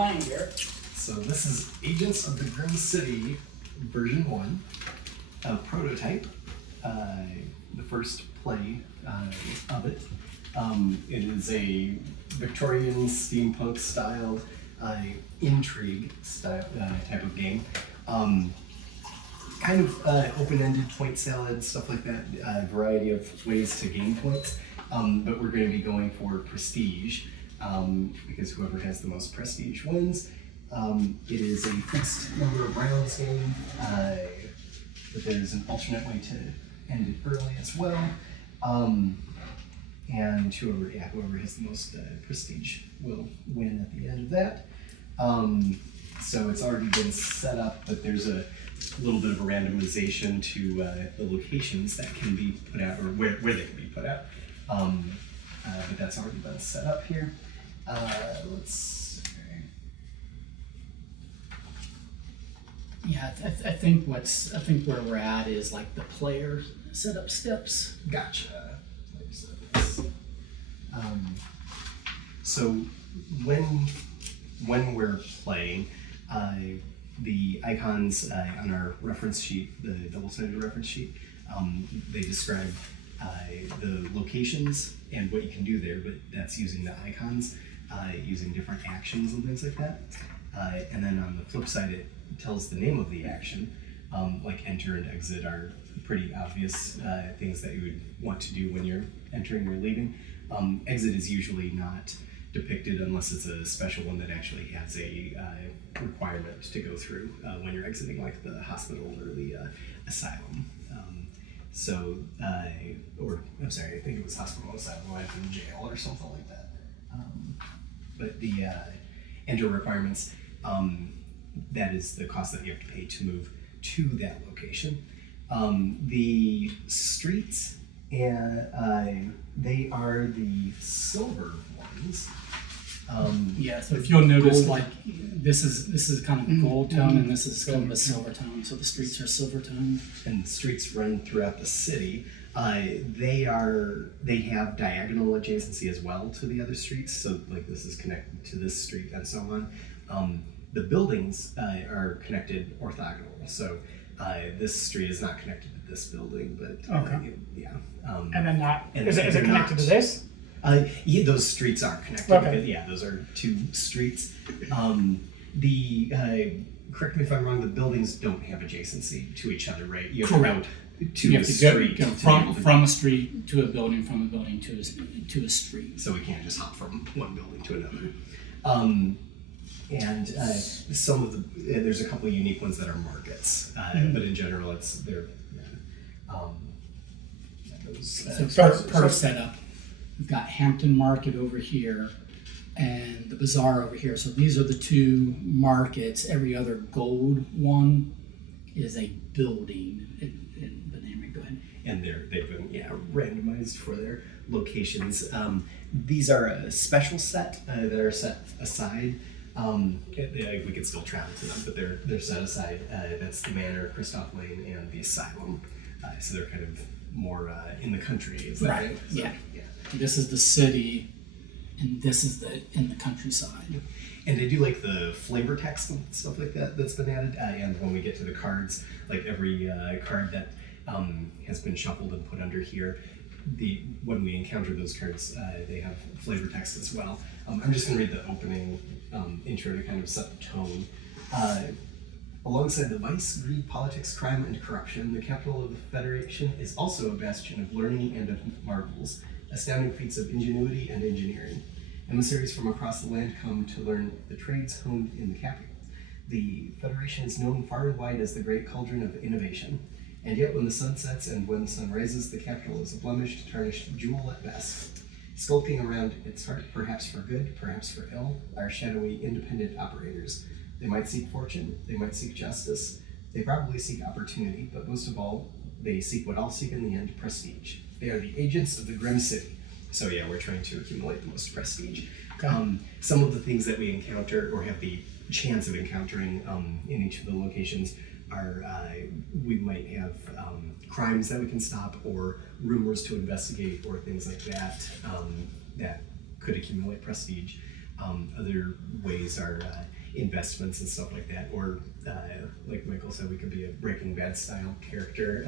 playing here? So this is Agents of the Grim City version 1, a prototype, the first play of it. It is a Victorian steampunk styled intrigue style type of game. Kind of open-ended point salad, stuff like that, a variety of ways to gain points. But we're going to be going for prestige, because whoever has the most prestige wins. It is a fixed number of rounds game, but there's an alternate way to end it early as well. And whoever has the most prestige will win at the end of that. So it's already been set up, but there's a little bit of a randomization to the locations that can be put out, or where they can be put out. But that's already been set up here. Yeah, I think where we're at is like the player setup steps. Gotcha. So when we're playing, the icons on our reference sheet, the double-sided reference sheet, they describe the locations and what you can do there, but that's using the icons, using different actions and things like that. And then on the flip side, it tells the name of the action, like enter and exit are pretty obvious things that you would want to do when you're entering or leaving. Exit is usually not depicted unless it's a special one that actually has a requirement to go through when you're exiting, like the hospital or the asylum. I think it was hospital asylum, like in jail or something like that. But the enter requirements, that is the cost that you have to pay to move to that location. The streets, they are the silver ones. So if you'll notice, like this is kind of gold tone, and this is kind of a silver tone. So the streets are silver tone, and the streets run throughout the city. They have diagonal adjacency as well to the other streets. So like this is connected to this street and so on. The buildings are connected orthogonal. So this street is not connected to this building, but okay. And then that is it connected to this? Yeah, those streets aren't connected. Okay. Because, those are two streets. Correct me if I'm wrong, the buildings don't have adjacency to each other, right? You have Correct. to go to you a have to street. go from a street to a building, from a building to a street. So we can't just hop from one building to another. And some of there's a couple of unique ones that are markets, but in general, per setup. We've got Hampton Market over here and the Bazaar over here. So these are the two markets. Every other gold one is a building. But anyway, go ahead. And they've been randomized for their locations. These are a special set that are set aside. We could still travel to them, but they're set aside. That's the Manor, Christoph Lane, and the Asylum. So they're kind of more in the country. Is that right? So, yeah. This is the city, and this is in the countryside. And they do like the flavor text and stuff like that that's been added. And when we get to the cards, like every card that has been shuffled and put under here, when we encounter those cards, they have flavor text as well. I'm just going to read the opening intro to kind of set the tone. Alongside the vice, greed, politics, crime, and corruption, the capital of the Federation is also a bastion of learning and of marvels, astounding feats of ingenuity and engineering. Emissaries from across the land come to learn the trades honed in the capital. The Federation is known far and wide as the great cauldron of innovation, and yet when the sun sets and when the sun rises, the capital is a blemished, tarnished jewel at best. Skulking around its heart, perhaps for good, perhaps for ill, are shadowy, independent operators. They might seek fortune, they might seek justice, they probably seek opportunity, but most of all, they seek what all seek in the end, prestige. They are the agents of the Grim City. So we're trying to accumulate the most prestige. Okay. Some of the things that we encounter or have the chance of encountering in each of the locations are we might have crimes that we can stop or rumors to investigate or things like that that could accumulate prestige. Other ways are investments and stuff like that, or like Michael said, we could be a Breaking Bad style character,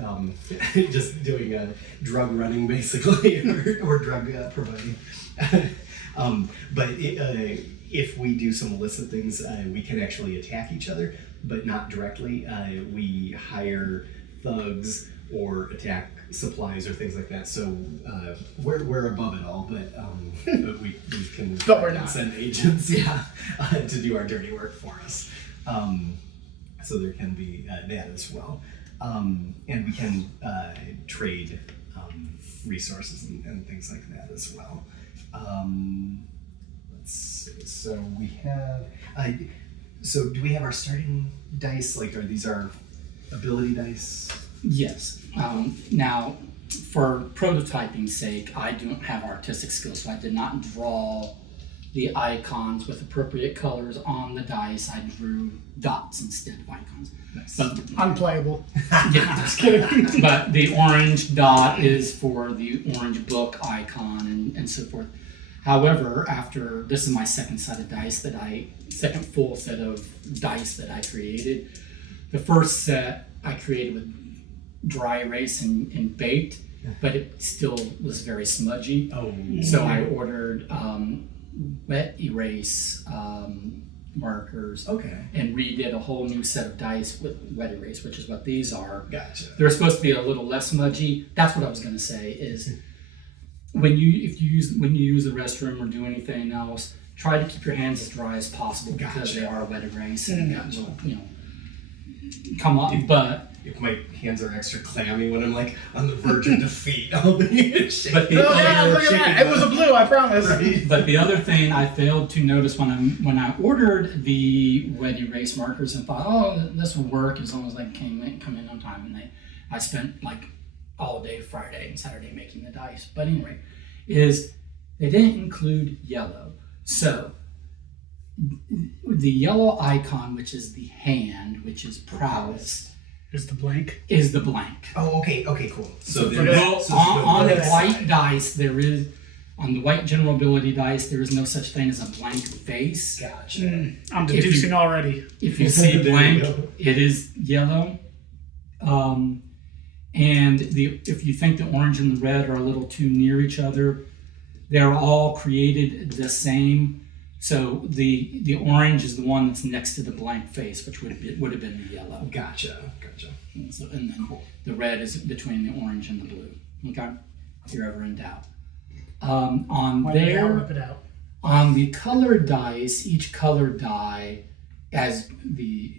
just doing drug running basically, or drug providing. But if we do some illicit things, we can actually attack each other, but not directly. We hire thugs or attack supplies or things like that. So we're above it all, but we can But we're not. send agents, to do our dirty work for us. So there can be that as well, and we can trade resources and things like that as well. Let's see. So we have. So do we have our starting dice? Like, are these our ability dice? Yes. Now, for prototyping sake, I don't have artistic skills, so I did not draw the icons with appropriate colors on the dice. I drew dots instead of icons. Nice. But Unplayable. yeah, just kidding. But the orange dot is for the orange book icon and so forth. However, after this is my second full set of dice that I created. The first set I created with dry erase and baked, but it still was very smudgy. Oh. So I ordered wet erase markers. Okay. And redid a whole new set of dice with wet erase, which is what these are. Gotcha. They're supposed to be a little less smudgy. That's what I was going to say is when you use the restroom or do anything else, try to keep your hands as dry as possible because they are wet erase and that will, come on. But if my hands are extra clammy when I'm like on the verge of defeat, I'll be shaking. But the Oh yeah, look at that! It was a blue, I promise. But the other thing I failed to notice when I ordered the wet erase markers and thought, oh, this will work as long as they come in on time, and I spent like all day Friday and Saturday making the dice. But anyway, is they didn't include yellow, so the yellow icon, which is the hand, which is prowess, Is the blank? is the blank. Oh, okay, cool. So for then, that- On the white dice, on the white general ability dice, there is no such thing as a blank face. Gotcha. I'm deducing already. If you see There you blank, go. it is yellow. And if you think the orange and the red are a little too near each other, they're all created the same. So the orange is the one that's next to the blank face, which would have been the yellow. Gotcha. And then the red is between the orange and the blue. Okay, if you're ever in doubt. On Why did I there, whip it out? on the colored dice, each colored die, as the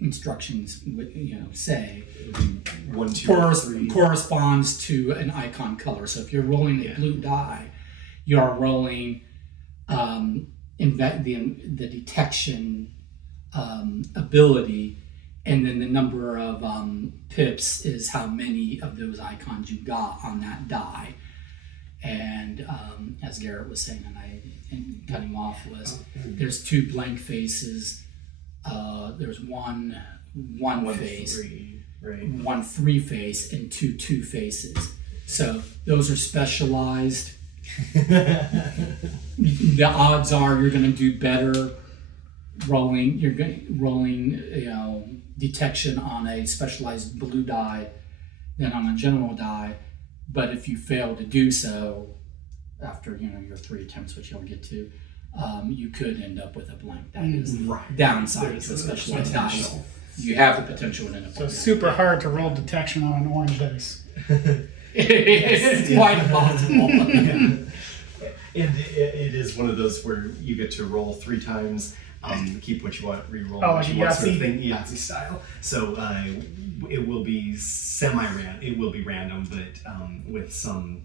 instructions say, 1, 2, 3. corresponds to an icon color. So if you're rolling a blue die, you are rolling the detection ability, and then the number of pips is how many of those icons you got on that die. And as Garrett was saying, and cutting off was, there's 2 blank faces. There's one face, 3, right? 1 3 face, and 2 faces. So those are specialized. The odds are you're going to do better rolling detection on a specialized blue die than on a general die. But if you fail to do so after your 3 attempts, which you'll get to, you could end up with a blank. That is the downside to a specialized die. You have the potential to end up So with it's that. super hard to roll detection on an orange dice. It's quite impossible. And it is one of those where you get to roll 3 times, keep what you want, re-roll Oh, what like you want, sort of Yahtzee? thing, Yahtzee style. So it will be it will be random, but with some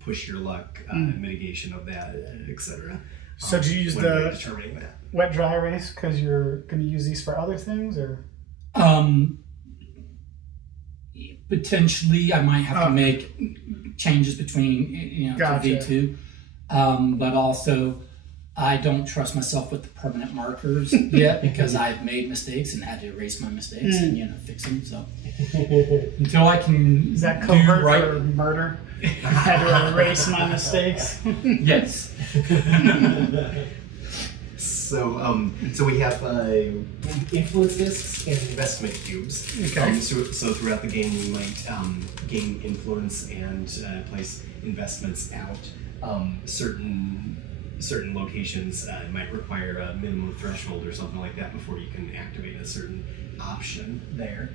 push your luck mitigation of that, etc. So do you use when we're the determining that? wet dry erase because you're going to use these for other things, or? Potentially, I might have to make changes between Gotcha. to V2, but also I don't trust myself with the permanent markers yet because I've made mistakes and had to erase my mistakes and fix them. So until I can Is that do covert right, for murder? I had to erase my mistakes. yes. So we have influence discs and investment cubes. Okay. So throughout the game, we might gain influence and place investments out. Certain locations might require a minimum threshold or something like that before you can activate a certain option there.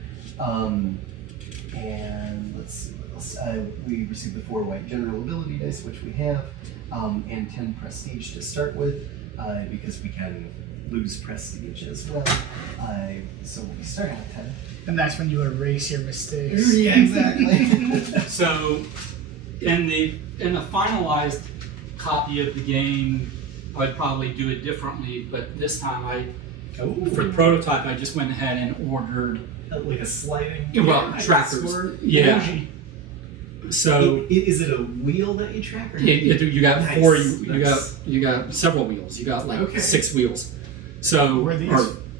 And let's see what else. We received the 4 white general ability dice, which we have, and 10 prestige to start with, because we can lose prestige as well. So we'll be starting with 10. And that's when you erase your mistakes. Yeah, exactly. So in the finalized copy of the game, I'd probably do it differently, but this time for the prototype, I just went ahead and ordered Like a sliding trackers. sword? Yeah. So Is it a wheel that you track? Or you got Nice, 4. nice. You got several wheels. You got like Okay. 6 wheels. So Were these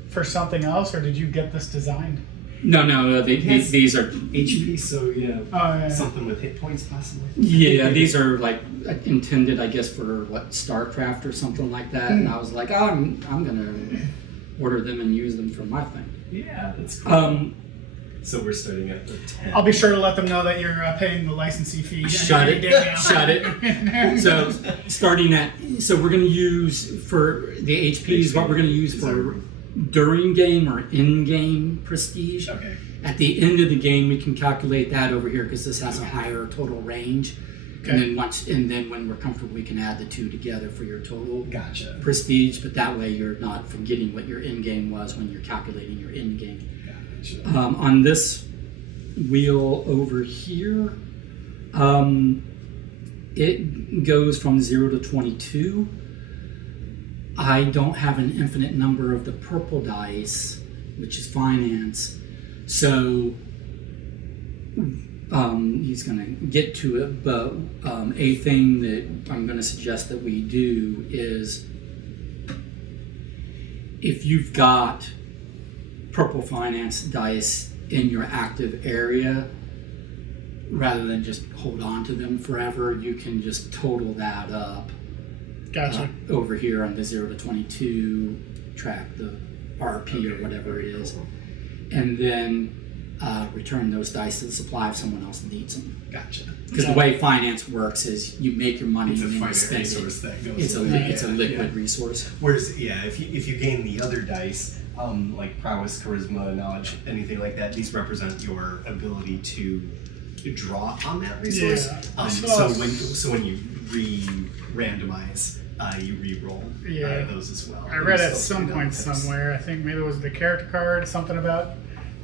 for something else, or did you get this designed? no, these are HP, so yeah. Oh, yeah. Something with hit points, possibly? yeah, these are like intended, I guess, for what, StarCraft or something like that. And I was like, oh, I'm gonna order them and use them for my thing. Yeah, that's cool. So we're starting at the 10. I'll be sure to let them know that you're paying the licensing fee. Shut it. Shut it. So so we're gonna use for the HPs. What we're gonna use for during game or in game prestige. Okay. At the end of the game, we can calculate that over here because this has a higher total range. Okay. And then when we're comfortable, we can add the 2 together for your total Gotcha. prestige. But that way, you're not forgetting what your in game was when you're calculating your in game. Gotcha. On this wheel over here, it goes from 0 to 22. I don't have an infinite number of the purple dice, which is finance. So he's going to get to it, but a thing that I'm going to suggest that we do is if you've got purple finance dice in your active area, rather than just hold on to them forever, you can just total that up. Gotcha. Over here on the 0 to 22 track, the RP or whatever it is, and then return those dice to the supply if someone else needs them. Gotcha. Because the way finance works is you make your money It's a and then you finite spend resource it. that goes It's a liquid resource. Whereas, yeah, if you gain the other dice, like prowess, charisma, knowledge, anything like that, these represent your ability to draw on that resource. Yeah. So when you randomize, you re-roll those as well. I read at some point somewhere, I think maybe it was the character card, something about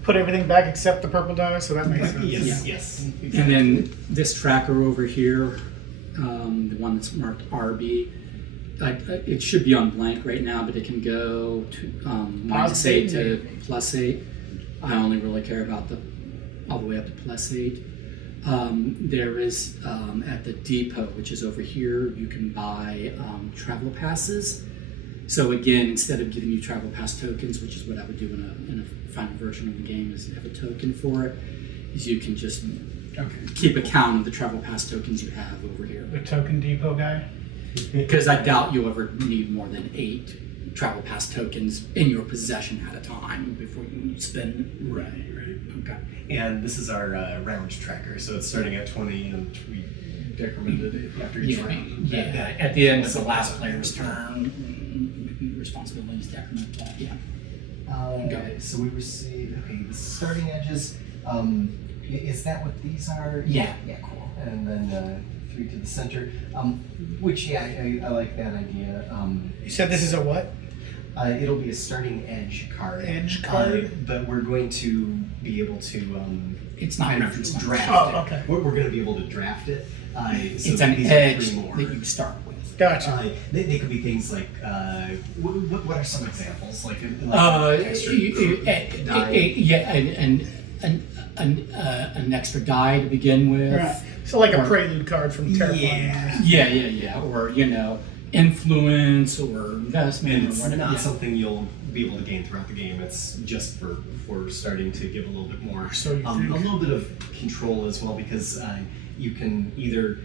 put everything back except the purple die, so that makes sense. Yes. Exactly. And then this tracker over here, the one that's marked RB, it should be on blank right now, but it can go to -8 to +8. I only really care about all the way up to +8. There is at the depot, which is over here, you can buy travel passes. So again, instead of giving you travel pass tokens, which is what I would do in a final version of the game, is have a token for it, is you can just keep account of the travel pass tokens you have over here. The token depot guy? Because I doubt you'll ever need more than 8 travel pass tokens in your possession at a time before you spend. Right. Okay. And this is our round tracker, so it's starting at 20, and we decremented it after each round. At the end of the last player's turn, responsibilities decrement that. Yeah. Okay, so we received the starting edges. Is that what these are? Yeah. Yeah, cool. And then 3 to the center. Which I like that idea. You said this is a what? It'll be a starting edge card. Edge card? But we're going to be able to It's not kind of reference numbers. draft Oh, it. okay. We're going to be able to draft it. So It's an these are edge 3 more. that you start with. Gotcha. They could be things like what are some examples like an extra die to begin with. Right. So like a prelude card from Terrifying. Yeah. Yeah. Or influence or investment And or it's whatever. not Yeah. something you'll be able to gain throughout the game. It's just for starting to give a little bit more, So you a think. little bit of control as well, because you can either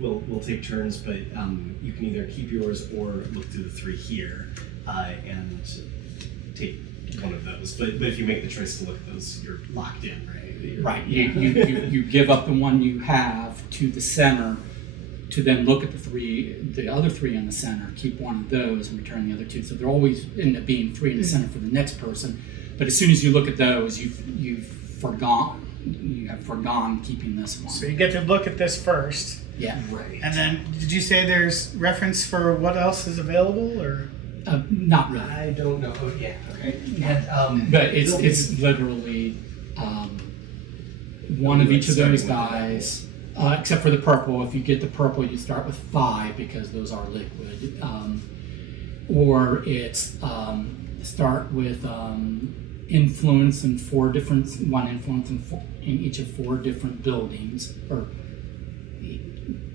we'll take turns, but you can either keep yours or look through the 3 here and take one of those. But if you make the choice to look at those, you're locked in, right? Right. You give up the one you have to the center to then look at the other 3 in the center, keep one of those and return the other 2. So they're always end up being 3 in the center for the next person. But as soon as you look at those, you have forgone keeping this one. So you get to look at this first. Yeah. Right. And then, did you say there's reference for what else is available, or? Not really. I don't know. Oh, yeah. Okay. And, But it's literally one of each of those dice, except for the purple. If you get the purple, you start with 5 because those are liquid. Or it's start with influence in 4 different, one influence in each of 4 different buildings, or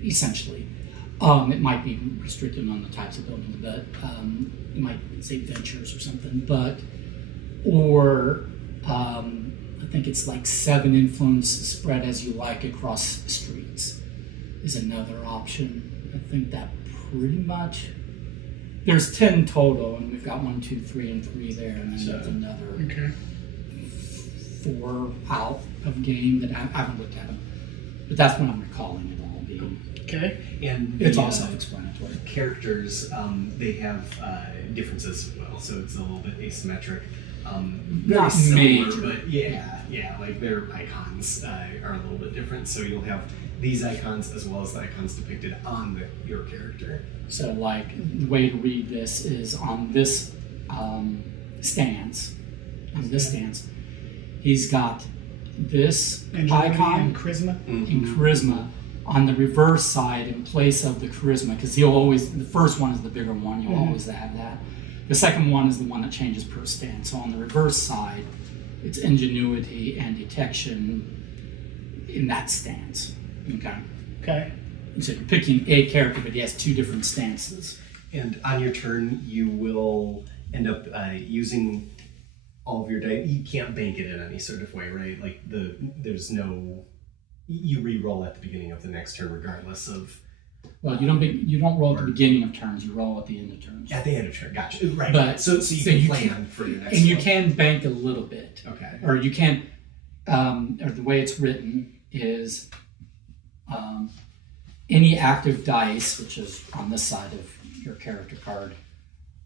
essentially. It might be restricted on the types of buildings, but you might say ventures or something. Or I think it's like 7 influence spread as you like across streets is another option. I think that pretty much. There's 10 total, and we've got 1, 2, 3, and 3 there, and then there's another Okay. 4 out of game that I haven't looked at them. But that's what I'm recalling it all being. Okay. and It's the, all self-explanatory. characters, they have differences as well, so it's a little bit asymmetric. Not major. But yeah, like their icons are a little bit different. So you'll have these icons as well as the icons depicted on your character. So, like, the way to read this is on this stance. On this stance, he's got this Ingenuity icon and charisma. in charisma on the reverse side in place of the charisma, because he'll always, the first one is the bigger one, you'll always have that. The second one is the one that changes per stance. So on the reverse side, it's ingenuity and detection in that stance. Okay. Okay. So you're picking a character, but he has 2 different stances. And on your turn, you will end up using all of your dice. You can't bank it in any sort of way, right? Like there's no. You re-roll at the beginning of the next turn, regardless of. Well, you don't roll at the beginning of turns. You roll at the end of turns. At the end of turn, gotcha. Right. But so you can plan for your next. And you one. can bank a little bit. Okay. Or you can, or the way it's written is, any active dice, which is on this side of your character card,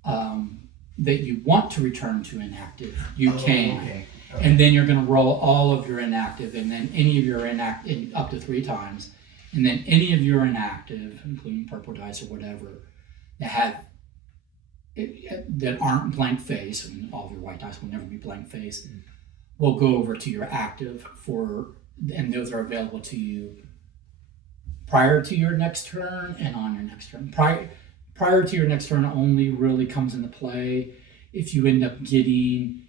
that you want to return to inactive, you can. Okay. And then you're going to roll all of your inactive, and then any of your inactive up to 3 times, and then any of your inactive, including purple dice or whatever, that aren't blank face, and all of your white dice will never be blank face, will go over to your active and those are available to you prior to your next turn and on your next turn. Prior to your next turn only really comes into play if you end up getting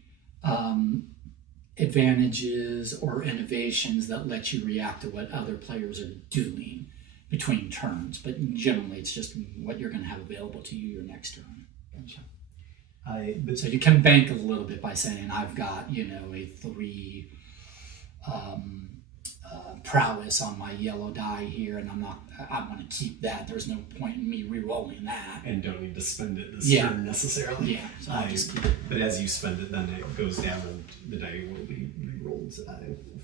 advantages or innovations that let you react to what other players are doing between turns. But generally, it's just what you're going to have available to you your next turn. So you can bank a little bit by saying, I've got, a 3 prowess on my yellow die here, and I want to keep that. There's no point in me re-rolling that. And don't need to spend it this turn necessarily. Yeah, so I'll just keep it. But as you spend it, then it goes down and the die will be re-rolled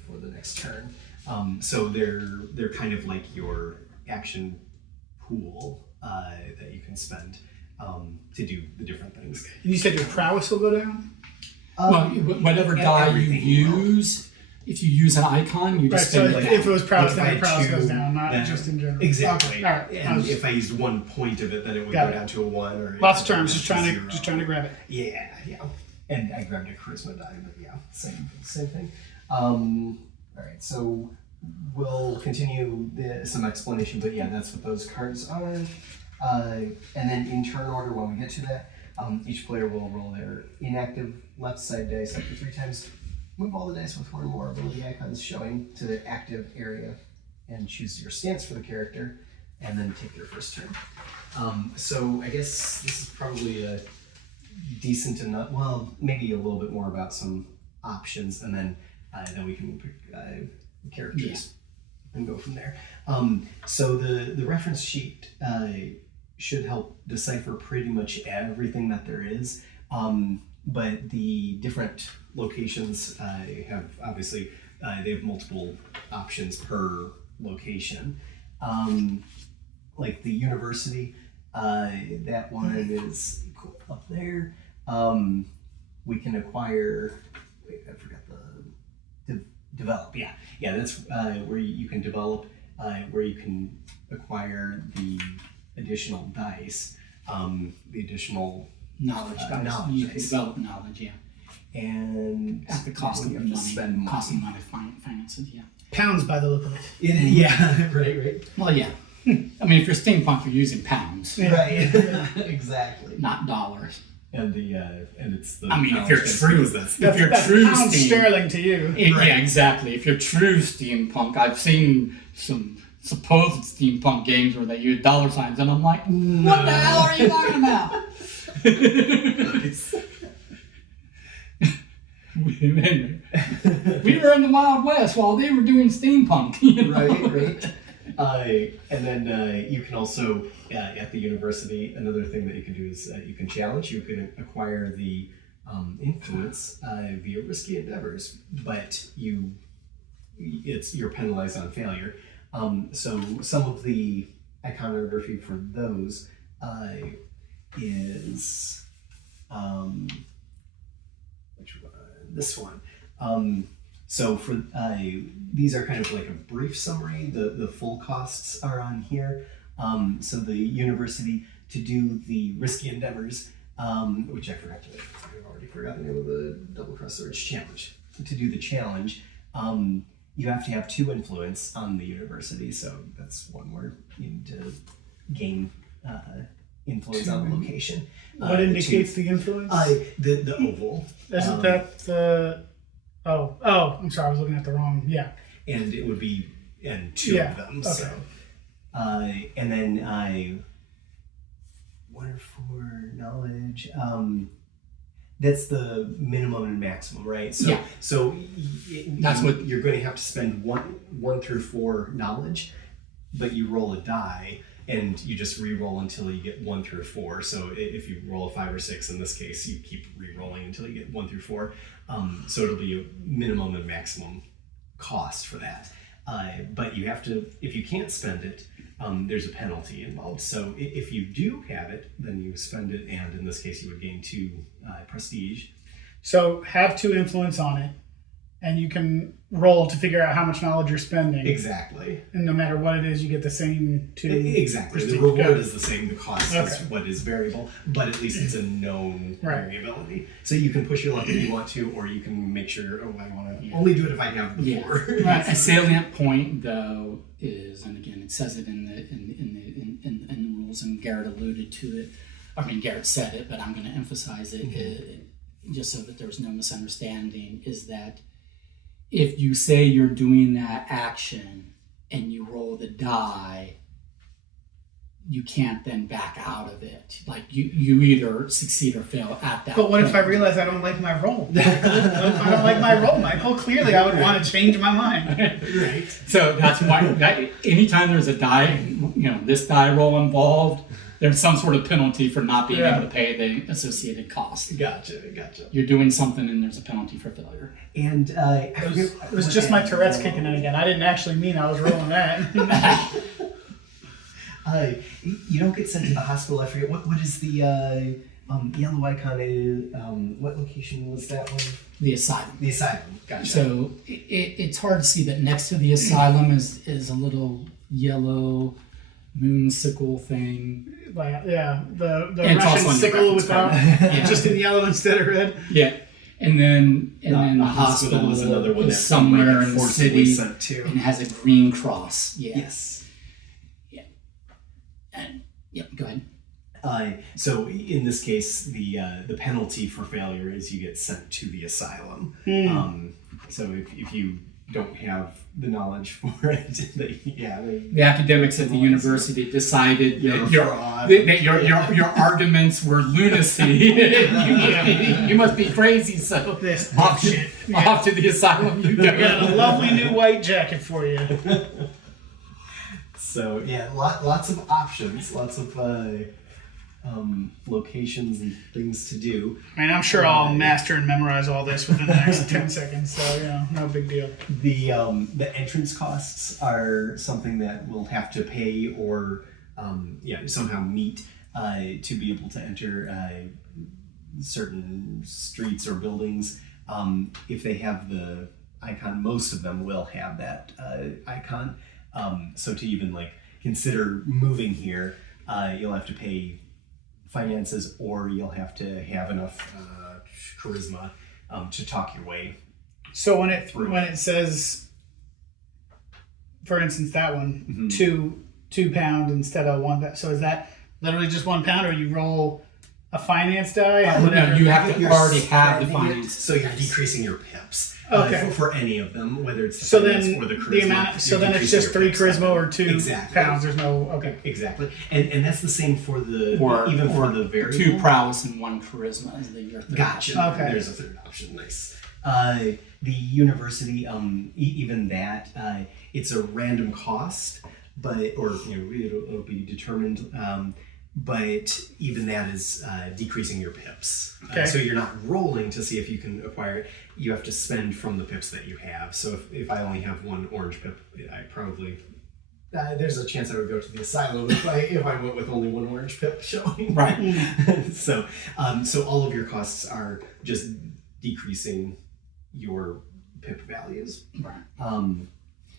for the next turn. So they're kind of like your action pool that you can spend to do the different things. And you said your prowess will go down? Well, whatever die you use, if you use an icon, you just Right, so spend it if it down. was prowess, Like then if the I prowess had goes 2, down, not then- just in general. Exactly. Okay, all right. And if I used 1 point of it, then it would Got go it. down to a 1. Or Lots of it would terms, go just down trying to to 0. grab it. Yeah. And I grabbed a charisma die, but yeah, same thing. All right, so we'll continue some explanation, but yeah, that's what those cards are. And then in turn order, when we get to that, each player will roll their inactive left side dice up to 3 times. Move all the dice with 1 or more ability icons showing to the active area, and choose your stance for the character. and then take your first turn. So I guess this is probably a decent enough. Well, maybe a little bit more about some options, and then we can pick characters and go from there. So the reference sheet should help decipher pretty much everything that there is. But the different locations have obviously they have multiple options per location. Like the university, that one is up there. We can acquire. Wait, I forgot the develop. Yeah, that's where you can develop, where you can acquire the additional dice, the additional Knowledge. knowledge. You can develop knowledge, yeah. And At the cost of you have money. to spend money. Cost of money, finances, yeah. Pounds by the look of it. Yeah, right. Well, yeah. I mean, if you're steampunk, you're using pounds, Right, exactly. not dollars. And and it's the. I mean, if you're knowledge true, because that's if you're That's true pound sterling to you. Yeah, exactly. If you're true steampunk, I've seen some supposed steampunk games where they use dollar signs, and I'm like, what the hell are you talking about? We were in the Wild West while they were doing steampunk. You know? Right. And then you can also, at the university, another thing that you can do is you can challenge. You can acquire the influence via risky endeavors, but you're penalized on failure. So some of the iconography for those is which one? This one. So for these are kind of like a brief summary. The full costs are on here. So the university to do the risky endeavors, which I already forgot the name of the double cross swords challenge. To do the challenge, you have to have 2 influence on the university. So that's one word you need to gain influence on the location. What indicates the influence? The oval. Isn't that the? Oh, I'm sorry, I was looking at the wrong. Yeah. And it would be 2 of them. Okay. So, and then one or 4 knowledge. That's the minimum and maximum, right? So, Yeah. So That's what you're going to have to spend 1 through 4 knowledge, but you roll a die. And you just re-roll until you get 1 through 4. So if you roll a 5 or 6, in this case, you keep re-rolling until you get 1 through 4. So it'll be a minimum and maximum cost for that. But you have to, if you can't spend it, there's a penalty involved. So if you do have it, then you spend it, and in this case, you would gain 2 prestige. So have 2 influence on it, and you can roll to figure out how much knowledge you're spending. Exactly. And no matter what it is, you get the same 2. Exactly. The reward is the same. The cost is what is variable, but at least it's a known variability. So you can push your luck if you want to, or you can make sure, I want to only do it if I have the 4. A salient point, though, is, and again, it says it in the rules, and Garrett alluded to it. I mean, Garrett said it, but I'm going to emphasize it, just so that there's no misunderstanding, is that if you say you're doing that action and you roll the die, you can't then back out of it. Like you either succeed or fail at that. But what point. if I realize I don't like my roll? What if I don't like my roll, Michael? Clearly, I would want to change my mind. Right. So that's why anytime there's a die, this die roll involved, there's some sort of penalty for not being able to pay the associated cost. Gotcha. You're doing something and there's a penalty for failure. And It was just my Tourette's kicking in again. I didn't actually mean I was rolling that. You don't get sent to the hospital. I forget what is the yellow icon. What location was that one? The asylum. The asylum. Gotcha. So it's hard to see, but next to the asylum is a little yellow moonsicle thing. The And it's also Russian in the sickle reference without card. just in yellow instead of red. Yeah. And then the hospital was another one is somewhere in the forcibly city sent to. and has a green cross. Yeah. Yes. Yeah. And go ahead. So in this case, the penalty for failure is you get sent to the asylum. So if you don't have the knowledge for it. The academics at the university decided You're a that fraud. your arguments were lunacy. you must be crazy. So This off to, shit. off to the asylum you I got a go. lovely new white jacket for you. So yeah, lots of options, lots of locations and things to do. I mean, I'm sure I'll master and memorize all this within the next 10 seconds, so, no big deal. The entrance costs are something that we'll have to pay or somehow meet to be able to enter certain streets or buildings. If they have the icon, most of them will have that icon. So to even consider moving here, you'll have to pay finances, or you'll have to have enough charisma to talk your way. So when it says, for instance, that one, two pound instead of 1 pound, so is that literally just 1 pound, or you roll a finance die? Or No, you have to You're already have the spending it, finance. so you're decreasing your pips. Okay. For any of them, whether it's the So finance then or the charisma. the amount. So you're then it's decreasing just your 3 pips charisma by or that. 2 Exactly. pounds. There's no okay. Exactly, and that's the same for the Or the variable. 2 prowess and 1 charisma is your third Gotcha. option. Okay. There's a third option. Nice. The university, even that, it's a random cost, it'll be determined. But even that is decreasing your pips. Okay. So you're not rolling to see if you can acquire it. You have to spend from the pips that you have. So if I only have 1 orange pip, I probably there's a chance I would go to the asylum if I went with only 1 orange pip showing. Right. So all of your costs are just decreasing your pip values. Right.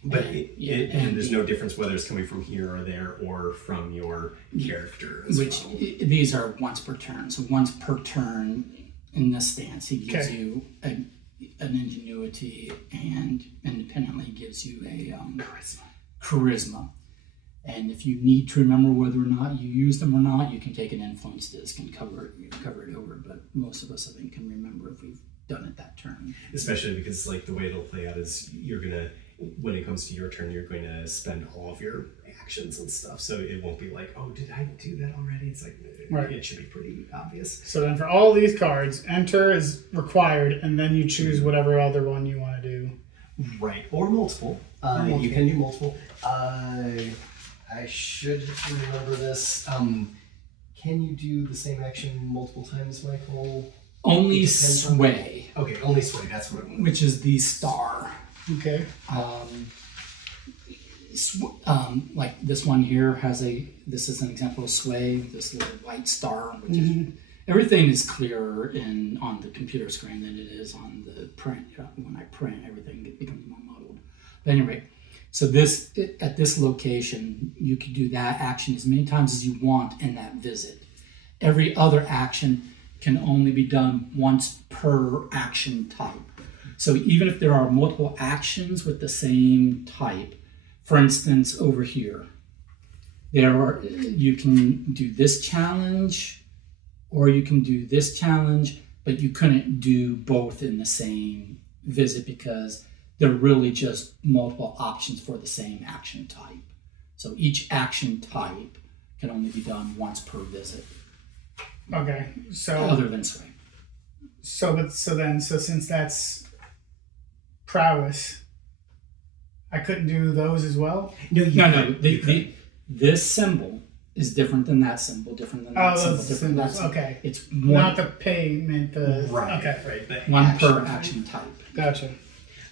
But And there's no difference whether it's coming from here or there or from your character as Which well. these are once per turn. So once per turn in this stance, he gives Okay. you an ingenuity, and independently gives you a charisma. And if you need to remember whether or not you use them or not, you can take an influence disc and cover it over. But most of us, I think, can remember if we've done it that turn. Especially because the way it'll play out is you're gonna, when it comes to your turn, you're going to spend all of your actions and stuff. So it won't be like, oh, did I do that already? It's Right. It should be pretty obvious. So then for all these cards, enter is required, and then you choose whatever other one you want to do. Right, or multiple. multiple. You can do multiple. I should remember this. Can you do the same action multiple times, Michael? Only It depends on- sway, Okay, only sway. That's what I want. which is the star. Okay. Like this one here this is an example of sway, this little white star, which is, everything is clearer on the computer screen than it is on the print. When I print, everything becomes more muddled. But anyway, so at this location, you can do that action as many times as you want in that visit. Every other action can only be done once per action type. So even if there are multiple actions with the same type, for instance, over here, you can do this challenge, or you can do this challenge, but you couldn't do both in the same visit because they're really just multiple options for the same action type. So each action type can only be done once per visit, Okay. So other than sway. so since that's prowess, I couldn't do those as well. No, No. This symbol is different than that symbol, different than that symbol, those different than that symbols. symbol. Okay. It's Not one, the payment. The Right. Okay. Right. The one per action type. Gotcha.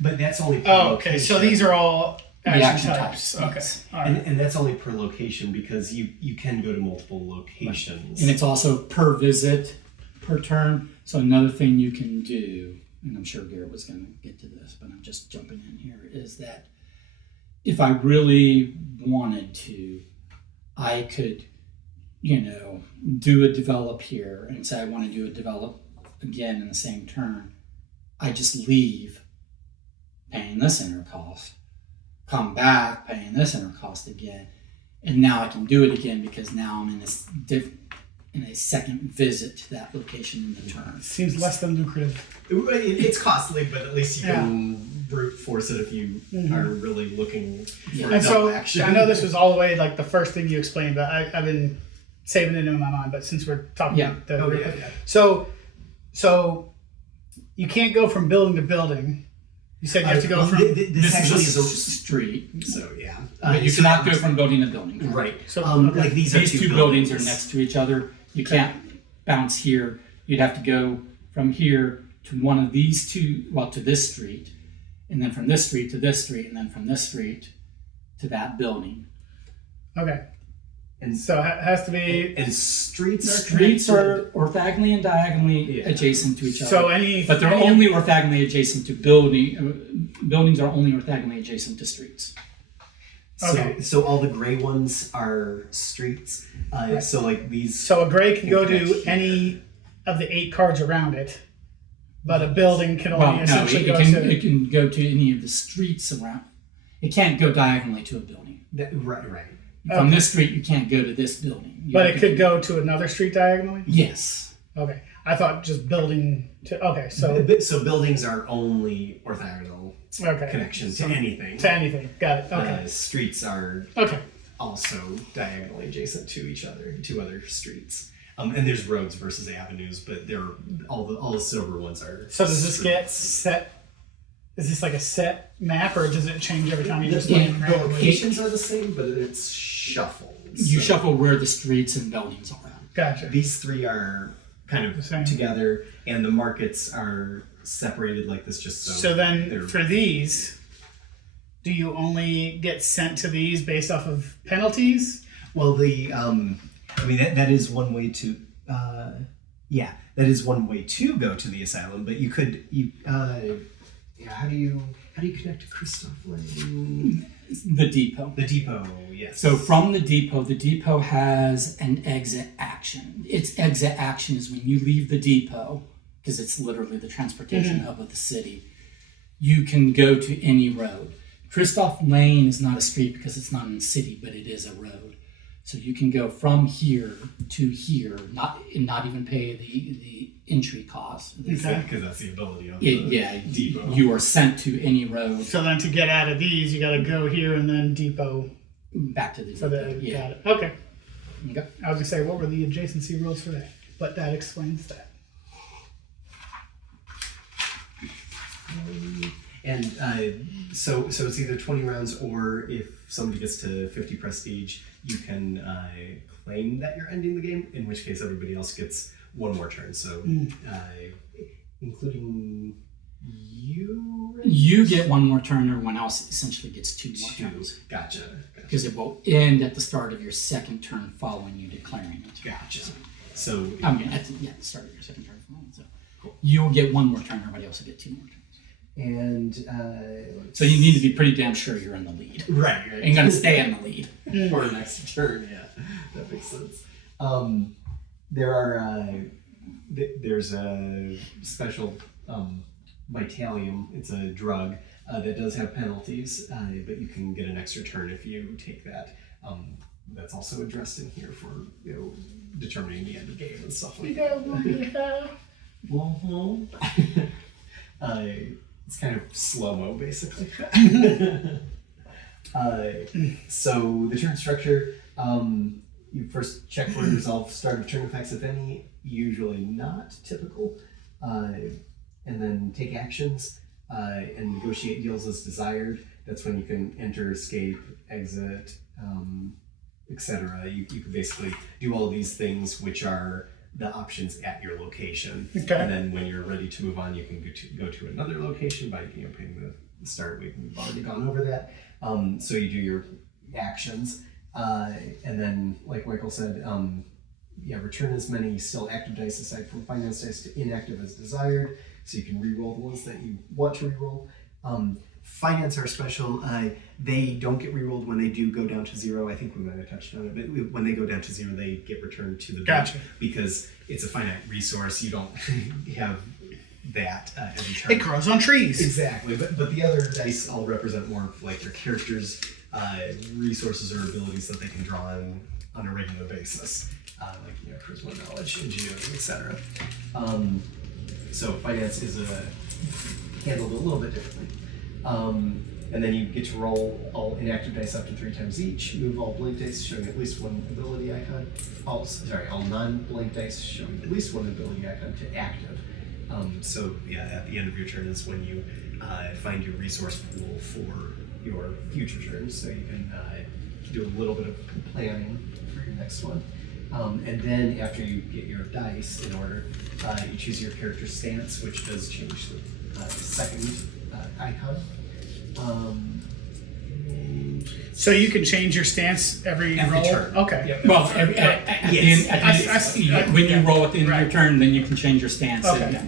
But that's only per Oh, okay. So location. these are all action, action types. types, Okay. yes. All right. And that's only per location because you can go to multiple locations. And it's also per visit, per turn. So another thing you can do, and I'm sure Garrett was going to get to this, but I'm just jumping in here, is that if I really wanted to, I could, do a develop here and say I want to do a develop again in the same turn. I just leave paying this enter cost, come back paying this enter cost again, and now I can do it again because now I'm in this in a second visit to that location in the turn. Seems less than lucrative. It's costly, but at least you can brute force it if you are really looking for And so double action. I know this was all the way like the first thing you explained, but I've been saving it in my mind. But since we're talking about the so you can't go from building to building. You said you have to go from This actually is a street. So yeah, But you cannot go from building to building. right. So, Like these These two buildings are next to each other. You can't bounce here. You'd have to go from here to one of these two, well, to this street, and then from this street to this street, and then from this street to that building. Okay. And So it has to be. and streets Are orthogonally and diagonally adjacent to each other. So any. But they're only orthogonally adjacent to building. Buildings are only orthogonally adjacent to streets. Okay. So all the gray ones are streets. So like these. So a gray can go to Correct. any of the 8 cards around it, but a building can only Well, no, essentially go to. it can go to any of the streets around. It can't go diagonally to a building. Right. From this street, you can't go to this building. But it could go to another street diagonally? Yes. Okay. I thought just building to. Okay, so. So buildings are only orthogonal Okay. connection to anything. To anything. Got it. Okay. Streets are Okay. also diagonally adjacent to each other, to other streets. And there's roads versus avenues, but they're all the silver ones are. So does this streets. get set? Is this like a set map, or does it change every time you just The land randomly? locations are the same, but it's shuffled. You So shuffle where the streets and buildings are. Gotcha. These three are kind The of same. together, and the markets are separated like this, just so. So then, they're- for these, do you only get sent to these based off of penalties? Well, I mean that is one way to. That is one way to go to the asylum, but you could how do you connect to Christoph Lane? The depot. The depot, yes. So from the depot has an exit action. Its exit action is when you leave the depot, because it's literally the transportation hub of the city. You can go to any road. Christoph Lane is not a street because it's not in the city, but it is a road. So you can go from here to here, not even pay the entry cost. Okay. Because that's the ability of the depot. You are sent to any road So then, to get out of these, you got to go here and then depot back to the for the. depot. Got it. Okay. Okay. I was gonna say, what were the adjacency rules for that? But that explains that. And so it's either 20 rounds, or if somebody gets to 50 prestige, you can claim that you're ending the game, in which case everybody else gets one more turn. So including you? Right? You get one more turn, everyone else essentially gets two more turns. Gotcha. Because it will end at the start of your second turn following you declaring it. Gotcha. So I mean, at the start of your second turn following. So you'll get one more turn, everybody else will get two more turns. and So you need to be pretty damn sure you're in the lead. right. And gonna stay in the lead. For next turn, yeah, that makes sense. There's a special Vitalium. It's a drug that does have penalties, but you can get an extra turn if you take that. That's also addressed in here for determining the end of the game and stuff like that. It's kind of slow-mo, basically. So the turn structure, you first check for and resolve start of turn effects, if any, usually not typical, and then take actions and negotiate deals as desired. That's when you can enter, escape, exit, etc. You can basically do all of these things, which are the options at your location. Okay. And then when you're ready to move on, you can go to another location by paying the start. We've already gone over that. So you do your actions, and then, like Michael said, return as many still active dice aside from finance dice to inactive as desired, so you can re-roll the ones that you want to re-roll. Finance are special. They don't get re-rolled when they do go down to zero. I think we might have touched on it, but when they go down to zero, they get returned to the Gotcha. bank because it's a finite resource. You don't have that every turn. It grows on trees. Exactly, but the other dice all represent more of like your characters' resources or abilities that they can draw on a regular basis, like charisma, knowledge, ingenuity, etc. So finance is handled a little bit differently. And then you get to roll all inactive dice up to 3 times each. Move all blank dice showing at least one ability icon. All non-blank dice showing at least one ability icon to active. So yeah, at the end of your turn is when you find your resource pool for your future turns, so you can do a little bit of planning for your next one. And then after you get your dice in order, you choose your character stance, which does change the second icon. So you can change your stance every roll? turn. Okay. Yep. Well, when you roll at the end of your turn, then you can change your stance. Okay.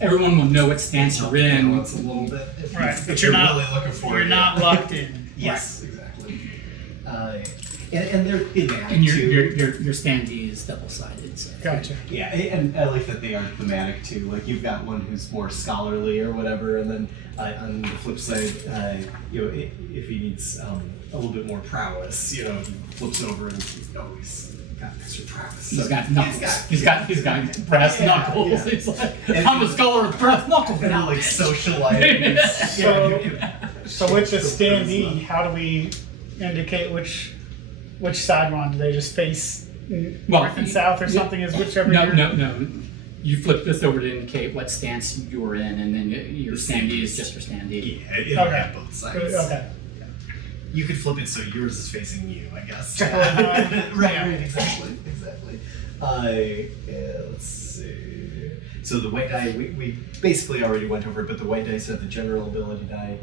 Everyone will know what stance you're in. It's a little bit. Right, If but you're not really looking for you're it. not locked in. Yes, exactly. And they're thematic And too. your standee is double-sided. So. Gotcha. Yeah, and I like that they are thematic too. Like you've got one who's more scholarly or whatever, and then on the flip side, if he needs a little bit more prowess, he flips over and he's got extra prowess. He's So got knuckles. He's got brass knuckles. yeah. He's like, I'm a scholar with brass knuckles. And like socializing. So with the standee, how do we indicate which side we're on? Do they just face north and south or something? Is whichever? No. You flip this over to indicate what stance you're in, and then your standee is just your standee. Yeah, it'll have both sides. Okay. You could flip it so yours is facing you, I guess. Right, exactly. Let's see. So the white die, we basically already went over it, but the white dice are the general ability die.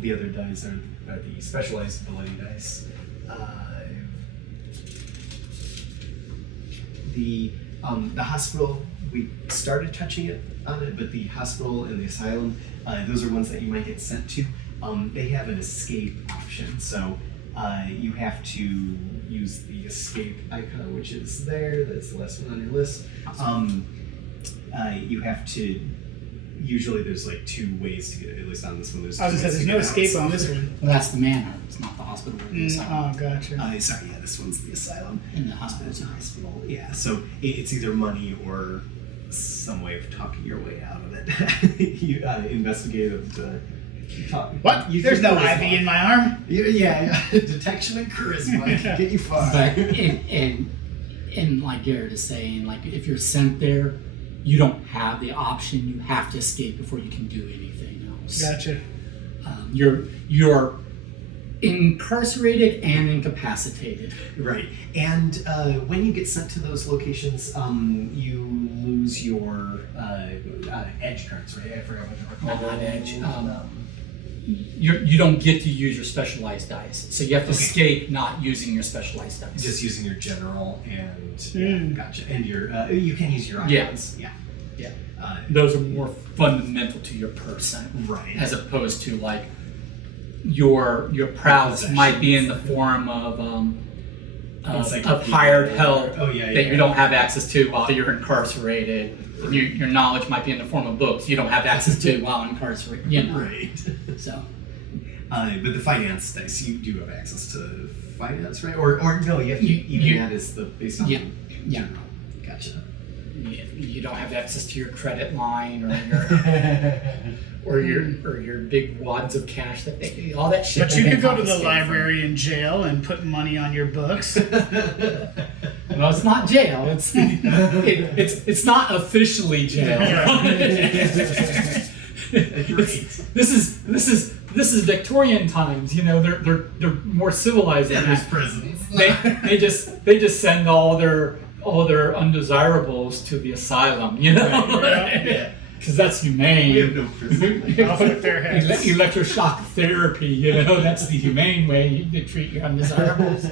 The other dice are the specialized ability dice. The hospital, we started touching on it, but the hospital and the asylum, those are ones that you might get sent to. They have an escape option, so you have to use the escape icon, which is there. That's the last one on your list. You have to. Usually, there's like 2 ways to get it. At least on this one, there's. I was gonna say there's no escape on this one. Well, that's the manor. It's not the hospital or the asylum. Oh, gotcha. Sorry, yeah, this one's the asylum. And the hospital's The a hospital. Yeah, so it's either money or some way of talking your way out of it. You investigate and talk. What? Use There's your no charisma. IV in my arm. Yeah. Detection and charisma can get you far. But and like Garrett is saying, like if you're sent there, you don't have the option. You have to escape before you can do anything else. Gotcha. You're incarcerated and incapacitated. Right. And when you get sent to those locations, you lose your edge cards, right? I forgot what they were called. Not edge. You don't get to use your specialized dice, so you have to escape not using your specialized dice. Just using your general and gotcha. And your you can use your icons. Yeah. Those are more fundamental to your person, Right. as opposed to like your prowess might be in the form of hired help that you don't have access to while you're incarcerated. Your knowledge might be in the form of books you don't have access to while incarcerated. Right. So. But the finance dice, you do have access to finance, right? Or no, you have to even that is the based on general. Gotcha. You don't have access to your credit line or your big wads of cash all that shit. But you could go to the library in jail and put money on your books. No, it's not jail. It's not officially jail. This is Victorian times. They're more civilized than There's that. prisons. They just send all their undesirables to the asylum. Yeah. Because that's humane. We have no prison. Off with their heads. Electroshock therapy, that's the humane way to treat your undesirables.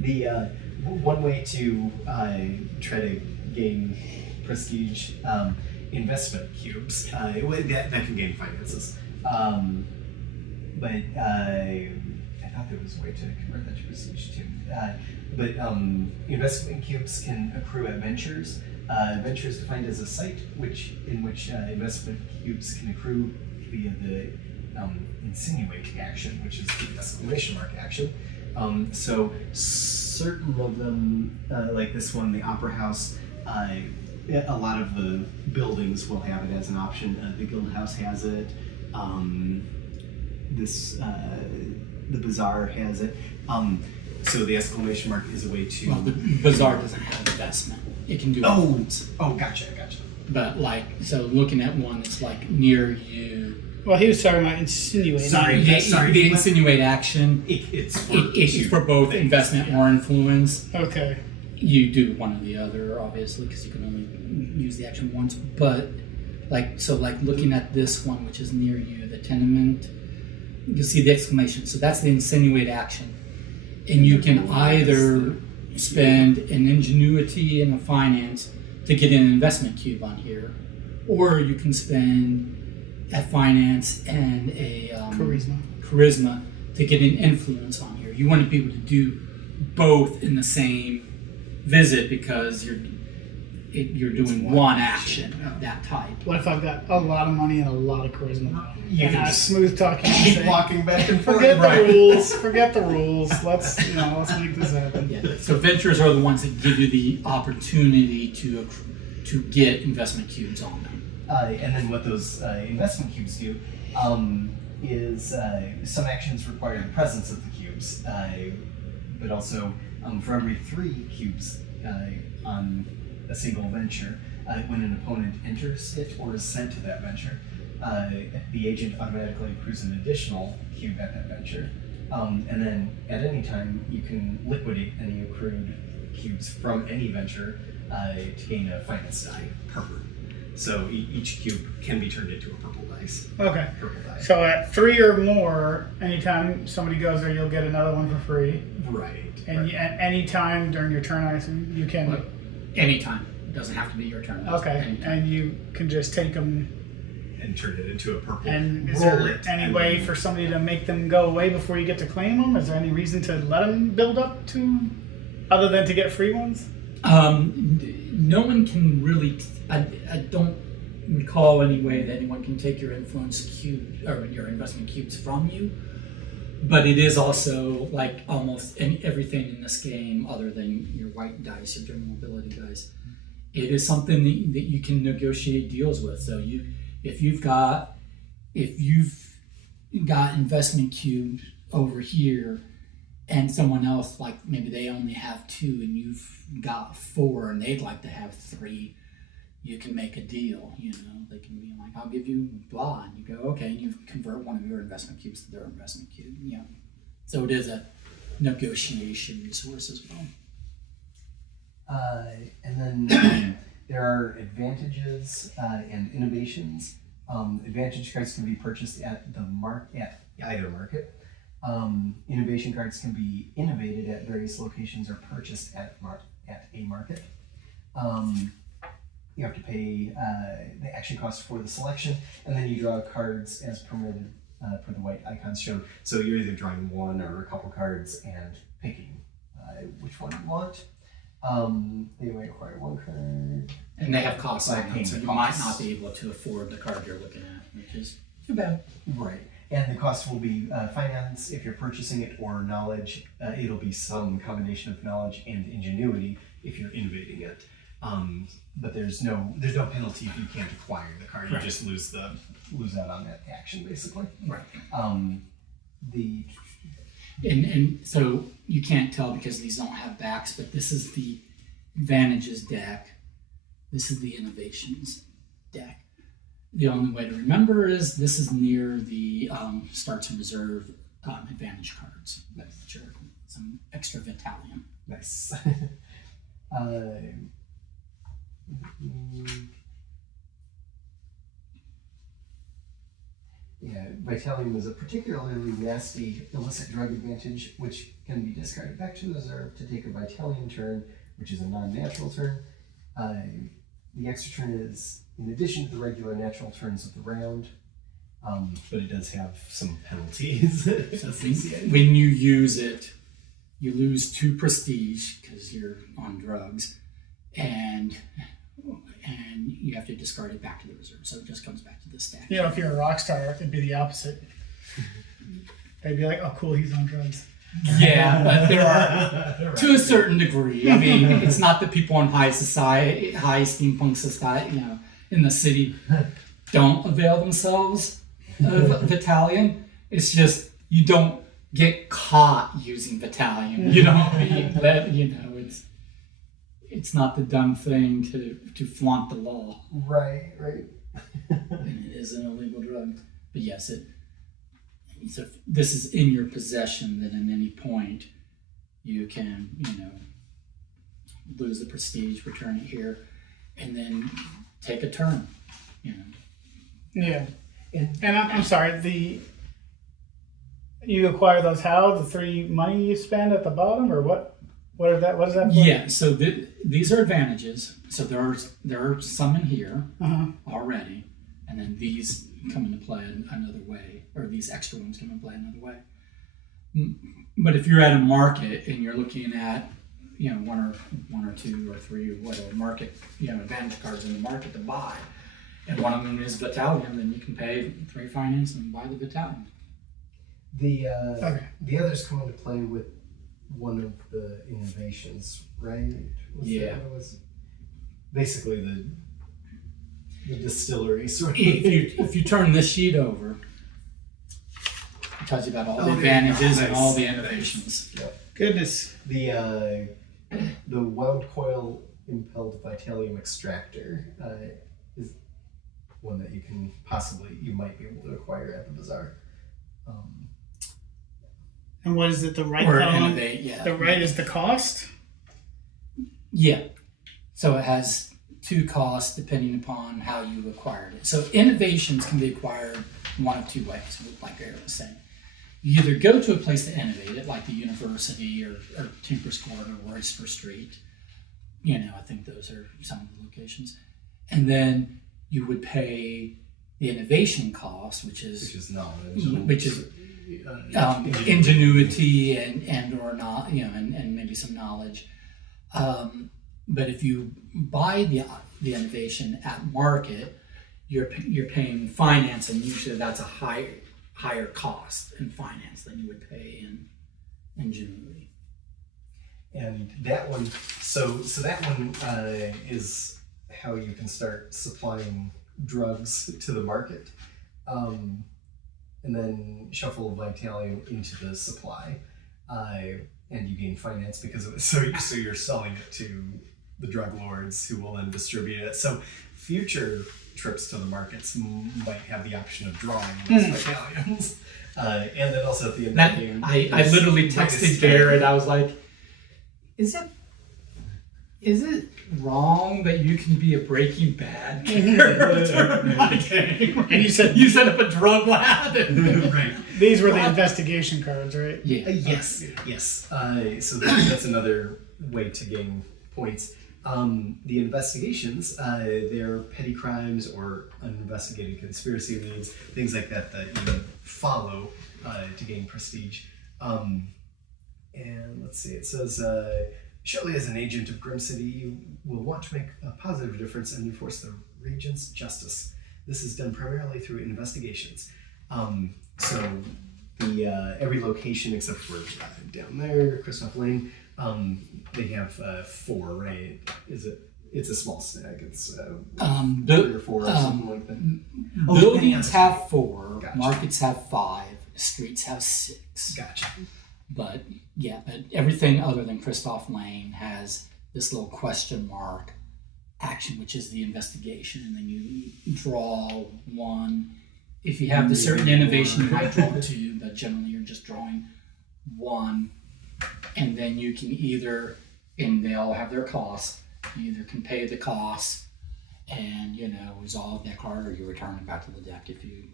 The one way to try to gain prestige, investment cubes. That can gain finances. But I thought there was a way to convert that to prestige too. But investment cubes can accrue at ventures. Venture is defined as a site in which investment cubes can accrue via the insinuate action, which is the exclamation mark action. So certain of them, like this one, the Opera House, a lot of the buildings will have it as an option. The Guild House has it. This the bazaar has it. So the exclamation mark is a way to. Well, the bazaar doesn't have investment. It can do influence. Gotcha. But like, so looking at one that's like near you. Well, he was talking about insinuating. The insinuate action. It's for both investment or influence. Okay. You do one or the other, obviously, because you can only use the action once. But like looking at this one, which is near you, the tenement, you'll see the exclamation. So that's the insinuate action, and you can either spend an ingenuity and a finance to get an investment cube on here, or you can spend a finance and a charisma to get an influence on here. You want to be able to do both in the same visit because you're doing one action of that type. What if I've got a lot of money and a lot of charisma? You can a smooth talking. keep walking back and forth. Forget the rules. Let's make this happen. Yeah. So ventures are the ones that give you the opportunity to get investment cubes on them. And then what those investment cubes do is some actions require the presence of the cubes, but also for every 3 cubes on a single venture, when an opponent enters it or is sent to that venture, the agent automatically accrues an additional cube at that venture. And then at any time, you can liquidate any accrued cubes from any venture to gain a finance die purple. So each cube can be turned into a purple dice. Okay. Purple die. So at 3 or more, anytime somebody goes there, you'll get another one for free. Right. And at any time during your turn, I assume you can. Well, anytime. It doesn't have to be your turn. Okay. Anytime. And you can just take them. And turn it into a purple. And is roll there it, any and way then- for somebody to make them go away before you get to claim them? Is there any reason to let them build up to, other than to get free ones? No one can really. I don't recall any way that anyone can take your influence cube or your investment cubes from you. But it is also like almost everything in this game, other than your white dice, your general ability dice. It is something that you can negotiate deals with. So if you've got investment cubes over here, and someone else, like maybe they only have 2 and you've got 4 and they'd like to have 3, you can make a deal. They can be like, I'll give you blah, and you go, okay, and you convert one of your investment cubes to their investment cube. So it is a negotiation resource as well. And then there are advantages and innovations. Advantage cards can be purchased at either market. Innovation cards can be innovated at various locations or purchased at a market. You have to pay the action cost for the selection, and then you draw cards as permitted for the white icons shown. So you're either drawing one or a couple cards and picking which one you want. They might require 1 card. And they have costs By on them, paying so the you might costs. not be able to afford the card you're looking at, which is too bad. Right. And the cost will be finance if you're purchasing it, or knowledge. It'll be some combination of knowledge and ingenuity if you're innovating it. But there's no penalty if you can't acquire the card. Right. You just lose out on that action, basically. Right. And so you can't tell because these don't have backs, but this is the advantages deck. This is the innovations deck. The only way to remember is this is near the starts and reserve advantage cards, which are some extra Vitalium. Nice. Yeah, Vitalium is a particularly nasty illicit drug advantage, which can be discarded back to the reserve to take a Vitalium turn, which is a non-natural turn. The extra turn is in addition to the regular natural turns of the round, but it does have some penalties. So when you use it, you lose 2 prestige because you're on drugs, and you have to discard it back to the reserve. So it just comes back to the stack. If you're a rock star, it'd be the opposite. They'd be like, "Oh, cool, he's on drugs." Yeah, but there are, to a certain degree. I mean, it's not that people in high steampunk society, in the city, don't avail themselves. of Battalion. It's just you don't get caught using Battalion. You don't let it's not the dumb thing to flaunt the law. Right. And it is an illegal drug. But yes, so if this is in your possession, then at any point you can, lose the prestige, return it here, and then take a turn, Yeah. And I'm sorry, you acquire those how? The 3 money you spend at the bottom, or what? What is that for? Yeah, so these are advantages. So there are some in here already, and then these come into play another way, or these extra ones come into play another way. But if you're at a market and you're looking at, one or two or three or whatever market, advantage cards in the market to buy, and one of them is Battalion, then you can pay 3 finance and buy the Battalion. The others come into play with one of the innovations, right? Was basically the distillery sort of. If you turn this sheet over, it tells you about all the advantages and all the innovations. Yep. Goodness. The wound coil impelled Vitalium extractor is one that you might be able to acquire at the bazaar. And what is it? The right Or column? innovate, yeah. The right is the cost? Yeah. So it has 2 costs depending upon how you acquired it. So innovations can be acquired one of 2 ways, like Eric was saying. You either go to a place to innovate it, like the university or Tinker's Court or Royster Street. I think those are some of the locations. And then you would pay the innovation cost, which is knowledge. Ingenuity and or not, and maybe some knowledge. But if you buy the innovation at market, you're paying finance, and usually that's a higher cost in finance than you would pay in ingenuity. And that one, so that one is how you can start supplying drugs to the market. And then shuffle Vitalium into the supply, and you gain finance because of it. So you're selling it to the drug lords who will then distribute it. So future trips to the markets might have the option of drawing those Vitaliums. And then also at the end of the game, I literally texted Garrett. I was like, "Is it wrong that you can be a Breaking Bad character in my game?" And you said you set up a drug lab. Right. These were the investigation cards, right? Yeah. Yes. So that's another way to gain points. The investigations, they're petty crimes or uninvestigated conspiracy leads, things like that you follow to gain prestige. And let's see, it says, surely as an agent of Grim City, you will want to make a positive difference and enforce the Regent's justice. This is done primarily through investigations. So the every location except for down there, Christoph Lane, they have 4, right? It's a small stack. It's 3 or 4 or something like that. Buildings have 4, Gotcha. markets have 5, streets have 6. Gotcha. But everything other than Christoph Lane has this little question mark action, which is the investigation, and then you draw 1. If you have the certain innovation, you might draw 2, but generally you're just drawing 1. And then you can either, and they all have their costs, you either can pay the costs and, resolve that card, or you return it back to the deck if you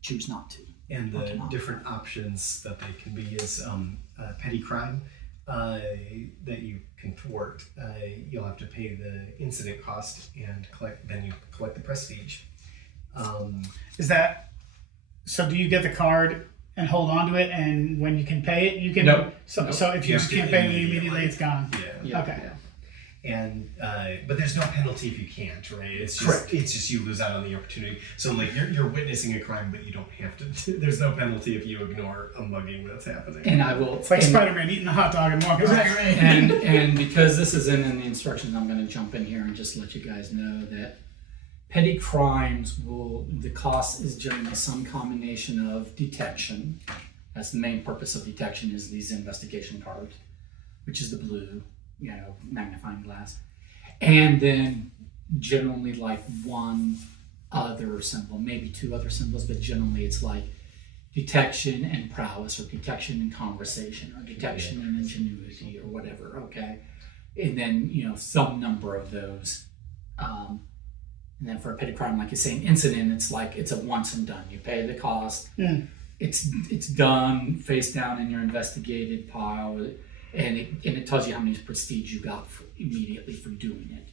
choose not to. And the different options that they can be is petty crime that you can thwart. You'll have to pay the incident cost and then you collect the prestige. Is that so? Do you get the card and hold on to it, and when you can pay it, you can? Nope. So if you can't pay it immediately, it's gone. Yeah. Okay. Yeah. And but there's no penalty if you can't, right? It's just Correct. It's just you lose out on the opportunity. So like you're witnessing a crime, but you don't have to. There's no penalty if you ignore a mugging that's happening. And I will. It's like Spider-Man eating a hot dog and walking away. And because this isn't in the instructions, I'm going to jump in here and just let you guys know that Petty crimes the cost is generally some combination of detection. That's the main purpose of detection, is these investigation cards, which is the blue, magnifying glass. And then generally like one other symbol, maybe two other symbols, but generally it's like detection and prowess, or detection and conversation, or detection and ingenuity, or whatever, okay? And then, some number of those. And then for a petty crime, like you're saying, incident, it's like it's a once and done. You pay the cost. It's done, face down in your investigated pile, and it tells you how many prestige you got immediately for doing it,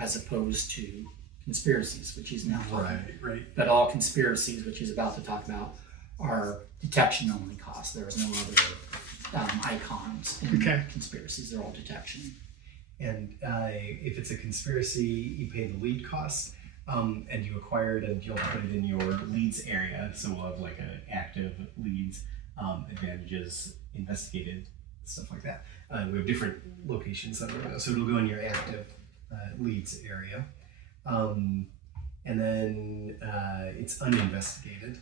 as opposed to conspiracies, which he's now talking about. Right. But all conspiracies, which he's about to talk about, are detection only costs. There is no other icons in conspiracies. They're all detection. And if it's a conspiracy, you pay the lead cost. And you acquire it, and you'll put it in your leads area. So we'll have like an active leads, advantages, investigated, stuff like that. We have different locations that will go. So it'll go in your active leads area. And then it's uninvestigated.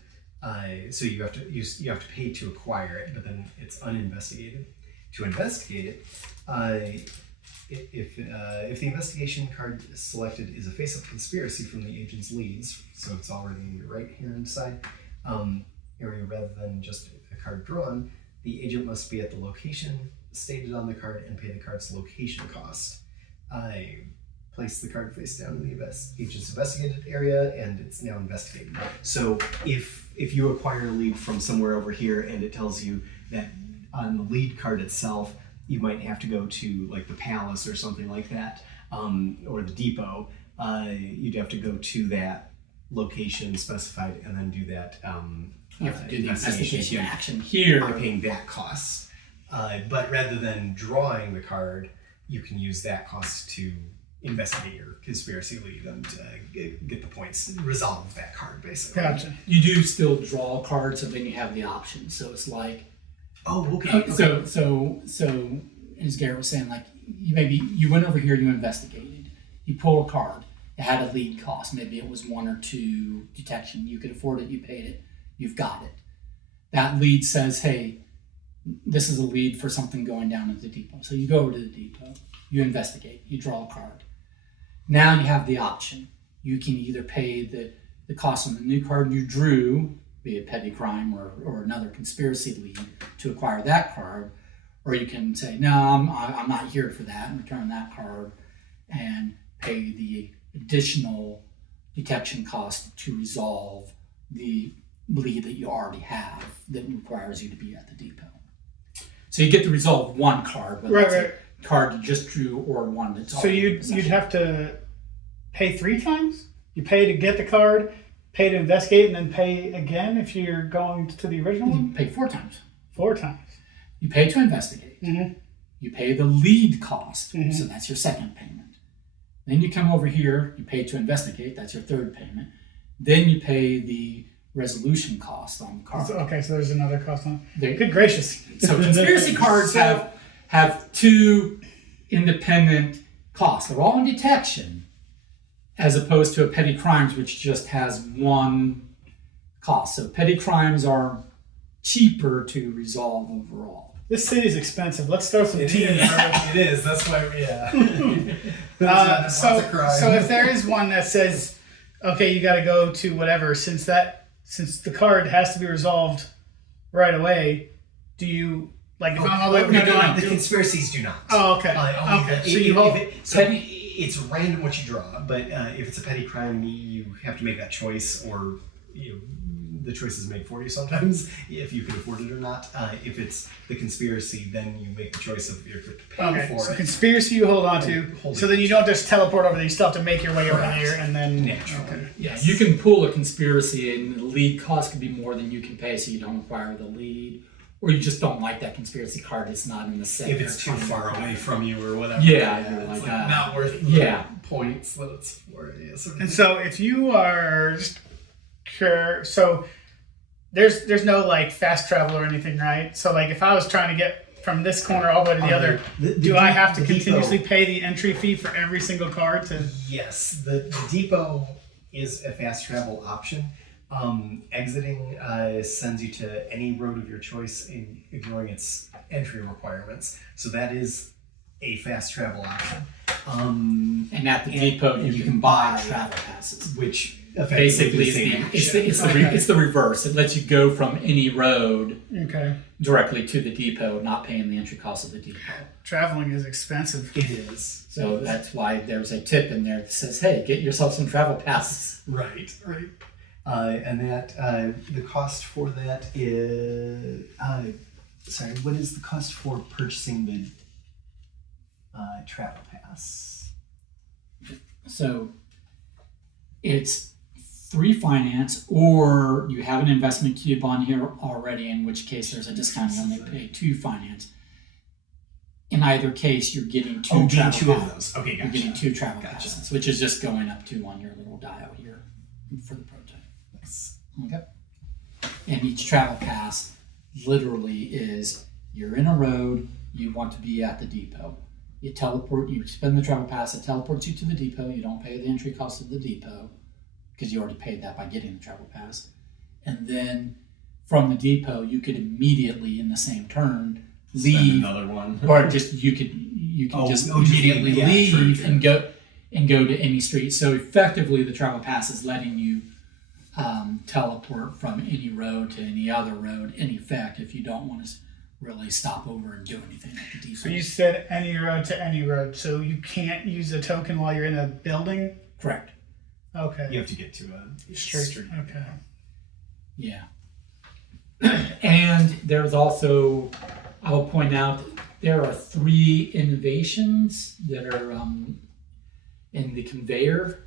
So you have to pay to acquire it, but then it's uninvestigated. To investigate it, if the investigation card selected is a face-up conspiracy from the agent's leads, so it's already in your right-hand side area rather than just a card drawn, the agent must be at the location stated on the card and pay the card's location cost. Place the card face down in the agent's investigated area, and it's now investigated. So if you acquire a lead from somewhere over here and it tells you that on the lead card itself, you might have to go to like the Palace or something like that, or the depot. You'd have to go to that location specified and then do that. You have to do the investigation action here by paying that cost. But rather than drawing the card, you can use that cost to investigate your conspiracy lead and get the points, resolve that card basically. Gotcha. You do still draw cards, and then you have the option. So it's like. Oh, okay. So as Garrett was saying, like you went over here, you investigated, you pull a card, it had a lead cost, maybe it was 1 or 2 detection, you could afford it, you paid it, you've got it. That lead says, hey, this is a lead for something going down at the depot. So you go over to the depot, you investigate, you draw a card. Now you have the option. You can either pay the cost on the new card you drew, be it petty crime or another conspiracy lead, to acquire that card, or you can say, no, I'm not here for that, and return that card and pay the additional detection cost to resolve the lead that you already have that requires you to be at the depot. So you get to resolve one card, whether it's a card you just drew or one that's already in possession. You'd have to pay 3 times? You pay to get the card, pay to investigate, and then pay again if you're going to the original one? You pay 4 times. 4 times. You pay to investigate. Mm-hmm. You pay the lead cost, Mm-hmm. so that's your second payment. Then you come over here, you pay to investigate, that's your third payment. Then you pay the resolution cost on the card. Okay, so there's another cost on There- Good gracious. So conspiracy cards have 2 independent costs. They're all in detection, as opposed to a petty crimes, which just has 1 cost. So petty crimes are cheaper to resolve overall. This city's expensive. Let's throw some tea in there. It is. That's why. Yeah. So if there is one that says, okay, you got to go to whatever, since the card has to be resolved right away, do you if I'm all the way The conspiracies do not. Oh, okay. Okay. It's random what you draw, but if it's a petty crime, you have to make that choice, or the choice is made for you sometimes, if you can afford it or not. If it's the conspiracy, then you make the choice of you're paying for so it. Conspiracy you hold on to, so then you don't just teleport over there. You still have to make your way over there, and then naturally. Okay. Yeah, you can pull a conspiracy, and the lead cost could be more than you can pay, so you don't acquire the lead. Or you just don't like that conspiracy card, it's not in the set. If it's too far away from you or whatever. Yeah, you're it's like, not worth the points that it's for. Yeah, And so if you are just sure, so there's no fast travel or anything, right? So if I was trying to get from this corner all the way to the other, do I have to continuously pay the entry fee for every single card to? Yes, the depot is a fast travel option. Exiting sends you to any road of your choice, ignoring its entry requirements. So that is a fast travel option. And at the depot, you can buy travel passes. Which Basically, it's the reverse. It lets you go from any road directly to the depot, not paying the entry cost of the depot. Traveling is expensive. It is. So that's why there's a tip in there that says, "Hey, get yourself some travel passes." Right. And that the cost for that is sorry. What is the cost for purchasing the travel pass? So it's 3 finance, or you have an investment cube on here already, in which case there's a discount. You only pay 2 finance. In either case, you're getting 2 travel passes. Of those. Okay, gotcha. You're getting 2 travel passes, which is just going up 2 on your little dial here for the prototype. Nice. Okay. And each travel pass literally is, you're in a road, you want to be at the depot. You teleport, you spend the travel pass, it teleports you to the depot. You don't pay the entry cost of the depot because you already paid that by getting the travel pass. And then from the depot, you could immediately, in the same turn, leave another one, or just you could immediately leave and go to any street. So effectively, the travel pass is letting you teleport from any road to any other road in effect if you don't want to really stop over and do anything at the depot. So you said any road to any road, so you can't use a token while you're in a building? Correct. Okay. You have to get to a street. Okay. Yeah. And there's also, I will point out, there are 3 innovations that are in the conveyor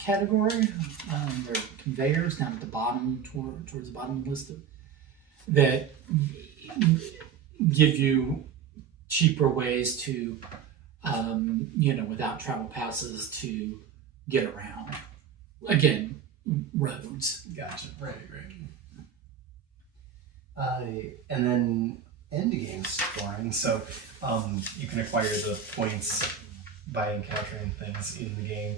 category. There are conveyors down at the bottom, towards the bottom of the list, that give you cheaper ways to, without travel passes, to get around. Again, roads. Gotcha. Right. And then end game scoring. So you can acquire the points by encountering things in the game.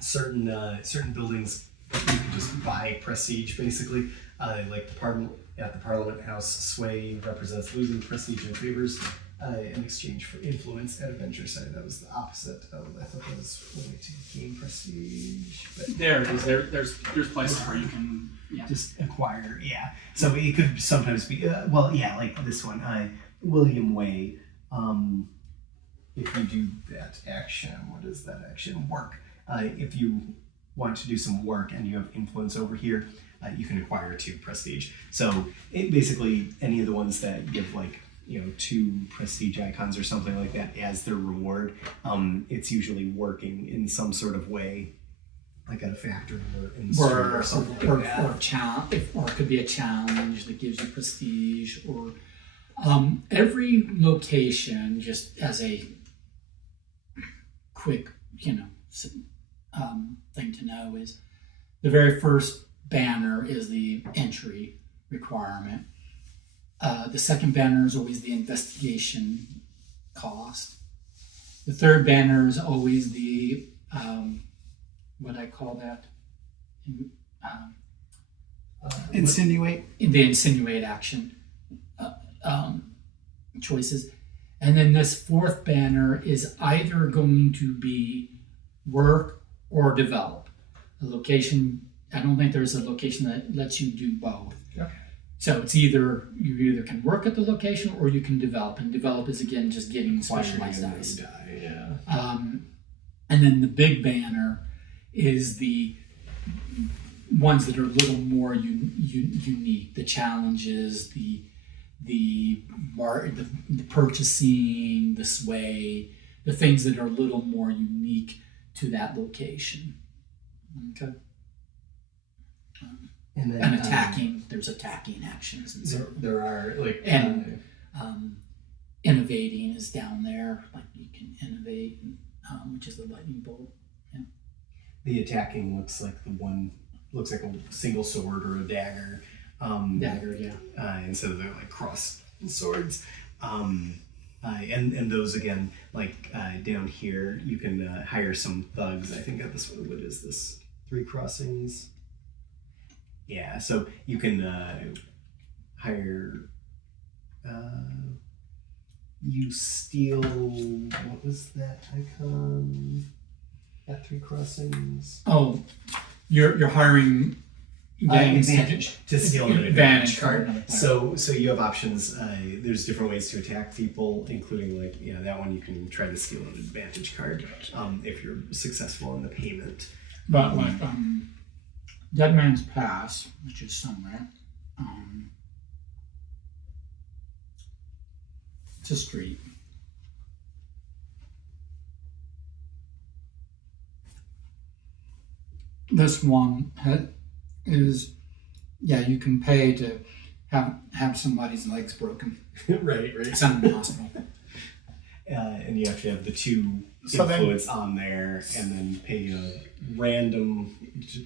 Certain buildings you can just buy prestige, basically. Like the Parliament House, sway represents losing prestige and favors in exchange for influence at adventure side. That was the opposite of, I thought that was way to gain prestige. But There it is. There's places where you can just acquire, yeah. So it could sometimes be, like this one, William Way. If you do that action, what does that action work? If you want to do some work and you have influence over here, you can acquire 2 prestige. So it basically, any of the ones that give 2 prestige icons or something like that as their reward, it's usually working in some sort of way, like at a factory or in the street or something like that. Or it could be a challenge that gives you prestige, or every location, just as a quick, thing to know, is the very first banner is the entry requirement. The second banner is always the investigation cost. The third banner is always the what I call that? Insinuate. The insinuate action choices. And then this 4th banner is either going to be work or develop. A location, I don't think there's a location that lets you do both. Okay. So it's you either can work at the location or you can develop. And develop is, again, just getting specialized dice. Yeah. And then the big banner is the ones that are a little more unique. The challenges, the purchasing, the sway, the things that are a little more unique to that location. Okay. And then And attacking, there's attacking actions and so there are innovating is down there. Like you can innovate, which is the lightning bolt. Yeah. The attacking looks like a single sword or a dagger. Dagger, yeah. Instead of the cross swords. And those again, like down here, you can hire some thugs. I think at this one, what is this? 3 crossings. Yeah, so you can hire. You steal. What was that icon? At 3 crossings. Oh, you're hiring gangs to steal an advantage card. card. So you have options. There's different ways to attack people, including like that one you can try to steal an advantage card if you're successful in the payment. But like Dead Man's Pass, which is somewhere, it's a street. This one is, you can pay to have somebody's legs broken. right. Send them to the hospital. And you have to have the 2 So influence on there, and then pay a random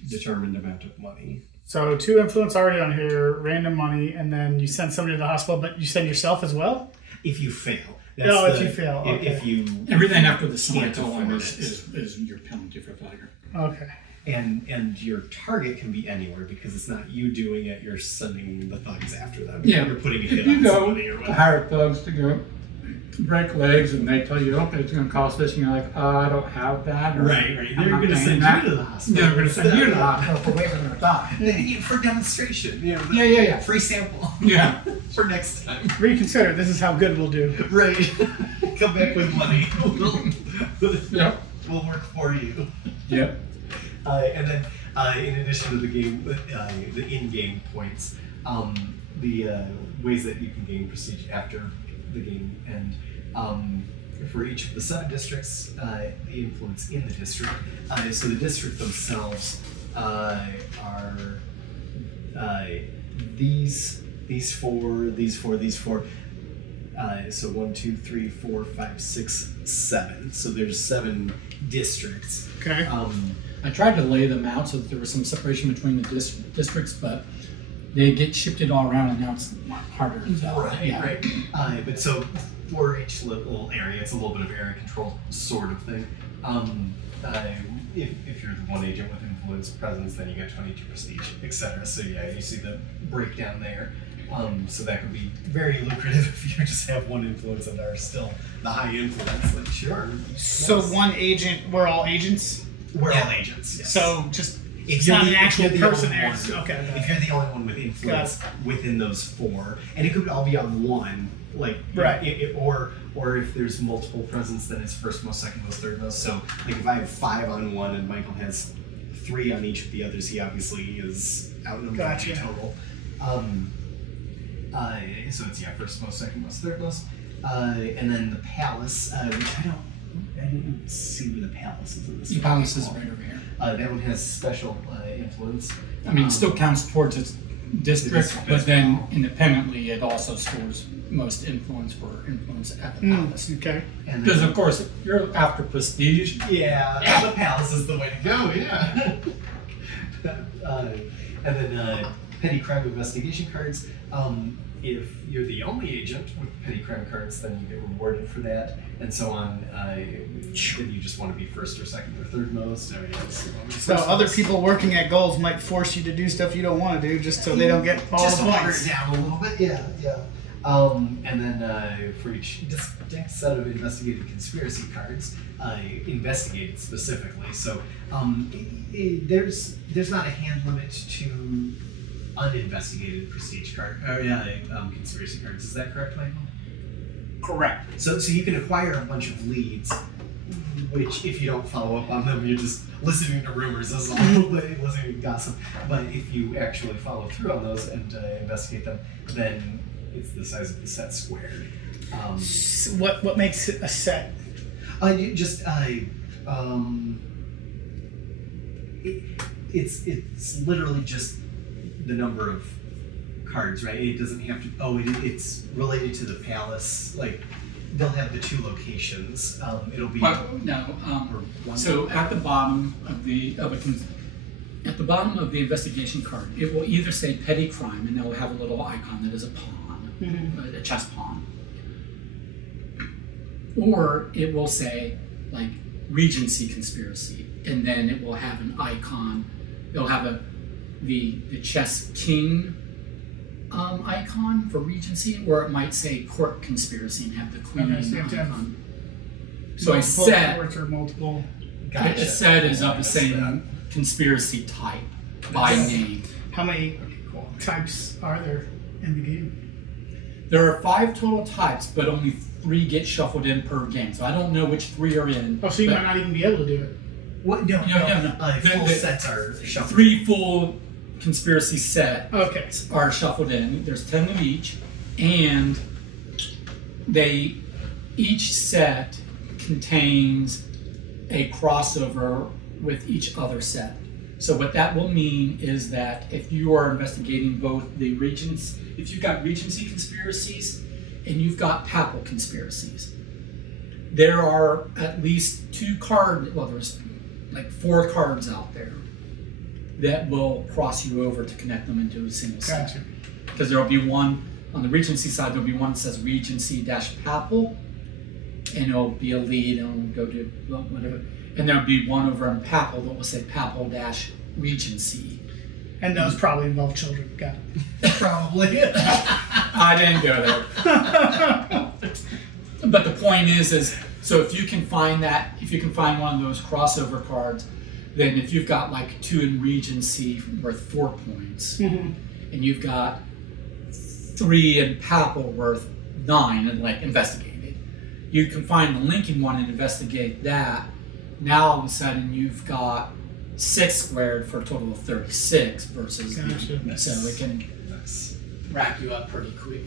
determined amount of money. So 2 influence already on here, random money, and then you send somebody to the hospital, but you send yourself as well? If you fail. If you fail. Okay. If you Everything after the can't semicolon afford is your penalty for failure. Okay. And your target can be anywhere because it's not you doing it, you're sending the thugs after them. Yeah. You're putting a If hit you on go somebody or to whatever. hire thugs to go break legs and they tell you, okay, it's going to cost this, and you're like, I don't have that. Or, Right. I'm They're not going to paying send that. you to the hospital. Yeah, they're going to send you to the hospital for waiting to die. For demonstration. Yeah. Free sample. Yeah. For next time. Reconsider. This is how good we'll do. Right. Come back with money. Yep. We'll work for you. Yep. And then, in addition to the game, the in-game points, the ways that you can gain prestige after the game, and for each of the 7 districts, the influence in the district. So the district themselves are these 4, these 4, these 4. So 1, 2, 3, 4, 5, 6, 7. So there's 7 districts. Okay. I tried to lay them out so that there was some separation between the districts, but they get shifted all around, and now it's harder to tell. Right. But so for each little area, it's a little bit of area control sort of thing. If you're the 1 agent with influence presence, then you get 22 prestige, etc. So you see the breakdown there. So that could be very lucrative if you just have 1 influence and are still the high influence. Like, sure. So yes. 1 agent, we're all agents? We're all agents. Yes. So just, If it's you're not the- an if actual you're the person only there. one- Okay. If you're the only one with influence within those 4, and it could all be on 1, like Right. or if there's multiple presents, then it's first most, second most, third most. So like if I have 5 on 1 and Michael has 3 on each of the others, he obviously is outnumbered Gotcha. total. So it's first most, second most, third most, and then the palace, which I didn't see where the palace is in this. The palace is right over here. That one has special influence. I mean, it still counts towards its district, district but as then well. independently, it also scores most influence for influence at the palace. Okay. And Because then, of course, if you're after prestige, the palace is the way to go. Yeah. And then petty crime investigation cards. If you're the only agent with petty crime cards, then you get rewarded for that, and so on. Then you just want to be first or second or third most. So other people working at goals might force you to do stuff you don't want to do just so they don't get all just the water points. it down a little bit. Yeah. And then for each distinct set of investigated conspiracy cards, investigated specifically. So there's not a hand limit to uninvestigated prestige card or conspiracy cards. Is that correct, Michael? Correct. So you can acquire a bunch of leads, which if you don't follow up on them, you're just listening to rumors, as listening to gossip. But if you actually follow through on those and investigate them, then it's the size of the set squared. So what makes it a set? It's literally just the number of cards, right? It doesn't have to. It's related to the palace. Like they'll have the 2 locations. It'll be. So at the bottom of at the bottom of the investigation card, it will either say petty crime, and it will have a little icon that is a pawn, a chess pawn. or it will say like Regency Conspiracy, and then it will have an icon. It'll have the chess king icon for Regency, or it might say Court Conspiracy and have the queen Okay, so you have to have icon. So a multiple set, courts or multiple. a set is of the same conspiracy type by name. How many types are there in the game? There are 5 total types, but only 3 get shuffled in per game. So I don't know which 3 are in. Oh, so you but might not even be able to do it. What? No. No. Full sets are shuffled. 3 full conspiracy sets Okay. are shuffled in. There's 10 of each, and each set contains a crossover with each other set. So what that will mean is that if you are investigating both the regents, if you've got Regency conspiracies and you've got papal conspiracies, there are at least 2 cards, well, there's like 4 cards out there that will cross you over to connect them into a single set. Gotcha. Because there will be one, on the Regency side, there'll be one that says Regency-Papal, and it'll be a lead, and it'll go to whatever. And there'll be one over on Papal that will say Papal-Regency. And those probably involve children. Got it. Probably. I didn't go there. But the point is, so if you can find one of those crossover cards, then if you've got like 2 in Regency worth 4 points, and you've got 3 in Papal worth 9 and like investigated, you can find the linking one and investigate that. Now all of a sudden you've got 6 squared for a total of 36 versus Gotcha. so it can wrap you up pretty quick.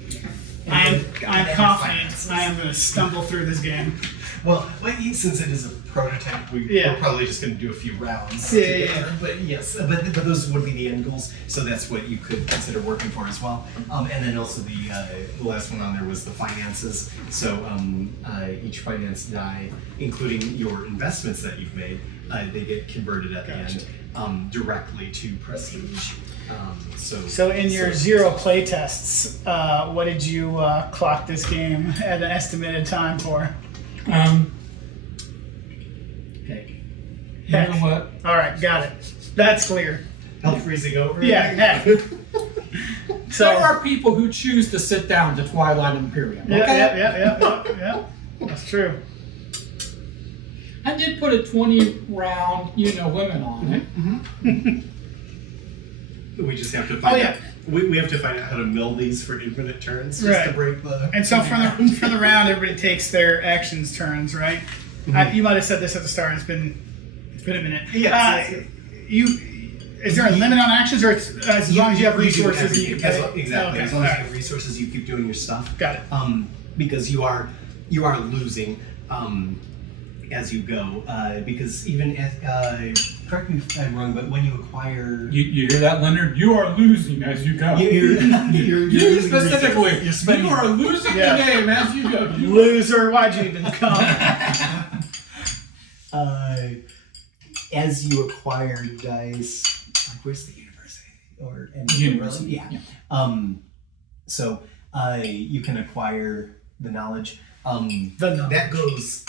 I'm confident I am going to stumble through this game. Well, since it is a prototype, we're probably just going to do a few rounds together. But yes, but those would be the end goals. So that's what you could consider working for as well. And then also the last one on there was the finances. So each finance die, including your investments that you've made, they get converted at the end directly to prestige. So in your 0 play tests, what did you clock this game at an estimated time for? Hey, you Heck. know what? All right, got it. That's clear. Hell freezing over. Yeah, heck. So There are people who choose to sit down to Twilight Imperium. Okay? yeah. That's true. I did put a 20 round, limit on it. We just have to find yeah. out. We have to find out how to mill these for infinite turns just to break the. And so for the round, everybody takes their actions turns, right? You might have said this at the start. It's been a minute. Yes. Is there a limit on actions, or it's, as long as you have resources, you can pay? Exactly. Okay. As long as you have resources, you keep doing your stuff. Got it. Because you are losing as you go. Because even as correct me if I'm wrong, but when you acquire, You hear that, Leonard? You are losing as you go. you're You losing specifically, resources. You're spending. you are losing Yeah. the game as you go. Loser, why'd you even come? As you acquire dice, like where's the university or University, yeah. So you can acquire the knowledge. That goes.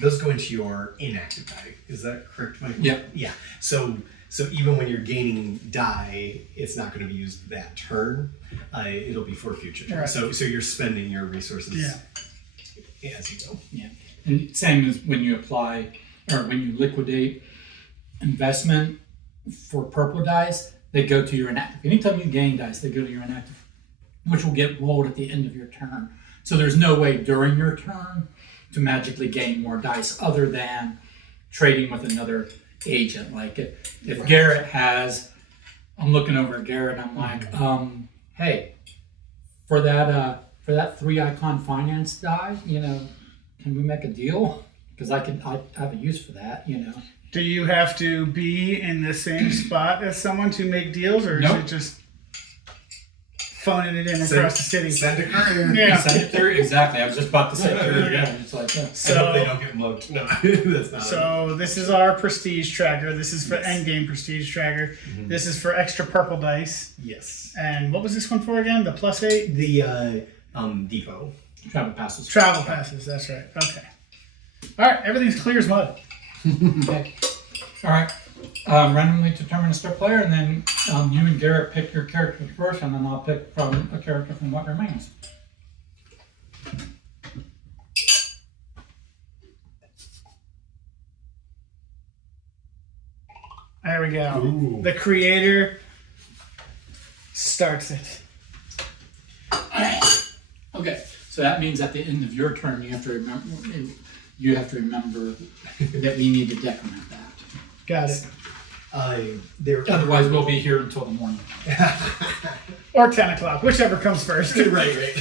Those go into your inactive die. Is that correct, Mike? Yep. Yeah. So even when you're gaining die, it's not going to be used that turn. It'll be for a future turn. Right. So you're spending your resources as you go. Yeah, and same as when you apply or when you liquidate investment for purple dice, they go to your inactive. Anytime you gain dice, they go to your inactive, which will get rolled at the end of your turn. So there's no way during your turn to magically gain more dice other than trading with another agent. Like if Garrett has, I'm looking over at Garrett and I'm like, hey, for that 3 icon finance die, can we make a deal? Because I have a use for that, Do you have to be in the same spot as someone to make deals, or is Nope. it just phoning it in across the city? Send a card. Yeah. Send it through. Exactly. I was just about to say through. Yeah. It's like, I hope they don't get mugged. No, that's not. So this is our prestige tracker. This is for endgame prestige tracker. This is for extra purple dice. Yes. And what was this one for again? The +8? The depot. Travel passes. Travel passes. That's right. Okay. All right. Everything's clear as mud. Okay. All right. Randomly determine a start player, and then you and Garrett pick your character first, and then I'll pick from a character from what remains. There we go. Ooh. The creator starts it. Okay, so that means at the end of your turn, you have to remember that we need to decrement that. Got it. Otherwise, we'll be here until the morning. Or 10 o'clock, whichever comes first. Right.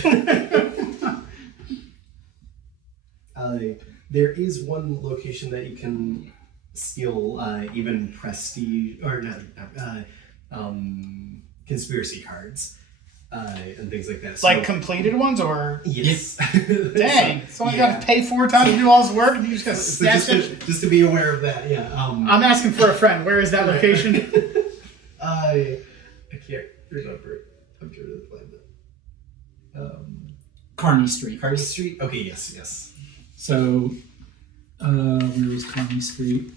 There is one location that you can steal even prestige or not conspiracy cards and things like that. So, Like completed ones, or yes. dang, someone Yeah. got to pay 4 times to do all this work, and you just got to So snatch it. just to be aware of that, yeah. I'm asking for a friend. Where is that location? I can't remember. I'm trying to find that. Kearney Street. Carney Street. Okay, yes. So, where is Kearney Street?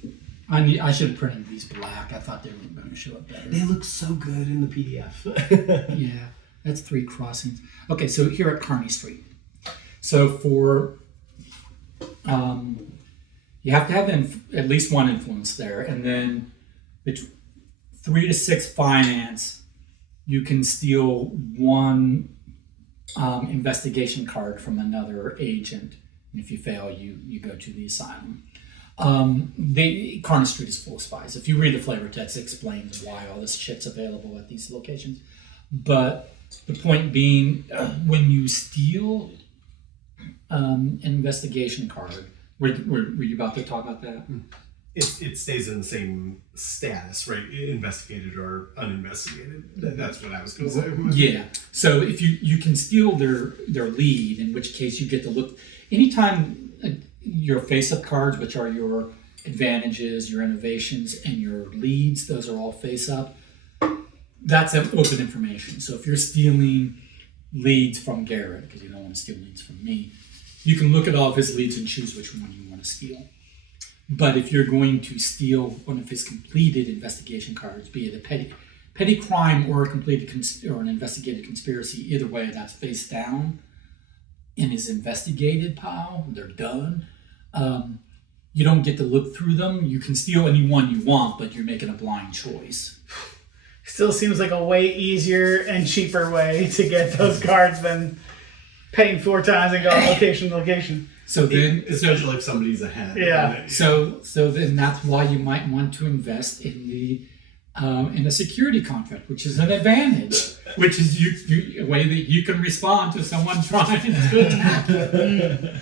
I should have printed these black. I thought they were going to show up better. They look so good in the PDF. Yeah, that's 3 crossings. Okay, so here at Kearney Street. So for, you have to have at least one influence there, and then 3 to 6 finance, you can steal 1 investigation card from another agent. And if you fail, you go to the asylum. Kearney Street is full of spies. If you read the flavor text, it explains why all this shit's available at these locations. But the point being, when you steal an investigation card, were you about to talk about that? It stays in the same status, right? Investigated or uninvestigated. That's what I was going to say. Yeah. So if you can steal their lead, in which case you get to look anytime your face-up cards, which are your advantages, your innovations, and your leads, those are all face-up. That's open information. So if you're stealing leads from Garrett, because you don't want to steal leads from me, you can look at all of his leads and choose which one you want to steal. But if you're going to steal one of his completed investigation cards, be it a petty crime or a completed or an investigated conspiracy, either way, that's face down in his investigated pile. They're done. You don't get to look through them. You can steal any one you want, but you're making a blind choice. Still seems like a way easier and cheaper way to get those cards than paying 4 times and going location to location. So then, especially if somebody's ahead. Yeah. So then that's why you might want to invest in a security contract, which is an advantage, which is a way that you can respond to someone trying to.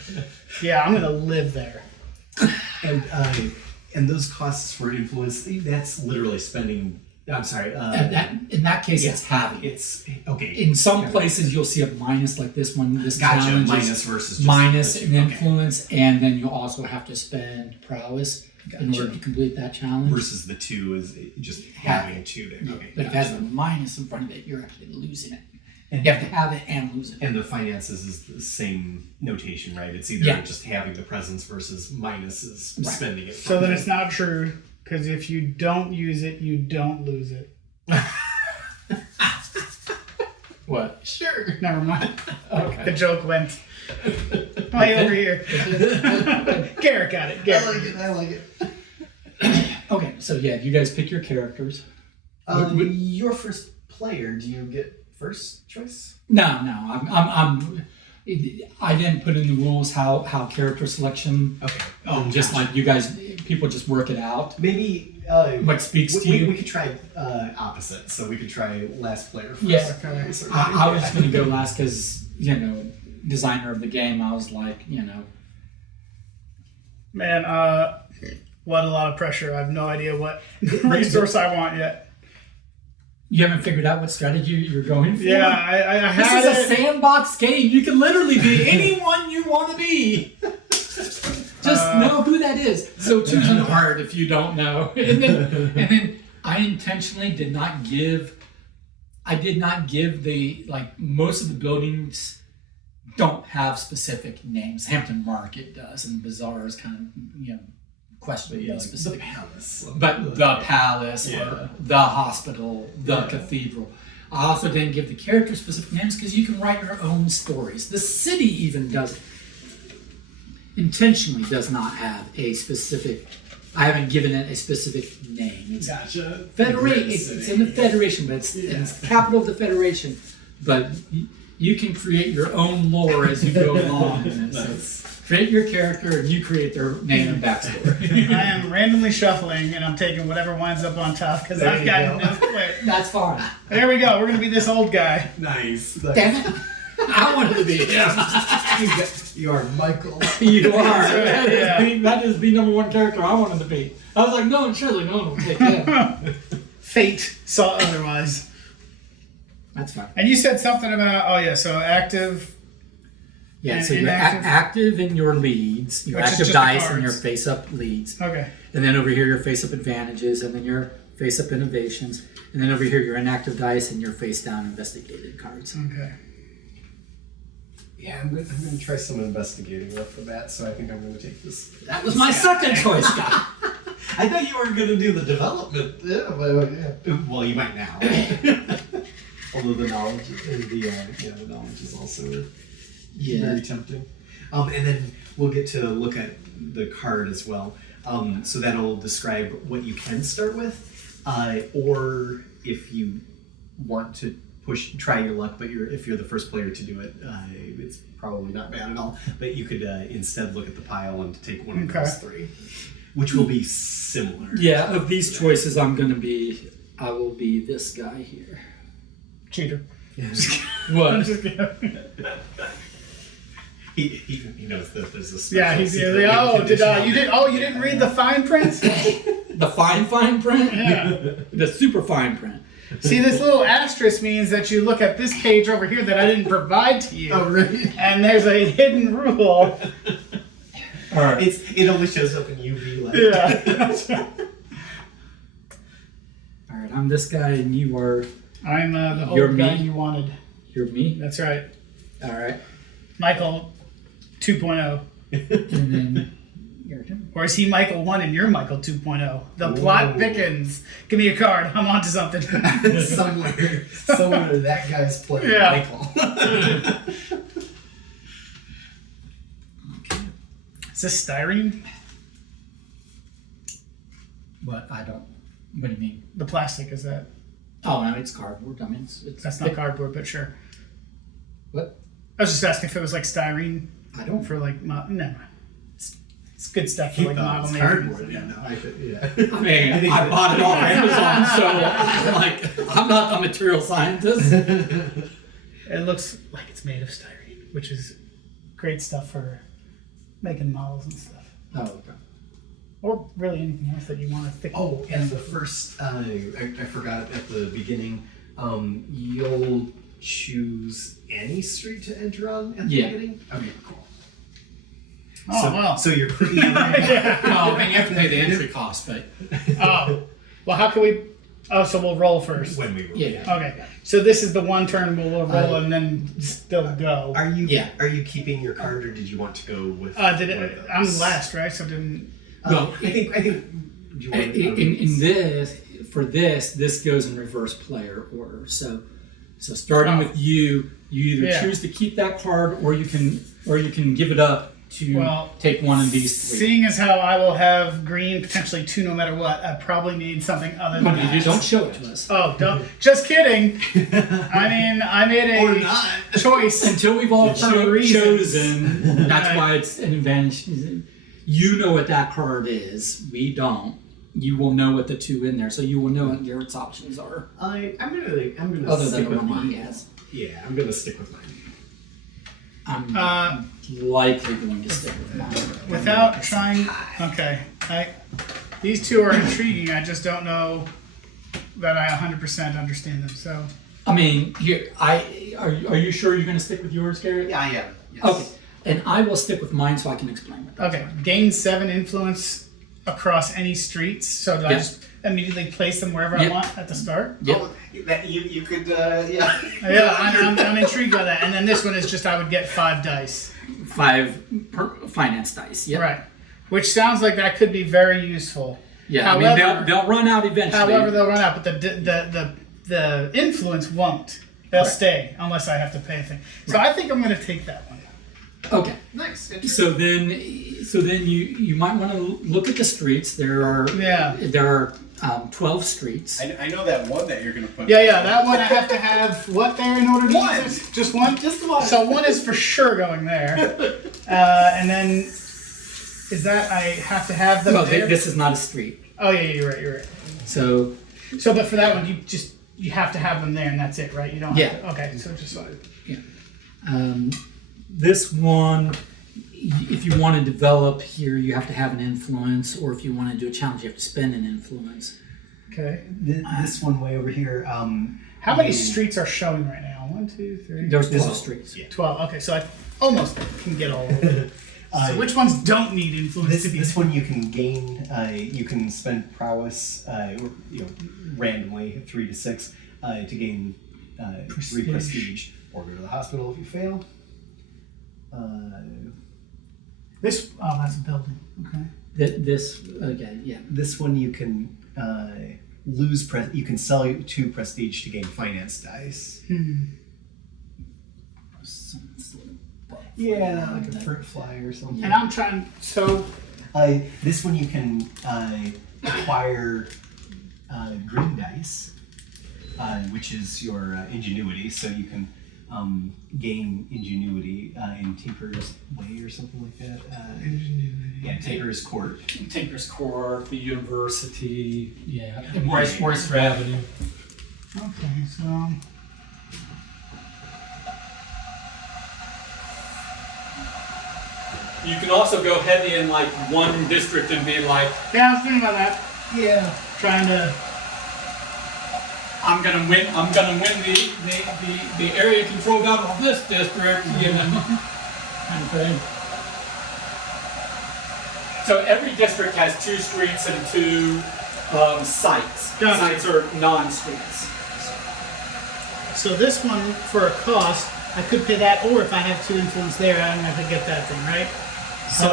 Yeah, I'm gonna live there. And those costs for influence, that's literally spending. I'm sorry. In that case, it's having. It's okay. In some places, you'll see a minus like this one. This Gotcha. challenge Minus versus just minus the an two. influence, and then you'll also have to spend prowess in order to complete that challenge. Versus the 2 is just having 2 there. Okay. But if it has a minus in front of it, you're actually losing it. And you have to have it and lose it. And the finances is the same notation, right? It's either just having the presence versus minus is spending it. So then it's not true, because if you don't use it, you don't lose it. What? Sure. Never mind. Okay. The joke went way over here. Garrett got it. Garrett. I like it. Okay, so yeah, you guys pick your characters. Your first player, do you get first choice? No, I didn't put in the rules how character selection. Okay. Just like you guys, people just work it out. Maybe What speaks to we, you? we could try opposite, so we could try last player first. Yeah. Okay. I was just going to go last because, designer of the game, I was like, Man, what a lot of pressure. I have no idea what resource I want yet. You haven't figured out what strategy you're going for? Yeah, I This had is a it. sandbox game. You can literally be anyone you want to be. Just know who that is. So choose an art if you don't know. And then I intentionally did not give the, most of the buildings don't have specific names. Hampton Market does, and Bazaar is kind of questionably Yeah, like specific. the palace. But the palace, Yeah. or the hospital, the cathedral. I also didn't give the character specific names because you can write your own stories. The city even intentionally does not have a specific. I haven't given it a specific name. It's Gotcha. Federation. It's in the Federation, but it's the capital of the Federation. But you can create your own lore as you go along. And so create your character, and you create their name and backstory. I am randomly shuffling, and I'm taking whatever winds up on top because I've got no clue. That's fine. There we go. We're gonna be this old guy. Nice. Damn it! I wanted to be him. You are Michael. You are. Yeah. That is the number one character I wanted to be. I was like, no, surely no one will take him. Fate saw otherwise. That's fine. And you said something about so active. Yeah, And so you're inactive? active in your leads, your Which is active just the dice, and your cards. face-up leads. Okay. And then over here, your face-up advantages, and then your face-up innovations. And then over here, your inactive dice and your face-down investigated cards. Okay. Yeah, I'm gonna try some investigating off the bat, so I think I'm gonna take this. That was my second choice, guy. I thought you were gonna do the development. Yeah, well, you might now. Although the knowledge, the knowledge is also very tempting. And then we'll get to look at the card as well. So that'll describe what you can start with, or if you want to try your luck, but if you're the first player to do it, it's probably not bad at all. But you could instead look at the pile and take one of those three, which will be similar. Yeah, of these choices, I will be this guy here. Cheater. What? I'm just kidding. He knows that there's a special Yeah, he's secret you didn't read the fine print? The fine print? Yeah. The super fine print. See, this little asterisk means that you look at this page over here that I didn't provide to you. Oh, really? And there's a hidden rule. All right. It only shows up in UV light. Yeah. All right, I'm this guy, and you are. I'm the You're old guy me? you wanted. You're me. That's right. All right, Michael 2.0. and then you're him. Or is he Michael 1 and you're Michael 2.0? The plot thickens. Give me a card. I'm onto something. somewhere that guy's playing Yeah. Michael. Is this styrene? But I don't. What do you mean? The plastic, is that? Oh no, it's cardboard. I mean, it's That's not cardboard, but sure. What? I was just asking if it was like styrene I don't. for like, no. It's good stuff for He like thought it model was making. cardboard. Yeah, no, I mean, I bought it off Amazon, so I'm not a material scientist. It looks like it's made of styrene, which is great stuff for making models and stuff. Oh, okay. Or really anything else that you want to thicken. Oh, and the first, I forgot at the beginning, you'll choose any street to enter on at the beginning? Okay, cool. Oh, wow. So you're pretty... Well, I mean, you have to pay the entry cost, but Oh, well, how can we? Oh, so we'll roll first. when we roll. Yeah. Okay, so this is the one turn we'll roll and then still go. Are you Yeah. Are you keeping your card, or did you want to go with? I'm one of the those? last, right? So didn't. well, I think. Do you want in this goes in reverse player order. So starting with you either choose to keep that card, or you can give it up to take one of these three. Seeing as how I will have green, potentially 2 no matter what, I probably need something other than You that. don't show it to us Oh, don't. Just kidding. I mean, I made or a not? choice. until we've all For reasons. chosen. That's Right. why it's an advantage. You know what that card is. We don't. You will know what the two in there, so you will know what your options are. I'm gonna Other stick than the with one he mine. has. Yeah, I'm gonna stick with mine. I'm likely going to stick with mine. Without trying. Okay. These two are intriguing. I just don't know that I 100% understand them. So. I mean, are you sure you're going to stick with yours, Garrett? Yeah, I am. Yes. Okay, and I will stick with mine so I can explain it. Okay. Gain 7 influence across any streets. So do I Yeah. just immediately place them wherever I Yep. want at the start? Yep. Oh, that you could yeah. Yeah, I'm intrigued by that. And then this one is just I would get 5 dice. 5 finance dice. Yep. Right. Which sounds like that could be very useful. Yeah, However, I mean, they'll run out eventually. However, they'll run out, but the influence won't. They'll stay unless I have to pay a thing. So I think I'm going to take that one. Okay. Nice. So then you might want to look at the streets. There are 12 streets. I know that one that you're gonna put. Yeah, that one I have to have what there in order to One. use it? Just one? Just one. So one is for sure going there. And then is that I have to have them Well, there? this is not a street. Oh yeah, you're right. So So, but for that one, you have to have them there, and that's it, right? You don't. Yeah. Have to, okay, so just this one, if you want to develop here, you have to have an influence, or if you want to do a challenge, you have to spend an influence. okay. This one way over here. How many streets are showing right now? 1, 2, 3. There's This 12 is- streets. yeah. 12. Okay, so I almost can get all of them. So which ones don't need influence to be? This one you can gain. You can spend prowess, randomly 3 to 6 to gain 3 prestige, or go to the hospital if you fail. This. Oh, that's a building. Okay. This again, yeah. This one you can lose. You can sell 2 prestige to gain finance dice. Yeah, like a fruit fly or something. And I'm trying. So This one you can acquire green dice, which is your ingenuity. So you can gain ingenuity in Tinker's Way or something like that. Yeah, Tinker's Court. Tinker's Court, the university, yeah, Royster Avenue. okay, so. You can also go heavy in like one district and be like, Yeah, I was thinking about that. Yeah. Trying to. I'm gonna win the area controlled out of this district, you know. Kind of thing. So every district has 2 streets and 2 sites. Gotcha. Sites are non-streets. So this one for a cost, I could pay that, or if I have 2 influence there, I'm gonna have to get that thing, right? So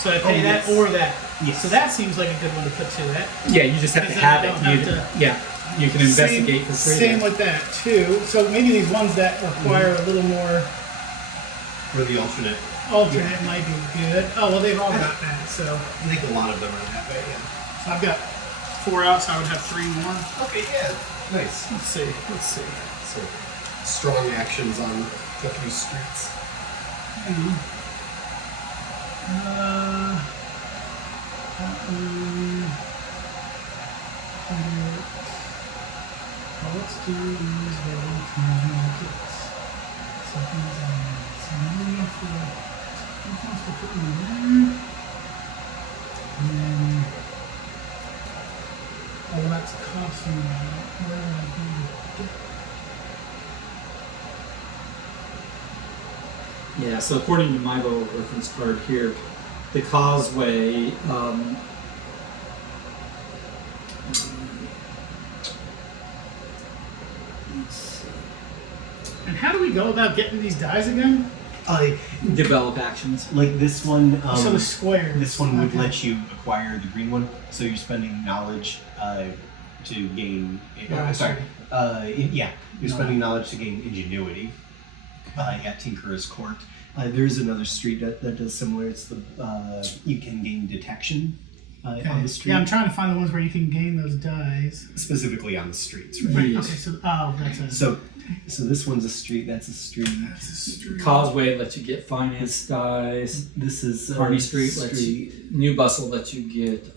So I pay Oh, that yes. or that. Yes. So that seems like a good one to put to it. Yeah, you just have to Because then have you it. don't have to- Yeah, you can investigate for free. Same with that too. So maybe these ones that require a little more or the alternate. alternate might be good. Oh well, they've all got that. So I think a lot of them are that way. Yeah. I've got 4 out, so I would have 3 more. Okay. Yeah. Nice. Let's see. So strong actions on a few streets. Let's do these where we can make it. Something's on there. So maybe for to put in there. And then oh, that's costing me. Where would I do it? Yeah, so according to my little reference card here, the causeway, let's see, And how do we go about getting these dies again? develop actions. Like this one. So the squares. This one would Okay. let you acquire the green one, so you're spending knowledge to gain. Gotcha. Sorry, you're spending knowledge to gain ingenuity at Tinker's Court. There's another street that does similar. It's the you can gain detection on the street, Yeah, I'm trying to find the ones where you can gain those dies. specifically on the streets. Right? Right. Yes. Okay. So that's a. So this one's a street. That's a street. Causeway lets you get finance dice. This is Kearney Street lets you, New Bustle lets you get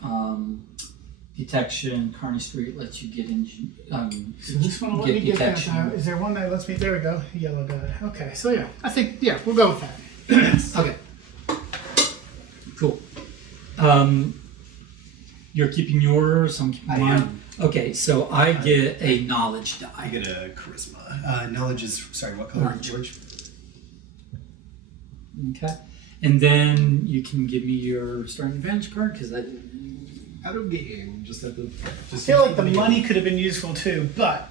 detection. Kearney Street lets you get So this one will let me get that. Is there one that lets me? There we go. Yellow got it. Okay. So yeah, I think we'll go with that. Okay. Cool. You're keeping yours. I'm keeping I mine. am. Okay, so I get a knowledge die. I get a charisma. Knowledge is what color, Orange. George? Okay, and then you can give me your starting advantage card because I. out of game. Just have to. I feel like the money could have been useful too, but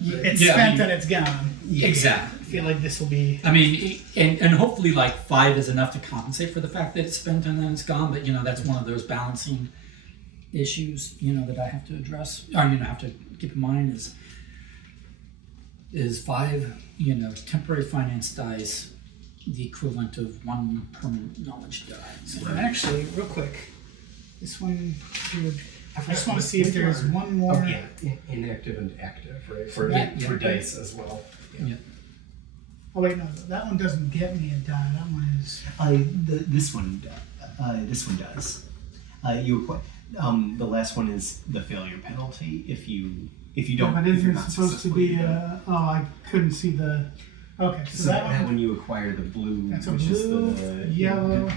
it's Yeah, I spent mean- and it's gone. Exactly. I feel like this will be. I mean, and hopefully like 5 is enough to compensate for the fact that it's spent and then it's gone. But that's one of those balancing issues that I have to address, or have to keep in mind is 5 temporary finance dice the equivalent of 1 permanent knowledge die. So actually, real quick, this one. I just want to see if there's one more. Oh, yeah, inactive and active, right? For dice as well. Yeah. Oh wait, no, that one doesn't get me a die. That one is. This one does. The last one is the failure penalty. If you don't, But if you're isn't not it supposed to successful, be? you don't. I couldn't see the. Okay, so So that that one. when you acquire the blue, That's a which blue, is the yellow.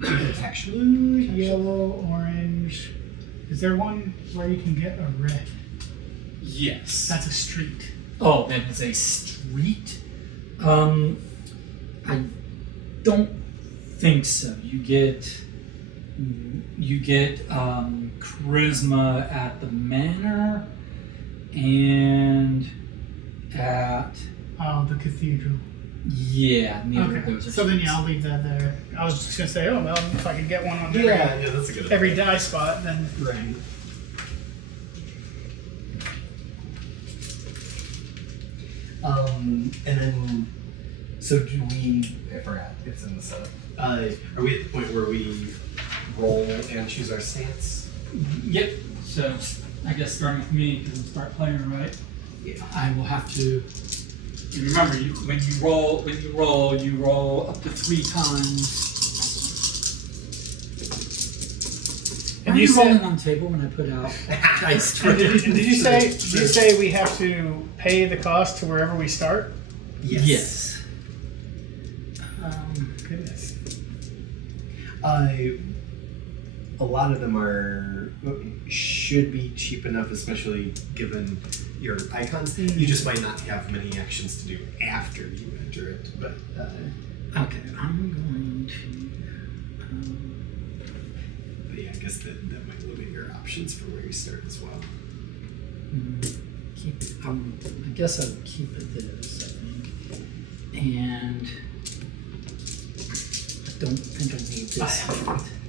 protection. Blue, yellow, orange. Is there one where you can get a red? Yes. That's a street. Oh, that is a street. I don't think so. You get charisma at the manor and at Oh, the cathedral. neither of Okay. those are So then, streets. I'll leave that there. I was just gonna say, oh well, if I could get one on Yeah, that's a good. every die spot, then. Right. And then, so do we? I forgot. It's in the setup. Are we at the point where we roll and choose our stance? Yep. So I guess starting with me because I'm start playing, right? Yeah. I will have to. And remember, when you roll up to 3 times. And Are you you said- rolling on the table when I put out dice? And did you say we have to pay the cost to wherever we start? Yes. Goodness. A lot of them should be cheap enough, especially given your icons. You just might not have many actions to do after you enter it, but. Okay, I'm going to. But yeah, I guess that might limit your options for where you start as well. Keep. I guess I would keep it this. I think, and I don't think I need this.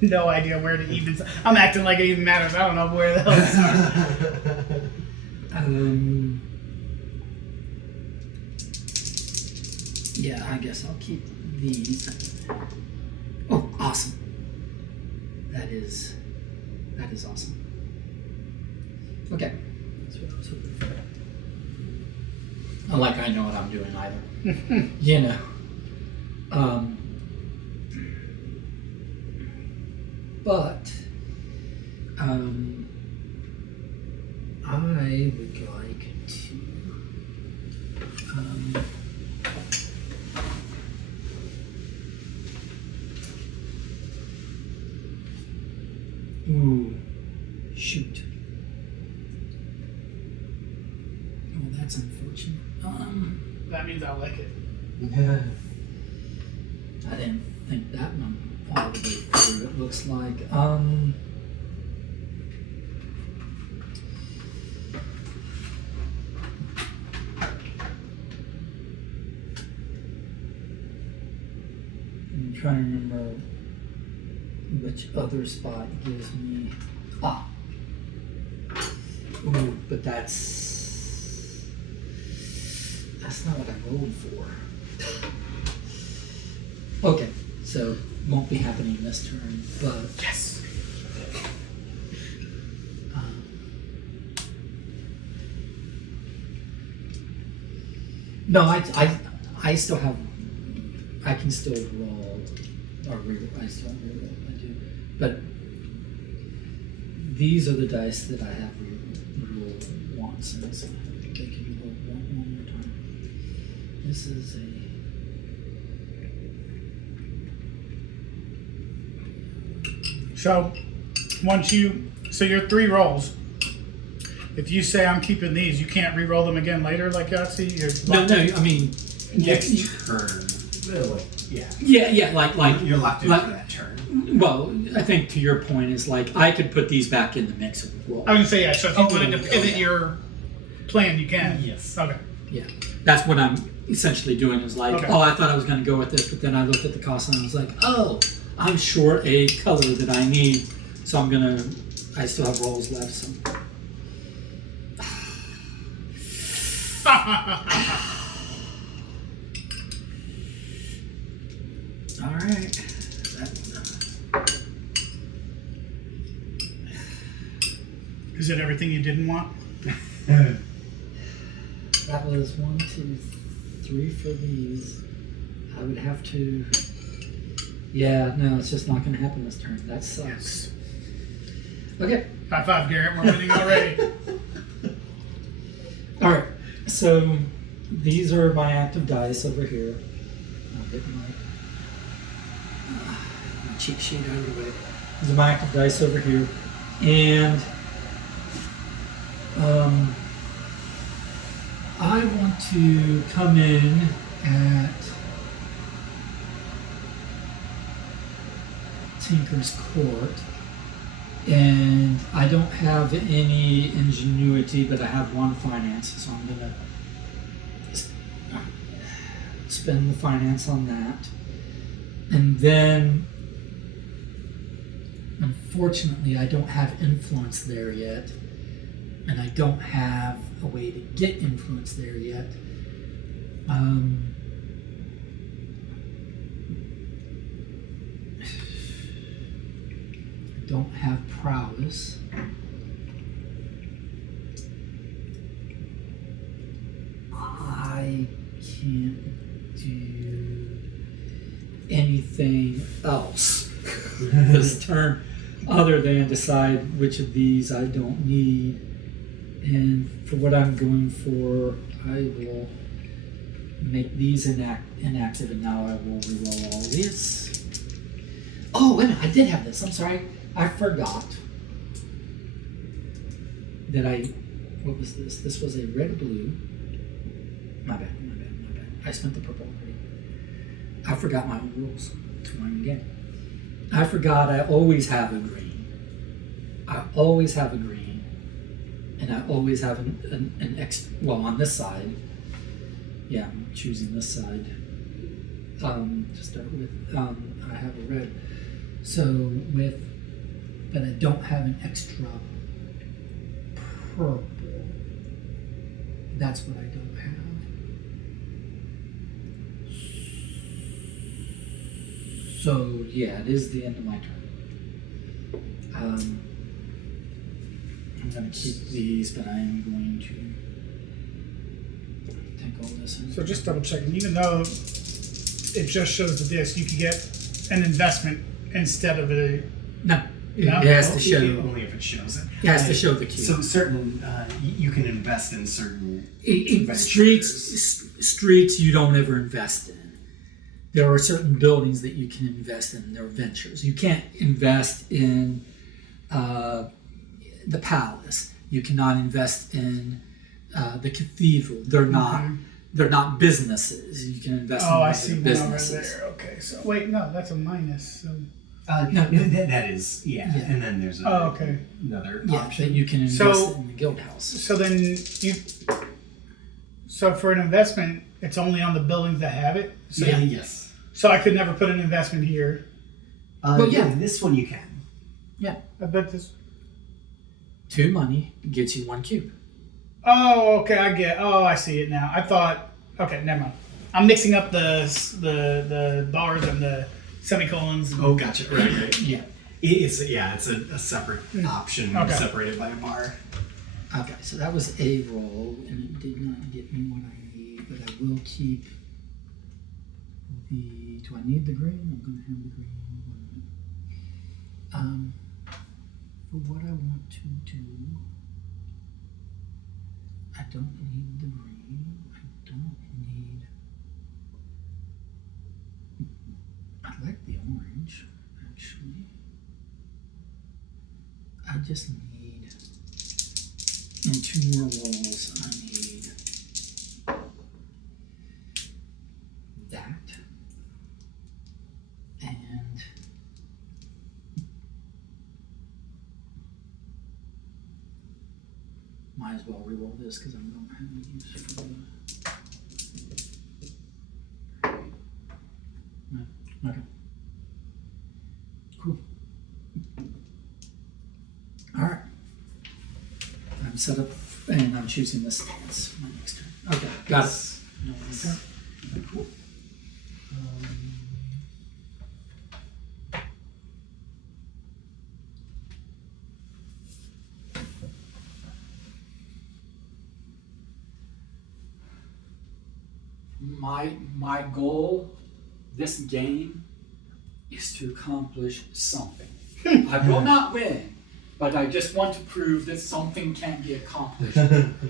No idea where to even. I'm acting like it even matters. I don't know where the hell to start. Yeah, I guess I'll keep these. Oh, awesome. That is awesome. Okay. That's what I was hoping for. Not like I know what I'm doing either. But I would like to ooh, shoot. Oh, that's unfortunate. That means I like it. I didn't think that one all the way through. It looks like I'm trying to remember which other spot gives me ooh, but that's not what I rolled for. Okay, so won't be happening this turn, but Yes. No, I still have. I can still roll, or I still reroll. I do, but these are the dice that I have reroll once, and so they can be rolled one more time. This is a. So, so your 3 rolls. If you say I'm keeping these, you can't re-roll them again later, like Yahtzee. You're No, locked in. I mean, Next turn. Yeah. Yeah, like You're locked in like- for that turn. well, I think to your point is like I could put these back in the mix of the roll. I was gonna say, yeah, so if you Oh, wanted to yeah. pivot your plan, you can. Yes. Okay. Yeah, that's what I'm essentially doing. Is like, Okay. oh, I thought I was going to go with this, but then I looked at the cost and I was like, oh, I'm short a color that I need, so I still have rolls left. So all right. Is it everything you didn't want? That was 1, 2, 3 for these. I would have to. Yeah, no, it's just not going to happen this turn. That sucks. Okay. High five, Garrett. We're winning already. All right. So these are my active dice over here. I'll get my cheat sheet out of the way. These are my active dice over here, and I want to come in at Tinker's Court, and I don't have any ingenuity, but I have 1 finance, so I'm gonna spend the finance on that. And then, unfortunately, I don't have influence there yet, and I don't have a way to get influence there yet. I don't have prowess. I can't do anything else this turn other than decide which of these I don't need. And for what I'm going for, I will make these inactive, and now I will reroll all this. Oh, wait a minute, I did have this. I'm sorry. I forgot that what was this? This was a red blue. My bad. I spent the purple already. I forgot my own rules. It's one again. I forgot I always have a green. And I always have an X, well, on this side. Yeah, I'm choosing this side. To start with, I have a red. So but I don't have an extra purple. That's what I don't have. So yeah, it is the end of my turn. I'm going to keep these, but I am going to take all this. So just double checking. Even though it just shows the disc, you could get an investment instead of a. No, it No? has to show. Only if it shows it. It has to show the cube. So certain, you can invest in certain. In streets you don't ever invest in. There are certain buildings that you can invest in. They're ventures. You can't invest in the palace. You cannot invest in the cathedral. They're not businesses. You can invest Oh, in I see one over businesses. there. Okay, so wait, no, that's a minus. So. No. That is, yeah. Yeah. And then there's Okay. another Yeah, option. that you can invest So- in the guild house. So then you. So for an investment, it's only on the buildings that have it. So, Yeah, yes. so I could never put an investment here. Well, yeah. This one you can. I bet this. 2 money gets you 1 cube. Oh, okay, I see it now. I thought. Okay, never mind. I'm mixing up the bars and the semicolons. And, Oh, gotcha. Right. Yeah. It's a separate option Okay. separated by a bar. Okay, so that was a roll, and it did not get me what I need, but I will keep the. Do I need the green? I'm going to have the green. For what I want to do, I don't need the green. I don't need. I like the orange, actually. I just need. And 2 more rolls, I need that. might as well re-roll this because I don't have any use for the. No? Okay. Cool. All right. I'm set up and I'm choosing this stance my next turn. Okay, got it. No, okay. Cool. My goal this game is to accomplish something. I will not win, but I just want to prove that something can be accomplished.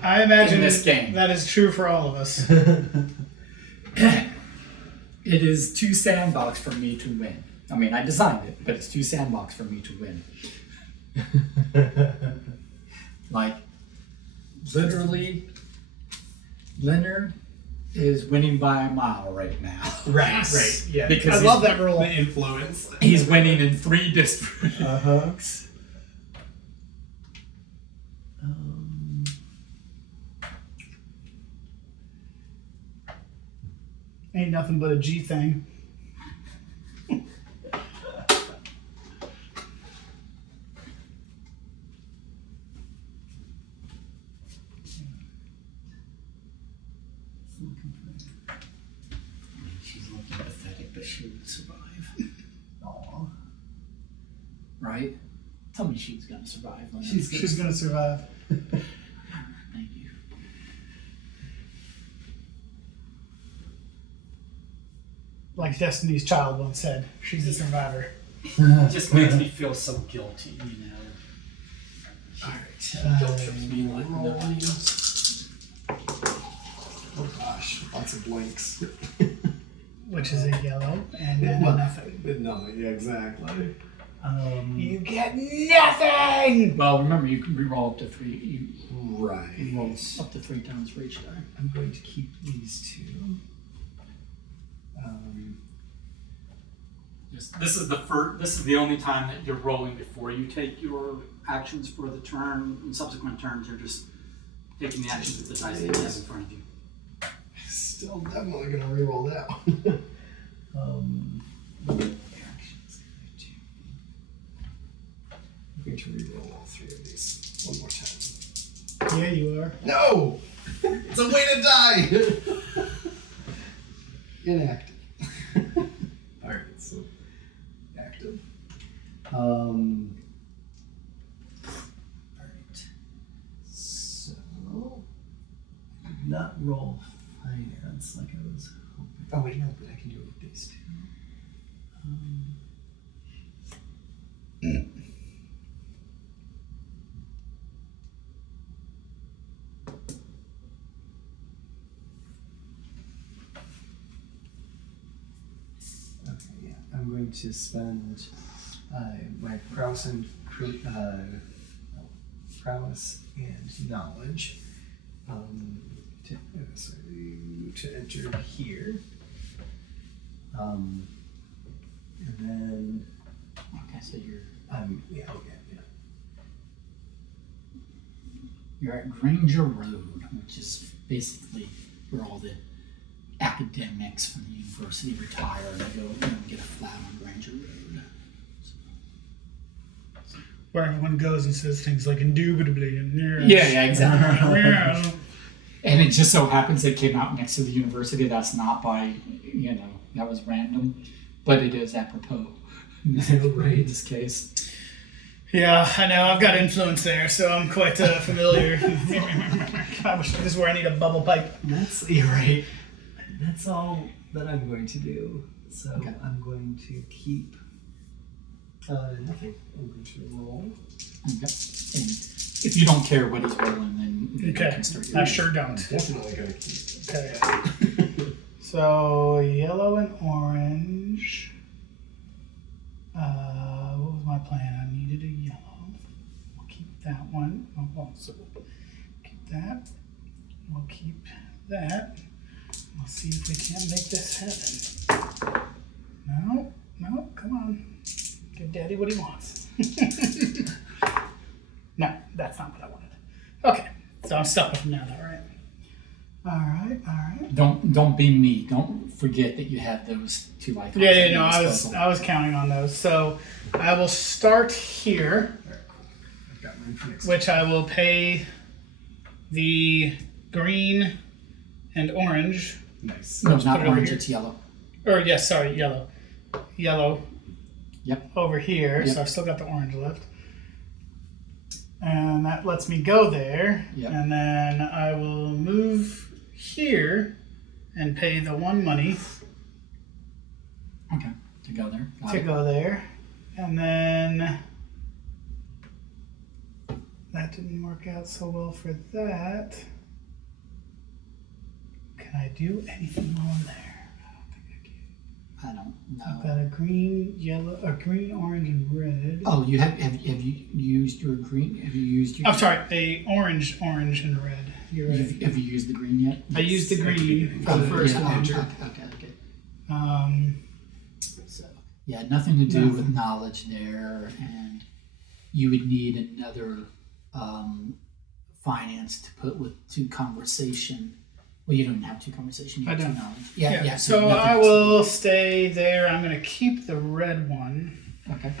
I imagine In this game. that is true for all of us. It is too sandbox for me to win. I mean, I designed it, but it's too sandbox for me to win. Like, literally, Leonard is winning by a mile right now. Right. Yeah. Because I love that rule. The influence. he's winning in 3 districts. Ain't nothing but a G thing. She's looking pathetic, but she would survive. Aww. Right? Tell me she's gonna survive. Leonard. She's gonna survive. Thank you. Like Destiny's Child once said, she's a survivor. It just makes me feel so guilty, you know. Alright. Guilt trips me like nobody else. Oh gosh, lots of blanks. Which is a yellow and then nothing. Nothing, yeah, exactly. You get nothing! Well, remember you can reroll up to 3. You Right. roll up to 3 times for each die. I'm going to keep these two. This is the first. This is the only time that you're rolling before you take your actions for the turn. In subsequent turns, you're just taking the actions with the dice that you have in front of you. Still definitely gonna reroll that one. Actions. I'm going to reroll all 3 of these one more time. Yeah, you are. No! It's a way to die! Inactive. Alright, so active. Alright. So I did not roll finance like I was hoping. Oh wait, no, but I can do it with these two. Okay, yeah. I'm going to spend my prowess and knowledge to enter here. And then Okay, so you're you're at Granger Road, which is basically where all the academics from the university retire and they go and get a flat on Granger Road. Where everyone goes and says things like indubitably and Yeah, exactly. yeah. And it just so happens they came out next to the university. That's not by, that was random, but it is apropos. Right. In this case. Yeah, I know. I've got influence there, so I'm quite familiar. I wish this is where I need a bubble pipe. you're right. That's all that I'm going to do. So Okay. I'm going to keep nothing. I'm going to roll. Okay. And if you don't care what he's rolling, then you Okay, can start I sure don't. Definitely going to keep. Okay. So yellow and orange. What was my plan? I needed a yellow. We'll keep that one. Oh, so we'll keep that. We'll keep that. We'll see if we can't make this happen. No, come on. Give Daddy what he wants. No, that's not what I wanted. Okay, So I'm stuck with them now, though, right? All right. Don't be me. Don't forget that you have those 2 icons. Yeah, at no, your I disposal. was counting on those. So I will start here, I've got mine for next. which I will pay the green and orange. Nice. No, Put not it over orange. here. It's yellow. Or yes, sorry, yellow. Yellow Yep. over here. Yep. So I've still got the orange left. And that lets me go there. Yep. And then I will move here and pay the 1 money Okay. To go there. Got to it. go there. And then that didn't work out so well for that. Can I do anything while I'm there? I don't I've know. got a green, yellow, a green, orange, and red. Oh, you have you used your green? Have you used your? I'm sorry, a orange, and red. You're right. Have you used the green yet? I used the green for Oh, the first yeah, one. Okay. So yeah, nothing to do Nothing. with knowledge there, and you would need another finance to put with 2 conversation. Well, you don't have 2 conversation. You I have 2 don't. knowledge. Yeah. So nothing I else. will stay there. I'm going to keep the red one, Okay.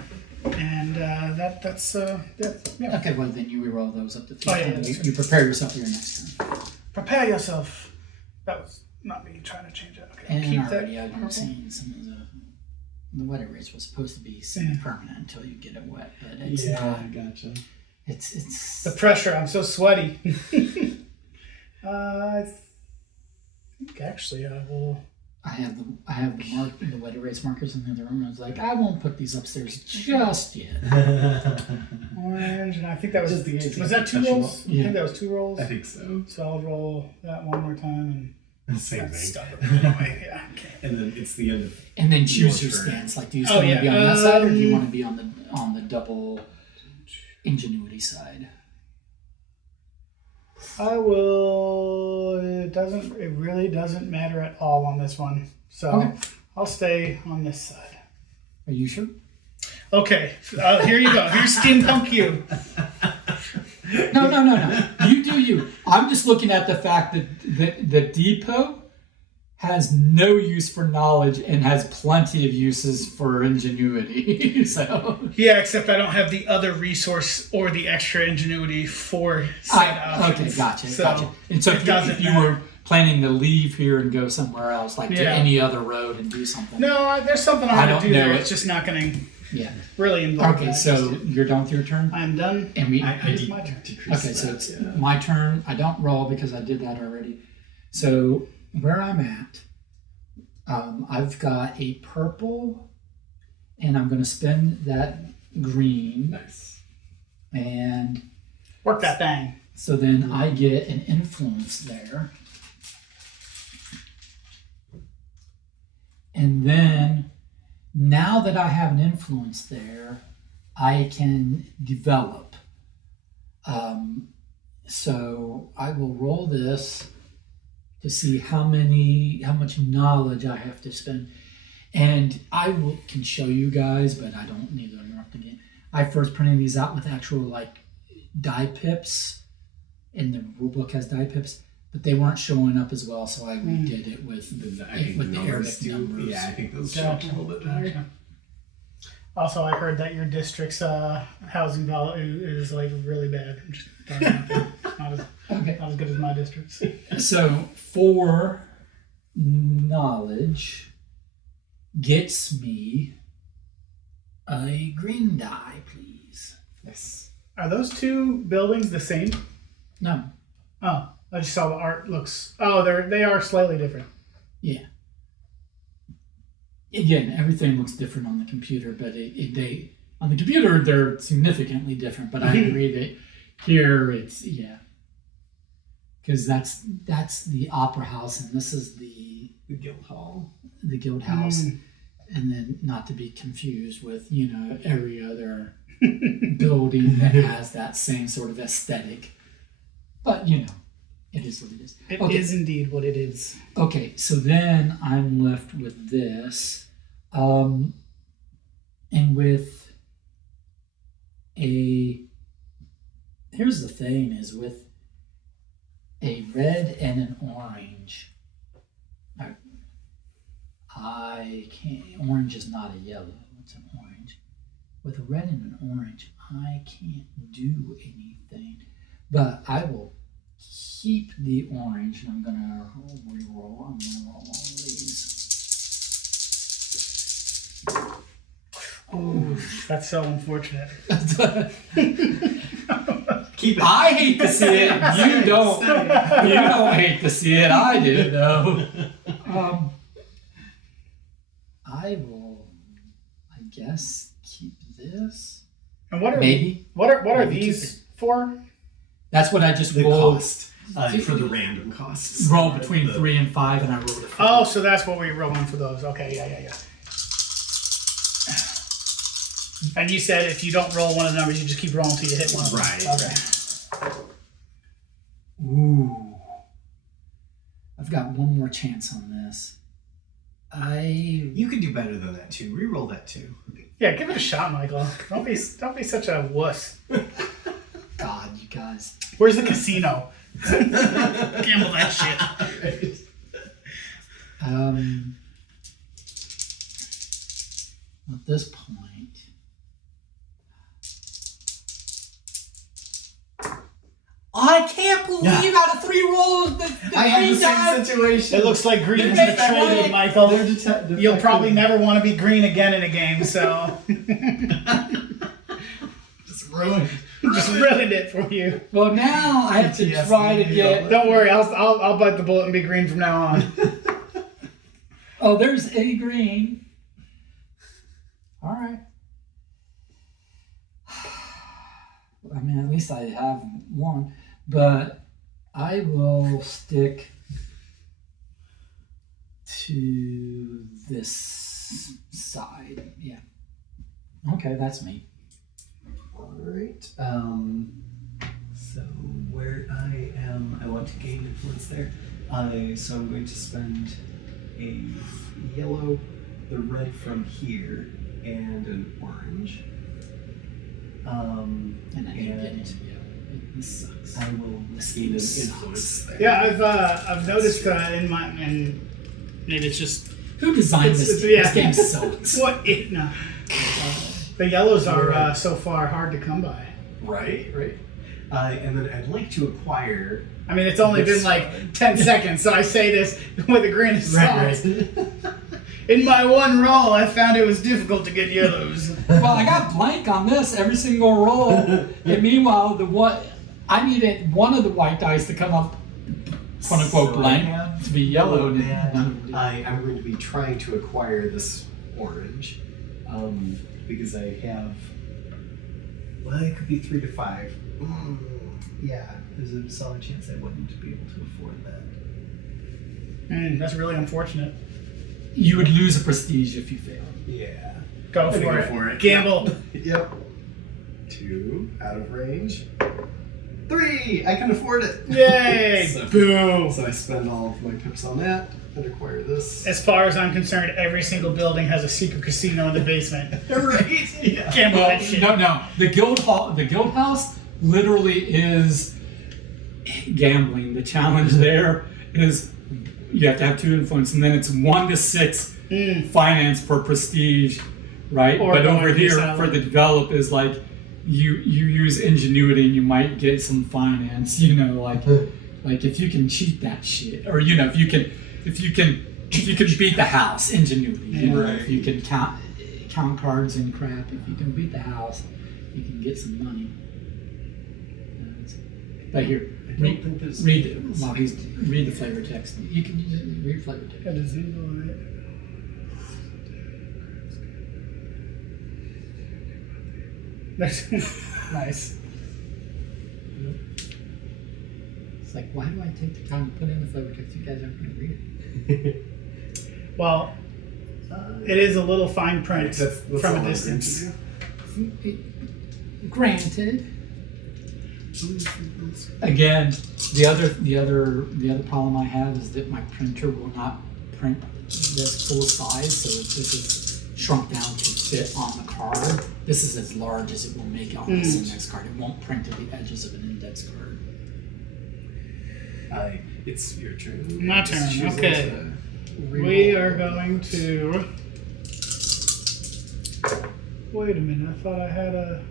and that's yeah. Okay. Well, then you re-roll those up to 3. Oh, yeah, that's right. You prepare yourself for your next turn. Prepare yourself. That was not me trying to change that. Okay, And keep already that I've purple. seen some of the wet erase was supposed to be semi-permanent until you get it wet, but it's not. Gotcha. It's The pressure. I'm so sweaty. I think actually I will. I have the wet erase markers in the other room. I was like, I won't put these upstairs just yet. Orange, and I think that was Just in case was you that have to 2 touch 'em rolls? up. I Yeah. think that was 2 rolls. I think so. So I'll roll that one more time and Same that's thing. stuck with me anyway. Yeah. Okay. And then it's the end of. And then choose your Your turn. stance. Like, do you Oh, still want yeah, to be on that side, or do you um, want to be on the double ingenuity side? I will. It really doesn't matter at all on this one. So Okay. I'll stay on this side. Are you sure? Okay. Here you go. Here's steampunk you. No. You do you. I'm just looking at the fact that the depot has no use for knowledge and has plenty of uses for ingenuity. So Yeah, except I don't have the other resource or the extra ingenuity for said okay, options. gotcha. So And so it if doesn't you matter. were planning to leave here and go somewhere else, like to Yeah. any other road and do something. No, there's something I I'm don't gonna do know there. it. It's just not gonna Yeah. really involve Okay, that. so you're done with your turn? I'm done. And we It's my turn. okay, so it's my turn. I don't roll because I did that already. So where I'm at, I've got a purple, and I'm going to spend that green, Nice. and Work that thing. so then I get an influence there. And then now that I have an influence there, I can develop. So I will roll this to see how much knowledge I have to spend. And I can show you guys, but I don't need to interrupt again. I first printed these out with actual like die pips, and the rulebook has die pips, but they weren't showing up as well, so I redid it with I think with the numbers Arabic do. numbers. Yeah, I think those show up a little bit better. Gotcha. Also, I heard that your district's housing value is like really bad. I'm just throwing it out there. Okay. Not as good as my district's. So for knowledge gets me a green die, please. Nice. Are those 2 buildings the same? No. Oh, I just saw the art looks. Oh, they are slightly different. Yeah. Again, everything looks different on the computer, but they on the computer they're significantly different. But I agree that here it's because that's the opera house and this is the Guild Hall. the guild house, and then not to be confused with every other building that has that same sort of aesthetic. But it is what it is. It is indeed what it is. Okay, so then I'm left with this, and with here's the thing is with a red and an orange. I can't. Orange is not a yellow. It's an orange. With a red and an orange, I can't do anything. But I will keep the orange, and I'm gonna re-roll. I'm gonna roll all of these. Oh, that's so unfortunate. Keep it. I hate to see it. You don't. You don't hate to see it. I do, though. I will, I guess, keep this. And what are Maybe. what are Maybe these for? That's what I just The rolled. cost for the random costs. Roll between 3 and 5, and I rolled a 4. Oh, so that's what we're rolling for those. Okay, yeah. And you said if you don't roll one of the numbers, you just keep rolling until you hit one of them. Right. Okay. Ooh. I've got one more chance on this. You could do better than that too. Reroll that too. Yeah, give it a shot, Michael. Don't be such a wuss. God, you guys. Where's the casino? Gamble that shit. At this point, I can't believe out of 3 rolls the I had the green die. same situation. It looks like green has betrayed you, Michael. You'll probably never want to be green again in a game, so Just ruined. just ruined it for you. Well, now I have to PTSD, try to get. Don't worry, I'll bite the bullet and be green from now on. Oh, there's a green. All right. I mean, at least I have one, but I will stick to this side. Yeah. Okay, that's me. All right. So where I am, I want to gain influence there. So I'm going to spend a yellow, the red from here, and an orange. And I didn't get into this sucks. I will gain an influence there. Yeah, I've noticed in my and maybe it's just Who designed this? yeah. This game sucks. what it no. The yellows are so far hard to come by. Right. And then I'd like to acquire. I mean, it's only This been like one. 10 seconds, so I say this with a grain of salt. Right. In my one roll, I found it was difficult to get yellows. Well, I got blank on this every single roll, and meanwhile, I needed one of the white dice to come up, quote unquote, So blank I have to be yellow. And that none of them did. I'm going to be trying to acquire this orange because I have. Well, it could be 3 to 5. Yeah, there's a solid chance I wouldn't be able to afford that. That's really unfortunate. You would lose a prestige if you failed. Yeah. Go I'm gonna for it. it. Gamble. Yep. 2 out of range. 3. I can afford it. Yay! So- Boo! So I spend all of my pips on that and acquire this. As far as I'm concerned, every single building has a secret casino in the basement. Right? Yeah. Gamble Well, that shit. no. The guild house literally is gambling. The challenge there is you have to have 2 influence, and then it's 1 to 6 finance for prestige, right? Or but going over to here salad. for the develop is like you use ingenuity and you might get some finance. Like if you can cheat that shit, or if you can beat the house, ingenuity. Right. If you can count cards and crap, if you can beat the house, you can get some money. But here, don't think there's- read the flavor text. You can just read flavor text. That is evil, right? Nice. It's like, why do I take the time to put in the flavor text? You guys aren't going to read it. Well, it is a little fine print That's from all a I'm distance. going to do. Granted. Again, the other problem I have is that my printer will not print this full size, so this is shrunk down to fit on the card. This is as large as it will make on this index card. It won't print to the edges of an index card. It's your turn. My Just turn, choose okay. a- We are going to. Wait a minute, I thought I had a.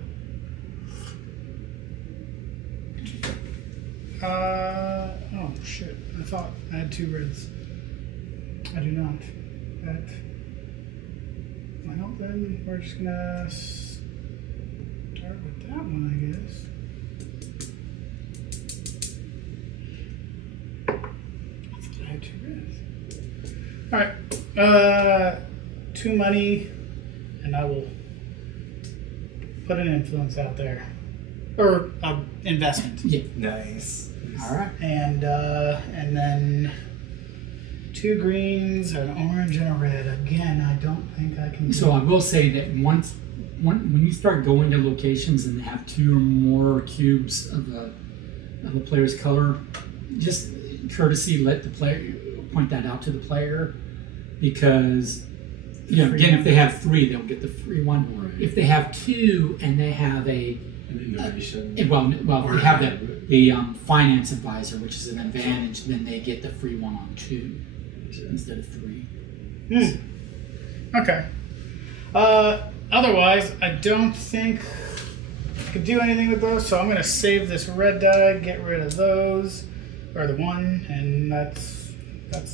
Oh shit, I thought I had 2 reds. I do not. That. Well, then we're just gonna start with that one, I guess. I thought I had 2 reds. Alright, 2 money, and I will put an influence out there. Or investment. Yeah. Nice. All right. And then 2 greens, an orange, and a red. Again, I don't think I can. So I will say that when you start going to locations and have 2 or more cubes of a player's color, just courtesy, let the player point that out to the player, because again, if they have 3, they'll get the free one. Right. If they have 2 and they have an innovation. well, they have the finance advisor, which is an advantage, then they get the free one on 2 instead of 3. Okay. Otherwise, I don't think I could do anything with those, so I'm going to save this red die, get rid of those, or the 1, and that's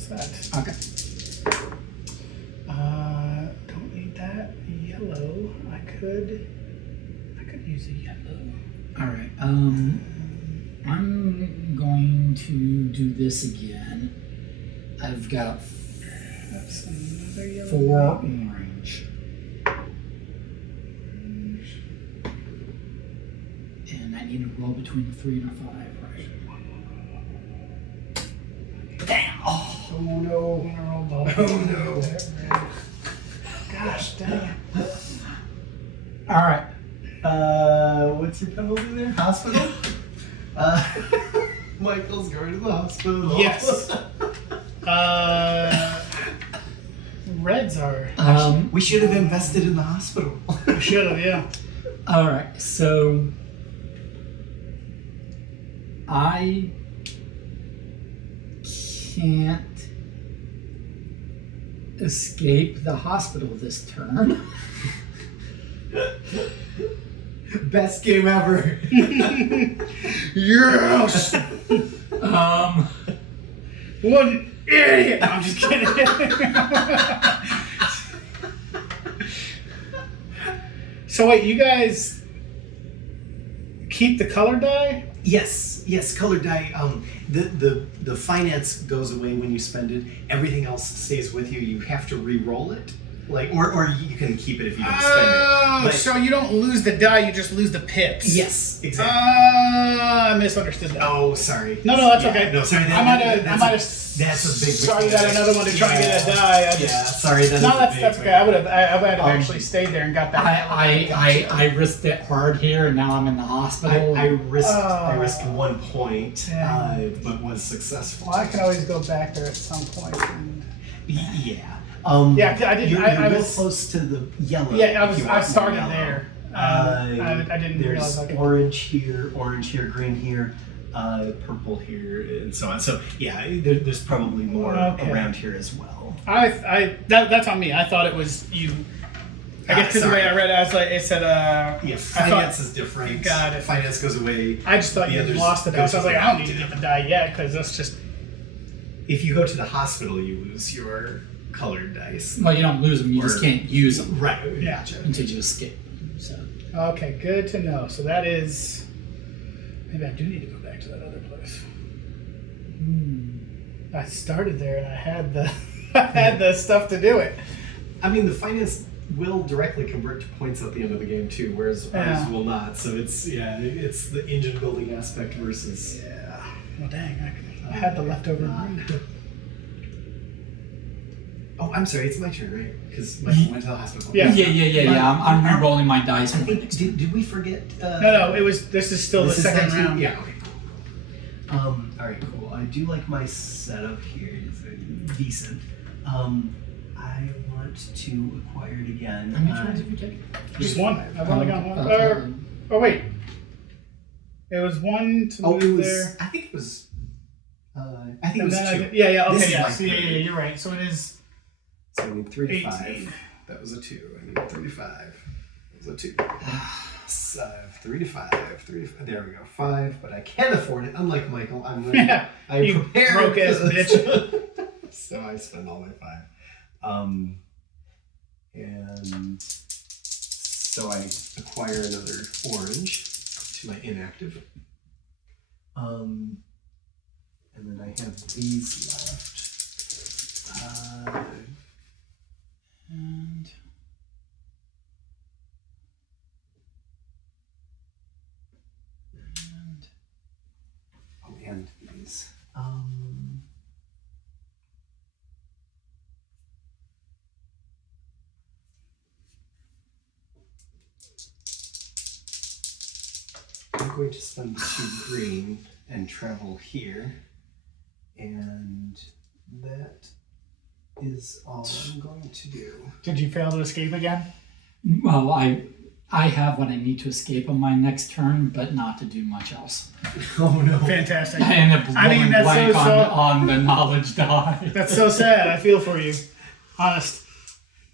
that. Okay. Don't need that yellow. I could use a yellow. All right. I'm going to do this again. I've got That's another yellow. 4 orange. And I need to roll between a 3 and a 5, right? Damn! Oh no! I'm gonna roll ball. Oh, no. Gosh dang it. All right. What's your penalty there? Hospital? Michael's going to the hospital. Yes. Reds are. We should have invested in the hospital. I should have, yeah. All right. So I can't escape the hospital this turn. Best game ever. Yes! What an idiot! I'm just kidding. So wait, you guys keep the color die? Yes, colored die. The finance goes away when you spend it. Everything else stays with you. You have to re-roll it, or you can keep it if you don't spend it. Oh, But- so you don't lose the die, you just lose the pips. Yes, exactly. I misunderstood that. Oh, sorry. No, that's Yeah, okay. No, sorry. I might have That's a big started mistake. out another one to try and get a die. Sorry. That No, is a that's big okay. I would have actually stayed there and got that. I risked it hard here, and now I'm in the hospital. I risked Oh. 1 point, Yeah. but was successful. Well, I can always go back there at some point. And... Yeah. Yeah, I didn't. You're I real was close to the yellow. Yeah, if you I want started yellow. there. I didn't There's realize I could. orange here, green here, purple here, and so on. So yeah, there's probably more Okay. around here as well. That's on me. I thought it was you. I guess because the way I read it, I was like, it said, Yeah, finance is different. Got it. Finance goes away. I just thought The you others lost the die. go So I was like, to I don't need to get the die yet because that's just. If you go to the hospital, you lose your colored dice. Well, you don't lose them; you just Or- can't use them Right. Yeah. Gotcha. until you escape. So Okay, good to know. So that is. Maybe I do need to go back to that other place. I started there and I had the the stuff to do it. I mean, the finance will directly convert to points at the end of the game too, whereas Yeah. ours will not. So it's the engine building aspect versus. Yeah. Well, dang, I had the leftover green. Oh, I'm sorry. It's my turn, right? Because Michael went to the hospital. Yeah. yeah. I'm re-rolling my dice. I For think next did we forget? No, it was. This is still This the is second that too? round. Yeah. Okay. Cool. All right, cool. I do like my setup here. It's decent. I want to acquire it again. How many turns have you taken? Just one. I've only got one. Oh wait. It was one to Oh, it move was. there. I think it was I think it was 2. Okay, This is yeah. my So, third. you're right. So it is. So I need 3 to 18. 5. That was a 2. I need 3 to 5. That was a 2. So 3 to 5. 3 to 5. There we go. 5, but I can afford it. Unlike Michael, I'm ready. Yeah, I'm you prepared. broke-ass for this. bitch. So I spend all my 5. And so I acquire another orange to my inactive. And then I have these left. And And these. I'm going to spend the 2 green and travel here. And that is all I'm going to do. Did you fail to escape again? well, I have what I need to escape on my next turn, but not to do much else. Oh no. Fantastic. I end up blowing that's blank so- on the knowledge die. That's so sad. I feel for you. Honest.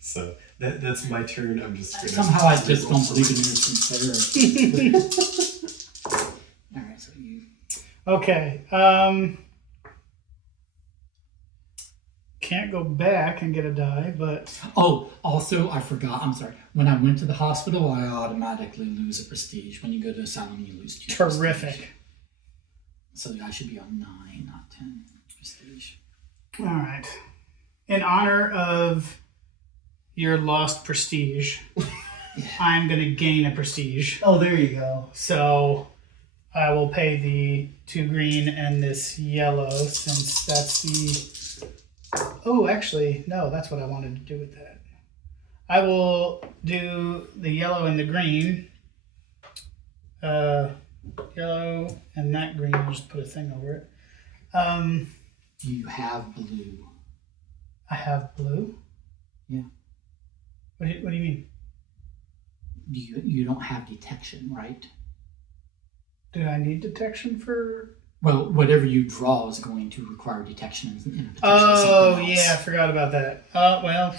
So that's my turn. I'm just gonna Somehow I just don't believe in your sincerity. All right, so you. Okay. Can't go back and get a die, but Oh, also, I forgot. I'm sorry. When I went to the hospital, I automatically lose a prestige. When you go to asylum, you lose 2 prestige. terrific. So I should be on 9, not 10 prestige. All right. In honor of your lost prestige, I'm going to gain a prestige. Oh, there you go. So I will pay the 2 green and this yellow since that's the... Oh, actually, no, that's what I wanted to do with that. I will do the yellow and the green. Yellow and that green. I'll just put a thing over it. Do you have blue? I have blue. Yeah. What do you mean? You don't have detection, right? Do I need detection for? Well, whatever you draw is going to require detection in potentially Oh something else. yeah, I forgot about that. Well,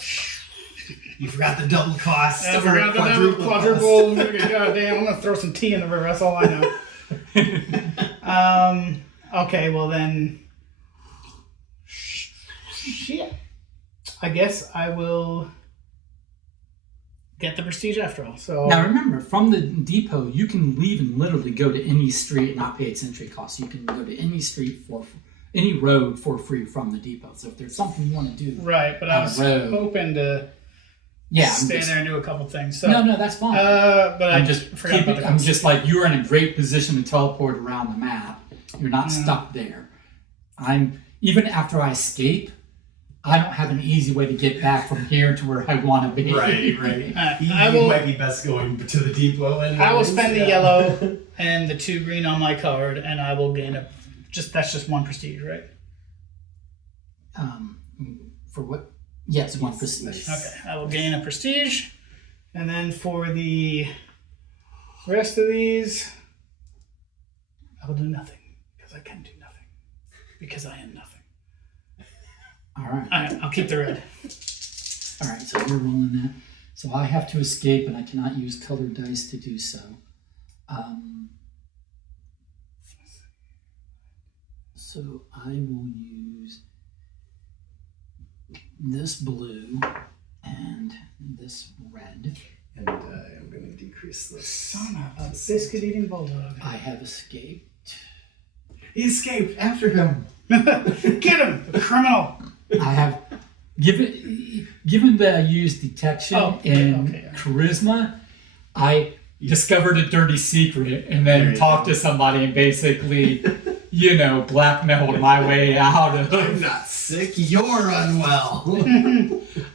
You forgot the double cost. I or forgot the quadruple. Goddamn, I'm gonna throw some tea in the river. That's all I know. Okay, well then, shit. I guess I will get the prestige after all. So Now remember, from the depot, you can leave and literally go to any street and not pay its entry cost. You can go to any street any road for free from the depot. So if there's something you want to do, right, but I was road. hoping to yeah, stay there and do a couple things. So no, that's fine. but I I'm just forgot about the I'm just like you're in a great position to teleport around the map. You're not stuck there. I'm even after I escape, I don't have an easy way to get back from here to where I want to be. Right. I You will. might be best going to the depot. I will spend the yellow and the 2 green on my card, and I will gain that's just 1 prestige, right? For what? Yes, 1 prestige. Okay, I will gain a prestige, and then for the rest of these, I will do nothing because I can do nothing because I am nothing. All right. I'll keep the red. All right, so we're rolling that. So I have to escape, and I cannot use colored dice to do so. So I will use this blue and this red. And I'm going to decrease this. Son of a biscuit-eating bulldog. I have escaped. He escaped after him. Get him, the criminal. I have given that I used detection and charisma, I discovered a dirty secret and then talked to somebody and basically, blackmailed my way out of. I'm not sick. You're unwell.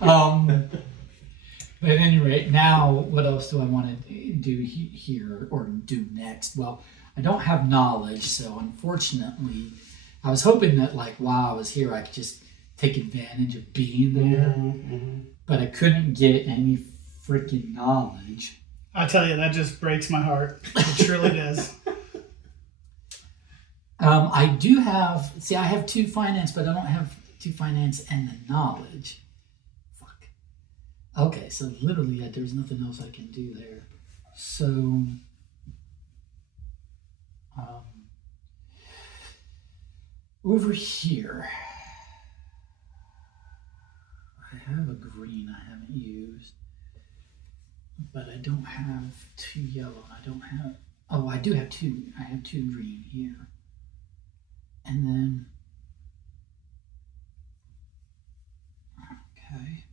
But at any rate, now what else do I want to do here or do next? Well, I don't have knowledge, so unfortunately, I was hoping that while I was here, I could just take advantage of being there, but I couldn't get any freaking knowledge. I tell you, that just breaks my heart. It truly does. I do have. See, I have 2 finance, but I don't have 2 finance and the knowledge. Fuck. Okay, so literally, there's nothing else I can do there. So, over here, I have a green I haven't used, but I don't have 2 yellow. I don't have. Oh, I do have 2. I have 2 green here. And then, okay.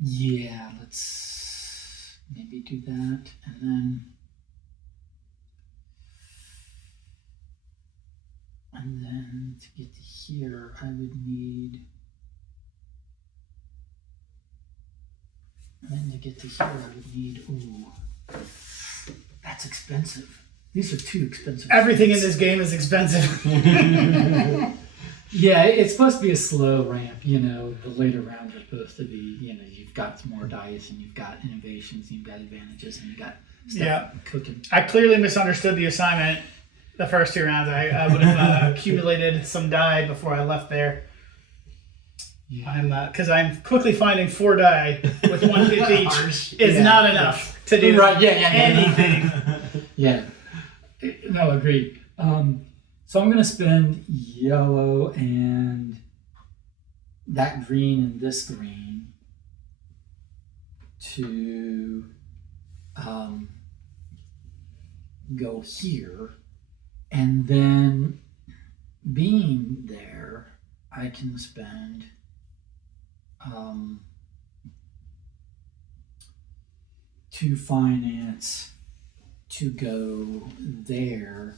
Yeah, let's maybe do that. And then to get to here, I would need, ooh, that's expensive. These are too expensive. Everything in this game is expensive. Yeah, it's supposed to be a slow ramp. The later rounds are supposed to be, you've got some more dice and you've got innovations and you've got advantages and you've got stuff cooking. I clearly misunderstood the assignment the first 2 rounds. I would have accumulated some die before I left there. Yeah. Because I'm quickly finding 4 die with 1 hit each is not enough to do anything. Yeah. No, agreed. So I'm going to spend yellow and that green and this green to go here. And then being there, I can spend 2 finance to go there,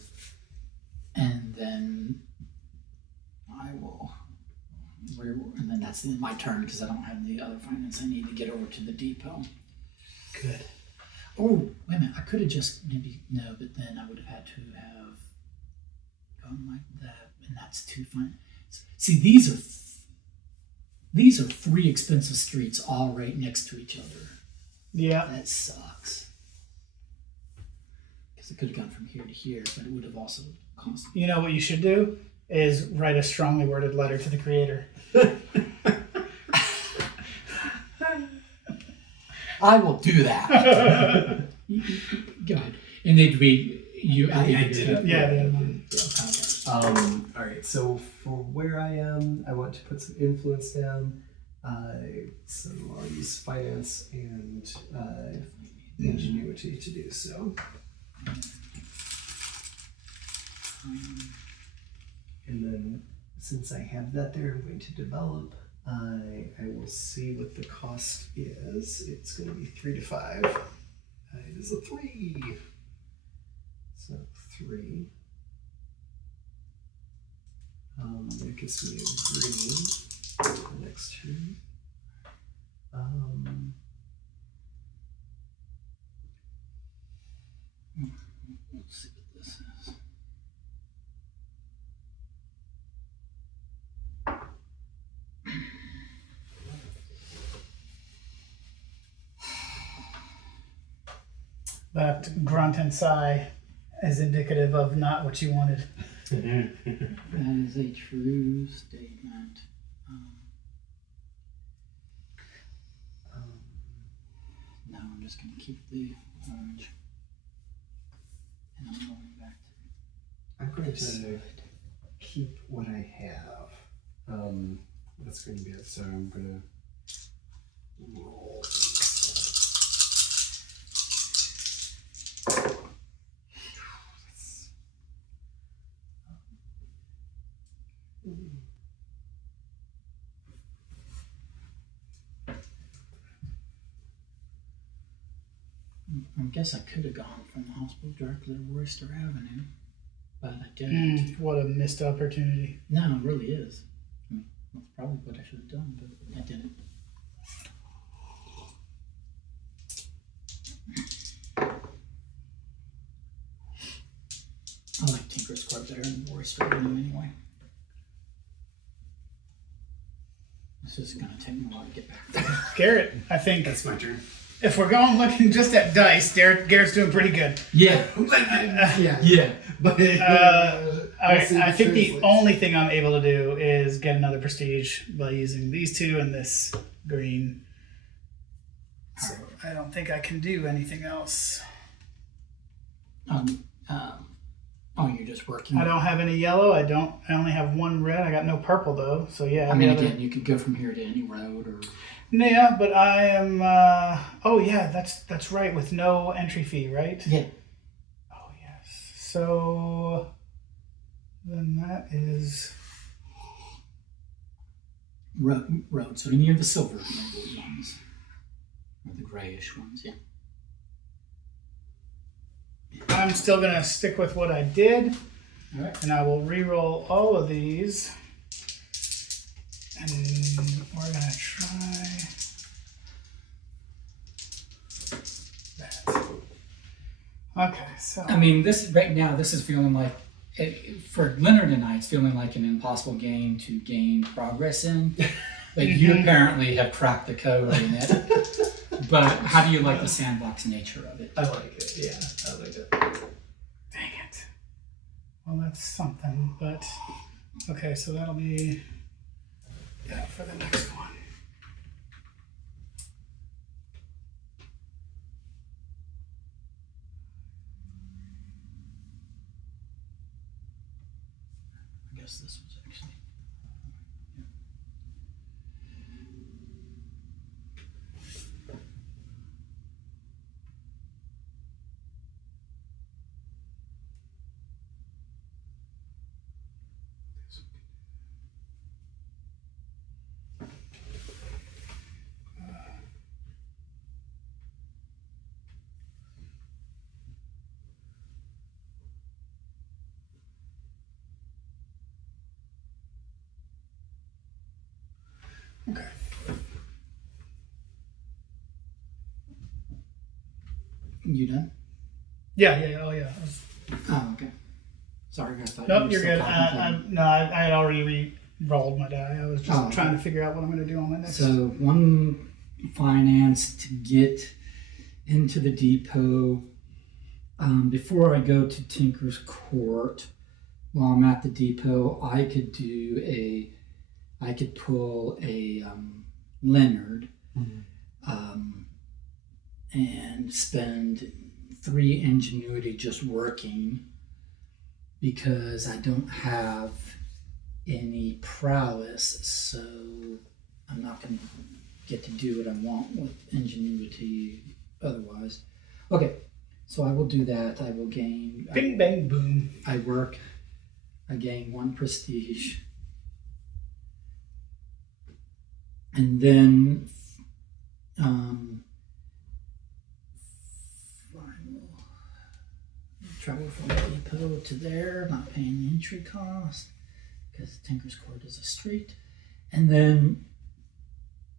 and then I will, and then that's my turn because I don't have the other finance I need to get over to the depot. Good. Oh, wait a minute, I could have just no, but then I would have had to have gone like that, and that's 2 finance. See, these are 3 expensive streets all right next to each other. Yeah. That sucks. It could have gone from here to here, but it would have also cost. You know what you should do is write a strongly worded letter to the creator. I will do that. Go ahead. And they'd be you. I did it. Yeah. All right. So for where I am, I want to put some influence down. So I'll use finance and ingenuity to do so. And then, since I have that there, I'm going to develop. I will see what the cost is. It's going to be 3 to 5. It is a 3. So 3. That gives me a green for the next turn. Let's see what this is. That grunt and sigh is indicative of not what you wanted. That is a true statement. No, I'm just going to keep the orange. And I'm going back to. I'm going to keep what I have. That's going to be it. So I'm going to roll. I guess I could have gone from the hospital directly to Royster Avenue, but I didn't. What a missed opportunity. No, it really is. I mean, that's probably what I should have done, but I didn't. I like Tinker's Court better than Royster Avenue anyway. It's just going to take me a while to get back there. Garrett, I think That's my turn. if we're going looking just at dice, Garrett's doing pretty good. Yeah. Yeah. Yeah. But I think the only thing I'm able to do is get another prestige by using these two and this green. So I don't think I can do anything else. You're just working. I don't have any yellow. I only have one red. I got no purple though. So yeah. I mean, again, you could go from here to any road or. Yeah, but I am. Oh yeah, that's right. With no entry fee, right? Yeah. Oh yes. So then that is Road. So any of the silver labeled ones. Or the grayish ones, yeah. I'm still gonna stick with what I did, All right. and I will re-roll all of these, and we're gonna try that. Okay, so I mean, this right now, this is feeling like, for Leonard and I, it's feeling like an impossible game to gain progress in. But you apparently have cracked the code in it. But how do you like the sandbox nature of it? I like it. Yeah, I like it. dang it. Well, that's something, but okay, so that'll be for the next one. I guess this was actually. Okay. You done? Yeah. Oh yeah. Oh, okay. Sorry, I thought you Nope, were you're still good. contemplating. I had already re-rolled my die. I was just Oh, trying okay. to figure out what I'm going to do on my next. So one finance to get into the depot. Before I go to Tinker's Court, while I'm at the depot, I could pull a Leonard, and spend 3 ingenuity just working, because I don't have any prowess, so I'm not going to get to do what I want with ingenuity otherwise. Okay, so I will do that. I will gain. Bing bang boom. I work. I gain 1 prestige. And then travel from the depot to there, not paying the entry cost, because Tinker's Court is a street. And then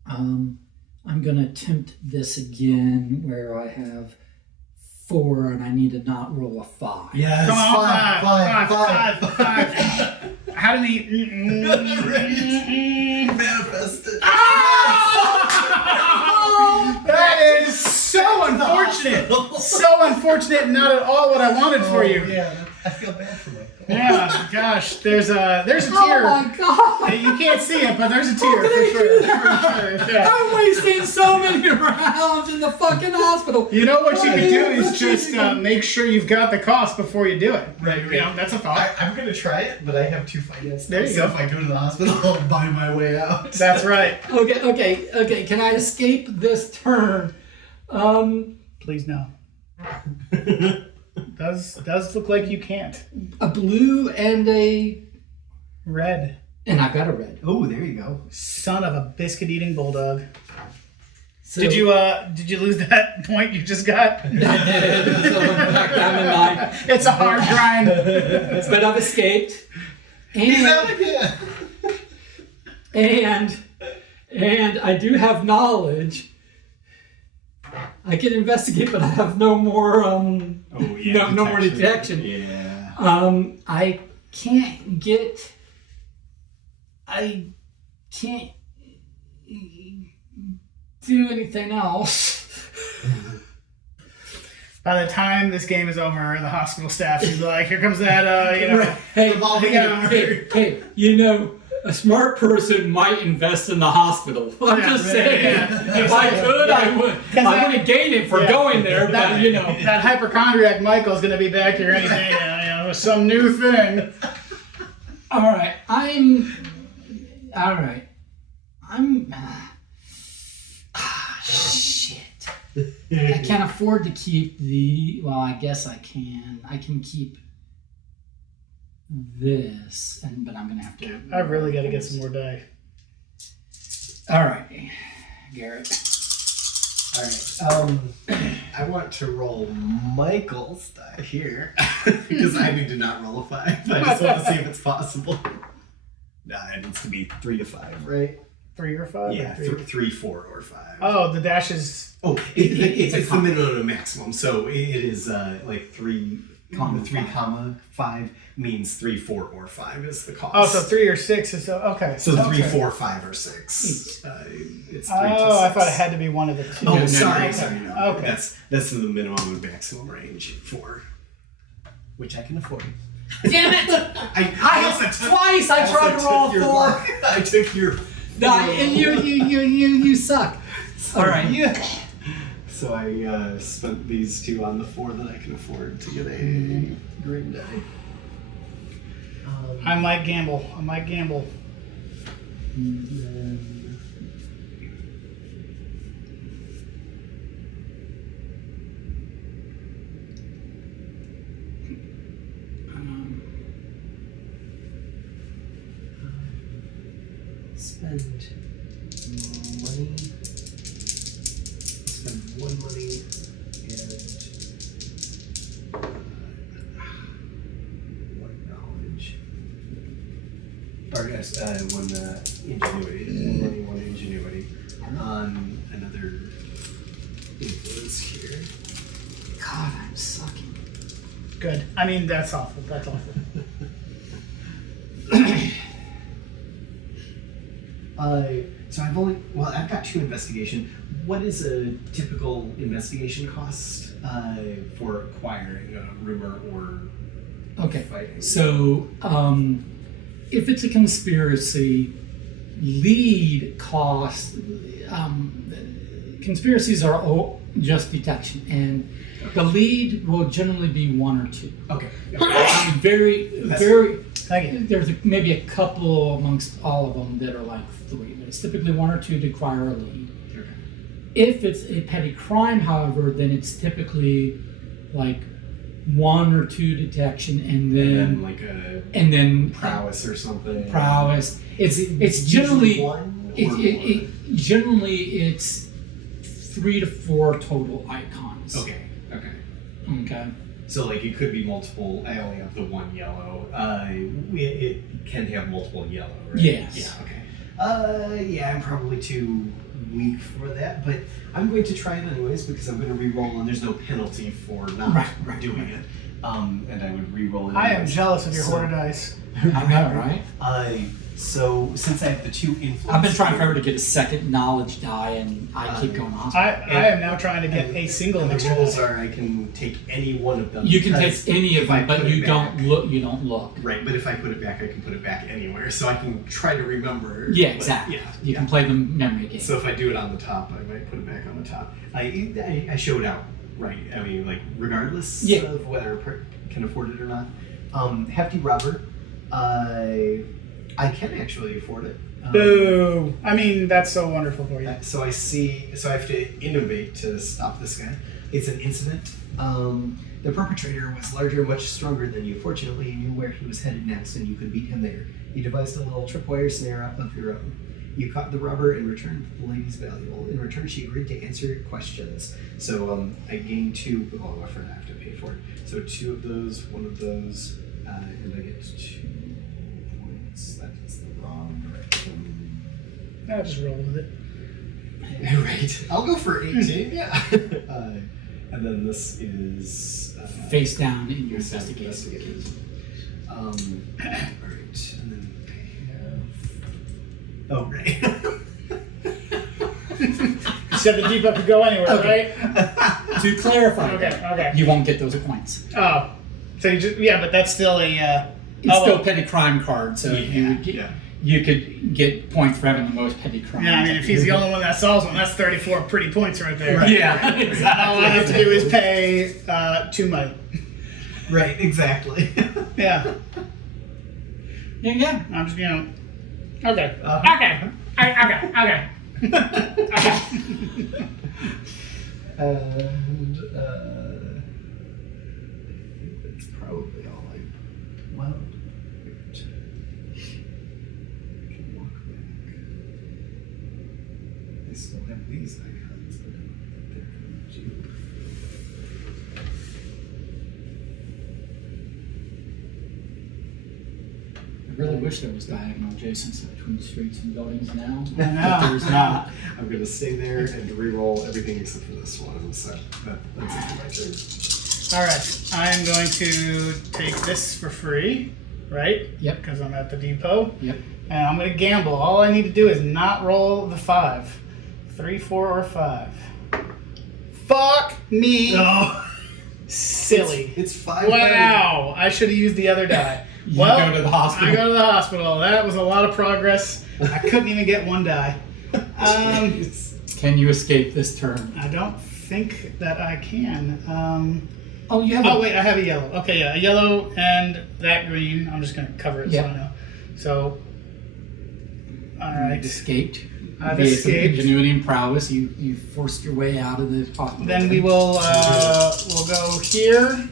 I'm going to attempt this again where I have 4 and I need to not roll a 5. yes, Come on, five. How do we? Manifest it. That is so unfortunate. So unfortunate. Not at all what I wanted for you. Yeah, I feel bad for Michael. Yeah, gosh, there's a tear. Oh my god! You can't see it, but there's a tear How for can I sure. do that? For sure. Yeah. I'm wasting so many rounds in the fucking hospital. You know what you Why can do are you is just make sure you've got the cost before you do it. Right. You know, that's a thought. I'm gonna try it, but I have 2 finance. There you so go. if I go to the hospital, I'll buy my way out. That's right. Okay. Can I escape this turn? Please no. Does look like you can't. A blue and a Red. and I've got a red. Oh, there you go. Son of a biscuit eating bulldog. So, Did you lose that point you just got? I did. So I'm back down to 9. It's a hard grind. But I've escaped. He's out again. And I do have knowledge. I can investigate, but I have no more no more detection. Yeah. I can't do anything else. By the time this game is over, the hospital staff is like, "Here comes that, Hey, revolving door." hey, you know, a smart person might invest in the hospital. I'm Yeah, just right, saying. yeah. If I could, I would. I wouldn't gain it for going there, but you know. That hypochondriac Michael's gonna be back here any day now, with some new thing. All right, I'm. Shit. I can't afford to keep the. Well, I guess I can. I can keep this, but I'm gonna have to. I really got to get some more die. All right, Garrett. All right. I want to roll Michael's die here because I need to not roll a 5. I just want to see if it's possible. Nah, it needs to be 3 to 5, right? 3 or 5? Yeah, or 3? 3, 4, or 5. Oh, the dash is. Oh, it's the minimum and maximum. So it is like 3, comma 5 means 3, 4, or 5 is the cost. Oh, so 3 or 6 is okay. So 3, okay. 4, 5, or 6. It's 3 to 6. Oh, I thought it had to be one of the two. Oh, no, sorry, no. sorry. No. Okay. That's the minimum and maximum range for which I can afford. Damn it! Twice I also tried to roll took your 4. luck. I took your. No, and you suck. All right. Yeah. So I spent these 2 on the 4 that I can afford to get a green die. I might gamble. And then spend money. Spend 1 money and 1 knowledge. Or yes, 1 ingenuity. 1 money, 1 ingenuity on another influence here. God, I'm sucking. Good. I mean, that's awful. That's awful. So I've got 2 investigation. What is a typical investigation cost for acquiring a rumor or Okay. fighting? So, if it's a conspiracy, lead cost. Conspiracies are just detection, and the lead will generally be 1 or 2. Okay. Very. Thank you. There's maybe a couple amongst all of them that are like 3, but it's typically 1 or 2 to acquire a lead. Okay. If it's a petty crime, however, then it's typically like 1 or 2 detection, and then like a and prowess or something. prowess. It's generally one. generally it's 3 to 4 total icons. Okay. Okay. So like it could be multiple. I only have the 1 yellow. It can have multiple yellow, right? Yes. Yeah. Okay. Yeah, I'm probably too weak for that, but I'm going to try it anyways because I'm going to re-roll and there's no penalty for not doing it. And I would re-roll it. I am anyways. jealous of your hoarder dice. I know, right? So since I have the 2 influence, I've been trying forever to get a second knowledge die, and I keep going on. I am now trying to get a single the extra rules die. are I can take any one of them. You can take because any of if I them, but put it you back- don't look. You don't look. Right, but if I put it back, I can put it back anywhere, so I can try to remember. Yeah, but exactly. Yeah, You can play the memory game. So if I do it on the top, I might put it back on the top. I showed out, right? I mean, like regardless Yeah. of whether a can afford it or not. Hefty Robber, I can actually afford it. Boo! I mean, that's so wonderful for you. So I have to innovate to stop this guy. It's an incident. The perpetrator was larger and much stronger than you. Fortunately, you knew where he was headed next, and you could beat him there. You devised a little tripwire snare of your own. You caught the robber and returned the lady's valuable. In return, she agreed to answer your questions. So I gained 2. Oh, I forgot I have to pay for it. So 2 of those, 1 of those, and I get 2 points. That is the wrong direction. I'll just roll with it. Right. I'll go for 18. Yeah. And then this is Face down in your this is investigation. All right. And then I have. Oh, right. said the depot could go anywhere, Okay. right? To clarify, Okay. you won't get those points. Oh, so you just but that's still a. It's still a petty crime card, so you would get, yeah. you could get points for having the most petty crimes. Yeah, I mean, if he's the only one that solves one, that's 34 pretty points right there. Yeah, exactly. All I have to do is pay 2 money. Right, exactly. Yeah. Yeah. I'm just, okay. Okay. Okay. And that's probably all I. Well, wait. Can walk back. I still have these icons, but I don't think they're coming to you. I really wish there was diagonal adjacency between streets and buildings now. I know. But there's not. I'm gonna stay there and re-roll everything except for this one. So that's it for my turn. All right. I'm going to take this for free, right? Yep. Because I'm at the depot. Yep. And I'm going to gamble. All I need to do is not roll the 5. 3, 4, or 5. Fuck me. No. Silly. It's 5. Wow. I should have used the other die. You Well, go to the hospital. I go to the hospital. That was a lot of progress. I couldn't even get 1 die. Can you escape this turn? I don't think that I can. Oh, you have. Oh wait, I have a yellow. Okay, yeah, a yellow and that green. I'm just gonna cover it so I know. So, all You've right. escaped. I've Via some escaped. ingenuity and prowess, you forced your way out of the hospital. Then we will we'll go here.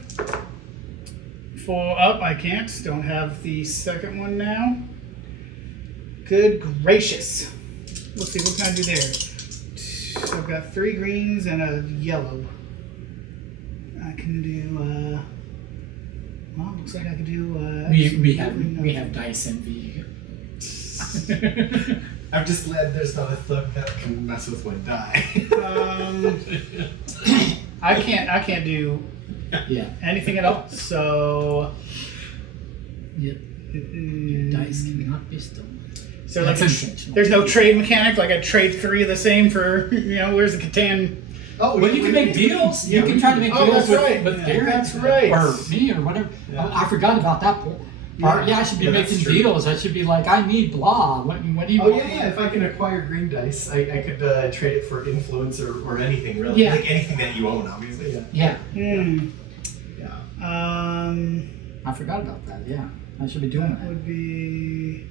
I can't. Don't have the second one now. Good gracious. Let's see, what can I do there? So I've got 3 greens and a yellow. I can do, well, looks like I could do, we have dice envy. I'm just glad there's not a thug that can mess with one die. I can't do Yeah. anything at all, so... Yep. Dice cannot be stolen. So like, That's intentional. there's no trade mechanic, like I trade 3 of the same for, where's the Catan? Oh, Well, you can make deals. You can try to make Oh, deals that's right. with Yeah, Derek that's right. or me or whatever. Yeah. Oh, I forgot about that part. Yeah, I should be Yeah, that's making true. deals. I should be like, I need blah. What do you Oh want? yeah. If I can acquire green dice, I could trade it for influence or anything really. Yeah. Like anything that you own, obviously. Yeah, Yeah. I forgot about that. Yeah, I should be doing That that. would be...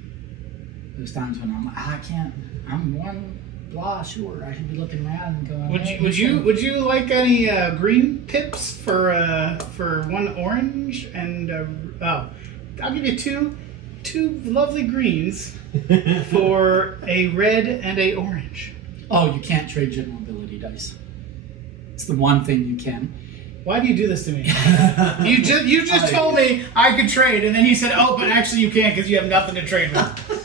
There's times when I'm like, I can't. I'm one blah short. I should be looking around and going. Would hey, you like any green pips for 1 orange and I'll give you two lovely greens for a red and a orange. Oh, you can't trade general ability dice. It's the one thing you can. Why do you do this to me? You just told me I could trade, and then you said, "Oh, but actually you can't because you have nothing to trade with."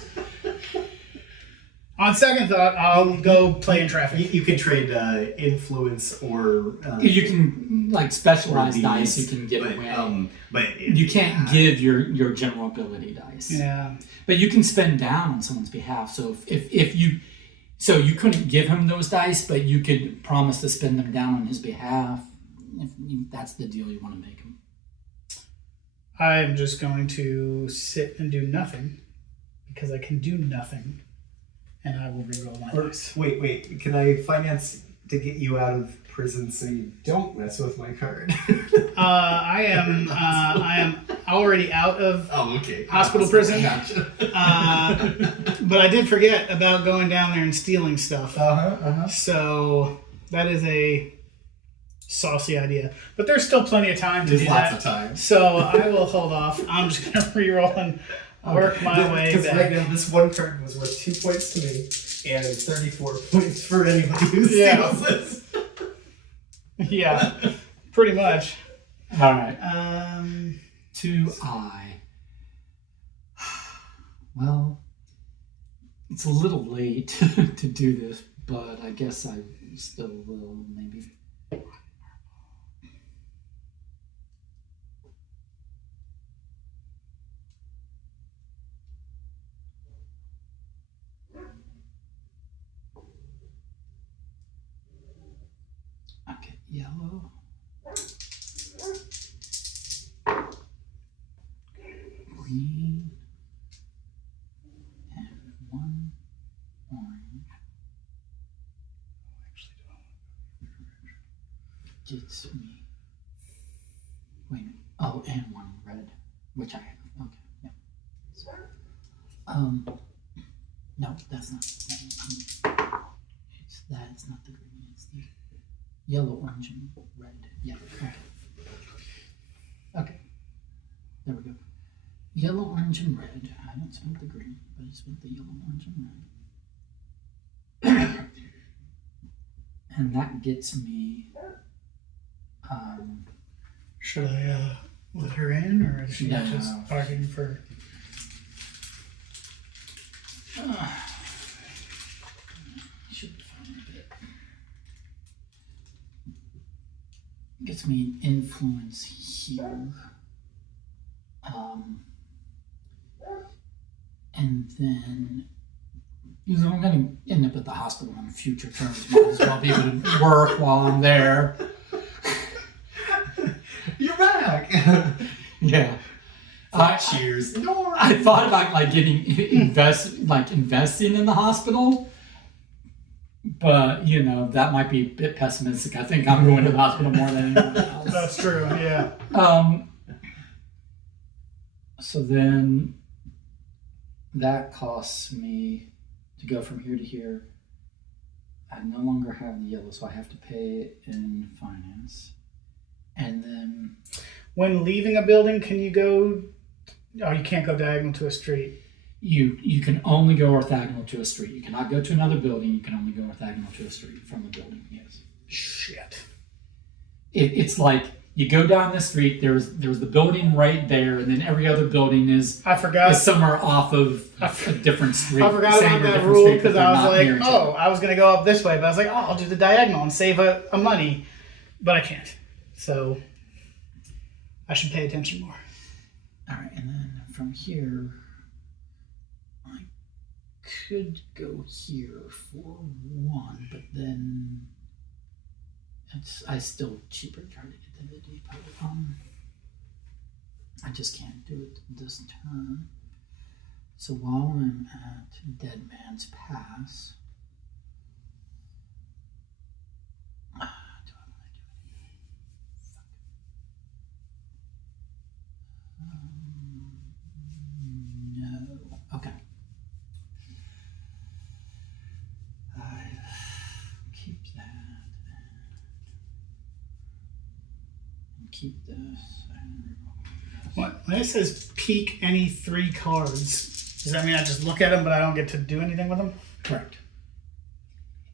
On second thought, I'll go play in traffic. You can trade influence or You can like specialized or dice. these, You can give but, away. but You can't give your general ability dice. Yeah. But you can spend down on someone's behalf. So if you couldn't give him those dice, but you could promise to spend them down on his behalf. If that's the deal you want to make him. I'm just going to sit and do nothing because I can do nothing, and I will reroll my dice. Wait. Can I finance to get you out of prison so you don't mess with my card? I am already out of Oh, okay. hospital prison. Gotcha. But I did forget about going down there and stealing stuff. So that is a saucy idea. But there's still plenty of time to There's do lots that. of time. So I will hold off. I'm just going to reroll and work my way Because back. right now, this one card was worth 2 points to me and 34 points for anybody who Yeah. steals this. Yeah, pretty much. All right. To I. Well, it's a little late to do this, but I guess I still will maybe. yellow. Green. And 1 orange. Gets me. Wait a minute. Oh, and 1 red, which I have. Okay. Yeah. No, that's not. It's that. It's not the green. It's the yellow, orange, and red. Yeah. Okay. Okay. There we go. Yellow, orange, and red. I don't spent the green, but I spent the yellow, orange, and red. And that gets me. Should I let her in, or is she No. just bargaining for? Should be fine with it. Gets me influence here. And then, because I'm going to end up at the hospital on future terms, might as well be able to work while I'm there. You're back. Yeah. Cheers. I thought about like investing in the hospital, but that might be a bit pessimistic. I think I'm going to the hospital more than anyone else. That's true. Yeah. So then that costs me to go from here to here. I no longer have the yellow, so I have to pay it in finance. And then When leaving a building, can you go? Oh, you can't go diagonal to a street. you can only go orthogonal to a street. You cannot go to another building. You can only go orthogonal to a street from a building. Yes. Shit. It's like you go down the street. There's the building right there, and then every other building is I forgot. somewhere off of a different street. I forgot same about or that different rule street, but because they're I was not like, near each oh, other. I was gonna go up this way, but I was like, oh, I'll do the diagonal and save a money, but I can't. So I should pay attention more. All right, and then from here, I could go here for 1, but then I still cheaper try to get to the depot. I just can't do it this turn. So while I'm at Dead Man's Pass, do I want to do it? No. Okay. I keep that and keep this. When it says peek any 3 cards, does that mean I just look at them, but I don't get to do anything with them? Correct.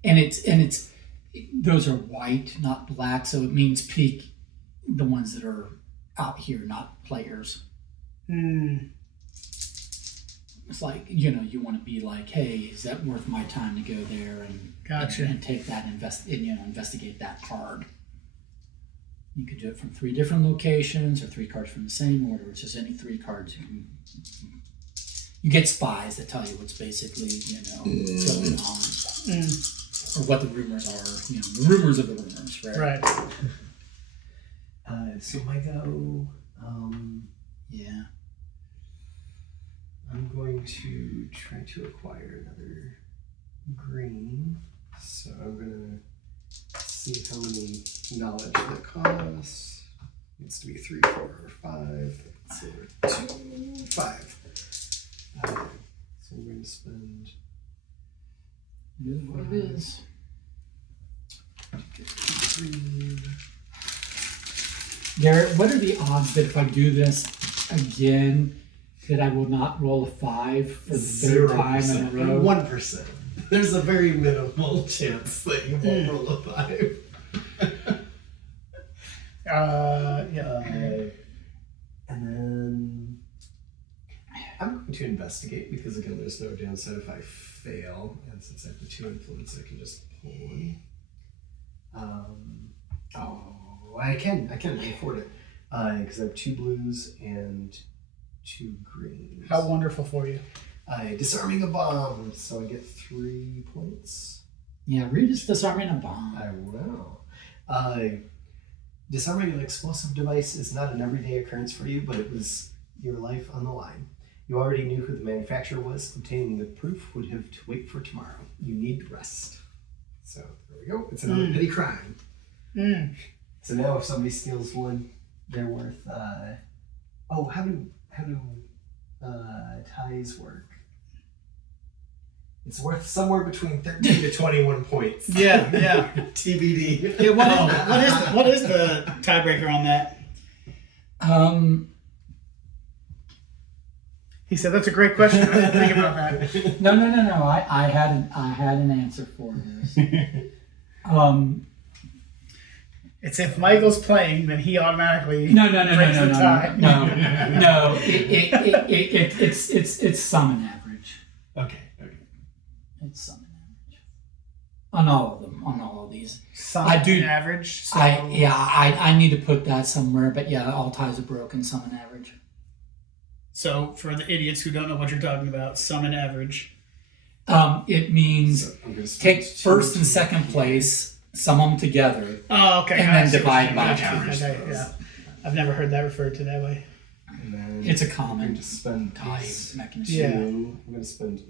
And it's those are white, not black, so it means peak the ones that are out here, not players. It's like, you want to be like, hey, is that worth my time to go there and Gotcha. and take that investigate that card. You could do it from 3 different locations or 3 cards from the same order. It's just any 3 cards you get spies that tell you what's basically, going on. Or what the rumors are, the rumors of the rumors, right? Right. So I go. Yeah. I'm going to try to acquire another green. So I'm gonna see how many knowledge that costs. Needs to be 3, 4, or 5. So 2, 5. So I'm going to spend. It is what it is. Green. Garrett, what are the odds that if I do this again, that I will not roll a 5 for the 3rd time in a row? 1%. There's a very minimal chance that you won't roll a 5. Yeah. And then I'm going to investigate because again, there's no downside if I fail, and since I have the 2 influence, I can just pull 1. I can afford it because I have 2 blues and 2 greens. How wonderful for you. Disarming a bomb, so I get 3 points. Yeah, Reed is disarming a bomb. I will. Disarming an explosive device is not an everyday occurrence for you, but it was your life on the line. You already knew who the manufacturer was. Obtaining the proof would have to wait for tomorrow. You need rest. So there we go. It's another petty crime. So now if somebody steals one, they're worth. How do ties work? It's worth somewhere between 13 to 21 points. Yeah. TBD. Yeah, what is the tiebreaker on that? He said that's a great question. I didn't think about that. No. I had an answer for this. It's if Michael's playing, then he automatically No. breaks the tie. No. It's sum and average. Okay. It's sum and average on all of them. On all of these. Sum I do- and average. So I need to put that somewhere. But yeah, all ties are broken. Sum and average. So for the idiots who don't know what you're talking about, sum and average. It means So I'm gonna take first and second place, sum them together. Oh, okay. And I then see what divide you mean. by Okay, average. okay, yeah. I've never heard that referred to that way. And then It's a I'm common going to spend tie these mechanism. Yeah. two. I'm going to spend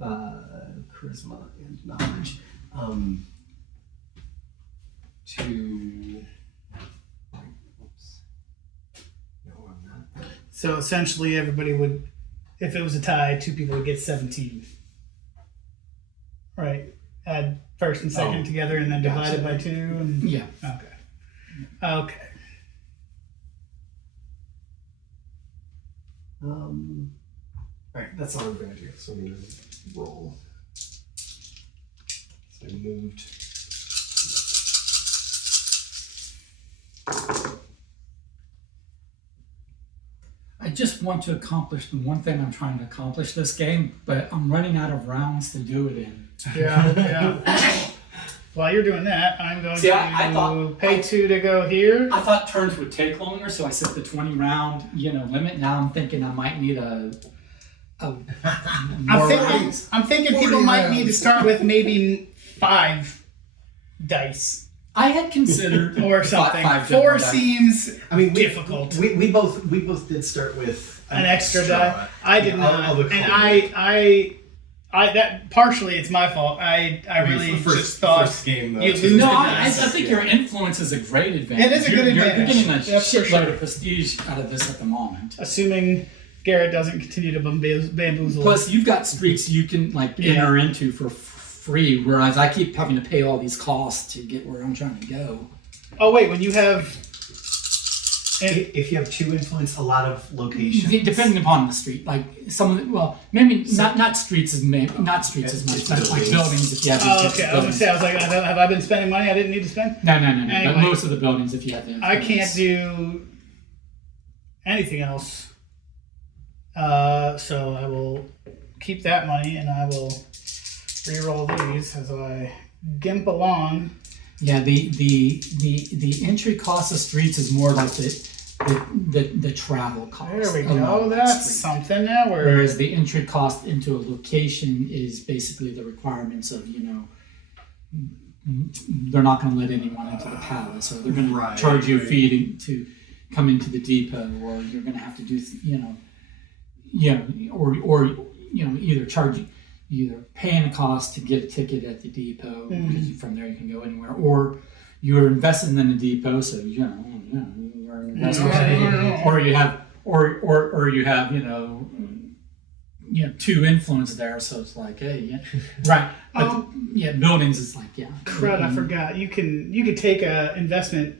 charisma and knowledge to. Oops. No, I'm not. So essentially, everybody would, if it was a tie, two people would get 17. Right. Add first and second together, and then divide it by 2. And Yeah. Okay. All right, that's all I'm going to do. So I'm going to roll. So I moved. I just want to accomplish the one thing I'm trying to accomplish this game, but I'm running out of rounds to do it in. Yeah. While you're doing that, I'm going See, to I thought- pay 2 to go here. I thought turns would take longer, so I set the 20 round, limit. Now I'm thinking I might need a more rounds. I'm thinking 40 people might rounds. need to start with maybe 5 dice I had considered or something. five 4 different dice. seems I mean, difficult. We both did start with An extra die. I did not, I'll look and forward. I that partially it's my fault. I really just thought first game though. you too. lose No, the I dice. think your influence is a great advantage. It is a good advantage. You're getting a That's for shitload sure. of prestige out of this at the moment. assuming Garrett doesn't continue to bamboozle. Plus, you've got streaks you can enter into for free, whereas I keep having to pay all these costs to get where I'm trying to go. Oh wait, when you have If you have 2 influence, a lot of locations. Depending upon the street, like maybe not streets as much, It's but like buildings. buildings. If you have oh, these okay, I was gonna buildings. say have I been spending money I didn't need to spend? No. Anyway. But most of the buildings, if you have the I can't influence. do anything else. So I will keep that money and I will re-roll these as I gimp along. Yeah, the entry cost of streets is more like the travel cost. There we along go. that That's street. something now. Whereas the entry cost into a location is basically the requirements of, they're not going to let anyone into the palace, or they're going to charge you a fee to come into the depot, or you're going to have to do, either paying a cost to get a ticket at the depot, because from there you can go anywhere, or you're invested in the depot, so you're an investor, or you have, or you have, 2 influence there, so it's like, hey, right, but buildings is like, Crud, I forgot. You can take a investment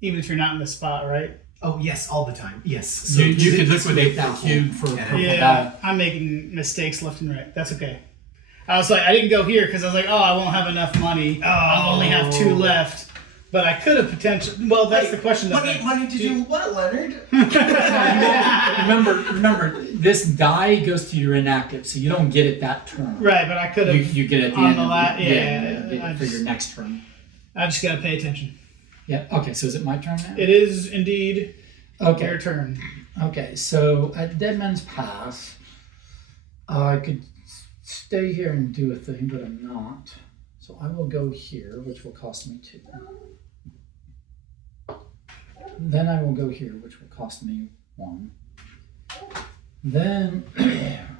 even if you're not in the spot, right? Oh yes, all the time. Yes. So you could liquidate that cube for purple Yeah, dye. I'm making mistakes left and right. That's okay. I was like, I didn't go here because I was like, oh, I won't have enough money. I'll only have 2 left. But I could have potentially. Well, that's the question. Money to do what, Leonard? Remember, this die goes to your inactive, so you don't get it that turn. Right, but I could have. You get it at the on end the of la- you yeah, get I it for just- your next turn. I just gotta pay attention. Yeah. Okay. So is it my turn now? It is indeed Okay. your turn. Okay. So at Dead Man's Pass, I could stay here and do a thing, but I'm not. So I will go here, which will cost me 2. then I will go here, which will cost me 1. Then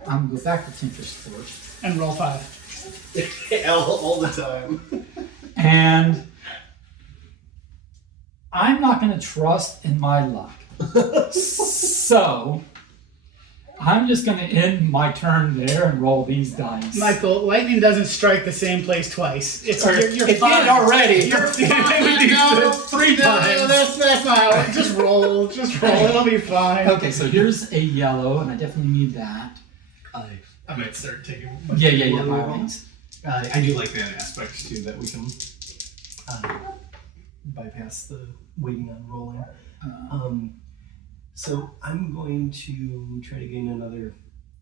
I'm going to go back to Tempest Torch. And roll 5. all the time. And I'm not going to trust in my luck. So I'm just going to end my turn there and roll these dice. Michael, lightning doesn't strike the same place twice. It's you're It fine did already. You're fine. No, 3 times. No, that's not. Just roll. It'll be fine. Okay, so here's a yellow, and I definitely need that. I might start taking. Yeah, by all means. I do like that aspect too, that we can bypass the waiting on rolling. So I'm going to try to gain another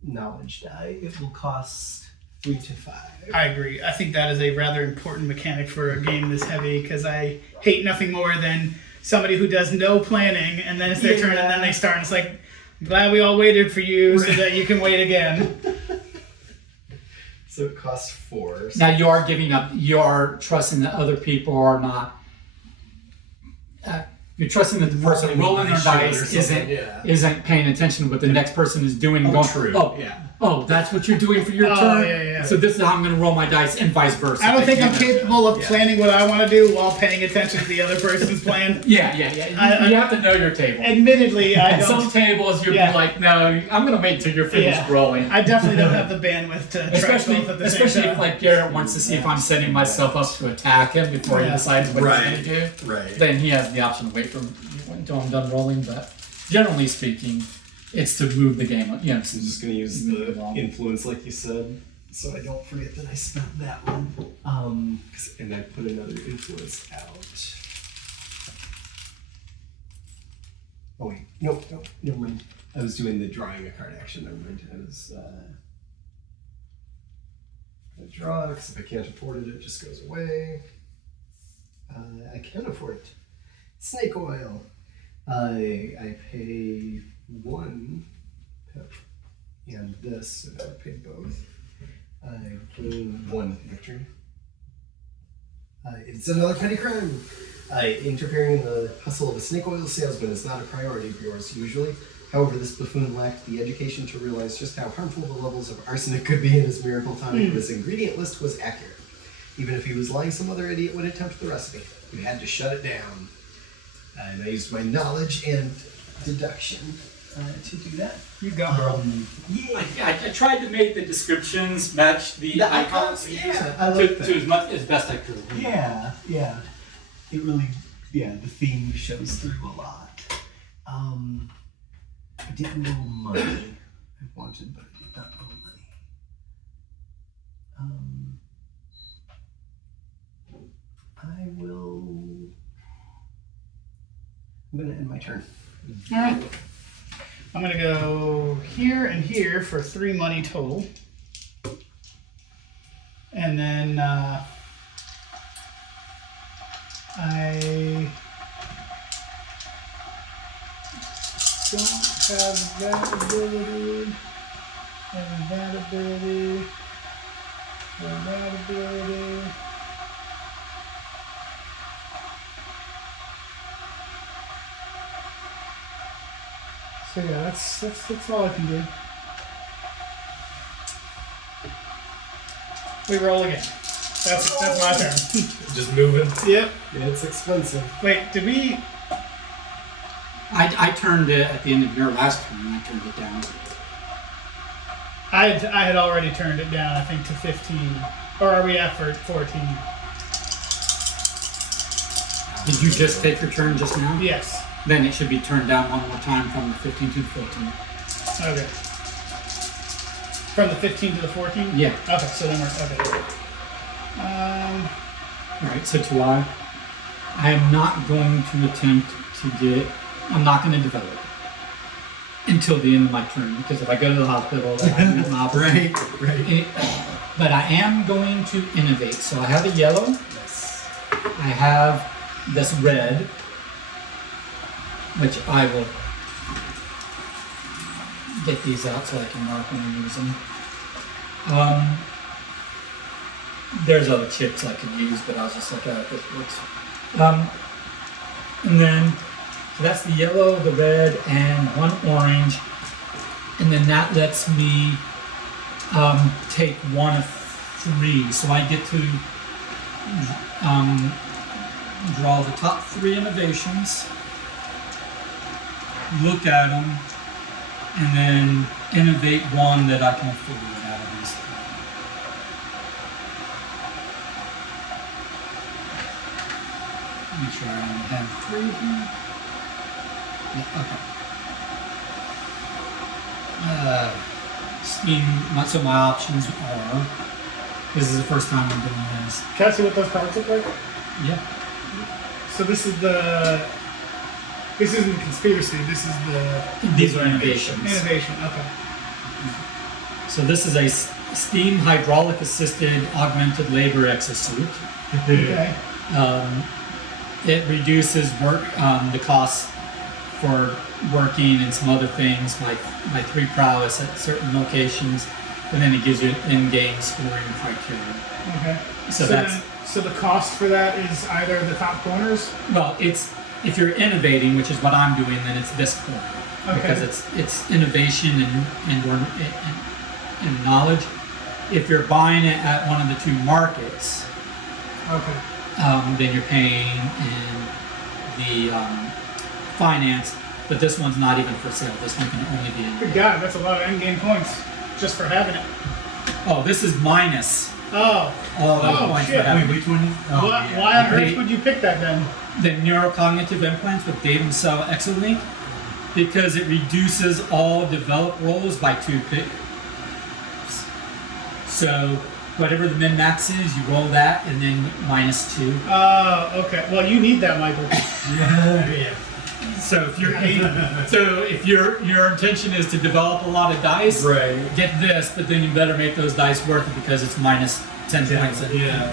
knowledge die. It will cost 3 to 5. I agree. I think that is a rather important mechanic for a game this heavy because I hate nothing more than somebody who does no planning and then it's their turn and then they start and it's like, I'm glad we all waited for you so that you can wait again. So it costs 4. So Now you are giving up. You are trusting that other people are not. You're trusting that the person rolling their dice isn't paying attention to what the next person is doing. And going, true. Oh, that's what you're doing for your turn. Yeah. So this is how I'm going to roll my dice, and vice versa. I don't think I'm capable of planning what I want to do while paying attention to the other person's plan. Yeah. You have to know your table. Admittedly, I At don't. some tables, you'll Yeah. be like, no, I'm going to wait till you're finished rolling. I definitely don't have the bandwidth to try both at the same Especially time. if like Garrett wants to see if I'm setting myself up to attack him before he decides what he's going to do. Right. Then he has the option to wait until I'm done rolling. But generally speaking, it's to move the game. You know, I'm just going to use the influence, like you said, so I don't forget that I spent that one. And I put another influence out. Oh wait, nope, never mind. I was doing the drawing a card action. Never mind. I was gonna draw because if I can't afford it, it just goes away. I can afford it. Snake oil. I pay 1 pip and this, so I paid both. I gain 1 victory. It's another petty crime. Interfering in the hustle of a snake oil salesman is not a priority of yours usually. However, this buffoon lacked the education to realize just how harmful the levels of arsenic could be in his miracle tonic. His ingredient list was accurate. Even if he was lying, some other idiot would attempt the recipe. You had to shut it down. And I used my knowledge and deduction to do that. You go, girl. I tried to make the descriptions match the icons. I like that. To as best I could. Yeah. It really, the theme shows through a lot. I didn't roll money. I wanted, but I did not roll money. I'm going to end my turn. All right. I'm going to go here and here for 3 money total. And then I don't have that ability, and that ability, and that ability. So yeah, that's all I can do. We roll again. That's my turn. Just moving. Yep. It's expensive. Wait, did we? I turned it at the end of your last turn. I turned it down. I had already turned it down, I think, to 15. Or are we at 14? Did you just take your turn just now? Yes. Then it should be turned down one more time from the 15 to the 14. Okay. From the 15 to the 14? Yeah. Okay, so then we're okay. Alright, so do I. I am not going to attempt to get. I'm not going to develop until the end of my turn, because if I go to the hospital, then I lose my opportunity. Right. But I am going to innovate. So I have a yellow. Yes. I have this red, which I will get these out so I can mark when I use them. There's other chips I could use, but I was just like, this looks. And then So that's the yellow, the red, and one orange. And then that lets me take one of 3. So I get to draw the top 3 innovations, look at them, and then innovate one that I can afford out of these 3. Make sure I only have 3 here. Yeah, okay. So my options are, this is the first time I'm doing this. Can I see what those cards look like? Yeah. So this isn't the conspiracy. This is the These are innovations. innovation. Okay. So this is a steam hydraulic assisted augmented labor exosuit. Okay. It reduces the costs for working and some other things by 3 prowess at certain locations, and then it gives you an in-game scoring criteria. Okay. So So the cost for that is either the top corners. well, it's if you're innovating, which is what I'm doing, then it's this corner because it's innovation and knowledge. If you're buying it at one of the 2 markets, Okay. then you're paying in the finance, but this one's not even for sale. This one can only be Good in. God, that's a lot of end-game points just for having it. Oh, this is minus Oh. all those Oh, points shit. for having. Which one? Oh, Why, yeah. why on Okay. earth would you pick that then? The neurocognitive implants with datum cell exolink, because it reduces all developed rolls by 2 pips. So whatever the min max is, you roll that and then minus 2. Oh, okay. Well, you need that, Michael. Yeah. So if your intention is to develop a lot of dice, Right. get this, but then you better make those dice worth it because it's minus 10 points. Yeah.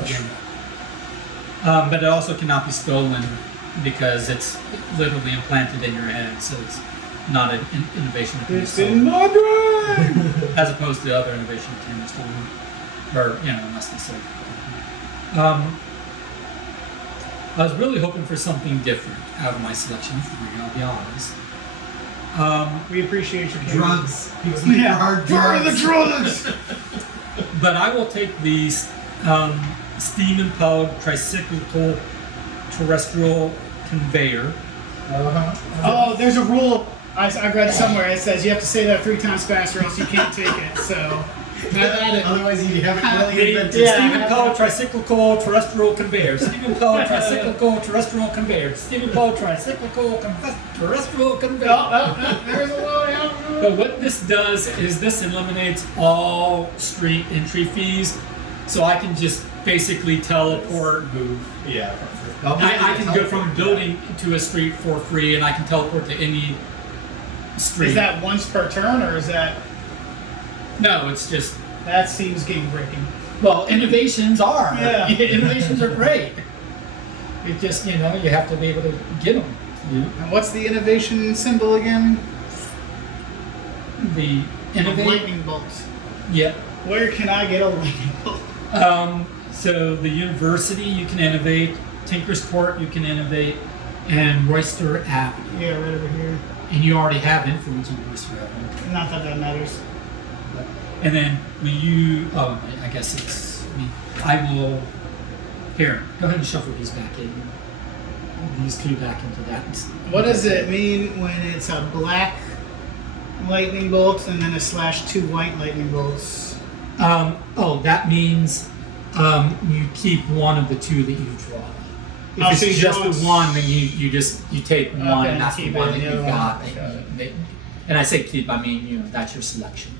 But it also cannot be stolen because it's literally implanted in your head, so it's not an innovation that can be It's in stolen, my brain! as opposed to other innovation that can be stolen, or unless they sell. I was really hoping for something different out of my selection of 3. I'll be honest. We appreciate your care. Drugs. People need Yeah. hard Where are drugs. the drugs? But I will take the steam-impelled tricyclical terrestrial conveyor. Oh, there's a rule. I read somewhere. It says you have to say that 3 times fast, or else you can't take it. So, Otherwise, you haven't really The invented. Yeah. steam-impelled tricyclical terrestrial conveyor. Steam-impelled tricyclical terrestrial conveyor. Steam-impelled tricyclical terrestrial conveyor. There's a load out. But what this does is this eliminates all street entry fees, so I can just basically teleport. Move. Yeah. I can go from building to a street for free, and I can teleport to any street. Is that once per turn, or is that? No, it's just. That seems game breaking. Well, innovations are. Yeah. Innovations are great. It just, you have to be able to get them. And what's the innovation symbol again? The innovate. Lightning bolts. Yeah. Where can I get a lightning bolt? So the university you can innovate, Tinker's Court you can innovate, and Royster Avenue. Yeah, right over here. And you already have influence on Royster Avenue. Not that that matters. And then when you, I guess it's me. I will. Here, go ahead and shuffle these back in. These 2 back into that. What does it mean when it's a black lightning bolt and then a /2 white lightning bolts? That means you keep one of the 2 that you draw. If Oh, it's so you just draw- the one, then you take one, Okay, and that's the keep one it, that the you've other got. one. And I say keep, I mean that's your selection.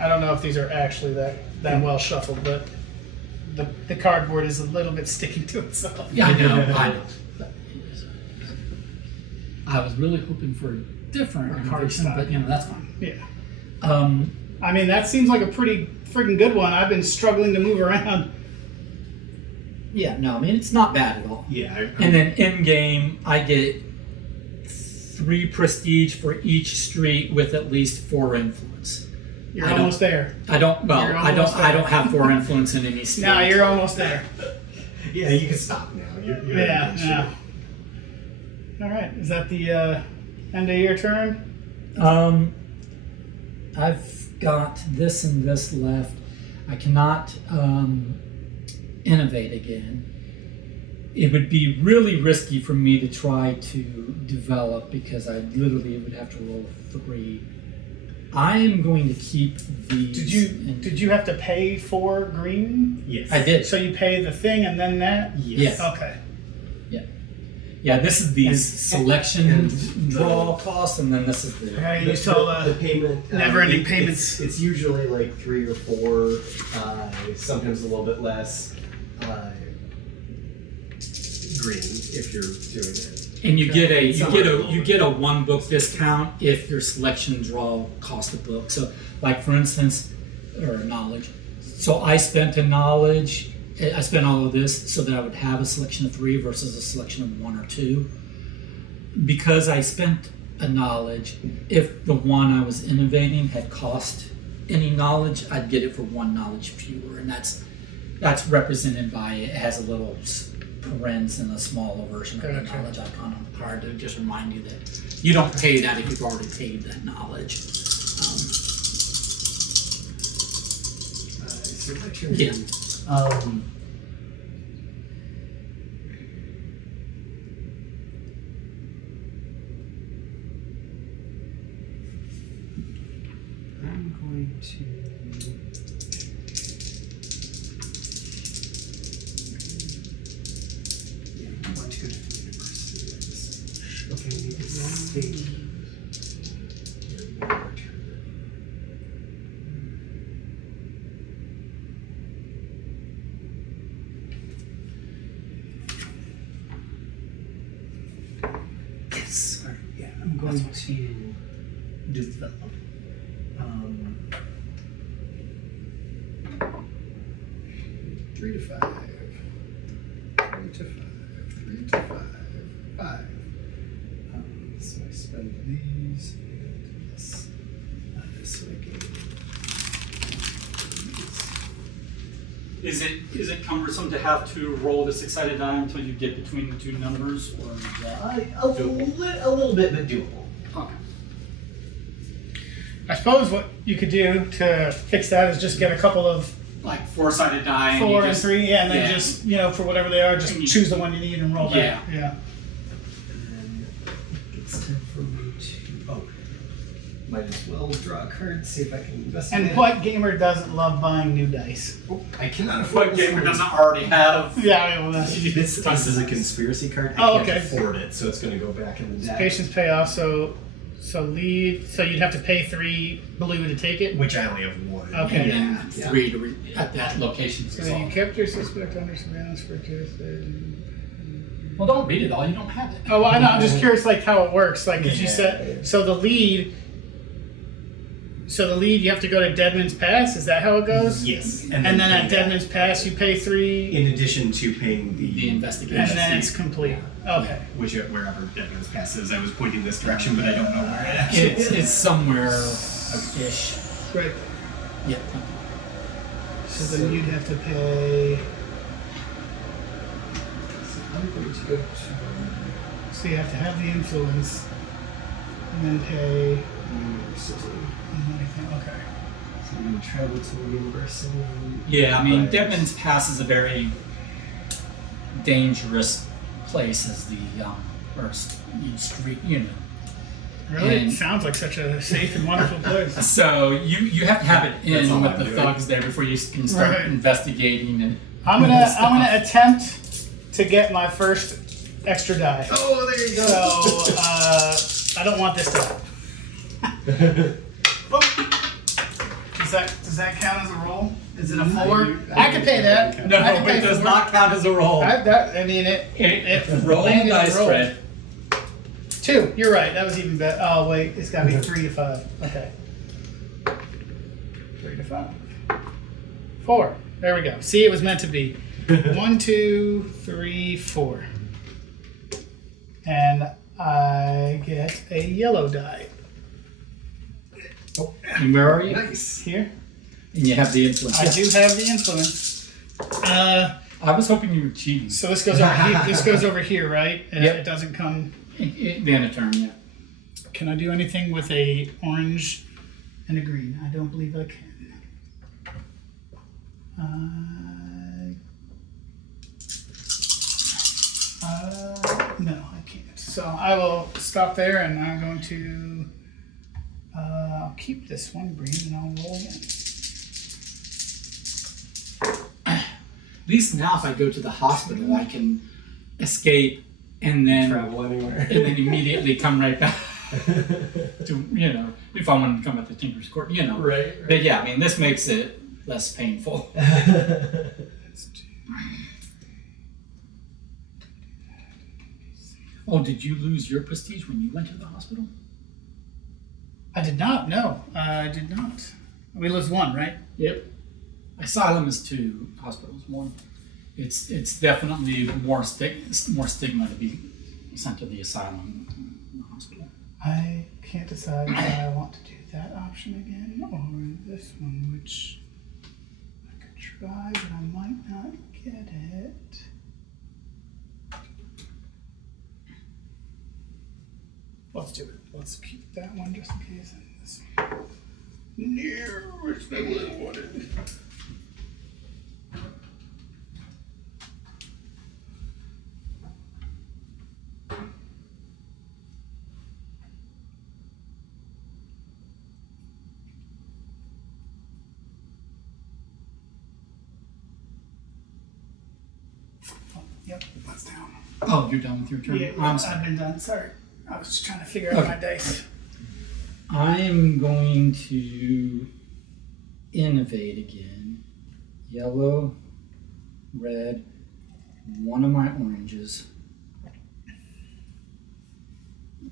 I don't know if these are actually that well shuffled, but the cardboard is a little bit sticking to itself. Yeah, I know. I was really hoping for a different innovation, cardstock. but that's fine. Yeah. Um, I mean, that seems like a pretty freaking good one. I've been struggling to move around. yeah, no, I mean it's not bad at all. Yeah. And then in game, I get 3 prestige for each street with at least 4 influence. You're I don't- almost there. I don't. Well, You're I don't. almost I there. don't have 4 influence in any street. No, you're almost there. Yeah, you can stop now. You're Yeah, in good yeah. shape. All right. Is that the end of your turn? I've got this and this left. I cannot innovate again. It would be really risky for me to try to develop because I literally would have to roll 3. I am going to keep these. Did you have to pay for green? Yes. I did. So you pay the thing and then that? Yes. Okay. Yeah, this is the And selection the- draw cost, and then this is the. Yeah, you saw the payment. never-ending it's- payments. It's usually like 3 or 4, sometimes a little bit less. Green if you're doing it. And you get Somewhere you get a 1 book discount if your selection draw cost a book. So, like for instance, or knowledge. So I spent a knowledge. I spent all of this so that I would have a selection of 3 versus a selection of 1 or 2. Because I spent a knowledge, if the one I was innovating had cost any knowledge, I'd get it for 1 knowledge fewer, and that's represented by it has a little parens and a smaller version of the Gotcha. knowledge icon on the card to just remind you that you don't pay that if you've already paid that knowledge. So my turn. Yeah. I'm going to. Yeah, I want to go to the university. I just okay, I need to stake. Yes. All right, yeah, I'm going to develop. 3 to 5. 3 to 5. 3 to 5. 5. So I spend these and this. This way again. Is it cumbersome to have to roll the 6-sided die until you get between the 2 numbers, or is that A little bit, but doable. okay? I suppose what you could do to fix that is just get a couple of Like 4-sided die. 4 you and just, 3, yeah, and then yeah. just, for whatever they are, just And you- choose the one you need and roll Yeah. that. Yeah. And it's time for me to. Oh. Might as well draw a card, see if I can investigate. And what gamer doesn't love buying new dice? Oh, I cannot afford What this gamer one. doesn't already have? Yeah, I mean, well, that's This is a conspiracy card. I Oh, can't okay. afford it, so it's going to go back in the deck. patience payoff. So lead. So you'd have to pay 3 blue to take it. Which I only have 1. Okay. And then Yeah. 3 to at that location. So you kept your suspect under surveillance for just. Well, don't read it all. You don't have it. Oh, I know. I'm just curious, like how it works. Like, 'cause you Yeah. said so the lead. So the lead, you have to go to Deadman's Pass. Is that how it goes? Yes. And then at Deadman's Pass, you pay 3, in addition to paying The investigation. and then it's complete. Okay. wherever Deadman's Pass is. I was pointing this direction, but I don't know where it actually It's somewhere ish. Right. Yeah. So then you'd have to pay. I'm going to go to. So you have to have the influence, and then pay. University. Okay. So I'm going to travel to the university. Yeah, I mean, But- Deadman's Pass is a very dangerous place as the street, Really? And- It sounds like such a safe and wonderful place. So you have to have it That's all in with I'm the doing. thugs there before you can start Right. investigating and. I'm gonna attempt to get my first extra die. Oh, there you So I don't want this die. Does that count as a roll? Is it a 4? I could pay that. No, I can but pay it does 4. not count as a roll. It Roll landed dice a roll. spread. 2. You're right. That was even better. Oh wait, it's got to be 3 to 5. Okay. 3 to 5. 4. There we go. See, it was meant to be. 1, 2, 3, 4. And I get a yellow die And where are you? Nice. here. And you have the influence. I Yeah. do have the influence. I was hoping you were cheating. So this goes over here. This goes over here, right? And Yep. it doesn't come The end of turn, yeah. Can I do anything with a orange and a green? I don't believe I can. No, I can't. So I will stop there, and I'm going to I'll keep this one green, and I'll roll again. At least now, if I go to the hospital, I can escape and then Travel anywhere. and then immediately come right back to, you know, if I want to come at the Tinker's Court, you know. Right. But yeah, I mean, this makes it less painful. Oh, did you lose your prestige when you went to the hospital? I did not. No, I did not. We lose one, right? Yep. Asylum is 2, hospitals 1. It's definitely more stigma to be sent to the asylum than the hospital. I can't decide if I want to do that option again or this one, which I could try, but I might not get it. Let's do it. Let's keep that one just in case. And this one. No, it's not what I wanted. Yep, that's down. Oh, you're done with your turn? Yeah, I'm sorry. I've been done. Sorry. I was just trying to figure out my dice. I'm going to innovate again. Yellow, red, one of my oranges.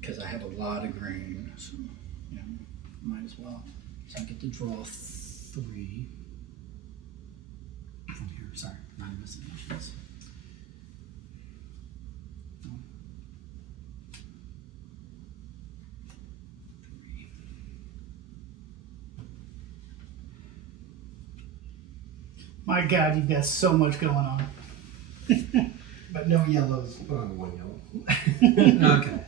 Because I have a lot of green, so you know, might as well. So I get to draw 3 from here. Sorry, 9 destinations. My God, you've got so much going on. But no yellows. Oh, 1 yellow. Okay.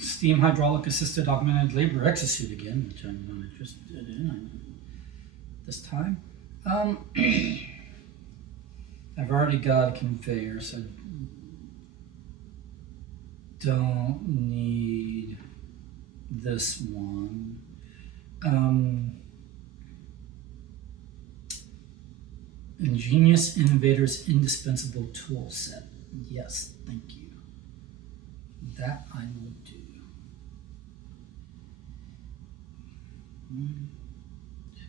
Steam hydraulic assisted augmented labor execute again, which I'm not interested in this time. I've already got a conveyor, so don't need this one. Ingenious Innovator's Indispensable Tool Set. Yes, thank you. That I will do. 1, 2,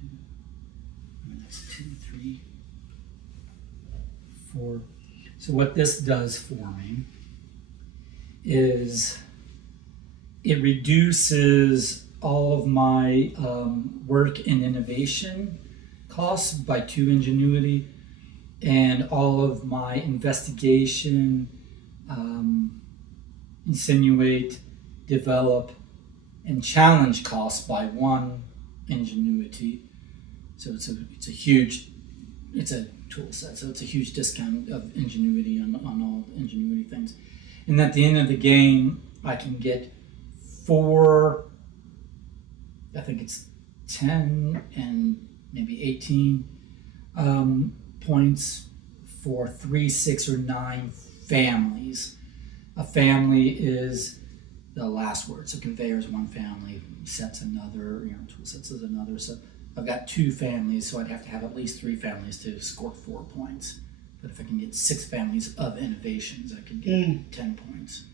that's 2, 3, 4. So what this does for me is it reduces all of my work and innovation costs by 2 ingenuity, and all of my investigation, insinuate, develop, and challenge costs by 1 ingenuity. So it's a huge, it's a tool set, so it's a huge discount of ingenuity on all ingenuity things. And at the end of the game, I can get 4, I think it's 10 and maybe 18 points for 3, 6, or 9 families. A family is the last word. So conveyor is 1 family, sets another, tool sets is another. So I've got 2 families, so I'd have to have at least 3 families to score 4 points. But if I can get 6 families of innovations, I could get 10 points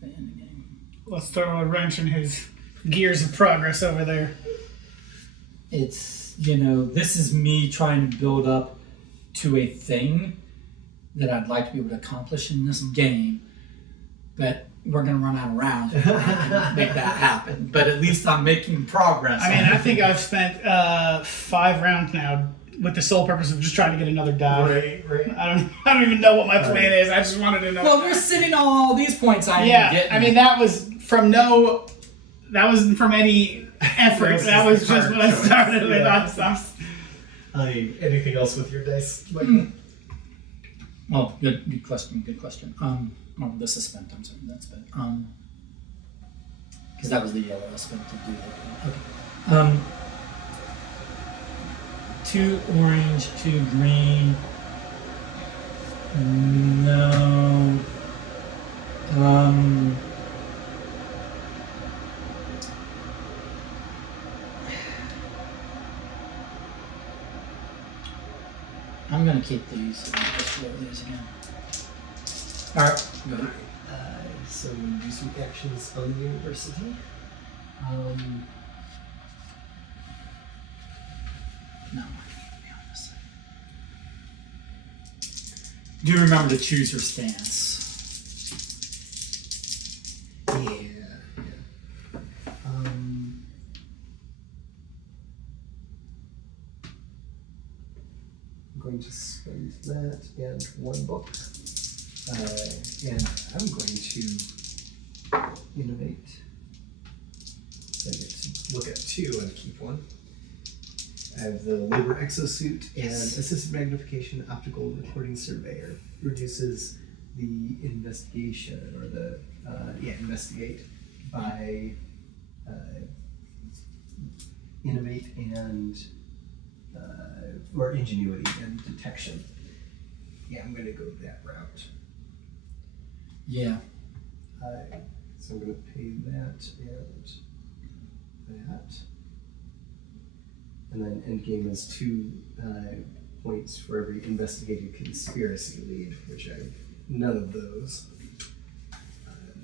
in the game. Let's throw a wrench in his gears of progress over there. It's, this is me trying to build up to a thing that I'd like to be able to accomplish in this game, but we're going to run out of rounds before I can make that happen. But at least I'm making progress. I mean, I think I've spent 5 rounds now with the sole purpose of just trying to get another die. Right. I don't even know what my plan is. I just wanted to know. Well, we're sitting on all these points I ain't getting. I mean, that wasn't from any effort. That was just what I started with. Anything else with your dice? Oh, good question. Good question. Oh, this is spent. I'm sorry, that's spent. Because that was the yellow I spent to do that. Okay. 2 orange, 2 green. No. I'm gonna keep these and just roll these again. Alright, go ahead. So we do some actions on the university. No, do remember to choose your stance. Yeah. I'm going to spend that and 1 book. And I'm going to innovate. So I get to look at 2 and keep 1. I have the labor exosuit and assisted magnification optical recording surveyor. Reduces the investigation or the investigate by innovate and or ingenuity and detection. Yeah, I'm going to go that route. Yeah. So I'm going to pay that and that. And then endgame is 2 points for every investigated conspiracy lead, which I have none of those.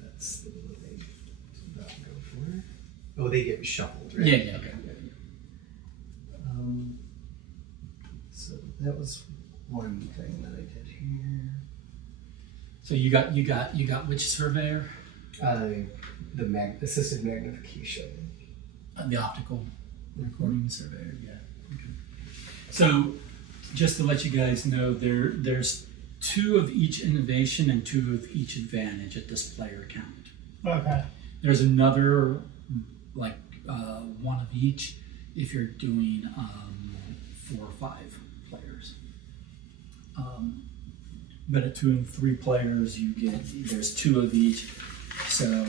That's the one they did not go for. Oh, they get shuffled, right? Yeah. Okay. So that was one thing that I did here. So you got which surveyor? The assisted magnification. The optical recording surveyor. Yeah. Okay. So just to let you guys know, there's 2 of each innovation and 2 of each advantage at this player count. Okay. There's another 1 of each if you're doing 4 or 5 players. But at 2 and 3 players, there's 2 of each. So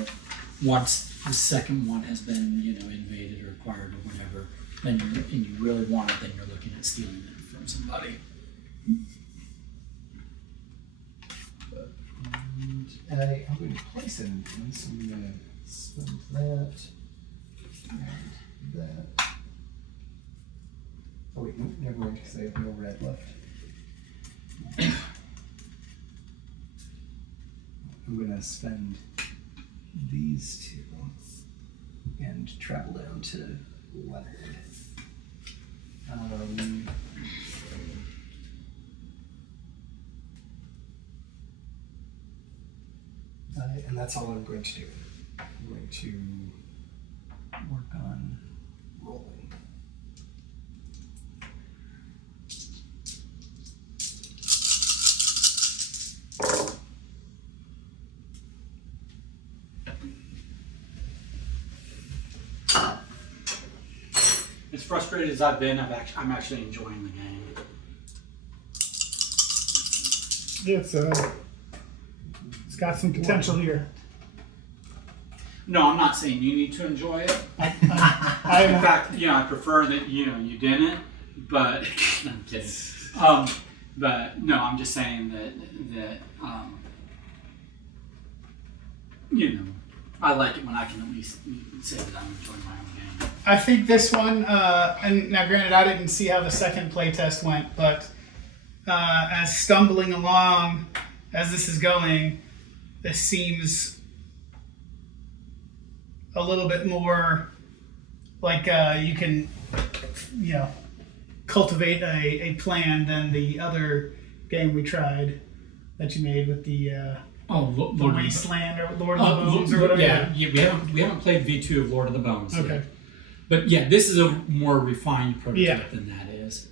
once the second one has been invaded or acquired or whatever, then you really want it, then you're looking at stealing it from somebody. And I'm going to place it in things, so I'm going to spend that and that. Oh wait, nope, never mind, because I have no red left. I'm going to spend these 2 and travel down to Leonard. And that's all I'm going to do. I'm going to work on rolling. As frustrated as I've been, I'm actually enjoying the game. It's got some potential here. No, I'm not saying you need to enjoy it. In I fact, I prefer that you didn't. But I'm kidding. But no, I'm just saying that I like it when I can at least say that I'm enjoying my own game. I think this one, and now granted I didn't see how the second playtest went, but as stumbling along as this is going, this seems a little bit more like you can, cultivate a plan than the other game we tried that you made with the Lord Wasteland or Lord of the Bones or whatever. Yeah, we haven't played V2 of Lord of the Bones Okay. yet. But yeah, this is a more refined prototype Yeah. than that is.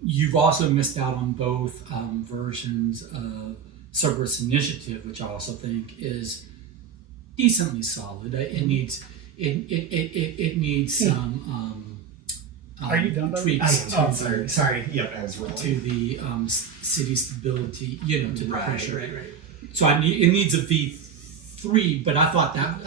You've also missed out on both versions of Cerberus Initiative, which I also think is decently solid. It needs some Are you done, buddy? tweaks I am to sorry. the, Sorry. Yep, I was wrong. to the city stability, to the pressure. Right. So it needs a V3, but I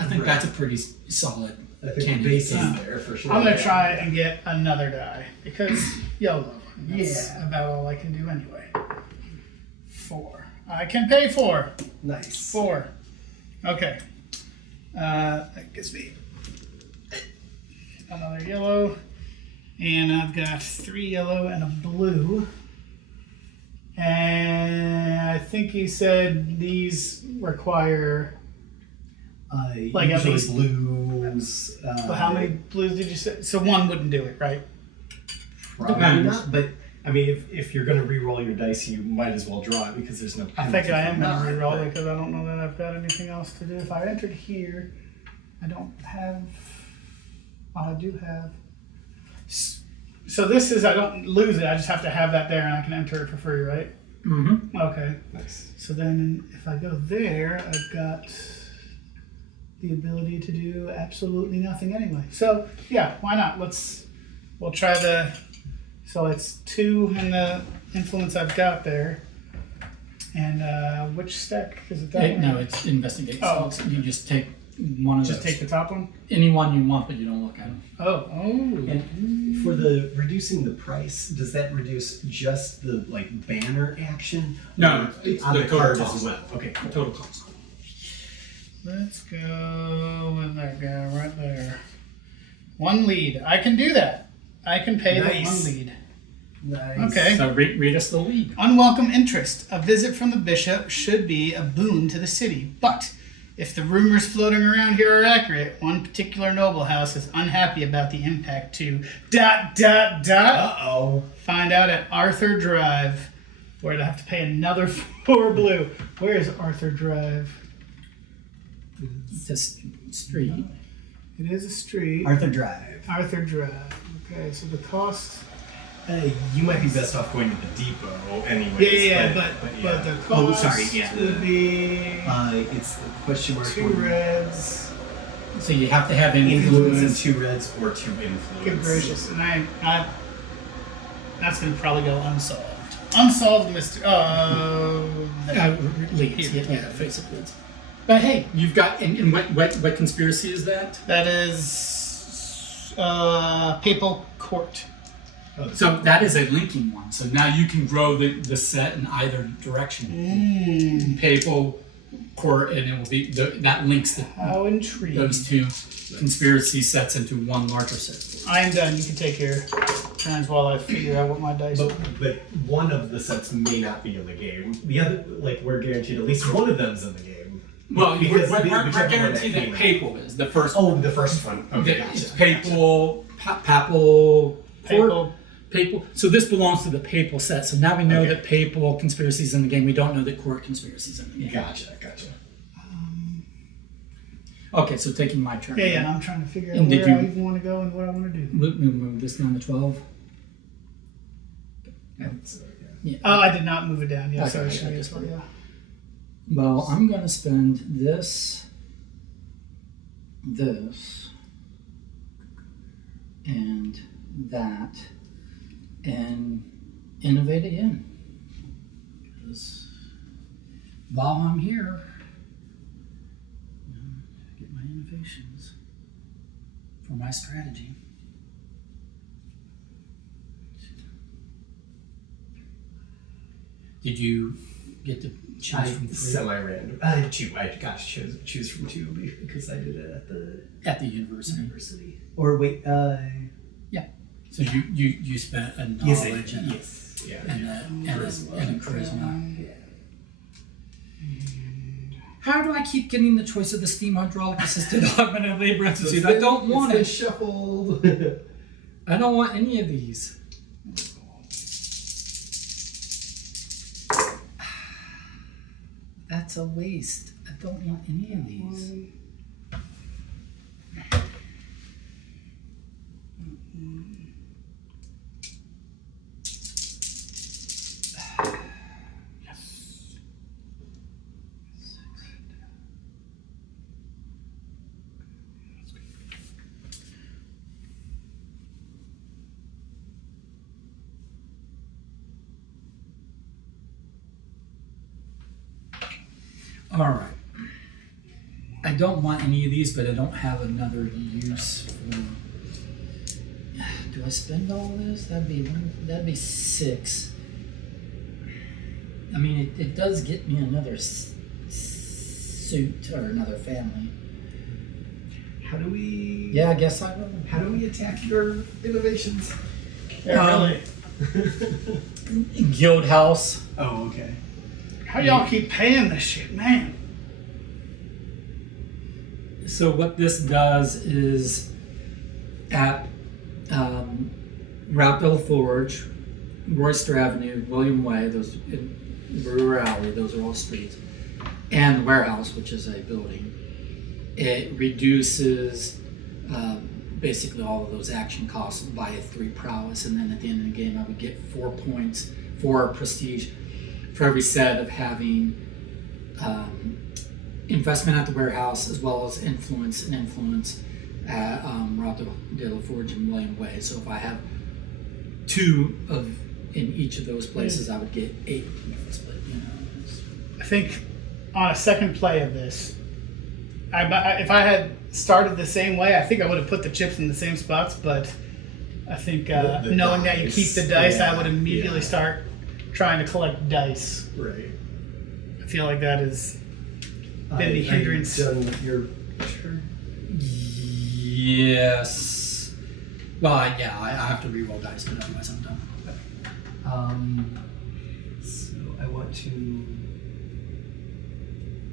think that's a pretty solid I think the candidate. base is there for sure. I'm gonna try and get another die because YOLO. That's Yeah. about all I can do anyway. 4. I can pay 4. Nice. 4. Okay. That gives me another yellow. And I've got 3 yellow and a blue. And I think he said these require. Like at usually least- blues. How many blues did you say? So 1 wouldn't do it, right? Probably Depends. not. But I mean, if you're going to re-roll your dice, you might as well draw it because there's no. I think penalty I for am going not, to reroll but- it because I don't know that I've got anything else to do. If I entered here, I don't have. I do have. So this is, I don't lose it. I just have to have that there and I can enter it for free, right? Mm-hmm. Okay. Nice. So then if I go there, I've got the ability to do absolutely nothing anyway. So yeah, why not? We'll try so it's 2 in the influence I've got there. And which stack is it that one? No, it's investigate. Oh. So you just take one of Just those. take the top one? Any one you want, but you don't look at them. Oh. And for the reducing the price, does that reduce just the banner action? No, Or it's on the the total card cost. as well. Okay. Cool. Total cost. Let's go with that guy right there. 1 lead. I can do that. I can pay the Nice. 1 lead. Nice. Okay. So read us the lead. Unwelcome interest. A visit from the bishop should be a boon to the city. But if the rumors floating around here are accurate, one particular noble house is unhappy about the impact to ... Uh-oh. Find out at Arthur Drive, where I'd have to pay another 4 blue. Where is Arthur Drive? This street. It is a street. Arthur Drive. Arthur Drive. Okay, so the cost... You might be best off going to the depot anyways. Yeah, but the Oh, cost sorry, yeah. would be It's the question mark. 2 reds. So you have to have Influence and influence. 2 reds or 2 influence. Good gracious, and I that's gonna probably go unsolved. Unsolved mystery. Leads. Here. Yeah, face of leads. But hey, you've got. And what conspiracy is that? That is papal court. So that is a linking one. So now you can grow the set in either direction. Papal court, and it will be that links How intriguing! those 2 conspiracy sets into one larger set. I am done. You can take your turns while I figure out what my dice. But one of the sets may not be in the game. The other, we're guaranteed at least one of them's in the game. Well, Because we're whichever one guaranteed that that came out. papal is the first. Oh, the first one. Okay, that gotcha. it's papal, papal, Papal. papal. So this belongs to the papal set. So now we know Okay. that papal conspiracy is in the game. We don't know that court conspiracy is in the game. Gotcha. Okay, so taking my turn. Yeah. I'm trying to figure out And did where I you- even want to go and what I want to do. Move this down to 12. Yeah. Oh, I did not move it down. Yeah, Okay, so I yeah, should just put it- yeah. Well, I'm going to spend this, and that, and innovate again. Because while I'm here, get my innovations for my strategy. Did you get to choose from 3? Semi-random. 2. I got to choose from 2 because I did it at the At the university. university. Or wait. So you spent a Yes. knowledge and, Yes. Yeah. and a charisma. Yeah. How do I keep getting the choice of the steam hydraulic assisted augmented labor institute? I don't want It's it. been shuffled. I don't want any of these. That's a waste. I don't want any of these. All right. I don't want any of these, but I don't have another use for. Do I spend all of this? That'd be 6. I mean, it does get me another suit or another family. How do we? Yeah, I guess I will. How do we attack your innovations? Yeah, really. Guild house. Oh, okay. How y'all keep paying this shit, man? So what this does is at Route Forge, Royster Avenue, William Way, those in Brewer Alley, those are all streets, and the warehouse, which is a building. It reduces basically all of those action costs by 3 prowess, and then at the end of the game, I would get 4 points for prestige for every set of having investment at the warehouse as well as influence at Route de la Forge and William Way. So if I have 2 of in each of those places, I would get 8 points. But I think on a second play of this, if I had started the same way, I think I would have put the chips in the same spots. But I think The knowing that you dice, keep the dice, I yeah, would immediately yeah. start trying to collect dice. Right. I feel like that is been the hindrance. Are you done with your turn? yes. Well, yeah, I have to reroll dice, but otherwise I'm done. So I want to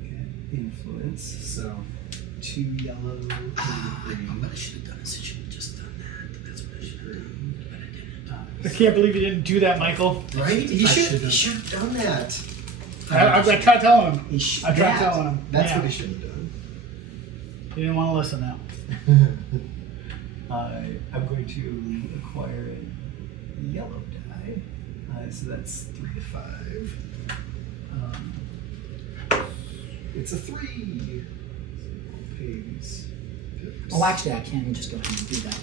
get influence. So 2 yellow, 2 green. What I should have done is I should have just done that. That's what I should have done, but I didn't. I can't believe you didn't do that, Michael. Right? He I should should've- have done that. I tried telling him. He should. I tried telling him. That's Yeah. what he should have done. He didn't want to listen now. I'm going to acquire a yellow die. So that's 3 to 5. It's a 3. So I'll pay these pips. Oh, actually, I can just go ahead and do that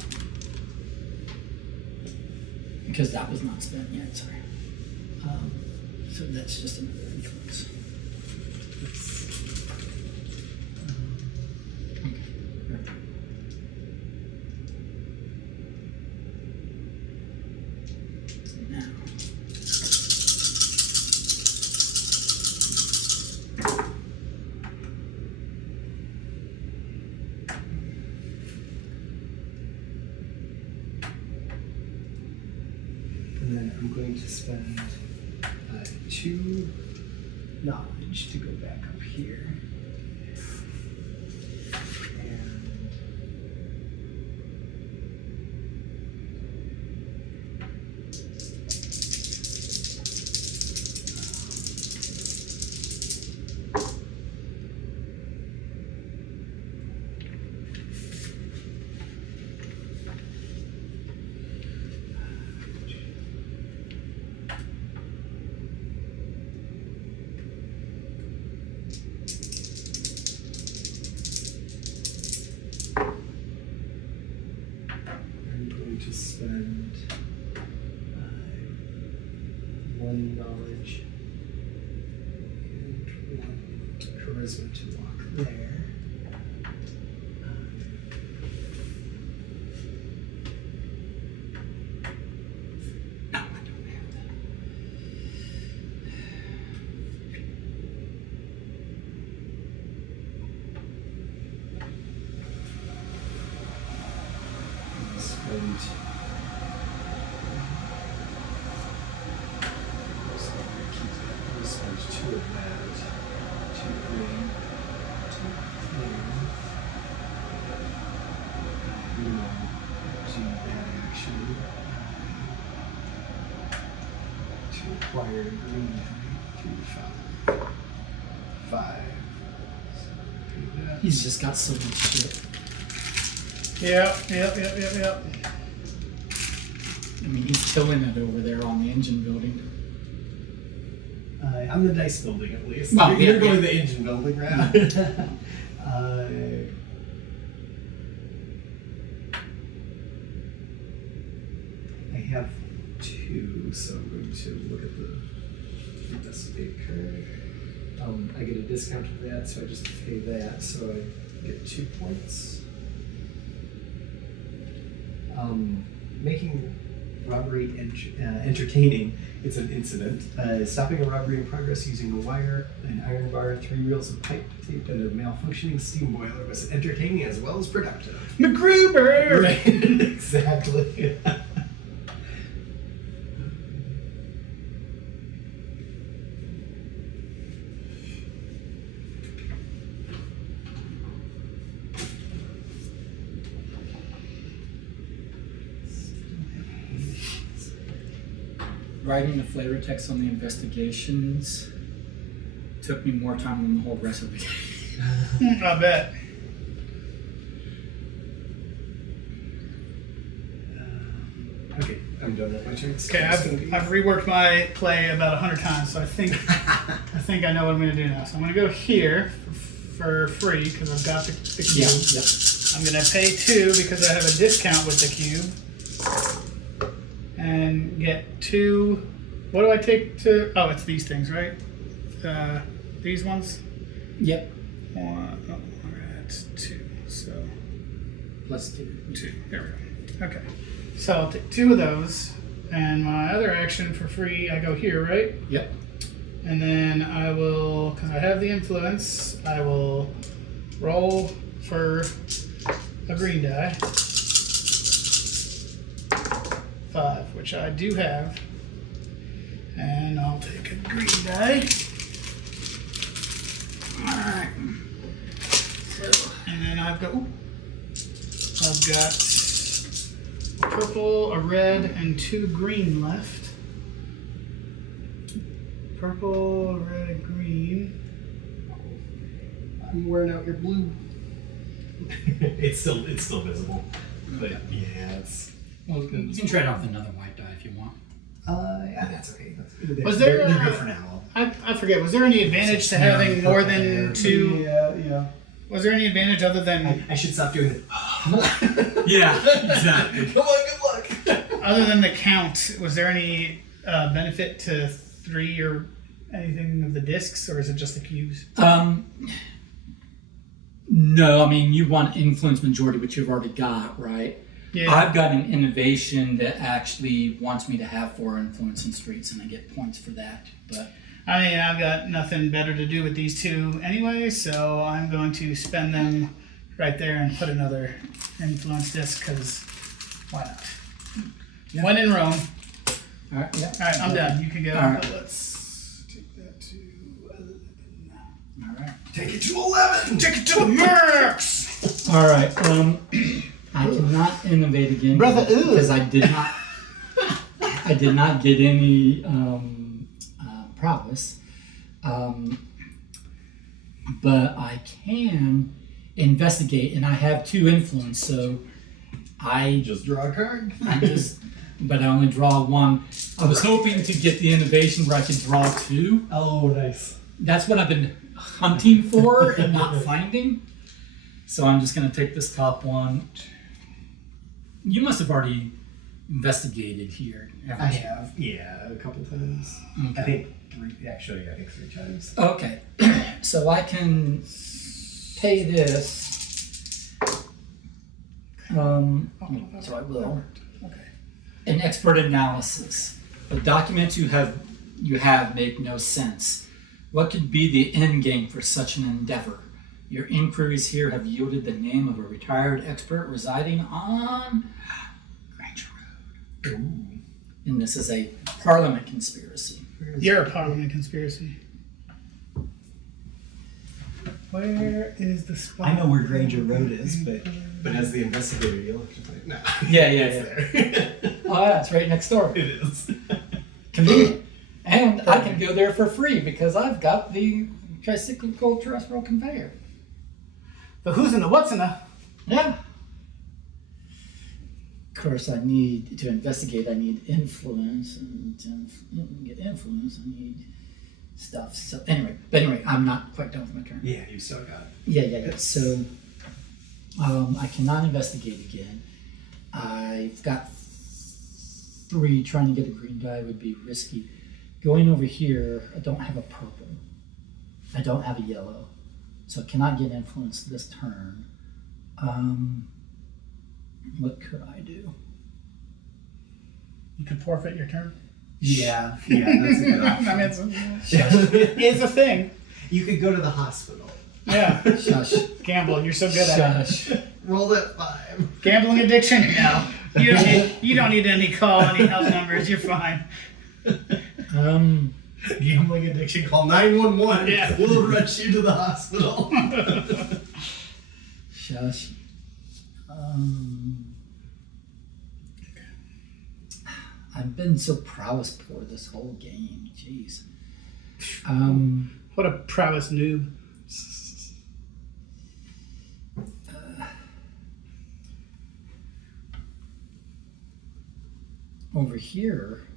because that was not spent yet. Sorry. So that's just another influence. Okay. Right. Now. And then I'm going to spend 2 knowledge to go back up here. And I'm going to spend 1 knowledge and 1 charisma to walk there. No, I don't have that. Spend. So I'm gonna keep that. I'm gonna spend 2 of that. 2 green. 2 clean. You know, do that action. To acquire a green die. 2 to 5. 5. So pay that. He's just got so much shit. Yep. I mean, he's killing it over there on the engine building. On the dice building, at least. Well, You're yeah, going yeah. the engine building route. I have 2, so I'm going to look at the investigate card. I get a discount for that, so I just pay that, so I get 2 points. Making robbery entertaining. It's an incident. Stopping a robbery in progress using a wire, an iron bar, 3 reels of pipe tape, and a malfunctioning steam boiler was entertaining as well as productive. MacGruber! Right, exactly. Writing the flavor text on the investigations took me more time than the whole rest of the game. I bet. Okay, I'm done with my turns. Okay, I've reworked my play about 100 times, so I think I know what I'm going to do now. So I'm going to go here for free because I've got the cube. Yeah. I'm going to pay 2 because I have a discount with the cube. And get 2. What do I take to? Oh, it's these things, right? These ones? Yep. That's 2. So Plus 2. 2. There we go. Okay. So I'll take 2 of those. And my other action for free, I go here, right? Yep. And then I will, because I have the influence, I will roll for a green die. 5, which I do have. And I'll take a green die. Alright. So, and then I've got a purple, a red, and 2 green left. Purple, red, green. I'm wearing out your blue. It's still visible, but yeah, it's. Well, you can trade off another white die if you want. Yeah, that's okay. Was there, They're good for now. I forget, was there any advantage to having more than 2? Yeah. Was there any advantage other than I should stop doing it. Yeah, exactly. Come on, good luck. other than the count? Was there any benefit to 3 or anything of the discs, or is it just the cubes? No, I mean, you want influence majority, which you've already got, right? Yeah. I've got an innovation that actually wants me to have 4 influence in streets, and I get points for that. But I mean, I've got nothing better to do with these 2 anyway, so I'm going to spend them right there and put another influence disc, because why not? Yeah. When in Rome. all right, yeah. All right, I'm done. You can go. All right. Let's take that to 11. All right. Take it to 11. Take it to the max! All right. I cannot innovate again Brother, because I did not. I did not get any prowess, but I can investigate, and I have 2 influence, so I Just draw a card. but I only draw 1. I was hoping to get the innovation where I could draw 2. Oh, nice. That's what I've been hunting for and not finding. So I'm just going to take this top one. You must have already investigated here. I have. Yeah, a couple times. Okay. I think 3. Actually, I think 3 times. Okay. So I can pay this. So I will. Okay. An expert analysis. The documents you have make no sense. What could be the end game for such an endeavor? Your inquiries here have yielded the name of a retired expert residing on Granger Road. Ooh. And this is a Parliament conspiracy. You're a Parliament conspiracy. Where is the spot? I know where Granger Road is, but as the investigator, you'll have to find. No. Yeah. Oh, yeah, it's right next door. It is. Convenient. And I can go there for free because I've got the tricyclical terrestrial conveyor. The who's and the what's in the. Yeah. Of course, I need to investigate. I need influence, and to get influence, I need stuff. So anyway, I'm not quite done with my turn. Yeah, you still got. Yeah. So I cannot investigate again. I've got 3. Trying to get a green die would be risky. Going over here, I don't have a purple. I don't have a yellow, so I cannot get influence this turn. What could I do? You could forfeit your turn. Yeah, that's a good option. I mean, it's a thing. You could go to the hospital. Yeah. Shush. Gamble. You're so good at it. Shush. Roll that 5. Gambling addiction? No. You don't need any help numbers. You're fine. Gambling addiction. Call 911. Yeah. We'll rush you to the hospital. Shush. I've been so prowess poor this whole game. Jeez. What a prowess noob. Over here,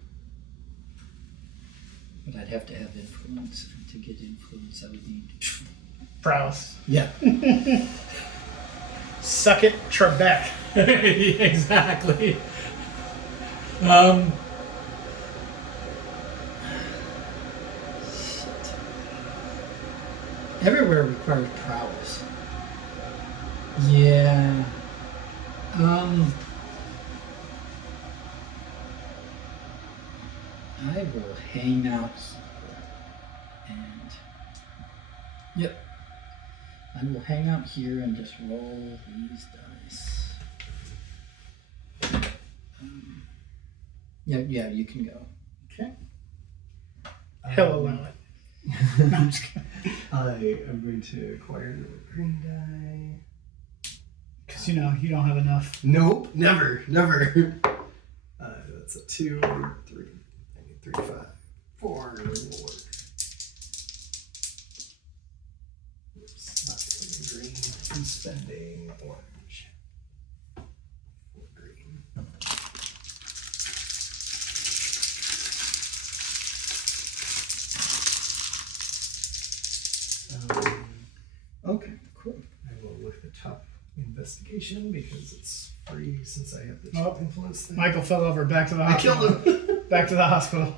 but I'd have to have influence. To get influence, I would need. Prowess. Yeah. Suck it, Trebek. Exactly. Shit. Everywhere requires prowess. Yeah. I will hang out here. And yep. I will hang out here and just roll these dice. Yeah, you can go. Okay. Hell allow it. No, I'm just kidding. I am going to acquire another green die. Because you don't have enough. Nope, never. That's a 2, 3. I need 3, 5, 4 more. Oops, not spending green. I'm spending orange. 4 green. Okay, cool. I will look the top investigation because it's free since I have the Oh, top influence thing. Michael fell over. Back to the I hospital. killed him. Back to the hospital.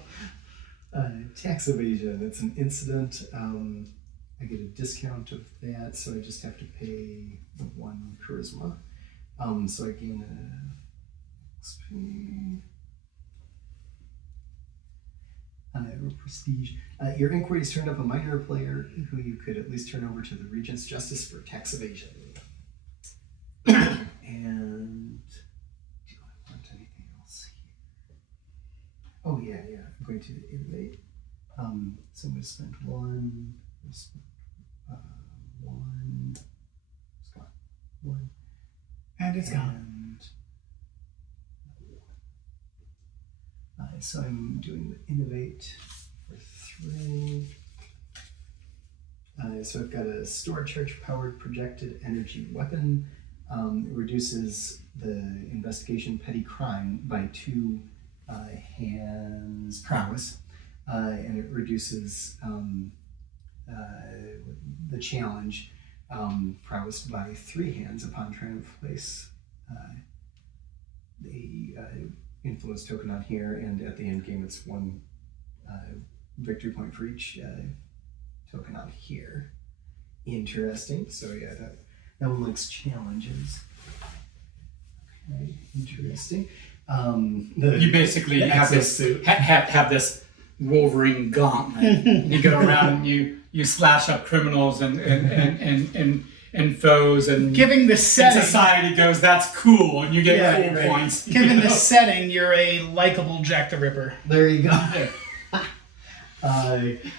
Tax evasion. It's an incident. I get a discount of that, so I just have to pay 1 charisma. So I gain a XP. Prestige. Your inquiries turned up a minor player who you could at least turn over to the Regent's Justice for tax evasion. And do I want anything else here? Oh yeah. I'm going to innovate. So I'm going to spend 1. One. It's gone. 1. And it's gone. So I'm doing the innovate for 3. So I've got a storage charge powered projected energy weapon. It reduces the investigation petty crime by 2 hands prowess, and it reduces the challenge prowess by 3 hands upon trying to place the influence token on here, and at the end game it's 1 victory point for each token on here. Interesting. So yeah, that one likes challenges. Okay, interesting. You basically the have this exosuit. have this Wolverine gauntlet. You go around and you slash up criminals and foes, and Given the and setting, society goes, that's cool, and you get Yeah, cool right. points. given the setting, you're a likable Jack the Ripper. There you go.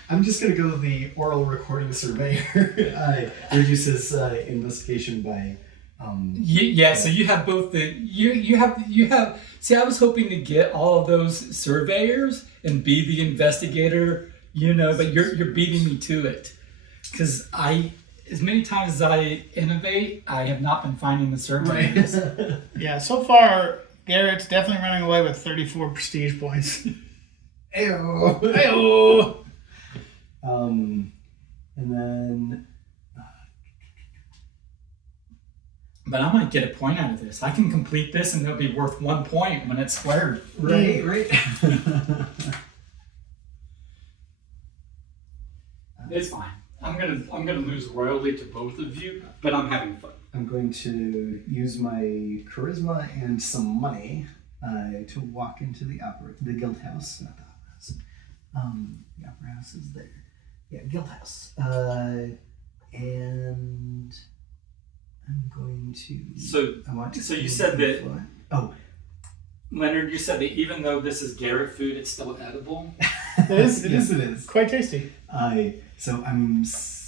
I'm just gonna go with the oral recording surveyor. Reduces investigation by. Yeah, so you have both the you have. See, I was hoping to get all of those surveyors and be the investigator, but you're beating me to it, because as many times as I innovate, I have not been finding the surveyors. Yeah, so far, Garrett's definitely running away with 34 prestige points. Ew. Hey-oh! And then. But I might get a point out of this. I can complete this, and it'll be worth 1 point when it's squared. Right. It's fine. I'm gonna lose royally to both of you, but I'm having fun. I'm going to use my charisma and some money to walk into the guild house, not the opera house. The opera house is there. Yeah, guild house. And I'm going to. So you said that. Oh, Leonard, you said that even though this is Garrett food, it's still edible. It is. It yes, is it is. quite tasty. So I'm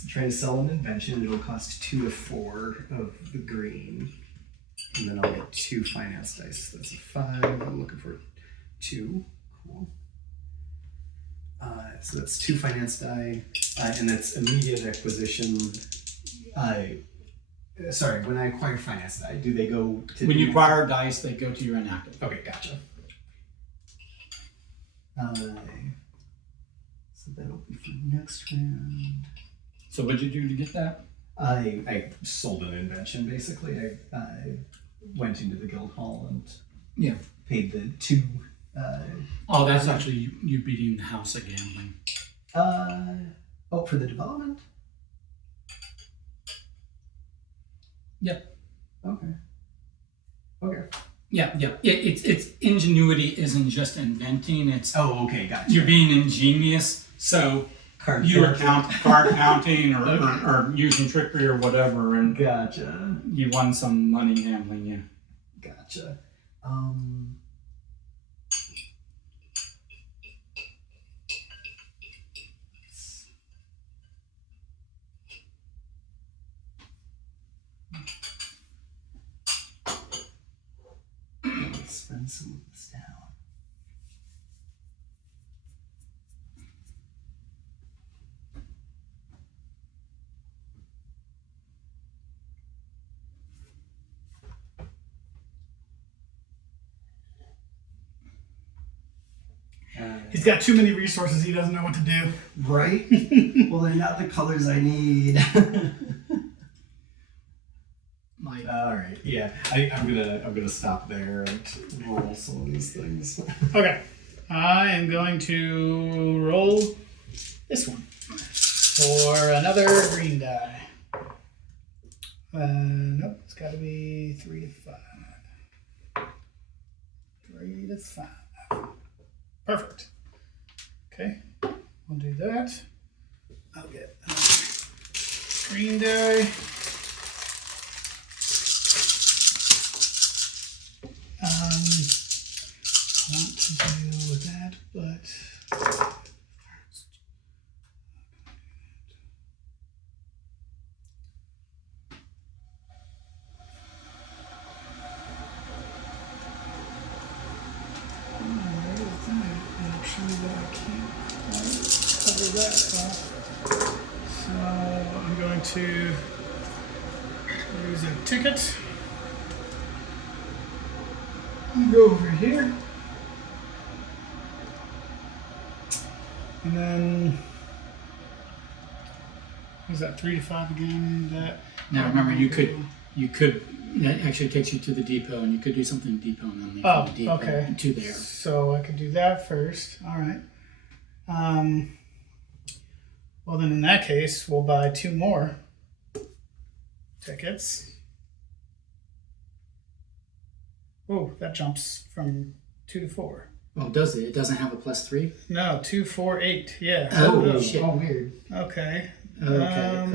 trying to sell an invention. It'll cost 2 to 4 of the green, and then I'll get 2 finance dice. That's a 5. I'm looking for 2. Cool. So that's 2 finance die, and that's immediate acquisition. Sorry, when I acquire finance die, do they go to? When you acquire dice, they go to your inactive. Okay, gotcha. So that'll be for next round. So what'd you do to get that? I sold an invention basically. I went into the guild hall and paid the 2. Oh, that's actually you beating the house at gambling. For the development. Yep. Okay. Yeah. It's ingenuity isn't just inventing. It's Okay, gotcha. you're being ingenious. So Card you counting. account card counting or using trickery or whatever, and Gotcha. you won some money gambling. Yeah. Gotcha. Let's spend some of this down. He's got too many resources. He doesn't know what to do. Right? Well, they're not the colors I need. All right. Yeah, I'm gonna stop there and roll some of these things. Okay. I am going to roll this one for another green die. Nope, it's got to be 3 to 5. 3 to 5. Perfect. Okay, we'll do that. I'll get green die. I want to deal with that, but actually that I can't quite cover that well. So I'm going to use a ticket. Go over here. And then, is that 3 to 5 again? That Now remember, you could. That actually takes you to the depot, and you could do something at depot, and then leave Oh, from the depot okay. to there. So I could do that first. All right. Well, then in that case, we'll buy 2 more tickets. Oh, that jumps from 2 to 4. Oh, does it? It doesn't have a +3. No, 2, 4, 8. Yeah. Oh, shit. Oh, weird. Okay. Okay.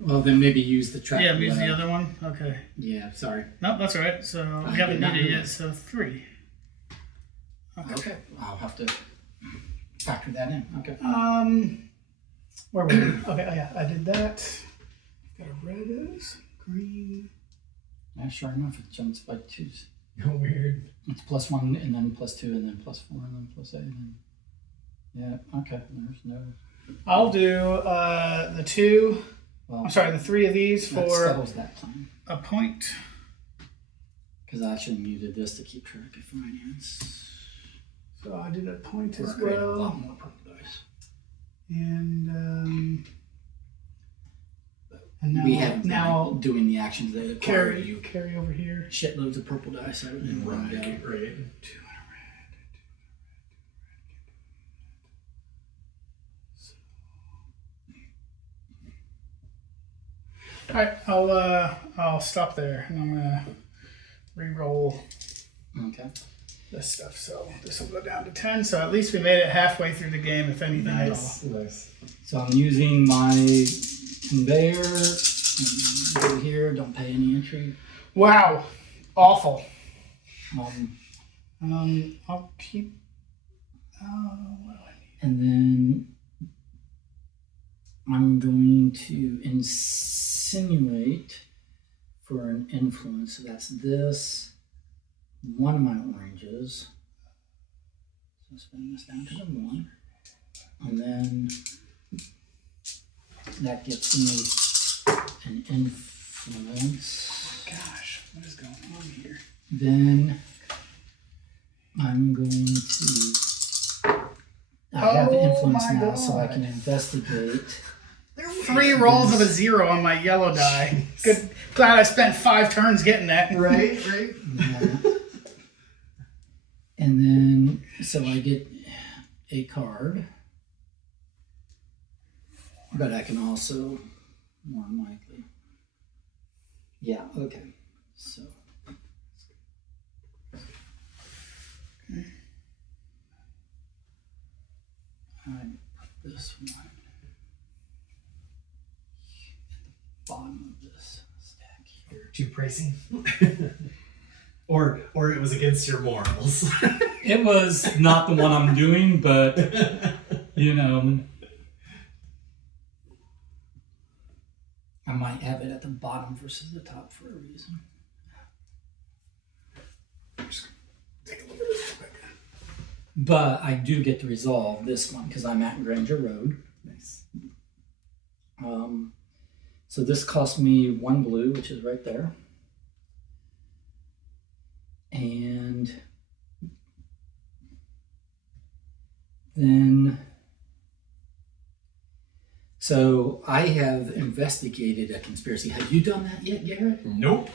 Well, then maybe use the track. Yeah, use the other one. Okay. Yeah, sorry. No, that's all right. So I we haven't did not needed know yet. that. So 3. Okay. I'll have to factor that in. Okay. Where were we? Okay. Oh, yeah, I did that. Got a red is green. Yeah, sure enough, it jumps by 2s. Oh, weird. It's +1, and then +2, and then +4, and then +8, and then okay. There's no. I'll do the 2. Well, I'm sorry, the 3 of these that for settles that plan. a point. Because I actually muted this to keep track of finance. So I did a point Or as I create a well. lot more purple dice. And now, We haven't now been doing the actions that require carry you carry over here. shitloads of purple dice. I would in one go. Right. 2 in a red. 2 in a red. So All right, I'll stop there, and I'm gonna re-roll Okay. this stuff. So this will go down to 10. So at least we made it halfway through the game, if anything at all. Nice. So I'm using my conveyor. Go here. Don't pay any entry. Wow, awful. I'll keep. What do I need? And then I'm going to insinuate for an influence. So that's this. One of my oranges. So spin this down to the 1. And then that gets me an influence. Gosh, what is going on here? Then I'm going to. I have Oh influence my now, so I God. can investigate. 3 rolls of a 0 on my yellow die. Good. Glad I spent 5 turns getting that. Right. that. And then, so I get a card. But I can also, more than likely. Yeah, okay. So. I put this one at the bottom of this stack here. Too pricey. or it was against your morals. It was not the one I'm doing, but you know, I might have it at the bottom versus the top for a reason. Take a look at this quick. But I do get to resolve this one because I'm at Granger Road. Nice. So this cost me 1 blue, which is right there. And then, so I have investigated a conspiracy. Have you done that yet, Garrett? Nope.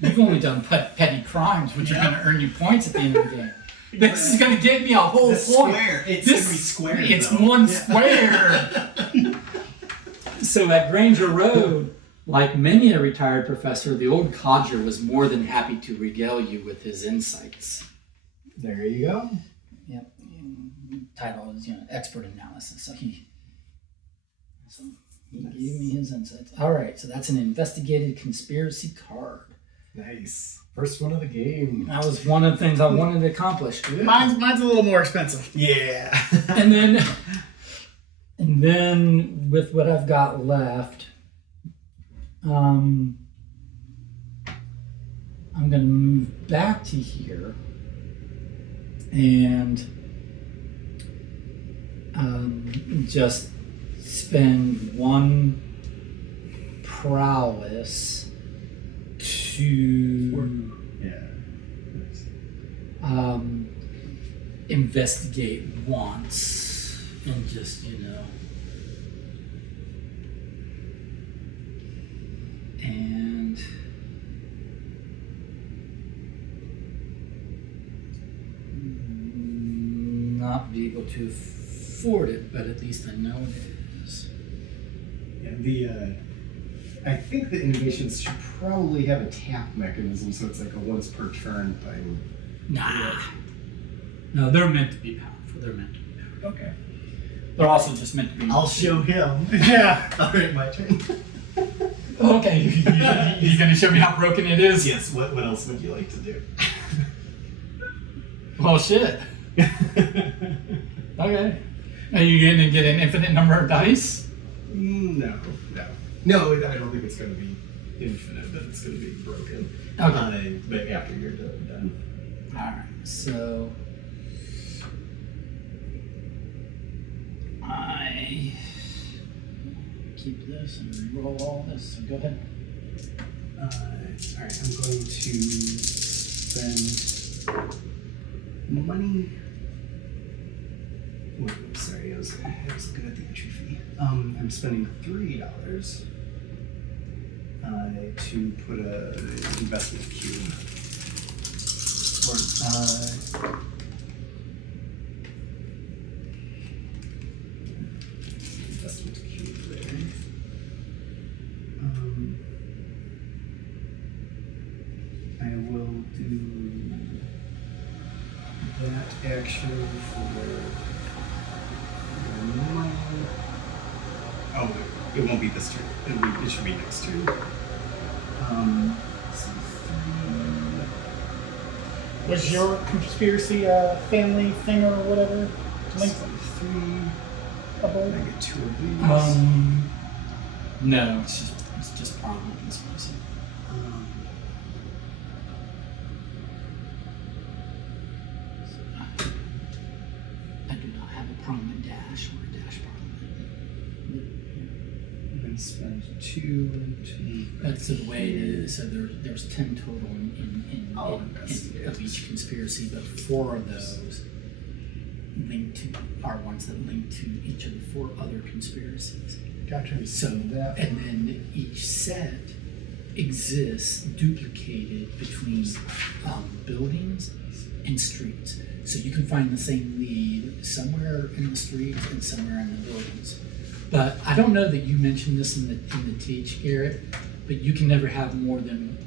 You've only done petty crimes, which are going to earn you points at the end of the game. This is going to get me a whole point. Square. It's This- gonna be square. It's though. one square. So at Granger Road, like many a retired professor, the old codger was more than happy to regale you with his insights. There you go. Yep. Title is, expert analysis. So he gave me his insights. All right, so that's an investigated conspiracy card. Nice. First one of the game. That was one of the things I wanted to accomplish. Mine's a little more expensive. Yeah. And then with what I've got left, I'm gonna move back to here and just spend 1 prowess to Yeah. investigate once and just and not be able to afford it, but at least I know it is. And I think the innovations should probably have a tap mechanism, so it's like a once per turn thing. Nah. No, they're meant to be powerful. They're meant to be powerful. Okay. They're also just meant to be. I'll show him. Yeah. All right, my turn. Okay, you're gonna show me how broken it is? Yes. What else would you like to do? Well, shit. Okay. Are you gonna get an infinite number of dice? No. I don't think it's going to be infinite, but it's going to be broken. Okay. But after you're done. Alright, so I keep this and roll all this. So go ahead. All right, I'm going to spend money. Wait, sorry, I was looking at the entry fee. I'm spending $3 to put a investment cube. Investment cube there. It won't be this turn. It should be next turn. So 3. Was your conspiracy a family thing or whatever? Link So 3. I above? get 2 of these. No. It's just problem conspiracy. I do not have a prominent dash or a dash prominent. I'm going to spend 2 to. That's the way it is. So there's 10 total I'll in investigate. of each conspiracy, but 4 of those link to are ones that link to each of the 4 other conspiracies. Gotcha. So and then each set exists duplicated between buildings and streets. So you can find the same lead somewhere in the streets and somewhere in the buildings. But I don't know that you mentioned this in the teach, Garrett. But you can never have more than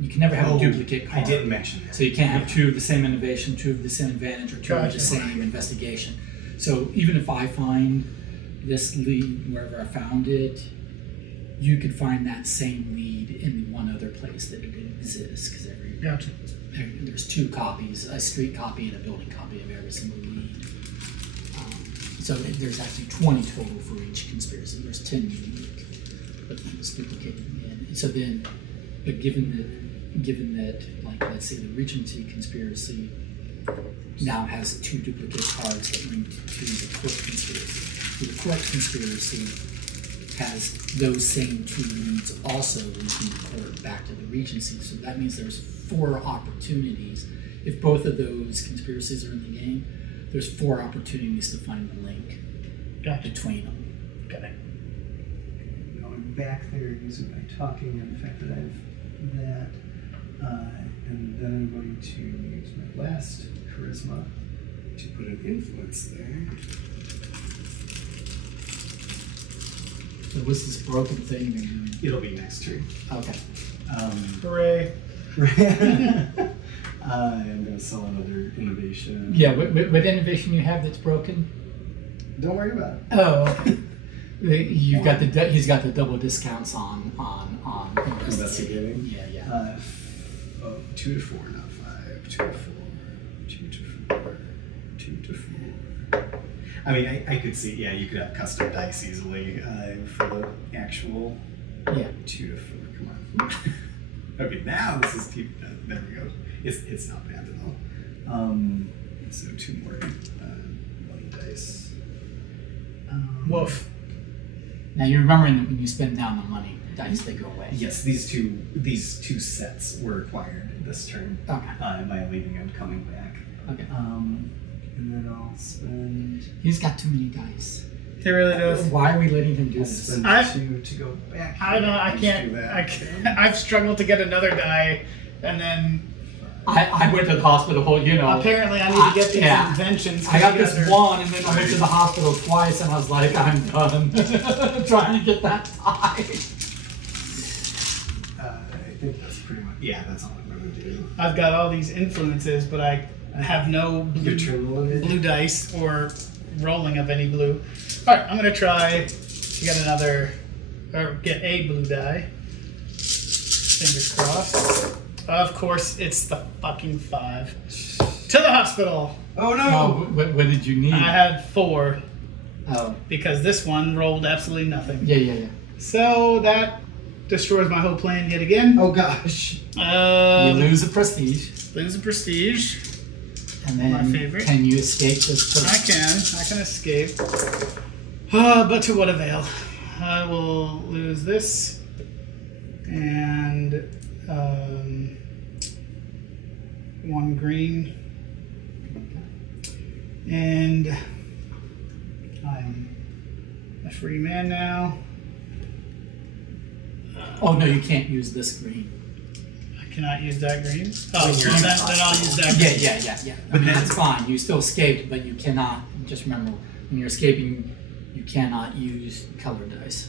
you can never have a duplicate card. I didn't mention that. So you can't have 2 of the same innovation, 2 of the same advantage, or 2 of Gotcha. the same investigation. So even if I find this lead wherever I found it, you could find that same lead in the one other place that it exists, because Gotcha. there's 2 copies, a street copy and a building copy of every single lead. So there's actually 20 total for each conspiracy. There's 10 unique, but it's duplicated in. So then, but given that, like let's say the Regency conspiracy now has 2 duplicate cards that link to the court conspiracy. So the court conspiracy has those same 2 leads also linking the court back to the Regency. So that means there's 4 opportunities. If both of those conspiracies are in the game, there's 4 opportunities to find the link Gotcha. between them. Okay. Going back there using my talking and the fact that I have that. And then I'm going to use my last charisma to put an influence there. So what's this broken thing you're doing? It'll be next turn. Okay. Hooray. I'm going to sell another innovation. Yeah, what innovation you have that's broken? Don't worry about it. Oh, okay. You've got he's got the double discounts on Investigating? Yeah, yeah. 2 to 4, not 5. 2 to 4. 2 to 4. 2 to 4. I mean, I could see, yeah, you could have custom dice easily for the actual Yeah. 2 to 4. Come on. Okay, now this is keep. There we go. It's not bad at all. So 2 more. 1 dice. Woof. Now you're remembering that when you spend down the money, dice they go away. Yes, these two sets were acquired this turn Okay. by leaving and coming back. Okay. And then I'll spend. He's got too many dice. He really does. Why are we letting him do I'll this? spend I- 2 to go back. I don't know. I Let's can't. do that. I can't. I've struggled to get another die, and then I went to the hospital, you know. apparently I need to get these Yeah. inventions. 'cause I got you this guys are- one, and then I went to the hospital twice, and I was like, I'm done trying to get that die. I think that's pretty much. Yeah, that's all I'm going to do. I've got all these influences, but I have no Your turn limited. blue dice or rolling of any blue. All right, I'm gonna try to get another, or get a blue die. Fingers crossed. Of course, it's the fucking 5. To the hospital. Oh no! Oh, what did you need? I had 4 Oh, because this one rolled absolutely nothing. yeah. So that destroys my whole plan yet again. Oh gosh! You lose the prestige, Lose the prestige. and then My favorite. can you escape this I can escape. But to what avail? I will lose this, and 1 green, and I'm a free man now. Oh no, you can't use this green. I cannot use that green. Oh, When so you're in then the I'll use that Yeah, green. yeah. I mean, that's fine. You still escaped, but you cannot. Just remember, when you're escaping, you cannot use color dice.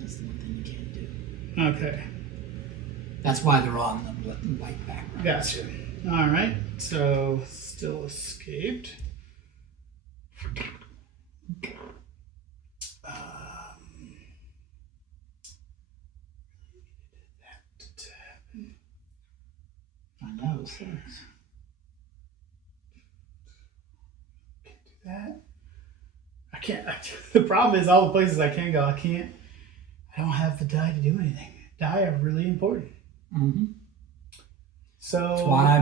That's the one thing you can't do. Okay, That's why they're on the white background. gotcha. All right, so still escaped. tool sets. That I can't. The problem is all the places I can go, I don't have the die to do anything. Die are really important. Mm-hmm. So That's why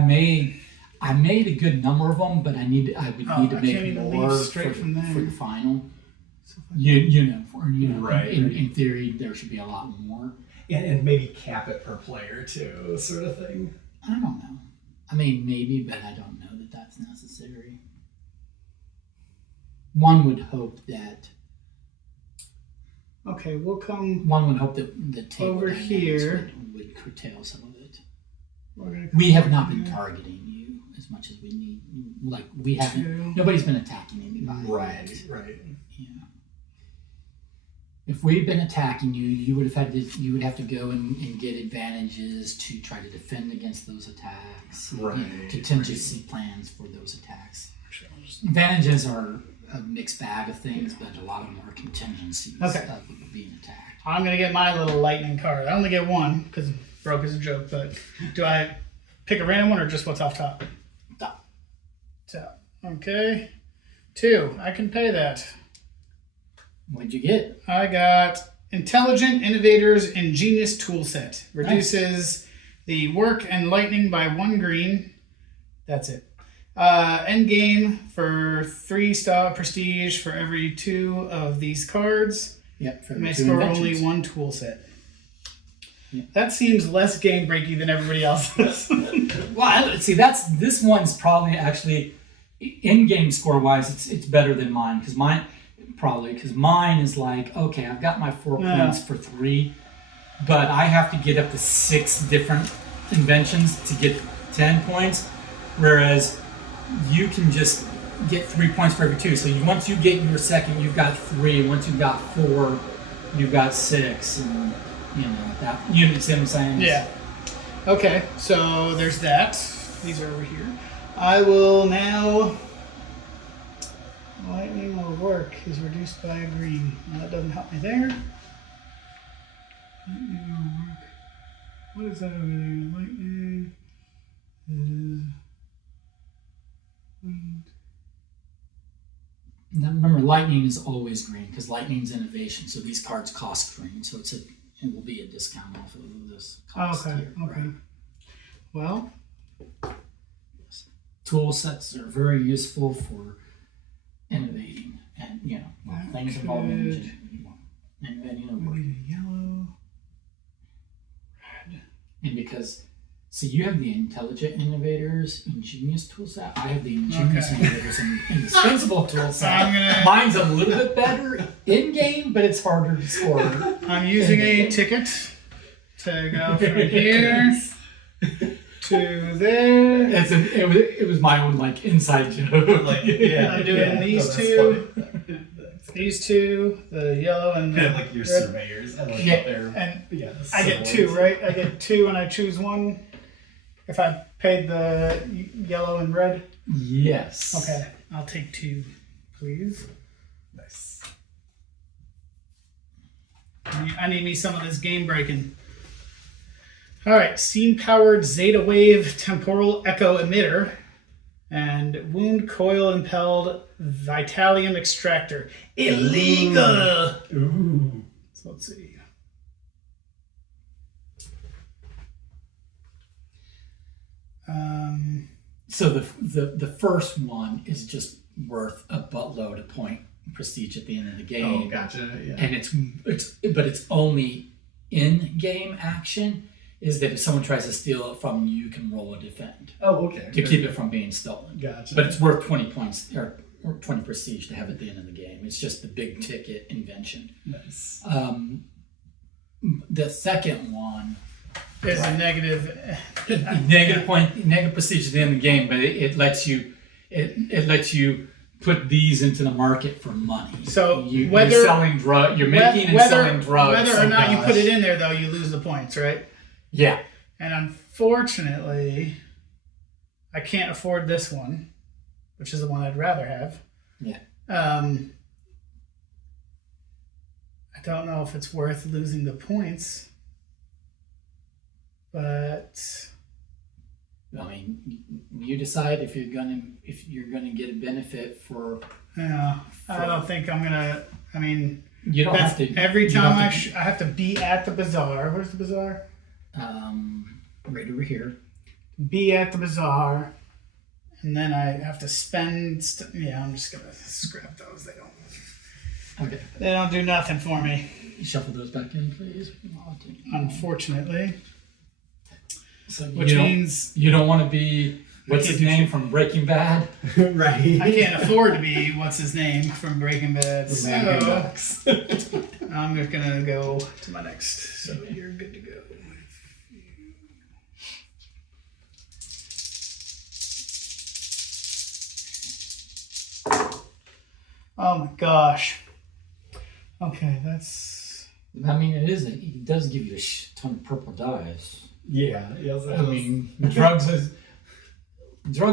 I made a good number of them, but I would need to I can't make even more leave straight for, from there. for the final. You know, Right. In theory, there should be a lot more. And maybe cap it per player too, sort of thing. I don't know. I mean, maybe, but I don't know that that's necessary. One would hope that Okay, we'll come. one would hope that the table Over dynamics here. would curtail some of it. We're gonna We come have not been here. targeting you as much as we need. Like we haven't. Two. Nobody's been attacking anybody. Right, yet. right. Yeah. If we'd been attacking you, you would have to go and get advantages to try to defend against those attacks. Right, Contingency plans for those attacks. Advantages are a mixed bag of things, but a lot of them are contingencies Okay. of being attacked. I'm gonna get my little lightning card. I only get one because broke is a joke. But do I pick a random one or just what's off top? Top. Top. Okay. 2. I can pay that. What'd you get? I got Intelligent Innovators Ingenious Toolset. Reduces the work and lightning by 1 green. That's it. End game for 3-star prestige for every 2 of these cards. Yep. For You may the two score inventions. only 1 tool set. Yeah. That seems less game breaky than everybody else's. Well, see, this one's probably actually in-game score-wise, it's better than mine because mine is like, okay, I've got my 4 Yeah. points for 3, but I have to get up to 6 different inventions to get 10 points, whereas you can just get 3 points for every 2. So once you get your second, you've got 3. Once you've got 4, you've got 6, and you see what I'm saying? Yeah. Okay, so there's that. These are over here. I will now. Lightning will work is reduced by a green. Well, that doesn't help me there. Lightning will work. What is that over there? Lightning is. Now, remember, lightning is always green because lightning's innovation. So these cards cost green, so it will be a discount off of this cost Okay, here. okay. Right? Well, Tool sets are very useful for innovating and things involving innovating. we need a yellow. And because you have the intelligent innovators ingenious tool set, I have the ingenious Okay. innovators and indispensable tool set. I'm gonna- Mine's a little bit better in game, but it's harder to score. I'm using a ticket to go from here to there. It was my own like inside joke. I'm doing these two. These 2, the yellow and the Kind of like your red. surveyors. I like Yeah, how they're. And Yeah, I get 2, right? I get 2 and I choose 1 if I paid the yellow and red. Yes. Okay, I'll take 2, please. Nice. I need me some of this game breaking. All right, steam powered Zeta Wave temporal echo emitter and wound coil impelled Vitalium extractor. Illegal. Ooh. So let's see. So the first one is just worth a buttload of point prestige at the end of the game. Oh, gotcha. Yeah. And it's only in game action. Is that if someone tries to steal it from you, you can roll a defend Oh, okay. to keep it from being stolen. Gotcha. But it's worth 20 points or 20 prestige to have at the end of the game. It's just the big ticket invention. Nice. The second one, There's a negative. negative prestige at the end of the game, but it lets you put these into the market for money. So you're whether- selling you're making and selling drugs. Whether or Oh, not you gosh. put it in there, though, you lose the points, right? Yeah. And unfortunately, I can't afford this one, which is the one I'd rather have. Yeah. I don't know if it's worth losing the points, but I mean, you decide if you're gonna get a benefit for. Yeah, I don't think I'm gonna. I mean, You don't that's have to. every you time have to- I have to be at the bazaar. Where's the bazaar? Right over here. Be at the bazaar, and then I have to spend. Yeah, I'm just gonna scrap those. Okay. They don't do nothing for me, Shuffle those back in, please. unfortunately. So Which means you don't want to be what's can't his do name shit. from Breaking Bad. Right. I can't afford to be what's his name from Breaking Bad. The So man who knocks. I'm just gonna go to my next. So you're good to go. Oh my gosh. Okay, that's. I mean, it does give you a ton of purple dice. Yeah. Yes, I mean, drugs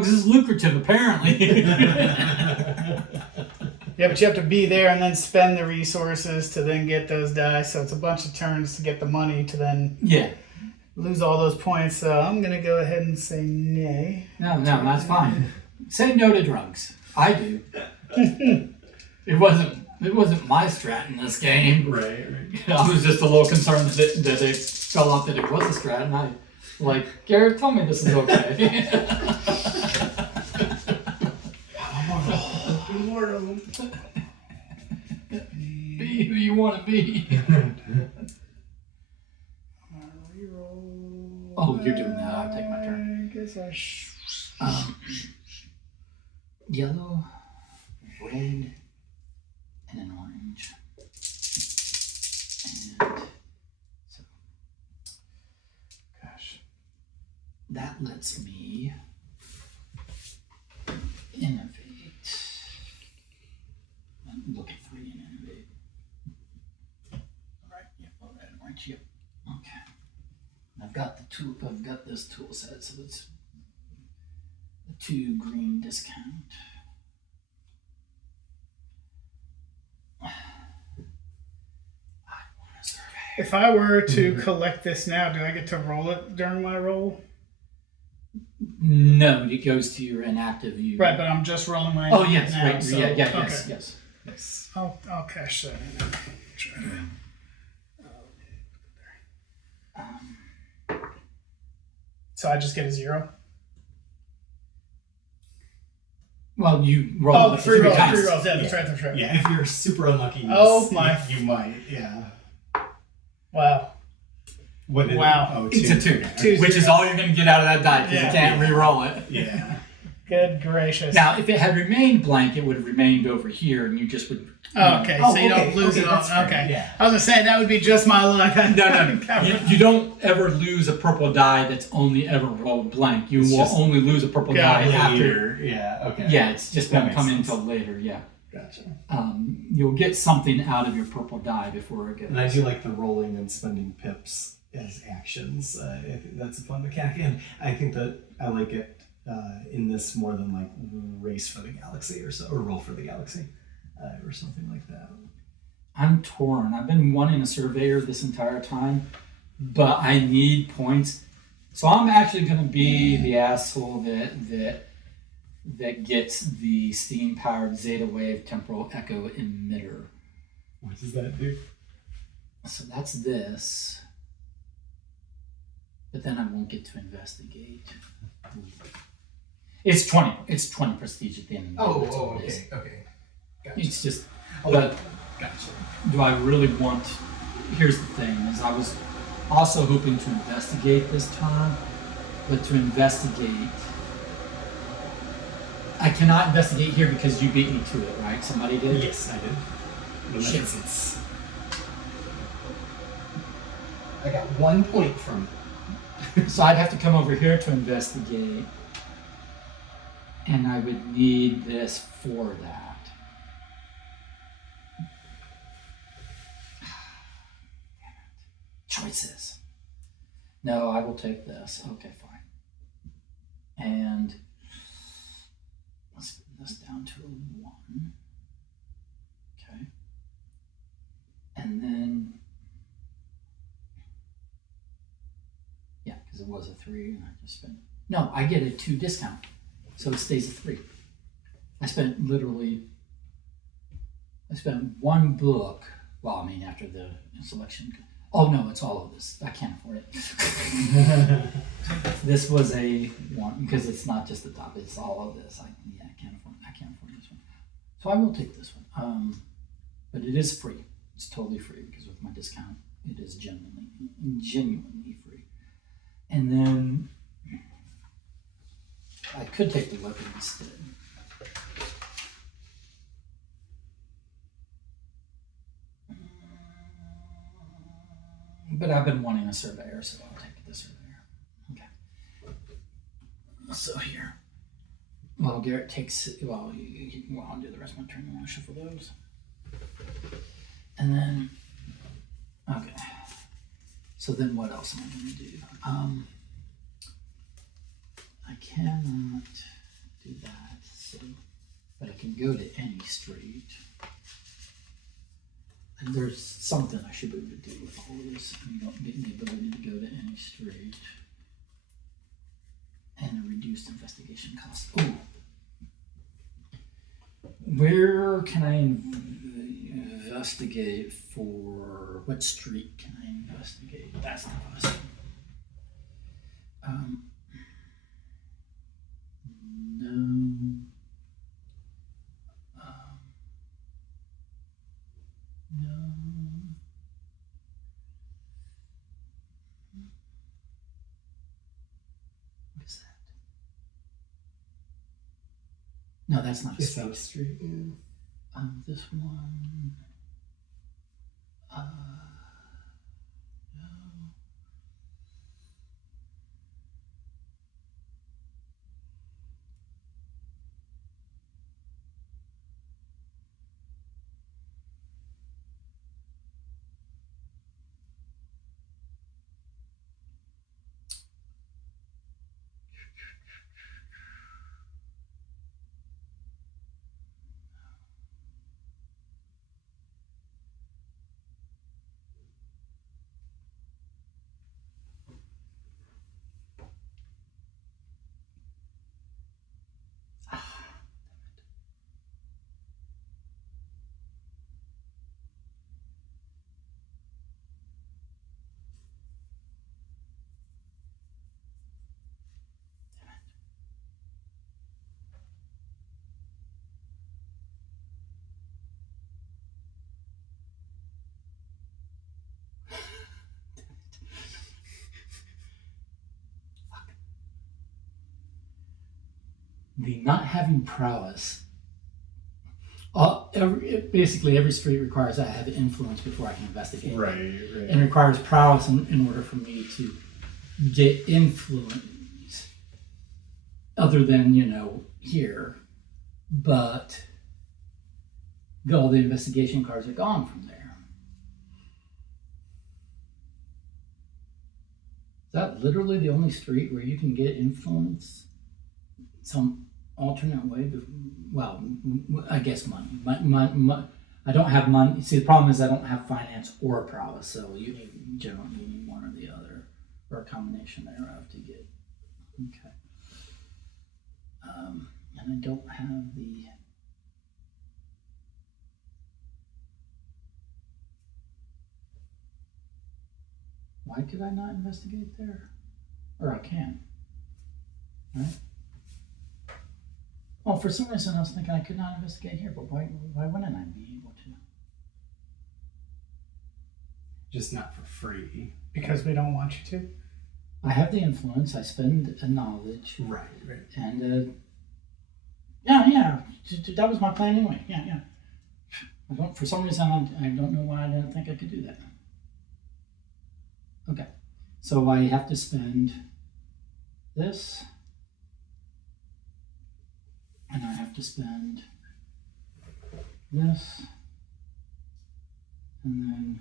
is lucrative apparently. Yeah, but you have to be there and then spend the resources to then get those dice. So it's a bunch of turns to get the money to then Yeah. lose all those points. So I'm gonna go ahead and say nay. No, that's fine. Say no to drugs. I do. It wasn't my strat in this game. Right. I was just a little concerned that it fell out that it was a strat, and I like, Garrett, tell me this is okay. Be who you want to be. Oh, you're doing that. I'll take my turn. I guess I Yellow, red, and an orange. And so, gosh, that lets me innovate. Look at 3 and innovate. All right, yep, all red and orange, yep. Okay. I've got the tool. I've got this tool set, so it's a 2 green discount. If I were to collect this now, do I get to roll it during my roll? No, it goes to your inactive. Right, but I'm just rolling my. Oh yes, now, right. so, Yeah, okay. yes. I'll cash that in. Try to- So I just get a 0. Well, you roll Oh, it free rolls. times. Free rolls. Yeah, that's right. That's right. Yeah, if you're super unlucky, Oh, my. you might. Yeah. Wow. What did Wow. Oh, It's a 2, Two which is zeros. all you're going to get out of that die because Yeah. you can't re-roll it. Yeah. Good gracious. Now, if it had remained blank, it would have remained over here, and you just would. Oh, okay. Oh, So you okay, don't lose okay, it all. that's fair, Okay. yeah. I was gonna say that would be just my luck. No. You don't ever lose a purple die that's only ever rolled blank. You It's will just only lose a purple Got die it. after. Later. Yeah. Okay. Yeah, it's just That going to makes come sense. until later. Yeah. Gotcha. You'll get something out of your purple die before it gets. And I do like the rolling and spending pips as actions. I think that's a fun mechanic, and I think that I like it in this more than like race for the galaxy or so, or roll for the galaxy, or something like that. I'm torn. I've been wanting a surveyor this entire time, but I need points. So I'm actually going to be the asshole that gets the steam-powered Zeta Wave Temporal Echo Emitter. What does that do? So that's this. But then I won't get to investigate. It's 20. It's 20 prestige at the end of the game. That's all it is. okay. Gotcha. It's just. Oh, But Gotcha. do I really want? Here's the thing: is I was also hoping to investigate this turn, but to investigate, I cannot investigate here because you beat me to it, right? Somebody did. Yes, I did. Shit. Beneficence. I got 1 point from it. So I'd have to come over here to investigate, and I would need this for that. Choices. No, I will take this. Okay, fine. And let's put this down to a 1. Okay. And then, yeah, because it was a 3, and I just spent No, I get a 2 discount, so it stays a 3. I spent 1 book. Well, I mean, after the selection. Oh no, it's all of this. I can't afford it. This was a 1 because it's not just the top; it's all of this. I can't afford. I can't afford this one, so I will take this one. But it is free. It's totally free because with my discount, it is genuinely free. And then I could take the weapon instead. But I've been wanting a surveyor, so I'll take the surveyor. Okay. So here. Well, Garrett takes. Well, I'll do the rest of my turn. I want to shuffle those. And then. Okay. So then what else am I going to do? I cannot do that. So, but I can go to any street. And there's something I should be able to do with all of this. You don't get the ability to go to any street. And a reduced investigation cost. Oh. Where can I investigate for, what street can I investigate? That's the question. No. No. What is that? No, that's not a Fifth street. South Street. Yeah. This one. No. The not having prowess. Basically, every street requires I have influence before I can investigate. Right. And requires prowess in order for me to get influence. Other than, here. But all the investigation cards are gone from there. Is that literally the only street where you can get influence? Some alternate way? Well, I guess money. I don't have money. See, the problem is I don't have finance or prowess, so generally you need one or the other, or a combination thereof to get. Okay. And I don't have the. Why could I not investigate there? Or I can. Right? Well, for some reason I was thinking I could not investigate here, but why wouldn't I be able to? Just not for free. Because we don't want you to. I have the influence, I spend a knowledge. Right. And, yeah, that was my plan anyway. Yeah. For some reason, I don't know why I didn't think I could do that. Okay, so I have to spend this. And I have to spend this, and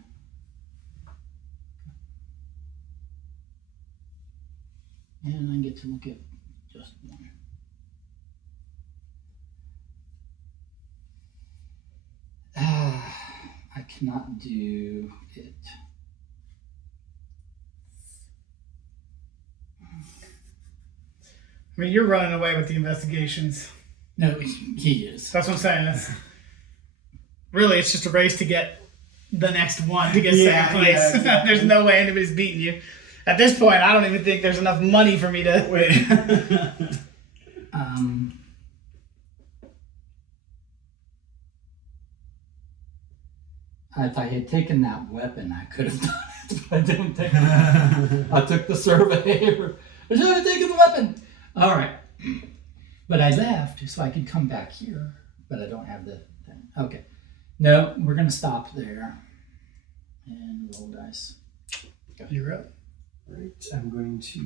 then I get to look at just one. I cannot do it. I mean, you're running away with the investigations. No, he is. That's what I'm saying. Really, it's just a race to get the next one to get second place. Yeah, exactly. There's no way anybody's beating you. At this point, I don't even think there's enough money for me to wait. If I had taken that weapon, I could have done it, but I didn't take it. I took the surveyor. I should have taken the weapon. All right. But I left so I could come back here, but I don't have the thing. Okay. No, we're going to stop there and roll dice. You're up. Right, I'm going to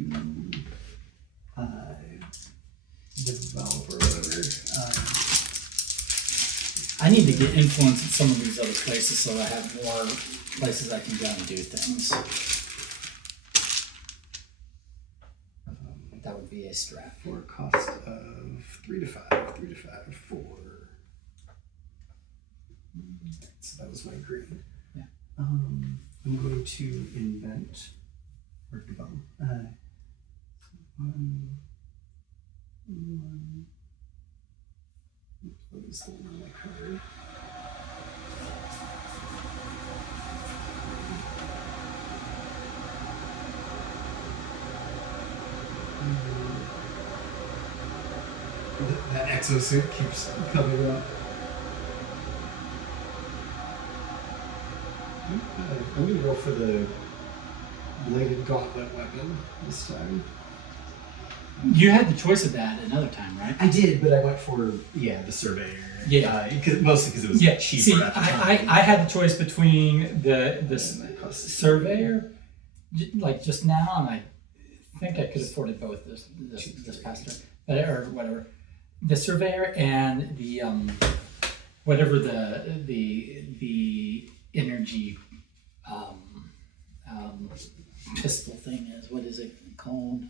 develop or whatever. I need to get influence in some of these other places so I have more places I can go and do things. That would be a strat. For a cost of 3 to 5, 4. So that was my green. Yeah. I'm going to invent or develop. What is the one on my card? That exosuit keeps coming up. I'm going to go for the bladed gauntlet weapon this time. You had the choice of that another time, right? I did, but I went for the surveyor. Yeah. Mostly because it was cheaper See, at the time. I had the choice between the surveyor, like just now, and I think I could have afforded both this past term, or whatever. The surveyor and the whatever the energy pistol thing is. What is it called?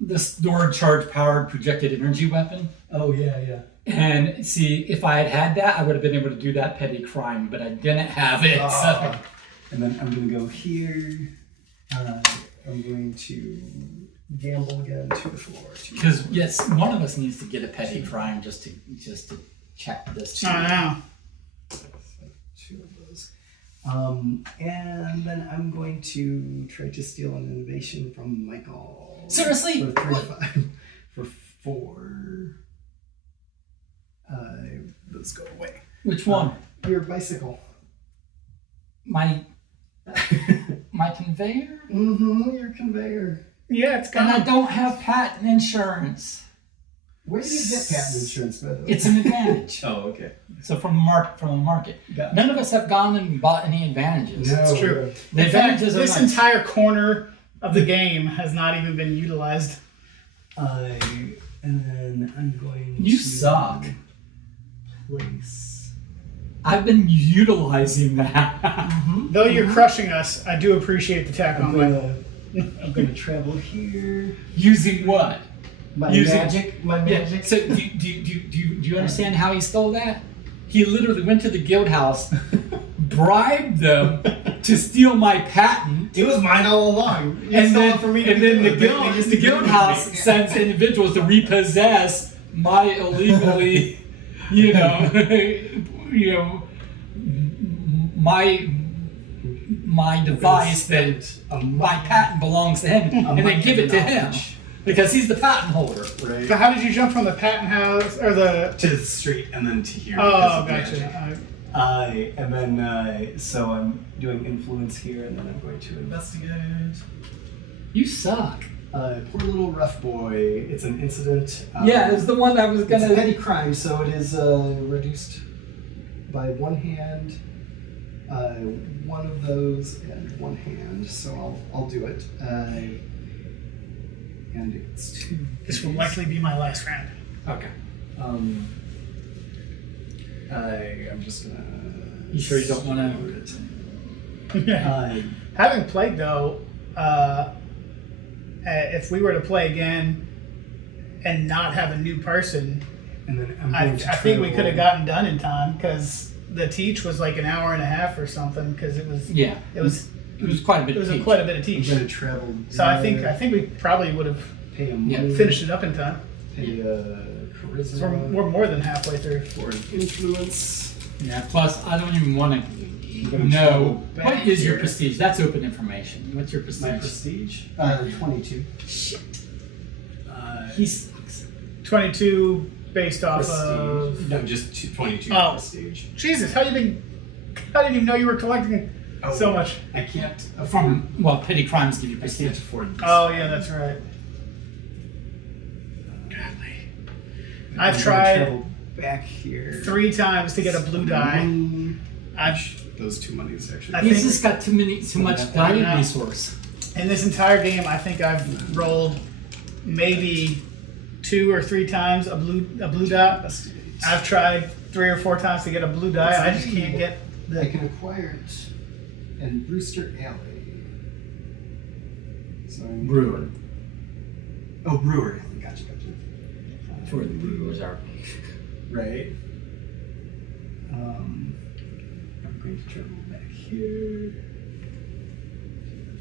The stored charge powered projected energy weapon. Oh yeah. And see, if I had had that, I would have been able to do that petty crime, but I didn't have it. So. And then I'm going to go here. I'm going to gamble again to the floor. Because yes, one of us needs to get a petty crime just to check this. I know. So 2 of those. And then I'm going to try to steal an innovation from Michael. Seriously? For 3 What? 5. For 4. Those go away. Which one? Your bicycle. My conveyor? Your conveyor. Yeah, it's And I gone. don't have patent insurance. Where do you get patent insurance, by the way? It's an advantage. Oh, okay. So from the market. Gotcha. None of us have gone and bought any advantages. No. It's true. The In fact, advantages are this nice. entire corner of the game has not even been utilized. And then I'm going You to suck. place. I've been utilizing that. Though you're crushing us, I do appreciate the tack on Michael. I'm gonna travel here. Using what? My Using- magic. Yeah. So do you understand how he stole that? He literally went to the guild house, bribed them to steal my patent, It was mine all along. You and stole then, it from me. and then the guild house sends individuals to repossess my illegally, my device that my patent belongs to him, and they give it to him because he's the patent holder. Right. So how did you jump from the patent house or the? To the street and then to here. Oh, because of the gotcha. magic. And then so I'm doing influence here, and then I'm going to investigate. You suck. Poor little rough boy. It's an incident. Yeah, it's the one that was It's a gonna. petty crime, so it is reduced by 1 hand. One of those and 1 hand, so I'll do it. And it's 2. This will likely be my last round. Okay. I'm just gonna. You sure you don't wanna- Having played though, if we were to play again and not have a new person, And then I'm I going to think we travel- could have gotten done in time because the teach was like an hour and a half or something because it was Yeah. it was It was quite a bit. It was of quite a bit of I'm teach. gonna travel. So I think we probably would have pay a Yeah, money, finished it up in time. pay a 'Cause charisma we're more than halfway through. for an influence. Yeah. Plus, I don't even want I'm to gonna know travel back what is your here. prestige. That's open information. What's your prestige? My prestige? 22. Shit. Uh, He sucks. 22 based off of. prestige. No, just 22 Oh. prestige. Jesus, how you been? I didn't even know you were collecting so much. I can't afford. From petty crimes give you I prestige. can't afford this. Oh yeah, that's right. I'm I've gonna tried travel back here 3 times to get a blue die. I've Those 2 monies actually. I He's think- just got too much Yeah. die resource. in this entire game, I think I've rolled maybe 2 or 3 times a blue dot. Investigate. I've tried 3 or 4 times to get a blue die. I just can't get I the. can acquire it in Brewster Alley. So I'm Brewer. Oh, Brewer. Gotcha. That's where the brewers are. Right. I'm going to travel back here.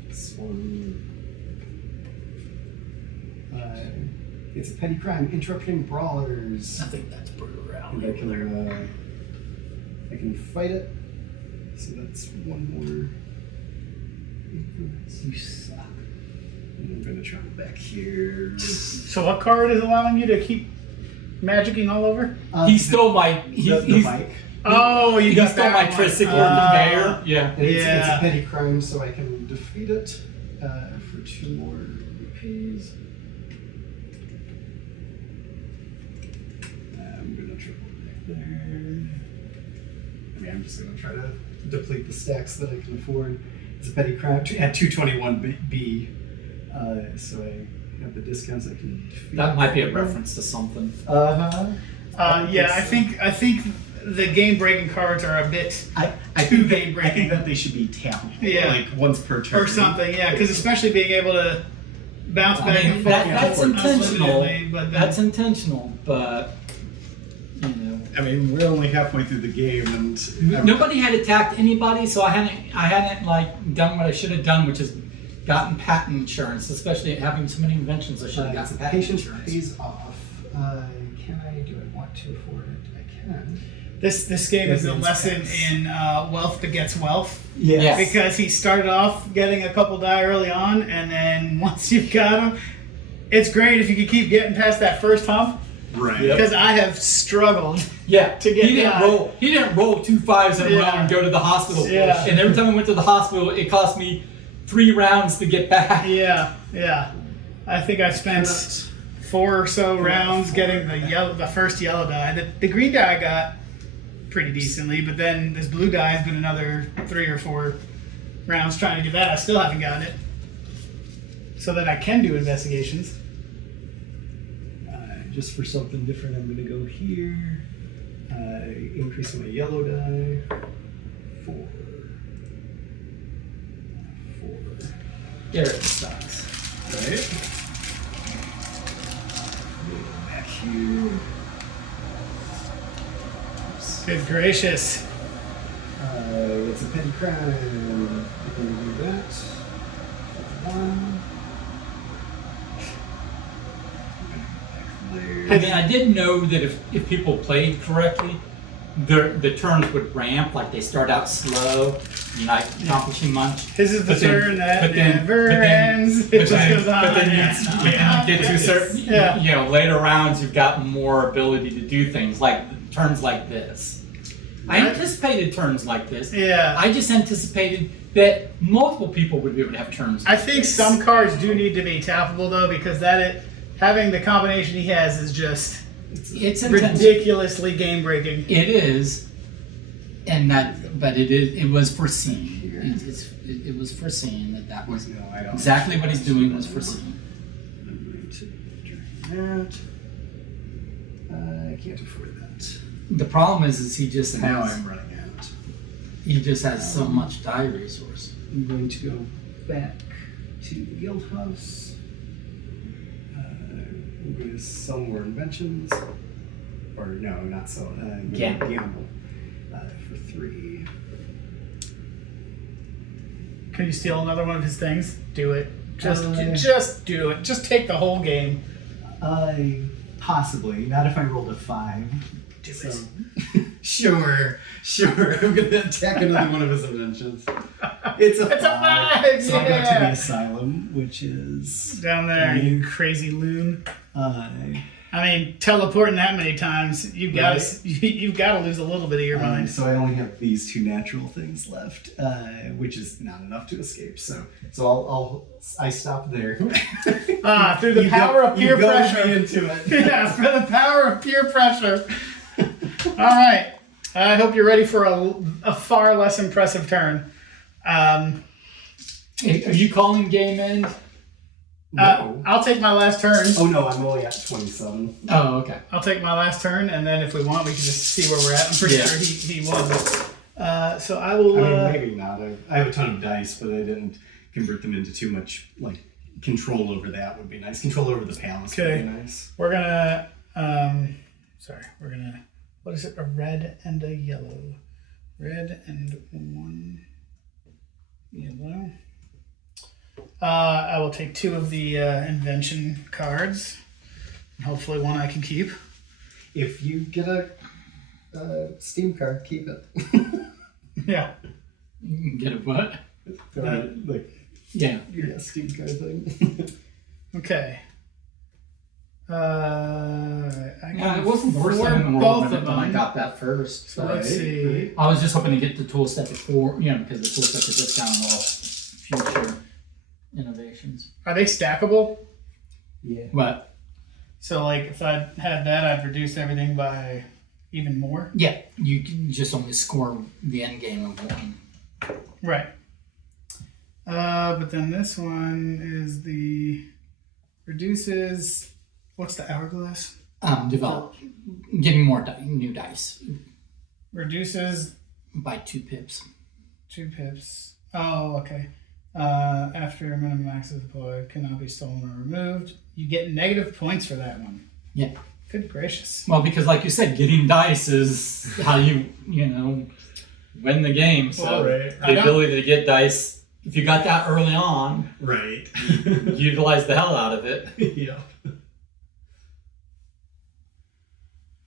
This one. It's a petty crime, interrupting brawlers. I think that's brewer out And I can fight it. So that's 1 more. influence. You suck. And I'm going to travel back here. So what card is allowing you to keep magicking all over? He stole my. the bike. Oh, you He got stole that my one. tricycle conveyor. Yeah. And it's Yeah. a petty crime, so I can defeat it for 2 more rupees. I'm gonna triple back there. I mean, I'm just gonna try to deplete the stacks that I can afford. It's a petty crime at 221B, so I have the discounts I can defeat. That might be a reference to something. Yeah, I think the game breaking cards are a bit I Too think game-breaking. that they should be tapped. Yeah. Like once per turn. or something. Yeah, because especially being able to bounce I back mean, and that, forth that's intentional. unlimitedly, but then, That's intentional, but you know, I mean, we're only halfway through the game, and nobody had attacked anybody, so I hadn't like done what I should have done, which is gotten patent insurance. Especially having so many inventions, I should have gotten patent patience insurance. pays off. Do I want to afford it? I can. this game is a Business lesson tax. in wealth begets wealth. Yes. Because he started off getting a couple die early on, and then once you've got him, it's great if you can keep getting past that first hump. Right. Yep. Because I have struggled. Yeah, To get he didn't by. roll. He didn't roll 2 5s in a row Yeah. and go to the hospital. Yeah. And every time I went to the hospital, it cost me 3 rounds to get back. Yeah. I think I spent 4 or so rounds getting the first yellow die. The green die I got pretty decently, but then this blue die has been another 3 or 4 rounds trying to do that. I still haven't gotten it. So that I can do investigations. Just for something different, I'm going to go here. Increase my yellow die. 4. 4. Eric sucks. Right. Go back here. Oops. Good gracious. It's a petty crime. I'm going to do that. 1. I mean, I did know that if people played correctly, the turns would ramp. Like they start out slow, you're not accomplishing much. This is the But then- turn that but then- never but then- ends. It But just then, goes on. but then and you on. get to certain, Yeah. later rounds, you've got more ability to do things like turns like this. I Right. anticipated turns like this. Yeah. I just anticipated that multiple people would be able to have turns. I like think this. some cards do need to be tappable though, because having the combination he has is just it's intense. ridiculously game breaking. It is, but it was foreseen. It was foreseen that was No, I don't. exactly what he's doing was foreseen. I'm going to drag that. I can't afford that. The problem is he just Now has I'm running out. he just has so much die resource. I'm going to go back to the guild house. I'm going to sell more inventions. Or no, not sell. I'm going to Gamble. gamble for 3. Can you steal another one of his things? Do it. Just do it. Just take the whole game. Possibly. Not if I rolled a 5. Do So, it. sure. I'm gonna attack another one of his inventions. It's a 5. It's a 5, So I go to yeah. the asylum, which is Down there, you crazy loon. I mean, teleporting that many times, you've got to lose a little bit of your mind. so I only have these 2 natural things left, which is not enough to escape. So I stop there. Through the power of peer you goad pressure. me into it. Yeah, for the power of peer pressure. All right. I hope you're ready for a far less impressive turn. Hey, are you calling game end? No. I'll take my last turn. Oh no, I'm only at 27. Oh, okay. I'll take my last turn, and then if we want, we can just see where we're at. I'm pretty sure he won. So I will. I mean, maybe not. I have a ton of dice, but I didn't convert them into too much. Like control over that would be nice. Control over the palace would be nice. We're gonna. We're gonna. What is it? A red and a yellow. Red and 1 yellow. I will take 2 of the invention cards. And hopefully one I can keep. If you get a Steam card, keep it. Yeah. You can get a what? Yeah. Yeah, Steam card thing. Okay. I Yeah, it wasn't the worst for thing in the both world of when I them. got that first. So let's see. I was just hoping to get the tool set before, because the tool set could discount all future innovations. Are they stackable? Yeah. But So like if I had that, I'd reduce everything by even more. yeah, you can just only score the end game of 1. Right. But then this one is the reduces. What's the hourglass? Develop, give me more new dice Reduces by 2 pips. 2 pips. Oh, okay. After a minimum max is deployed, cannot be stolen or removed. You get negative points for that one. Yeah. Good gracious. Well, because like you said, getting dice is how you win the game. So Well, right. the ability to get dice, if you got that early on, Right. utilize the hell out of it. Yeah.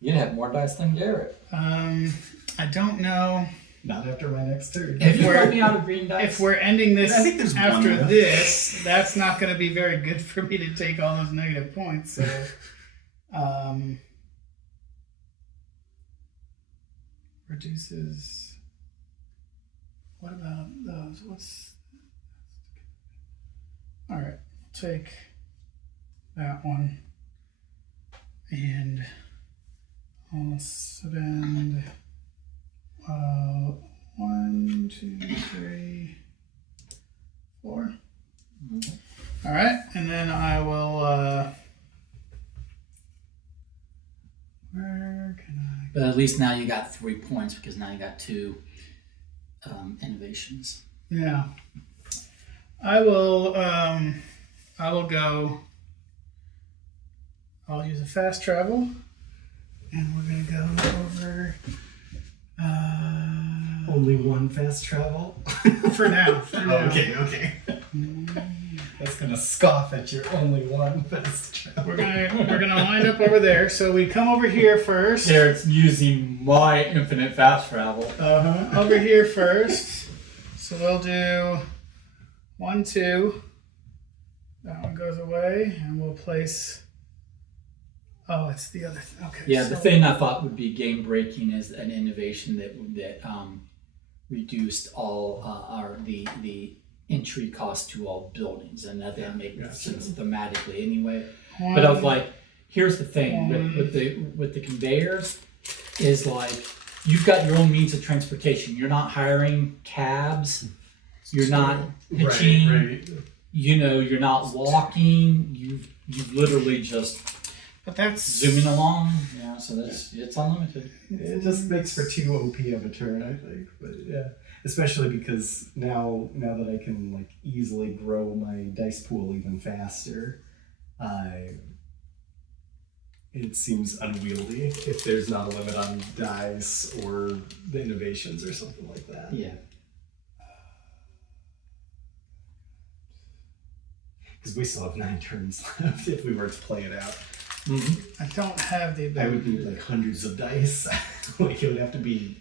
You'd have more dice than Garrett. I don't know. Not after my next turn. If you we're- let me out of green dice, If we're ending this I think there's one after left. this, that's not going to be very good for me to take all those negative points. So, reduces. What about those? All right, take that one, and I'll spend 1, 2, 3, 4. All right, and then I will. Where can I? but at least now you got 3 points because now you got 2 innovations. Yeah, I will. I will go. I'll use a fast travel, and we're gonna go over. Only 1 fast travel. For now. Okay. That's gonna scoff at your only 1 fast travel. We're gonna wind up over there. So we come over here first. Garrett's using my infinite fast travel. Over here first. So we'll do 1, 2. That one goes away, and we'll place. Oh, it's the other thing. Okay. Yeah, so the thing I thought would be game breaking is an innovation that reduced all the entry cost to all buildings, and that didn't make sense thematically anyway. But I was like, here's the thing with the conveyors is like you've got your own means of transportation. You're not hiring cabs. You're not hitching. Right. You're not walking. You've literally just But that's zooming along. Yeah, so it's unlimited. It just makes for too OP of a turn, I think. But yeah, especially because now that I can like easily grow my dice pool even faster, it seems unwieldy if there's not a limit on dice or the innovations or something like that. Yeah. because we still have 9 turns left if we were to play it out. I don't have the I ability. would need like hundreds of dice. Like it would have to be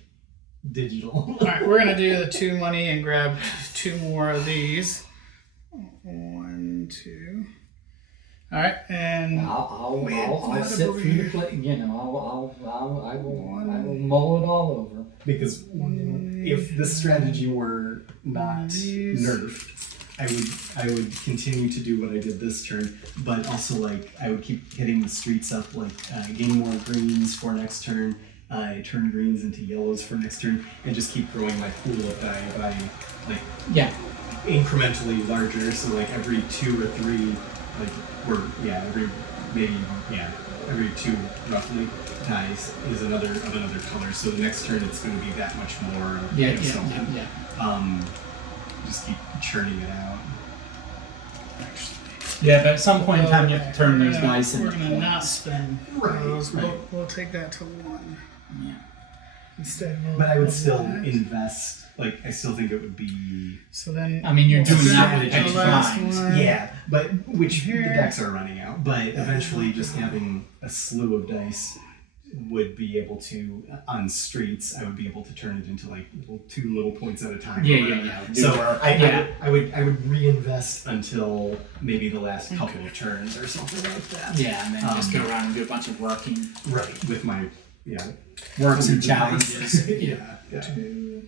digital. All right, we're gonna do the 2 money and grab 2 more of these. 1, 2. All right, and I'll have sit over through here. the play. You know, I will mull it all over. Because if this strategy were not These. nerfed, I would continue to do what I did this turn, but also like I would keep hitting the streets up, like gain more greens for next turn, turn greens into yellows for next turn, and just keep growing my pool of die by like Yeah. incrementally larger. So like every 2 or 3, like every 2 roughly dice is another of another color. So the next turn it's going to be that much more. Yeah. Just keep churning it out. Yeah, but at some point in time you have to turn those We're dice We're into gonna not points. spend Right, those. right. We'll take that to 1 Yeah. instead. But I would still that. invest. Like I still think it would be. So then, I mean, you're we'll doing that grab with the extra last lines. one. Yeah, but which the Here. decks are running out. But eventually, just having a slew of dice would be able to on streets. I would be able to turn it into like 2 little points at a time. Yeah. So Yeah. I would reinvest until maybe the last couple of turns or something like that. Yeah, and then just go around and do a bunch of working Right, with my works and dice. challenges. yeah. 2.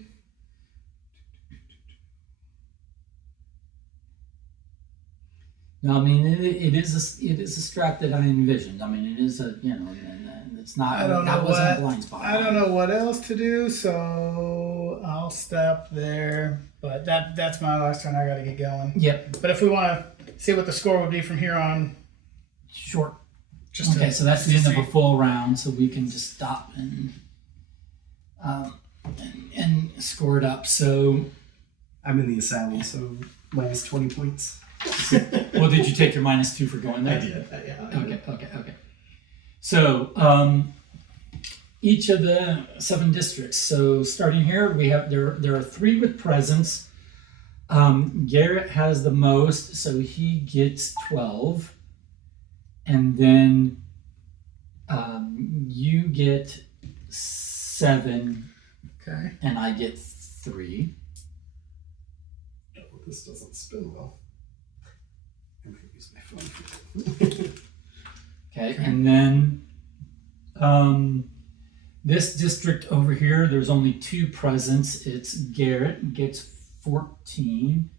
No, I mean it is a strat that I envisioned. I mean it is a it's not I don't know that wasn't what- a blind spot. I don't know what else to do, so I'll stop there. But that's my last turn. I gotta get going. Yep. But if we want to see what the score would be from here on, Short. just Okay, to, so that's the end of see. a full round, so we can just stop and score it up. So, I'm in the asylum, so minus 20 points. well, did you take your -2 for going there? I did. Yeah. Okay. So, each of the 7 districts. So, starting here, we have there are 3 with presents. Garrett has the most, so he gets 12, and then you get 7, Okay. and I get 3. Oh, this doesn't spin well. I'm going to use my phone for it. Okay, and then this district over here, there's only 2 presents. It's Garrett gets 14,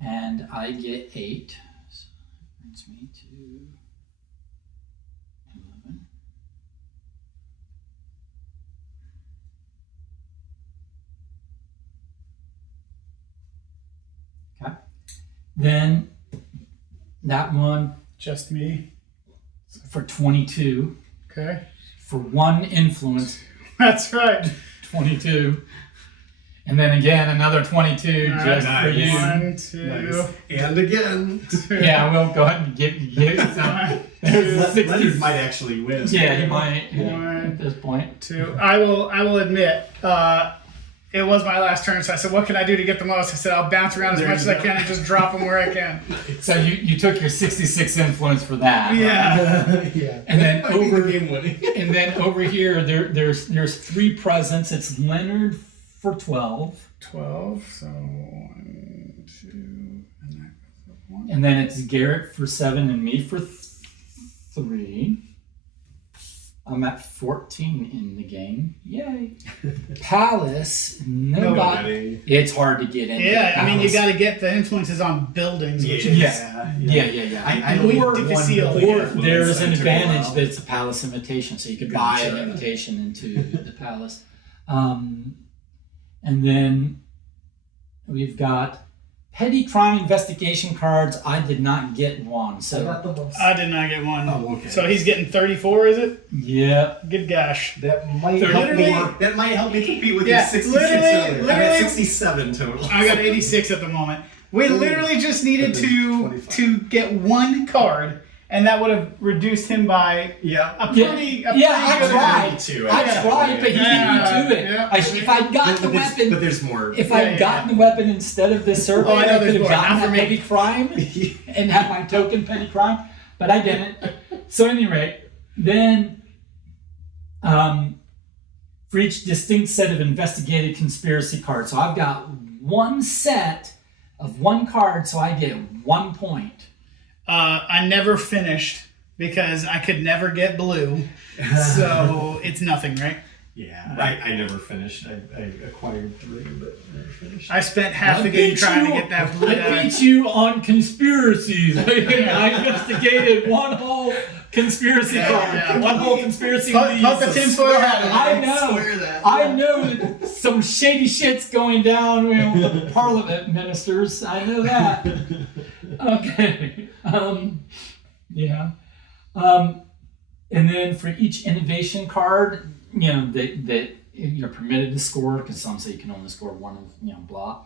and I get 8. So that brings me to 11. Okay, then that one Just me. for 22. Okay. For 1 influence, That's right. 22. And then again, another 22 All just right, for you. nice. 1, 2. Nice. And again. Yeah, we'll go ahead and give some. There's 60. Leonard might actually win. Yeah, he might One. at this point. 2. I will admit, it was my last turn, so I said, what can I do to get the most? I said, I'll bounce around as There much you as I go. can and just drop them where I can. So you took your 66 influence for that. Yeah. Yeah. And then That might be the over game winning. and then over here there's 3 presents. It's Leonard for 12. 12, so 1, 2, and that goes up 1. And then it's Garrett for 7 and me for 3. I'm at 14 in the game. Yay. Palace, nobody. Nobody. It's hard to get in. Yeah, I mean, you got to get the influences on buildings, which is... Yeah. I only Or need difficile. one Or influence. There's an That took a advantage while. that it's a palace invitation, so you could buy an Gotcha. invitation into the palace. And then we've got petty crime investigation cards. I did not get one, I so got the most. I did not get one. Oh, okay. So he's getting 34, is it? yeah. Good gosh. That might So help me. literally- That might help me compete with Yeah, your 66 literally- earlier. I'm at literally- 67 total. I got 86 at the moment. We literally just needed And then to 25. get one card, and that would have reduced him by Yeah. a pretty. I good tried. Me too. I tried, but he beat me to it. Yeah. If I'd gotten the weapon, But there's more. if I'd gotten the weapon instead of the survey, Oh, I know I could there's have more. gotten Not for that me. petty crime and had my token petty crime, but I didn't. So, at any rate, then for each distinct set of investigated conspiracy cards, so I've got one set of one card, so I get 1 point. I never finished because I could never get blue, so it's nothing, right? Yeah, I never finished. I acquired 3, but never finished. I spent half the game trying to get that blue I die. beat you on conspiracies. I investigated one whole conspiracy card. yeah. One whole conspiracy Put lead. the tinfoil hat on. I know. Swear that. I know that some shady shit's going down with the parliament ministers. I know that. Okay. Yeah. And then for each innovation card, that you're permitted to score, because some say you can only score one of, blah.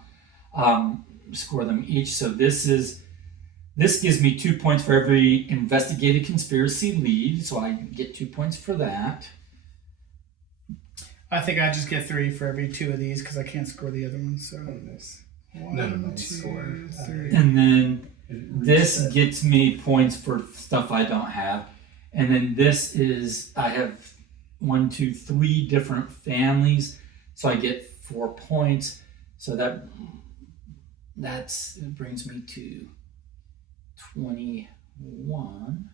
Score them each. So this gives me 2 points for every investigated conspiracy lead. So I get 2 points for that. I think I just get 3 for every 2 of these because I can't score the other ones. So Nice. None of mine 2, score. 3. And then this gets me points for stuff I don't have. And then this is, I have 1, 2, 3 different families. So I get 4 points. So that brings me to 21.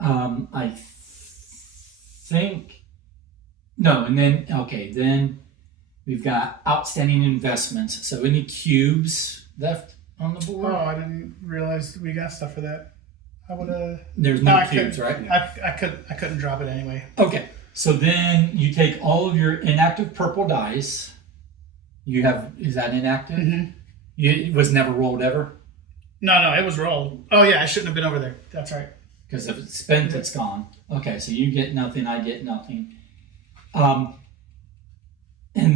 I think no, and then we've got outstanding investments. So any cubes left on the board? Oh, I didn't realize we got stuff for that. I would have. There's no cubes, right? I couldn't drop it anyway. Okay, so then you take all of your inactive purple dice. Is that inactive? Mm-hmm. It was never rolled ever? No, it was rolled. Oh yeah, I shouldn't have been over there. That's right. Because if it's spent, it's gone. Okay, so you get nothing, I get nothing. And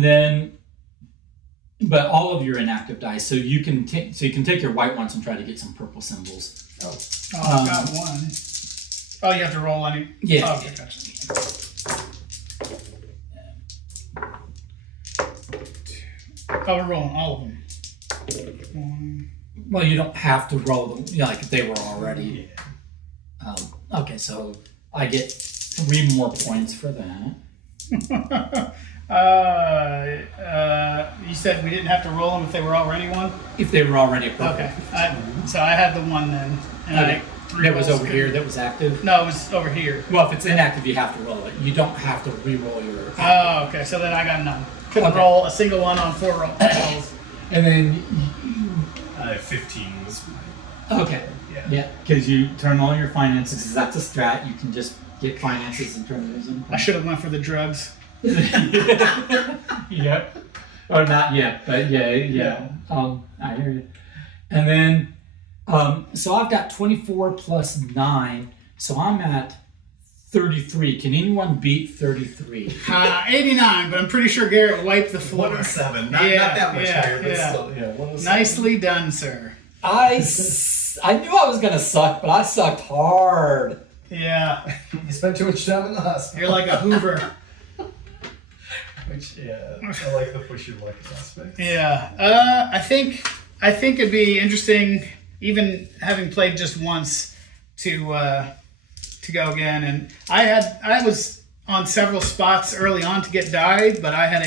then, but all of your inactive dice, so you can take your white ones and try to get some purple symbols. Oh, I've got 1. Oh, you have to roll any. Yeah. Oh, okay, gotcha. Oh, we're rolling all of them. 1. Well, you don't have to roll them, like if they were already. Okay, so I get 3 more points for that. You said we didn't have to roll them if they were already 1? If they were already purple. Okay. So I had the 1 then. And Okay. three That was rolls over could- here, that was active. No, it was over here. Well, if it's inactive, you have to roll it. You don't have to re-roll your. Oh, okay. So then I got none. Couldn't Okay. roll a single one on 4 rolls. And then 15 was. okay. Yeah, because you turn all your finances, because that's a strat. You can just get finances and turn those in. I should have went for the drugs. Yeah. Or not yet, but yeah. I hear you. And then, so I've got 24 plus 9, so I'm at 33. Can anyone beat 33? 89, but I'm pretty sure Garrett wiped the floor. 107. Not that much higher, but still, 107. Nicely done, sir. I knew I was going to suck, but I sucked hard. Yeah. You spent too much time in the hospital. You're like a Hoover. Which, I like the push your luck aspect. Yeah. I think it'd be interesting, even having played just once, to go again. And I was on several spots early on to get died, but I had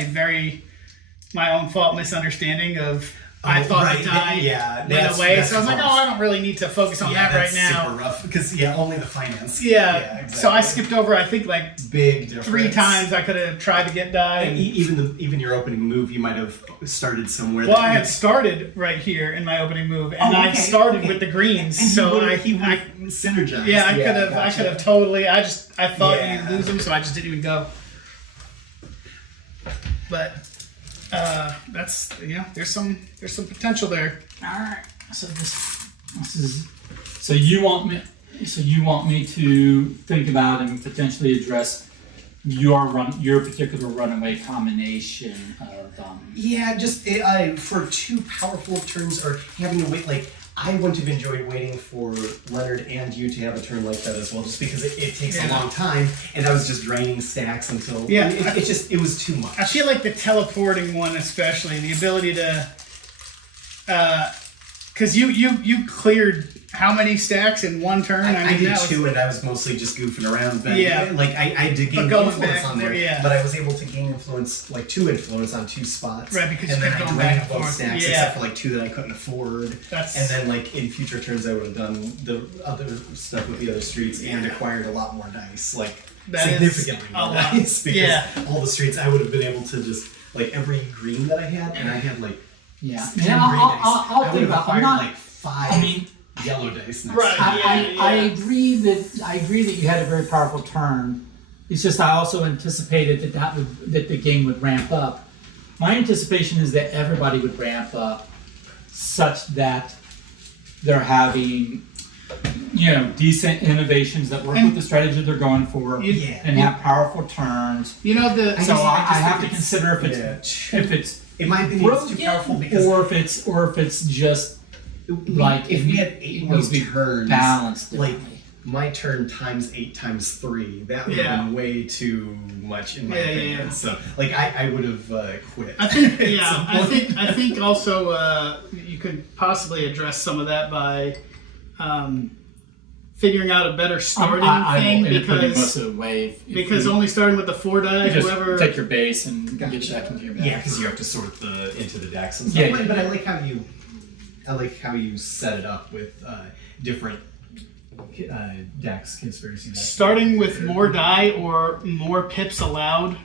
my own fault misunderstanding of. I thought the die went away, so I was like, "Oh, I don't really need to focus on that right now." Super rough because only the finance. Yeah. Exactly. So I skipped over. I think like Big difference. 3 times I could have tried to get died. And even your opening move, you might have started somewhere. Well, I had started right here in my opening move, and I started with the greens, And so I synergized. yeah, I could have totally. I thought Yeah. you'd lose them, so I just didn't even go. But that's there's some potential there. All right. So this is. So you want me to think about and potentially address your particular runaway combination of Yeah, just for too powerful turns or having to wait. Like I wouldn't have enjoyed waiting for Leonard and you to have a turn like that as well, just because it takes a long time, and I was just draining stacks until it was too much. I feel like the teleporting one, especially the ability to, because you cleared how many stacks in one turn? I did two, and I was mostly just goofing around. But like I did gain influence on there, but I was able to gain influence, like 2 influence on 2 spots. Right, because and you then kept I going drained back and both forth. stacks except for like 2 that I couldn't afford. And then like in future turns, I would have done the other stuff with the other streets and acquired a lot more dice, like significantly more dice. Because all the streets I would have been able to just like every green that I had, and I had like 10 green dice. I would have acquired like 5. Yellow dice. Right. I agree that you had a very powerful turn. It's just I also anticipated that the game would ramp up. My anticipation is that everybody would ramp up such that they're having decent innovations that work with the strategy they're going for and have powerful turns. So I have to consider if it's it might be too powerful because or if it's just like if we had 8 more turns, balanced like my turn times 8 times 3, that would have been way too much in my opinion. So like I would have quit. I think I think also you could possibly address some of that by figuring out a better starting thing because most of the wave because only starting with the 4 die, whoever take your base and get back into your bag. Yeah, because you have to sort into the decks and stuff. But I like how you set it up with different decks, conspiracy decks. Starting with more die or more pips allowed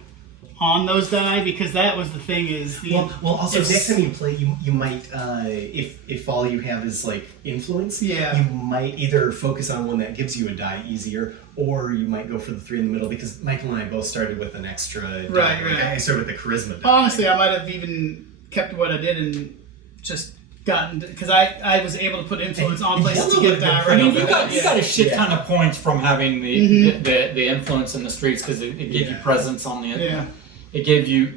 on those die, because that was the thing is the also next time you play you might if all you have is like influence, you might either focus on one that gives you a die easier, or you might go for the 3 in the middle, because Michael and I both started with an extra die. Like I started with the charisma die. Honestly, I might have even kept what I did and just gotten, because I was able to put influence on places to get die. I mean, you got a shit ton of points from having the influence in the streets, because it gave you presence on the it gave you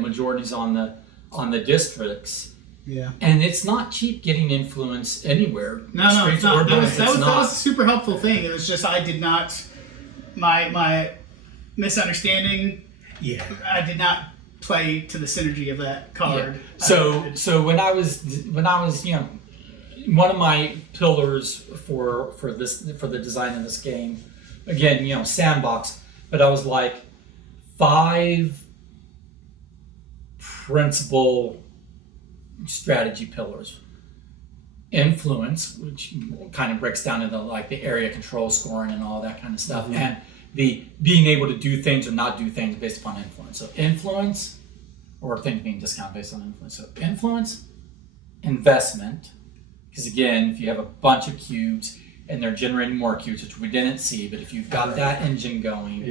majorities on the districts. Yeah. And it's not cheap getting influence anywhere. No, it's not. That was a super helpful thing. It was just I did not my misunderstanding. Yeah. I did not play to the synergy of that card. Yeah. So when I was one of my pillars for the design of this game, again, sandbox, but I was like 5 principal strategy pillars. Influence, which kind of breaks down into like the area control scoring and all that kind of stuff, and the being able to do things or not do things based upon influence. So influence, or things being discounted based on influence. So influence, investment, because again, if you have a bunch of cubes and they're generating more cubes, which we didn't see, but if you've got that engine going,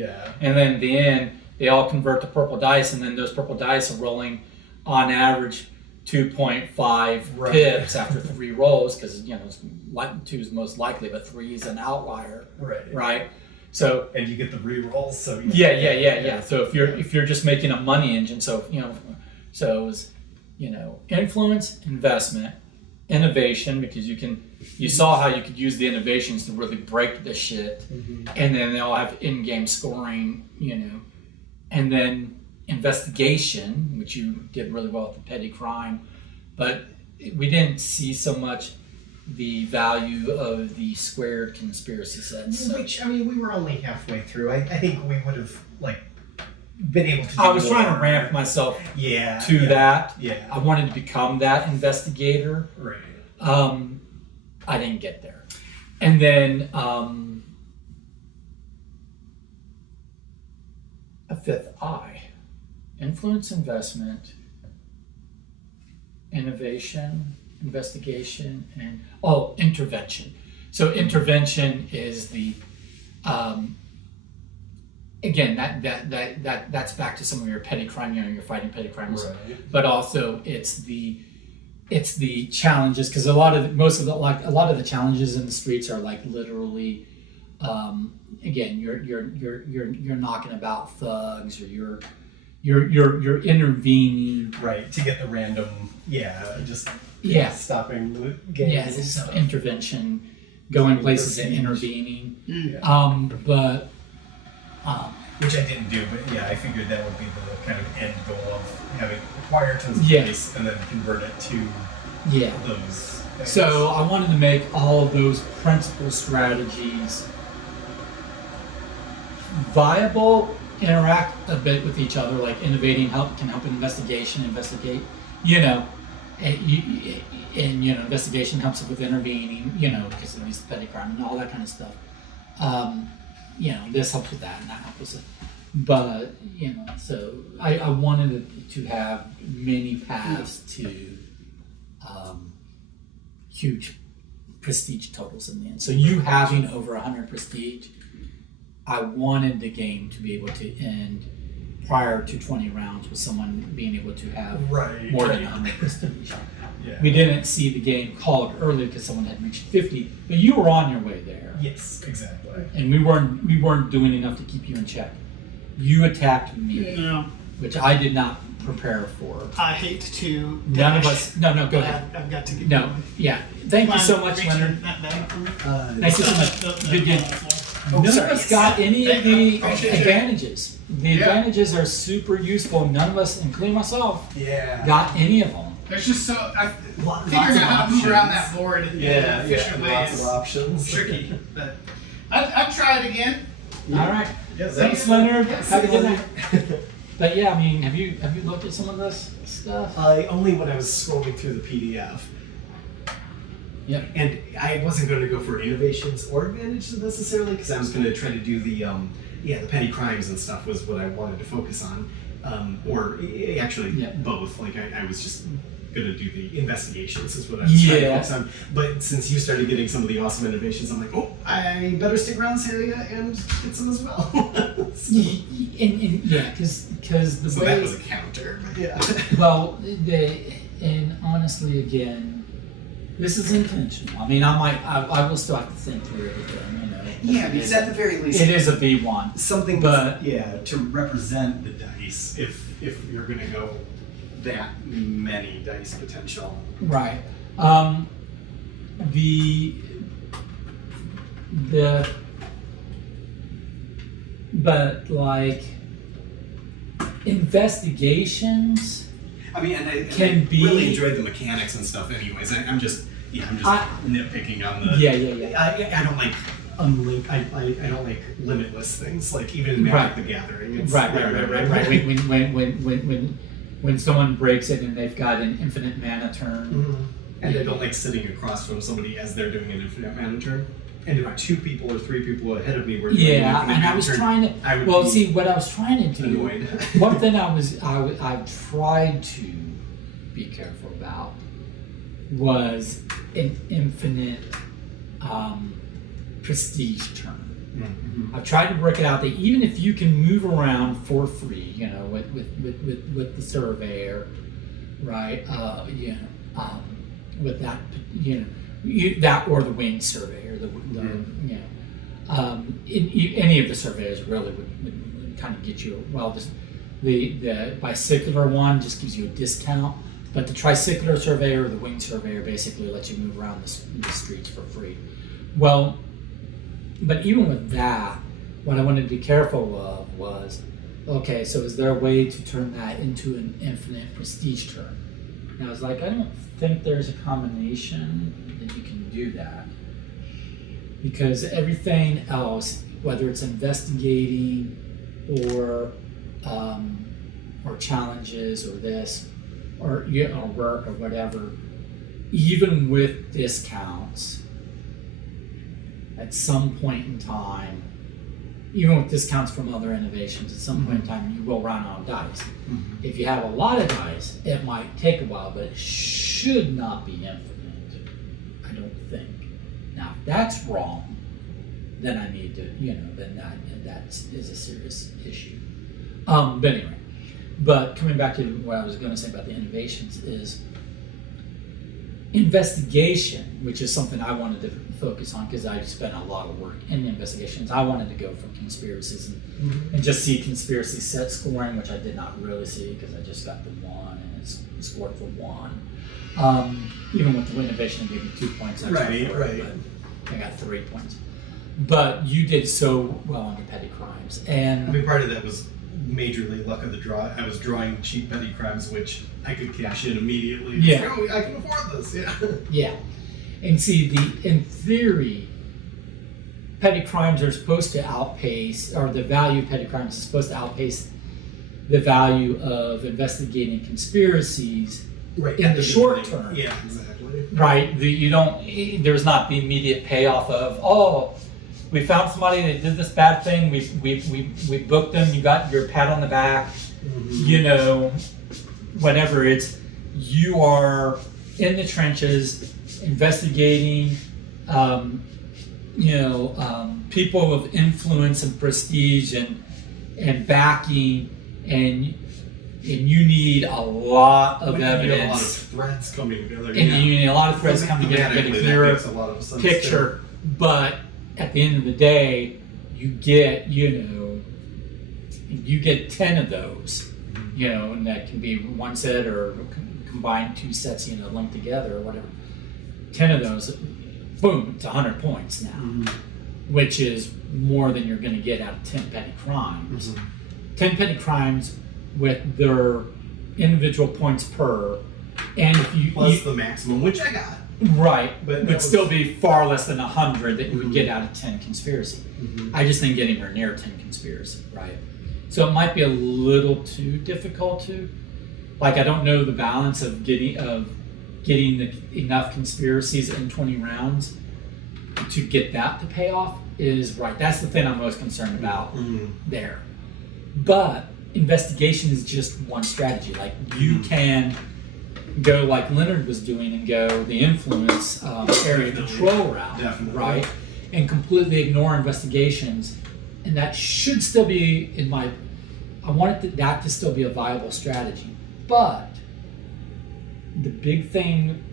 and then at the end, they all convert to purple dice, and then those purple dice are rolling on average 2.5 pips after 3 rolls, because 2 is most likely, but 3 is an outlier, right? So and you get the re-rolls, so yeah. So if you're just making a money engine, so it was influence, investment, innovation, because you saw how you could use the innovations to really break the shit, and then they all have in-game scoring, and then investigation, which you did really well with the petty crime, but we didn't see so much the value of the squared conspiracy sets. So. Which, we were only halfway through. I think we would have been able to do I was trying to ramp myself to that. Yeah. I wanted to become that investigator. Right. I didn't get there. And then a 5th I. Influence, investment, innovation, investigation, and intervention. So intervention is the again that's back to some of your petty crime. You're fighting petty crimes, but also it's the challenges, because a lot of the challenges in the streets are like literally again, you're knocking about thugs, or you're intervening. Right, to get the random, just Yeah. stopping the games. Yeah, and so stuff. intervention, going places and Prestige. intervening. Mm. But Which I didn't do, but I figured that would be the kind of end goal of having acquire tons of Yeah. space and then convert it to yeah. those things. So I wanted to make all of those principal strategies viable, interact a bit with each other, like innovating can help investigate, and investigation helps with intervening, because of these petty crime and all that kind of stuff. This helps with that and that helps with it. But, so I wanted it to have many paths to huge prestige totals in the end. So you having over 100 prestige, I wanted the game to be able to end prior to 20 rounds with someone being able to have Right. more than 100 prestige. Yeah. We didn't see the game called early because someone had reached 50, but you were on your way there. Yes, exactly. And we weren't doing enough to keep you in check. You attacked me, No, which I did not prepare for. I hate to. None of dash, us. No, go but ahead. I've got to get No, going. yeah. Thank you Mind so much, reaching Leonard. That bag for me? Thank you so much. Good, good. Oh, None of sorry, us yes. got any of the Appreciate you. advantages. The Yeah. advantages are super useful. None of us, including myself, Yeah. got any of them. There's just so I Lots figuring out how to move around options. that board in Yeah, an efficient way lots is of options. tricky, but I'd try it again. All right. Yes, Thanks, Leonard. Yes, Have a good night. But yeah, I mean, have you looked at some of this stuff? Only when I was scrolling through the PDF. Yep. And I wasn't going to go for innovations or advantages necessarily, because I was going to try to do the petty crimes and stuff was what I wanted to focus on, actually Yeah. both. Like I was just going to do the investigations is what I was trying to focus on. But since you started getting some of the awesome innovations, I'm like, oh, I better stick around this area and get some as well. Because the So way that was a counter. But yeah. well, and honestly, again, this is intentional. I mean, I will still have to think through everything, Yeah, because at the very least, it is a V1. something But- to represent the dice if you're gonna go that many dice potential. Right. But like investigations. I mean, and I Can be- really enjoyed the mechanics and stuff. Anyways, I'm just nitpicking on the. Yeah. I don't like I don't like limitless things. Like even in Magic Right. the Gathering. It's, Right. When someone breaks it and they've got an infinite mana turn. Mhm. And I don't like sitting across from somebody as they're doing an infinite mana turn. And if 2 people or 3 people ahead of me were doing an Yeah, infinite and I mana was turn, trying to. I would Well, be see, what I was trying to do. annoyed. One thing I tried to be careful about was an infinite prestige turn. Mhm. I've tried to work it out that even if you can move around for free, with the surveyor, right? With that, that or the winged surveyor, any of the surveyors really would kind of get you. Well, the bicycular one just gives you a discount, but the tricycular surveyor or the winged surveyor basically lets you move around the streets for free. Well, but even with that, what I wanted to be careful of was, okay, so is there a way to turn that into an infinite prestige turn? And I was like, I don't think there's a combination that you can do that. Because everything else, whether it's investigating or challenges or this, or work or whatever, even with discounts, at some point in time, even with discounts from other innovations, at some point in time, you will run out of dice. Mhm. If you have a lot of dice, it might take a while, but it should not be infinite. I don't think. Now, if that's wrong, then I need to, then that is a serious issue. But anyway, but coming back to what I was going to say about the innovations is investigation, which is something I wanted to focus on because I spent a lot of work in investigations. I wanted to go for conspiracies and just see conspiracy set scoring, which I did not really see because I just got the 1 and it's scored for 1. Even with the innovation, it gave me 2 points. Right. But I got 3 points. But you did so well on the petty crimes, I and mean, part of that was majorly luck of the draw. I was drawing cheap petty crimes, which I could cash in immediately. It's Yeah. like, oh, I can afford this. Yeah. yeah. And see, in theory, petty crimes are supposed to outpace, or the value of petty crimes is supposed to outpace the value of investigating conspiracies Right. in the short term. Yeah, exactly. Right? There's not the immediate payoff of, oh, we found somebody that did this bad thing. We booked them. You got your pat on the back. You know, whatever. It's you are in the trenches investigating. People of influence and prestige and backing, and you need a lot of You have a lot of evidence. threads coming together. And you need a lot of threads coming together to get a Thematically, that clearer makes a lot of sense, picture. But at the end of the day, you get, you get 10 of those, and that can be one set or combine 2 sets, linked together or whatever. 10 of those, boom, it's 100 points now, which is more than you're going to get out of 10 petty crimes. 10 petty crimes with their individual points per, and if you Plus the maximum, which I got. right, But would still be far less than 100 that you would get out of 10 conspiracy. I just think getting her near 10 conspiracy, right? So it might be a little too difficult to, like, I don't know the balance of getting enough conspiracies in 20 rounds to get that to pay off is right. That's the thing I'm most concerned about there. But investigation is just one strategy. Like, you can go like Leonard was doing and go the influence area control route, Definitely. right? And completely ignore investigations. And that should still be I want that to still be a viable strategy. But the big thing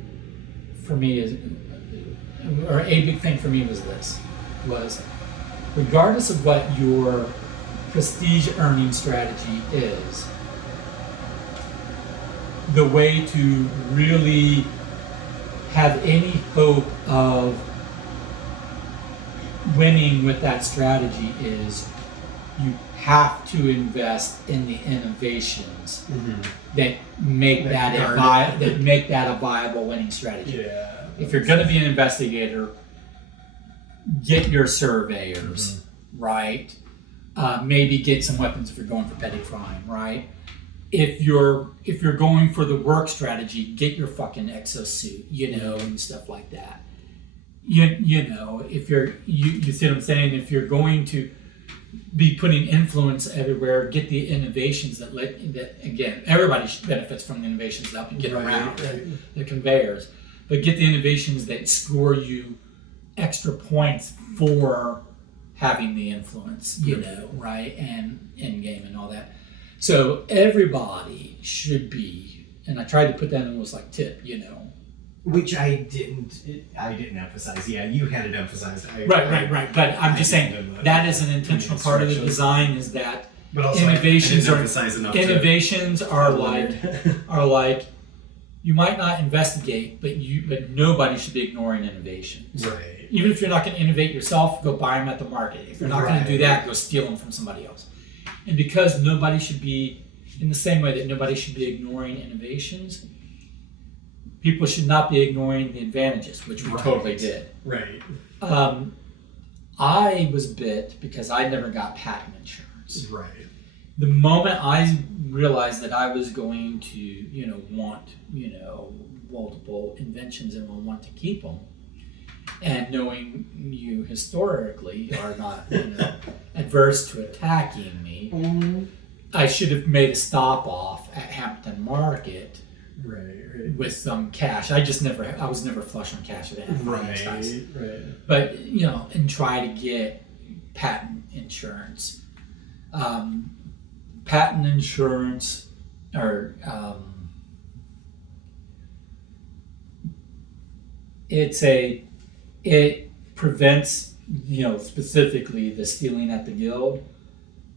for me a big thing for me was regardless of what your prestige earning strategy is, the way to really have any hope of winning with that strategy is you have to invest in the innovations that make that a viable winning strategy. Yeah. If you're going to be an investigator, get your surveyors, right? Maybe get some weapons if you're going for petty crime, right? If you're going for the work strategy, get your fucking exosuit, and stuff like that. If you see what I'm saying? If you're going to be putting influence everywhere, get the innovations that again, everybody benefits from the innovations that help you get around the conveyors, but get the innovations that score you extra points for having the influence, right? And in game and all that. So everybody should be, and I tried to put that in almost like tip, Which I didn't emphasize. Yeah, you had it emphasized. Right. But I'm just saying that is an intentional part of the design, is that But also, innovations innovations are like you might not investigate, but nobody should be ignoring innovations. Right. Even if you're not going to innovate yourself, go buy them at the market. If you're not going to do that, go steal them from somebody else. And because nobody should be, in the same way that nobody should be ignoring innovations, people should not be ignoring the advantages, which we totally did. Right. I was bit because I never got patent insurance. Right. The moment I realized that I was going to, want, multiple inventions and will want to keep them, and knowing you historically are not, adverse to attacking me, I should have made a stop off at Hampton Market. Right. With some cash. I was never flush on cash at any Right. But, and try to get patent insurance. Patent insurance, or it prevents, specifically the stealing at the guild.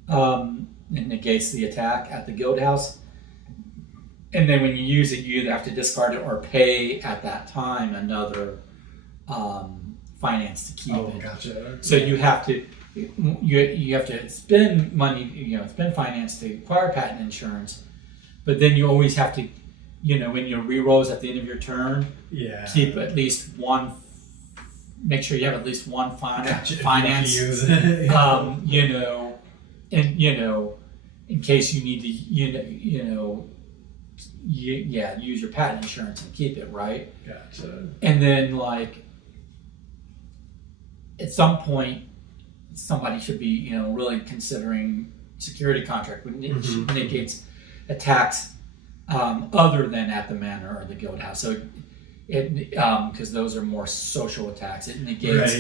It negates the attack at the guild house. And then when you use it, you either have to discard it or pay at that time another finance to keep it. Gotcha. So you have to spend money, spend finance to acquire patent insurance, but then you always have to, when your re-rolls at the end of your turn, keep at least one. Make sure you have at least one finance. Use it. And in case you need to, use your patent insurance and keep it, right. Gotcha. And then at some point, somebody should be, really considering security contract when it negates attacks other than at the manor or the guild house. So because those are more social attacks. It negates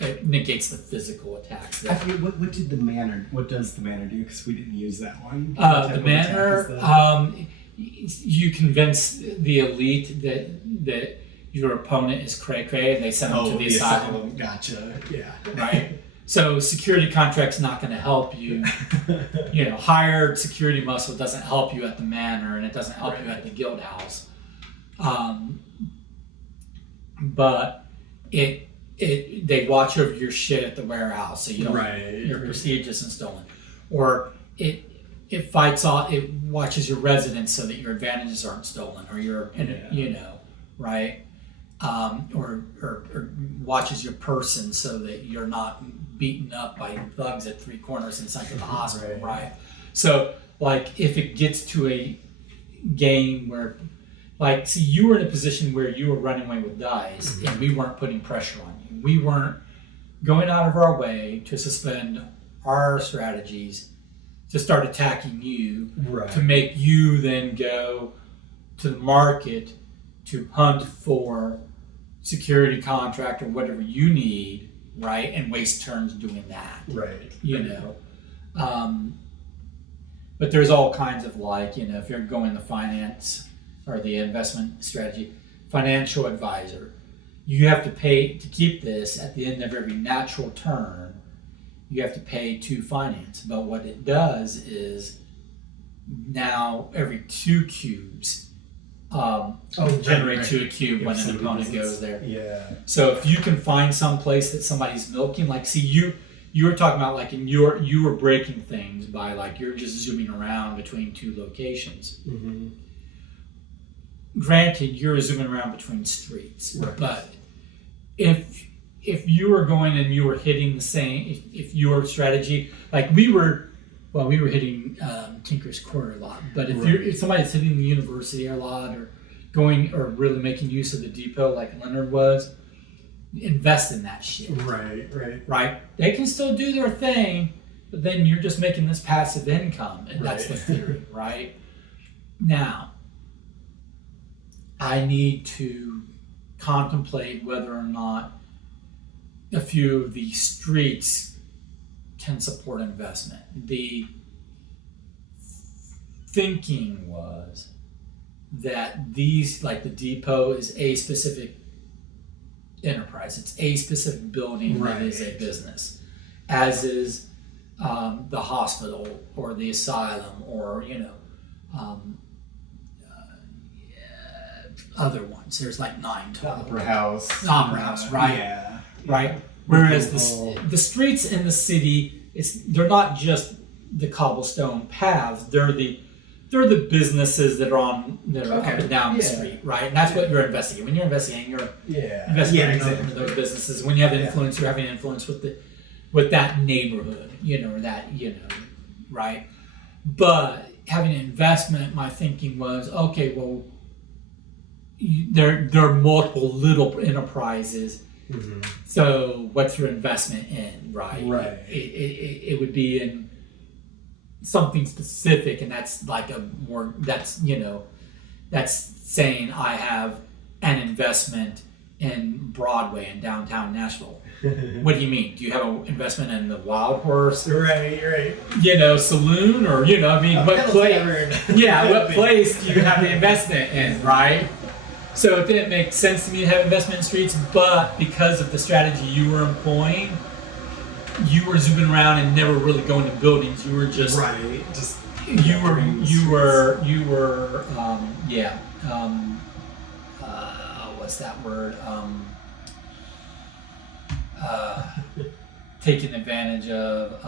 it negates the physical attacks. I forget what does the manor do? Because we didn't use that one. The manor, you convince the elite that your opponent is cray-cray, and they send them to the asylum. Gotcha. Yeah. Right. So security contract's not going to help you. Hired security muscle doesn't help you at the manor, and it doesn't help you at the guild house. But they watch over your shit at the warehouse, so you don't your prestige isn't stolen, or it watches your residence so that your advantages aren't stolen, or right, or watches your person so that you're not beaten up by thugs at three corners and sent to the hospital, right? So if it gets to a game where you were in a position where you were running away with dice, and we weren't putting pressure on you. We weren't going out of our way to suspend our strategies to start attacking you, to make you then go to the market to hunt for security contract or whatever you need, right, and waste turns doing that. But there's all kinds of if you're going the finance or the investment strategy, financial advisor, you have to pay to keep this at the end of every natural turn. You have to pay 2 finance. But what it does is now every 2 cubes generate 2 a cube when an opponent goes there. Yeah. So if you can find some place that somebody's milking, you were talking about you were breaking things by you're just zooming around between 2 locations. Mm-hmm. Granted, you're zooming around between streets, but if you were going and you were hitting the same, if your strategy, we were hitting Tinker's Court a lot, but if somebody's hitting the university a lot or going or really making use of the depot like Leonard was, invest in that shit. Right. They can still do their thing, but then you're just making this passive income, and that's the theory, right? Now, I need to contemplate whether or not a few of these streets can support investment. The thinking was that these, the depot, is a specific enterprise. It's a specific building that is a business, as is the hospital or the asylum or, other ones. There's 9 total. Opera House. Right? Yeah. Right. Whereas the streets in the city, they're not just the cobblestone paths. They're the businesses that are up and down the street, right? And that's what you're investigating. When you're investigating, you're investigating those businesses. When you have influence, you're having influence with that neighborhood, or that, right? But having an investment, my thinking was, okay, well, there are multiple little enterprises. Mm-hmm. So what's your investment in, right? It would be in something specific, and that's that's saying I have an investment in Broadway in downtown Nashville. What do you mean? Do you have an investment in the Wild Horse? Right. Saloon, or what place? What place do you have the investment in, right? So it didn't make sense to me to have investment in streets, but because of the strategy you were employing, you were zooming around and never really going to buildings. You were just Right. Just what's that word? Taking advantage of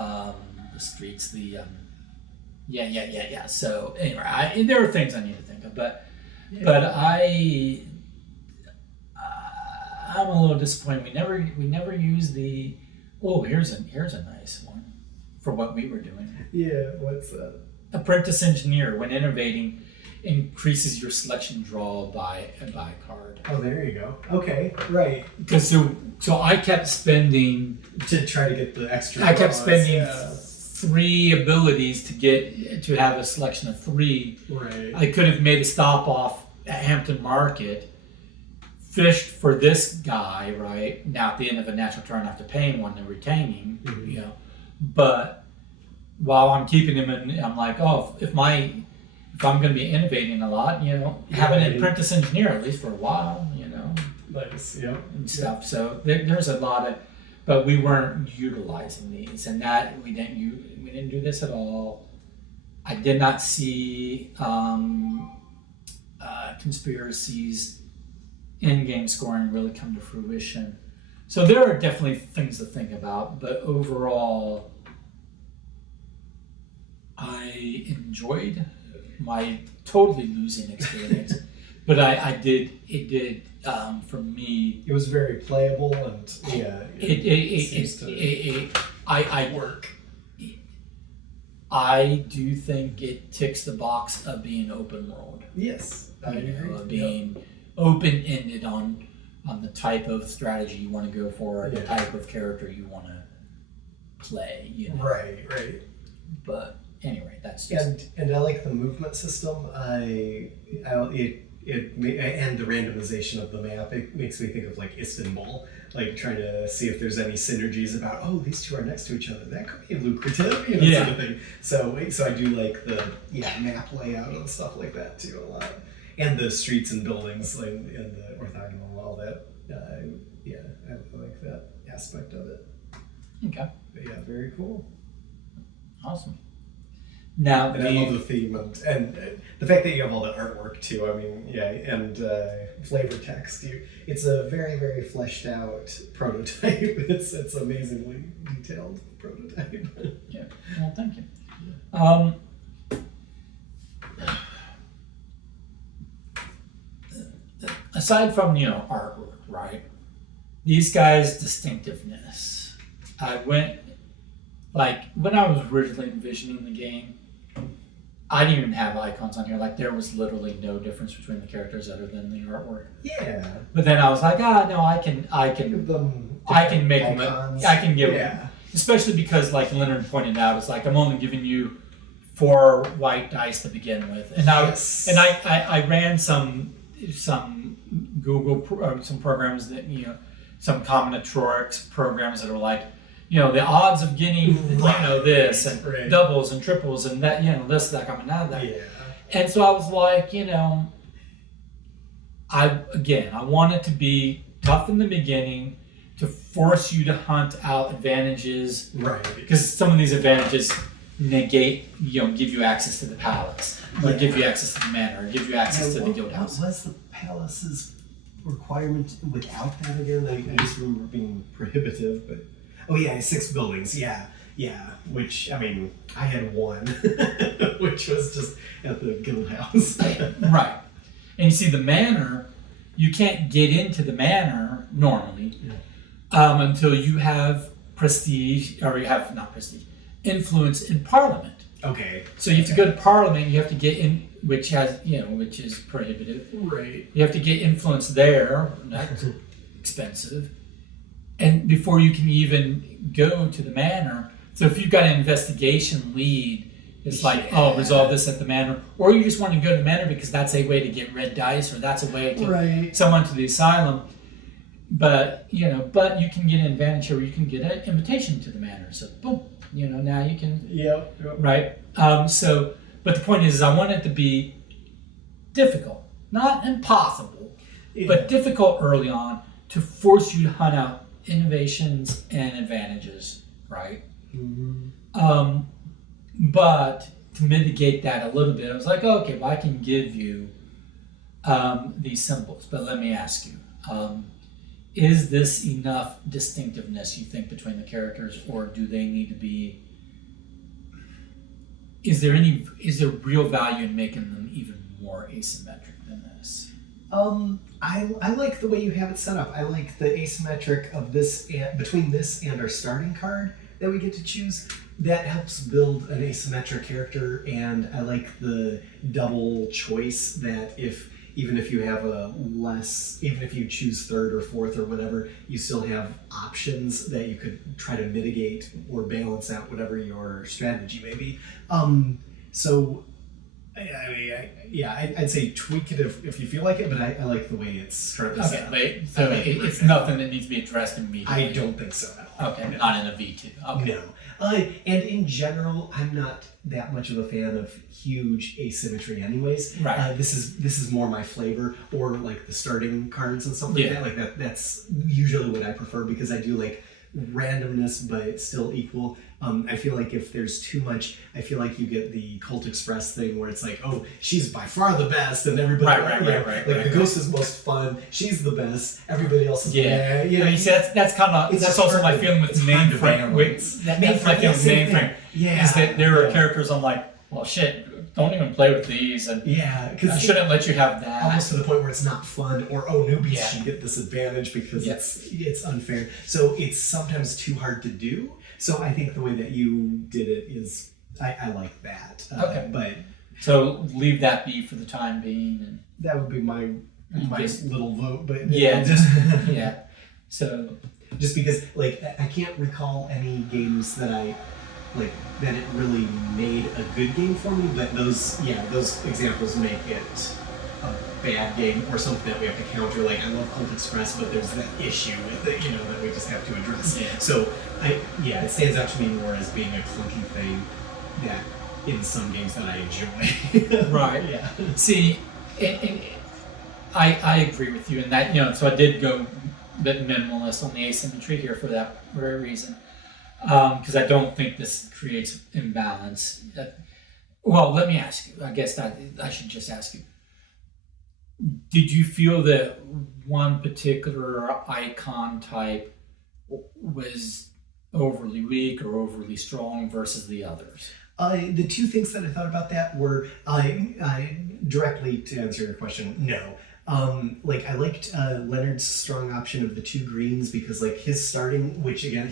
the streets. So anyway, there are things I need to think of, but I'm a little disappointed. We never used the. Oh, here's a nice one for what we were doing. Yeah, what's that? Apprentice engineer, when innovating, increases your selection draw by a card. Oh, there you go. Okay, right. Because so I kept spending. To try to get the extra. I kept draws, spending yeah. 3 abilities to have a selection of 3. Right. I could have made a stop off at Hampton Market, fished for this guy, right? Now at the end of a natural turn after paying one and retaining, Mhm. But while I'm keeping him in, I'm like, oh, if I'm going to be innovating a lot, have an apprentice engineer at least for a while, Nice. Yeah. and stuff. So there's a lot of, but we weren't utilizing these, and that we didn't do this at all. I did not see conspiracies in-game scoring really come to fruition. So there are definitely things to think about, but overall, I enjoyed my totally losing experience. But it did for me. It was very playable, and I work. I do think it ticks the box of being open world. Yes, I agree. Of being open-ended on the type of strategy you want to go for, the type of character you want to play. Right. But anyway, that's just. And I like the movement system. And the randomization of the map. It makes me think of like Istanbul, like trying to see if there's any synergies about, oh, these two are next to each other. That could be lucrative, sort of thing. So I do like the map layout and stuff like that too a lot, and the streets and buildings and the orthogonal, all that. I like that aspect of it. Okay. But yeah, very cool. Awesome. Now, And I love the theme and the fact that you have all the artwork too. I mean, and flavor text. It's a very, very fleshed out prototype. It's amazingly detailed prototype. Yeah. Well, thank you. Aside from artwork, right? These guys' distinctiveness. I went when I was originally envisioning the game. I didn't even have icons on here. Like there was literally no difference between the characters other than the artwork. Yeah. But then I was like, no, I can Give them I can make them. icons. I can give them, especially because, like Leonard pointed out, it's like I'm only giving you 4 white dice to begin with, and I ran some Google some programs that some combinatorics programs that are like. The odds of getting, this and doubles and triples and that, this, that, coming out of that. Yeah. And so I was like, I want it to be tough in the beginning to force you to hunt out advantages. Right. Because some of these advantages negate, give you access to the palace, or give you access to the manor, or give you access to the guild house. What was the palace's requirement without that again? I just remember being prohibitive, but. Oh yeah, 6 buildings. Yeah. Which I mean, I had 1, which was just at the guild house. Right. And you see, the manor, you can't get into the manor normally until you have prestige, or you have not prestige, influence in Parliament. Okay. So you have to go to Parliament. You have to get in, which is prohibitive. Right. You have to get influence there. That's expensive. And before you can even go to the manor, so if you've got an investigation lead, it's like, resolve this at the manor, or you just want to go to the manor because that's a way to get red dice, or that's a way to someone to the asylum. But you can get an advantage here, where you can get an invitation to the manor. So boom, now you can. Yep. Right. But the point is, I want it to be difficult, not impossible. but difficult early on to force you to hunt out innovations and advantages, right? But to mitigate that a little bit, I was like, okay, well, I can give you these symbols, but let me ask you, is this enough distinctiveness, you think, between the characters, or do they need to be, is there real value in making them even more asymmetric than this? I like the way you have it set up. I like the asymmetric of this between this and our starting card that we get to choose. That helps build an asymmetric character, and I like the double choice that even if you have even if you choose third or fourth or whatever, you still have options that you could try to mitigate or balance out whatever your strategy may be. So I'd say tweak it if you feel like it, but I like the way it's currently set up. So it's nothing that needs to be addressed immediately. I don't think so. Okay, not in a V2. Okay. No. And in general, I'm not that much of a fan of huge asymmetry anyways. Right. This is more my flavor, or like the starting cards and stuff like Yeah. that. Like that's usually what I prefer, because I do like randomness but still equal. I feel like if there's too much, I feel like you get the Cult Express thing where it's like, oh, she's by far the best, and everybody Right. the ghost is most fun, she's the best, everybody else is bad. You know, you see, that's kind of that's also my feeling with the name frame. That's my feeling with name frame. Yeah, is that there are characters I'm like, well, shit, don't even play with these, and because I shouldn't let you have that. Almost to the point where it's not fun, or newbies should get this advantage because it's unfair. So it's sometimes too hard to do. So I think the way that you did it is, I like that. Okay. But so leave that be for the time being, and that would be my little vote. But So just because, like, I can't recall any games that that it really made a good game for me. But those examples make it a bad game, or something that we have to counter. Like, I love Cult Express, but there's that issue with it, that we just have to address. Yeah. So it stands out to me more as being a clunky thing that in some games that I enjoy. Right. Yeah. See, and I agree with you in that, so I did go a bit minimalist on the asymmetry here for that very reason, because I don't think this creates imbalance. Well, let me ask you. I guess that I should just ask you. Did you feel that one particular icon type was overly weak or overly strong versus the others? The two things that I thought about that were, directly to answer your question, no. I liked Leonard's strong option of the two greens, because like his starting, which again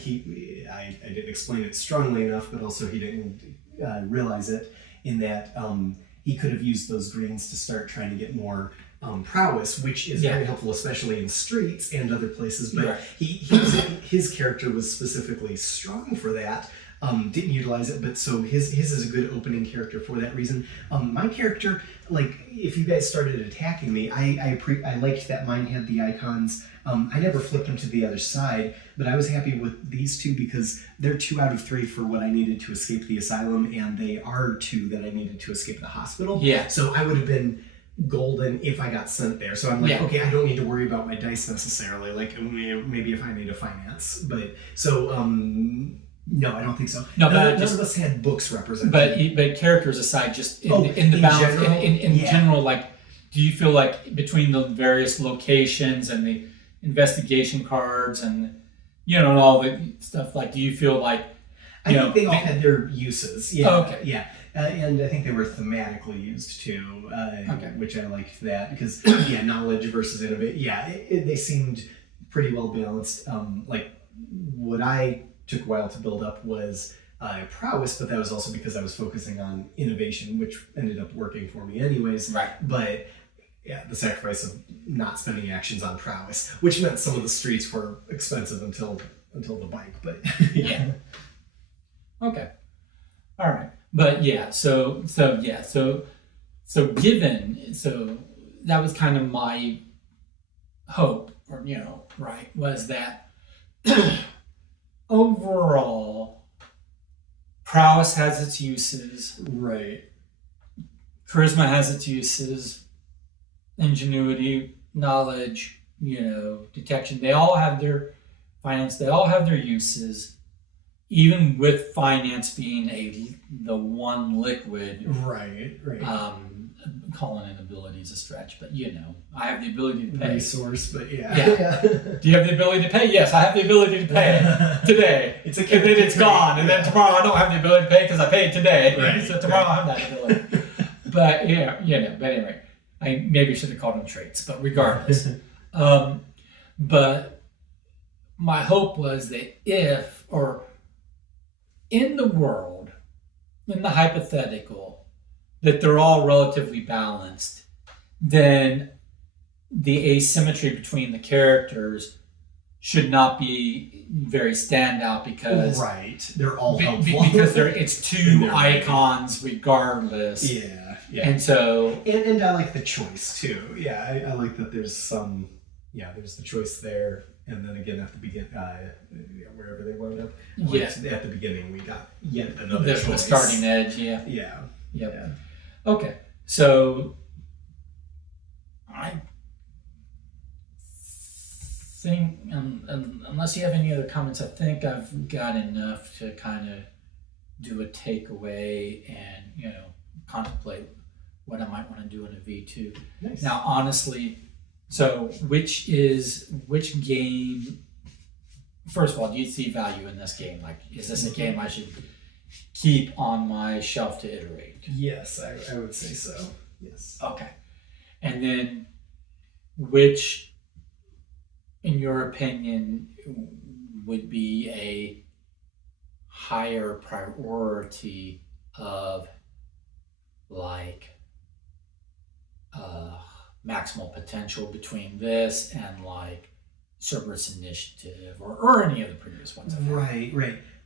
I didn't explain it strongly enough, but also he didn't realize it, in that he could have used those greens to start trying to get more prowess, which is very helpful, especially in streets and other places. But his character was specifically strong for that. Didn't utilize it, but so his is a good opening character for that reason. My character, like, if you guys started attacking me, I liked that mine had the icons. I never flipped them to the other side, but I was happy with these two because they're 2 out of 3 for what I needed to escape the asylum, and they are 2 that I needed to escape the hospital. Yeah. So I would have been golden if I got sent there. So I'm like, okay, I don't need to worry about my dice necessarily. Like, maybe if I made a finance, but so no, I don't think so. No, none of us had books represented. But characters aside, just in the balance, general, in general, like, do you feel like between the various locations and the investigation cards and and all the stuff, like, do you feel like I think they all had their uses? Yeah. Oh, okay. Yeah. And I think they were thematically used too, which I liked that because knowledge versus innovate. Yeah, they seemed pretty well balanced. Like what I took a while to build up was prowess, but that was also because I was focusing on innovation, which ended up working for me anyways. Right. But yeah, the sacrifice of not spending actions on prowess, which meant some of the streets were expensive until the bike. But yeah. Okay. All right. But so given, so that was kind of my hope, or was that overall prowess has its uses, right? Charisma has its uses, ingenuity knowledge, detection. They all have their finance. They all have their uses. Even with finance being the one liquid, Right. calling it ability is a stretch, but I have the ability to pay. Resource, but yeah. Do you have the ability to pay? Yes, I have the ability to pay today. And then it's gone, and then tomorrow I don't have the ability to pay because I paid today. Right. So tomorrow I have that ability. But but anyway, I maybe should have called them traits, but regardless. But my hope was that in the world, in the hypothetical, that they're all relatively balanced, then the asymmetry between the characters should not be very standout because They're all helpful because it's two icons regardless. Yeah. And so and I like the choice too. Yeah, I like that there's some. Yeah, there's the choice there, and then again at the beginning, wherever they wound up. Yes. At the beginning, we got yet another there's choice. the starting edge. Yeah. Yeah. Yep. Yeah. Okay. So I think, unless you have any other comments, I think I've got enough to kind of do a takeaway and contemplate what I might want to do in a V2. Nice. Now, honestly, so which game? First of all, do you see value in this game? Like, is this a game I should keep on my shelf to iterate? Yes, I would say so. Yes. Okay. And then, which, in your opinion, would be a higher priority of maximal potential between this and Cerberus Initiative or any of the previous ones? Right.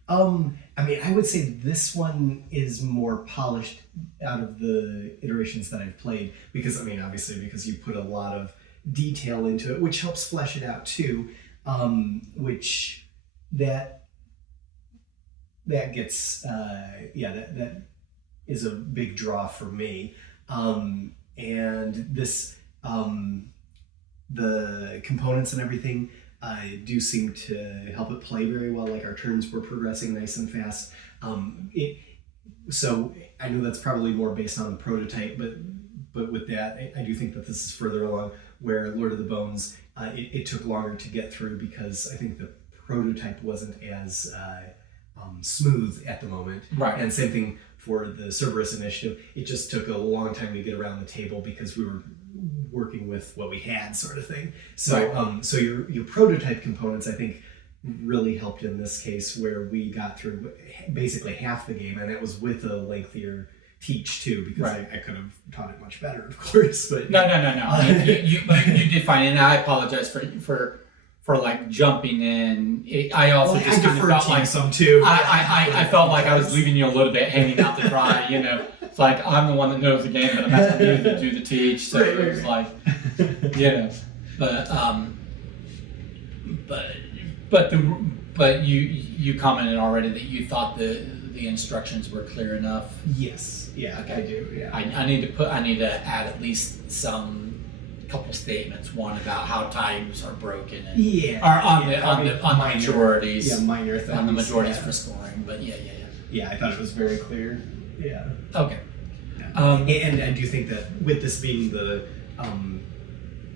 I mean, I would say this one is more polished out of the iterations that I've played because, obviously, because you put a lot of detail into it, which helps flesh it out too, which that gets, that is a big draw for me. And this, the components and everything, do seem to help it play very well. Like our turns were progressing nice and fast. So I know that's probably more based on the prototype, but with that, I do think that this is further along. Where Lord of the Bones, it took longer to get through because I think the prototype wasn't as smooth at the moment. Right. And same thing for the Cerberus Initiative. It just took a long time to get around the table because we were working with what we had, sort of thing. So, Right. So your prototype components, I think, really helped in this case, where we got through basically half the game, and that was with a lengthier teach too, because Right. I could have taught it much better, of course. But No. you did fine, and I apologize for jumping in. I also just kind of felt like some too. I felt like I was leaving you a little bit hanging out to dry. It's like I'm the one that knows the game, but I'm asking you to do the teach. So Right. it was like, but you commented already that you thought the instructions were clear enough. Yes, yeah, Okay. I do. Yeah, I need to add at least some couple statements. One about how ties are broken, and or on the majorities. Yeah, minor things. On the majorities yeah. for scoring, but yeah. Yeah, I thought it was very clear. Yeah. Okay. And I do think that with this being the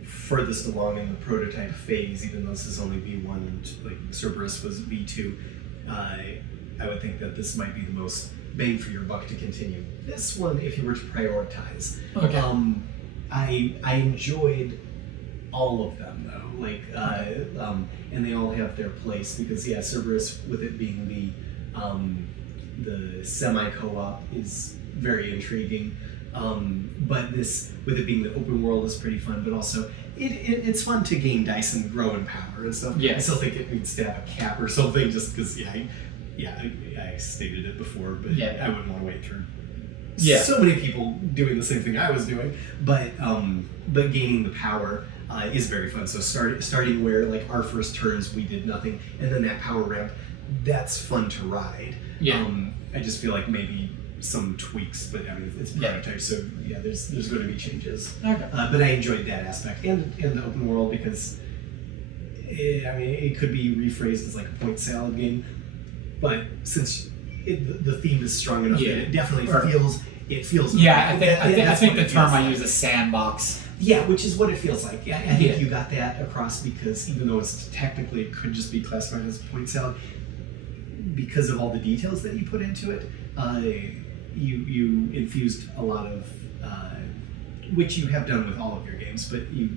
furthest along in the prototype phase, even though this is only V1 and like Cerberus was V2, I would think that this might be the most bang for your buck to continue. This one, if you were to prioritize. Okay. I enjoyed all of them though, and they all have their place because Cerberus, with it being the semi-co-op, is very intriguing. But this, with it being the open world, is pretty fun. But also, it's fun to gain dice and grow in power and stuff. Yeah. I still think it needs to have a cap or something, just because. I stated it before, but Yeah. I wouldn't want to wait through. Yeah. So many people doing the same thing I was doing, but gaining the power is very fun. So starting where like our first turns we did nothing, and then that power ramp, that's fun to ride. Yeah. I just feel like maybe some tweaks, but I mean it's Yeah. prototype, so yeah, there's going to be changes. Okay. But I enjoyed that aspect and the open world because I mean it could be rephrased as like a point salad game, but since the theme is strong enough, Yeah. that it definitely Or- feels. Yeah, I That's think what the it term feels I like. use is sandbox. Yeah, which is what it feels like. Yeah, I think Yeah. you got that across because even though it's technically it could just be classified as point salad, because of all the details that you put into it, you infused a lot of which you have done with all of your games, but you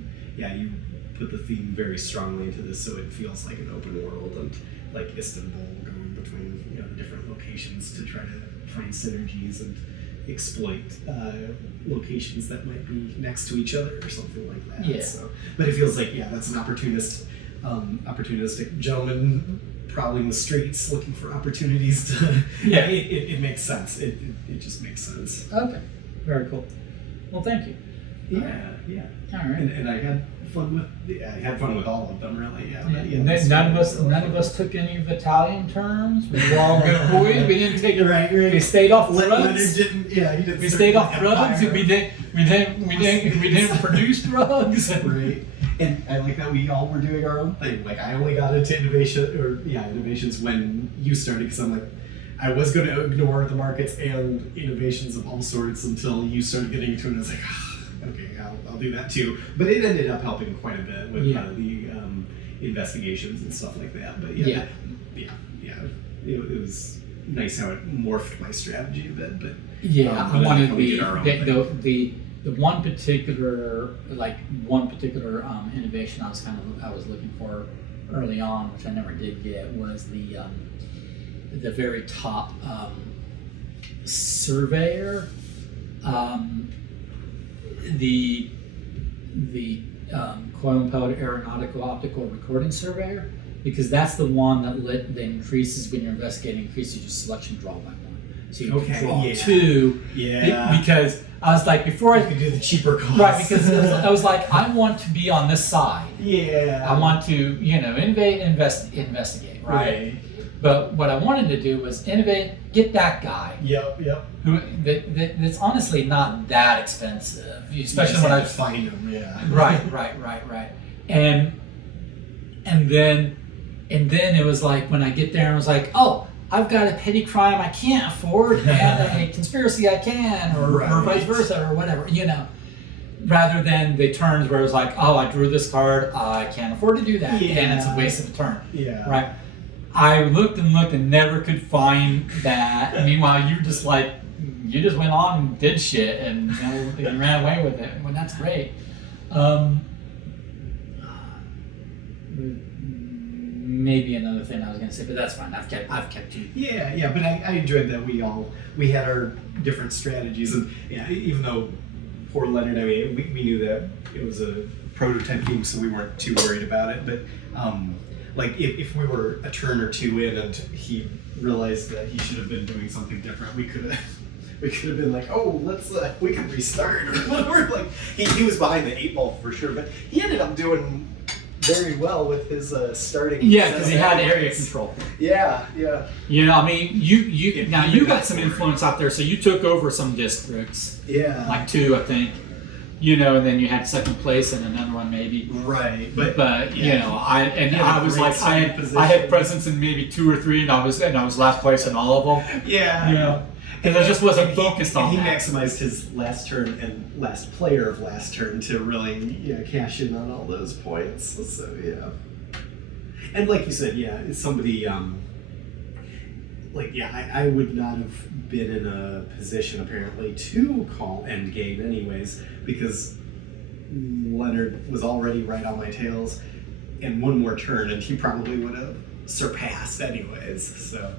put the theme very strongly into this, so it feels like an open world and like Istanbul going between the different locations to try to find synergies and exploit locations that might be next to each other or something like that. Yeah. So, but it feels like that's an opportunistic gentleman prowling the streets looking for opportunities to. Yeah. It makes sense. It just makes sense. Okay. Very cool. Well, thank you. Yeah. All right. And I had fun with all of them really. Yeah. But And then none of us took any Italian terms. We were all good boys. We didn't take it. Right. We stayed off Leonard drugs. didn't. Yeah, he didn't. We start stayed off an drugs. empire. We didn't produce drugs. Right. And I like that we all were doing our own thing. Like I only got into innovations when you started, because I'm like, I was going to ignore the markets and innovations of all sorts until you started getting into it. And I was like, okay, I'll do that too. But it ended up helping quite a bit with the investigations and stuff like that. But it was nice how it morphed my strategy a bit. But Yeah, but I wanted we did our own thing. the one particular innovation I was looking for early on, which I never did get, was the very top surveyor, the quote-unquote aeronautical optical recording surveyor, because that's the one that increases when you're investigating, increases your selection draw by 1. So you can draw 2. Yeah. Because I was like, before I I could do the cheaper cost. right, because I was like, I want to be on this side. Yeah. I want to, innovate, investigate, right? But what I wanted to do was innovate, get that guy Yep. that's honestly not that expensive, especially when I find him. Yeah. right, and then it was like when I get there, I was like, oh, I've got a petty crime I can't afford and a conspiracy I can, or vice versa, or whatever, rather than the turns where it was like, oh, I drew this card, I can't afford to do that, and it's a waste of a turn. Yeah. Right. I looked and never could find that. Meanwhile, you just went on and did shit and and ran away with it. Well, that's great. Maybe another thing I was gonna say, but that's fine. I've kept you. Yeah, but I enjoyed that we had our different strategies, and even though poor Leonard, I mean, we knew that it was a prototype game, so we weren't too worried about it. But like if we were a turn or two in and he realized that he should have been doing something different, we could have been like, oh, we could restart or whatever. Like he was behind the 8 ball for sure, but he ended up doing very well with his starting. Yeah, because he had area control. Yeah. I mean, you got some influence out there, so you took over some districts, Yeah. like 2, I think. And then you had second place in another one, maybe. Right, But Yeah, I was great like, I had position. presence in maybe 2 or 3, and I was last place in all of them. Yeah. Because I just wasn't focused on he that. maximized his last turn and last player of last turn to really cash in on all those points. So and like you said, it's somebody I would not have been in a position apparently to call endgame anyways, because Leonard was already right on my tails, and one more turn and he probably would have surpassed anyways. So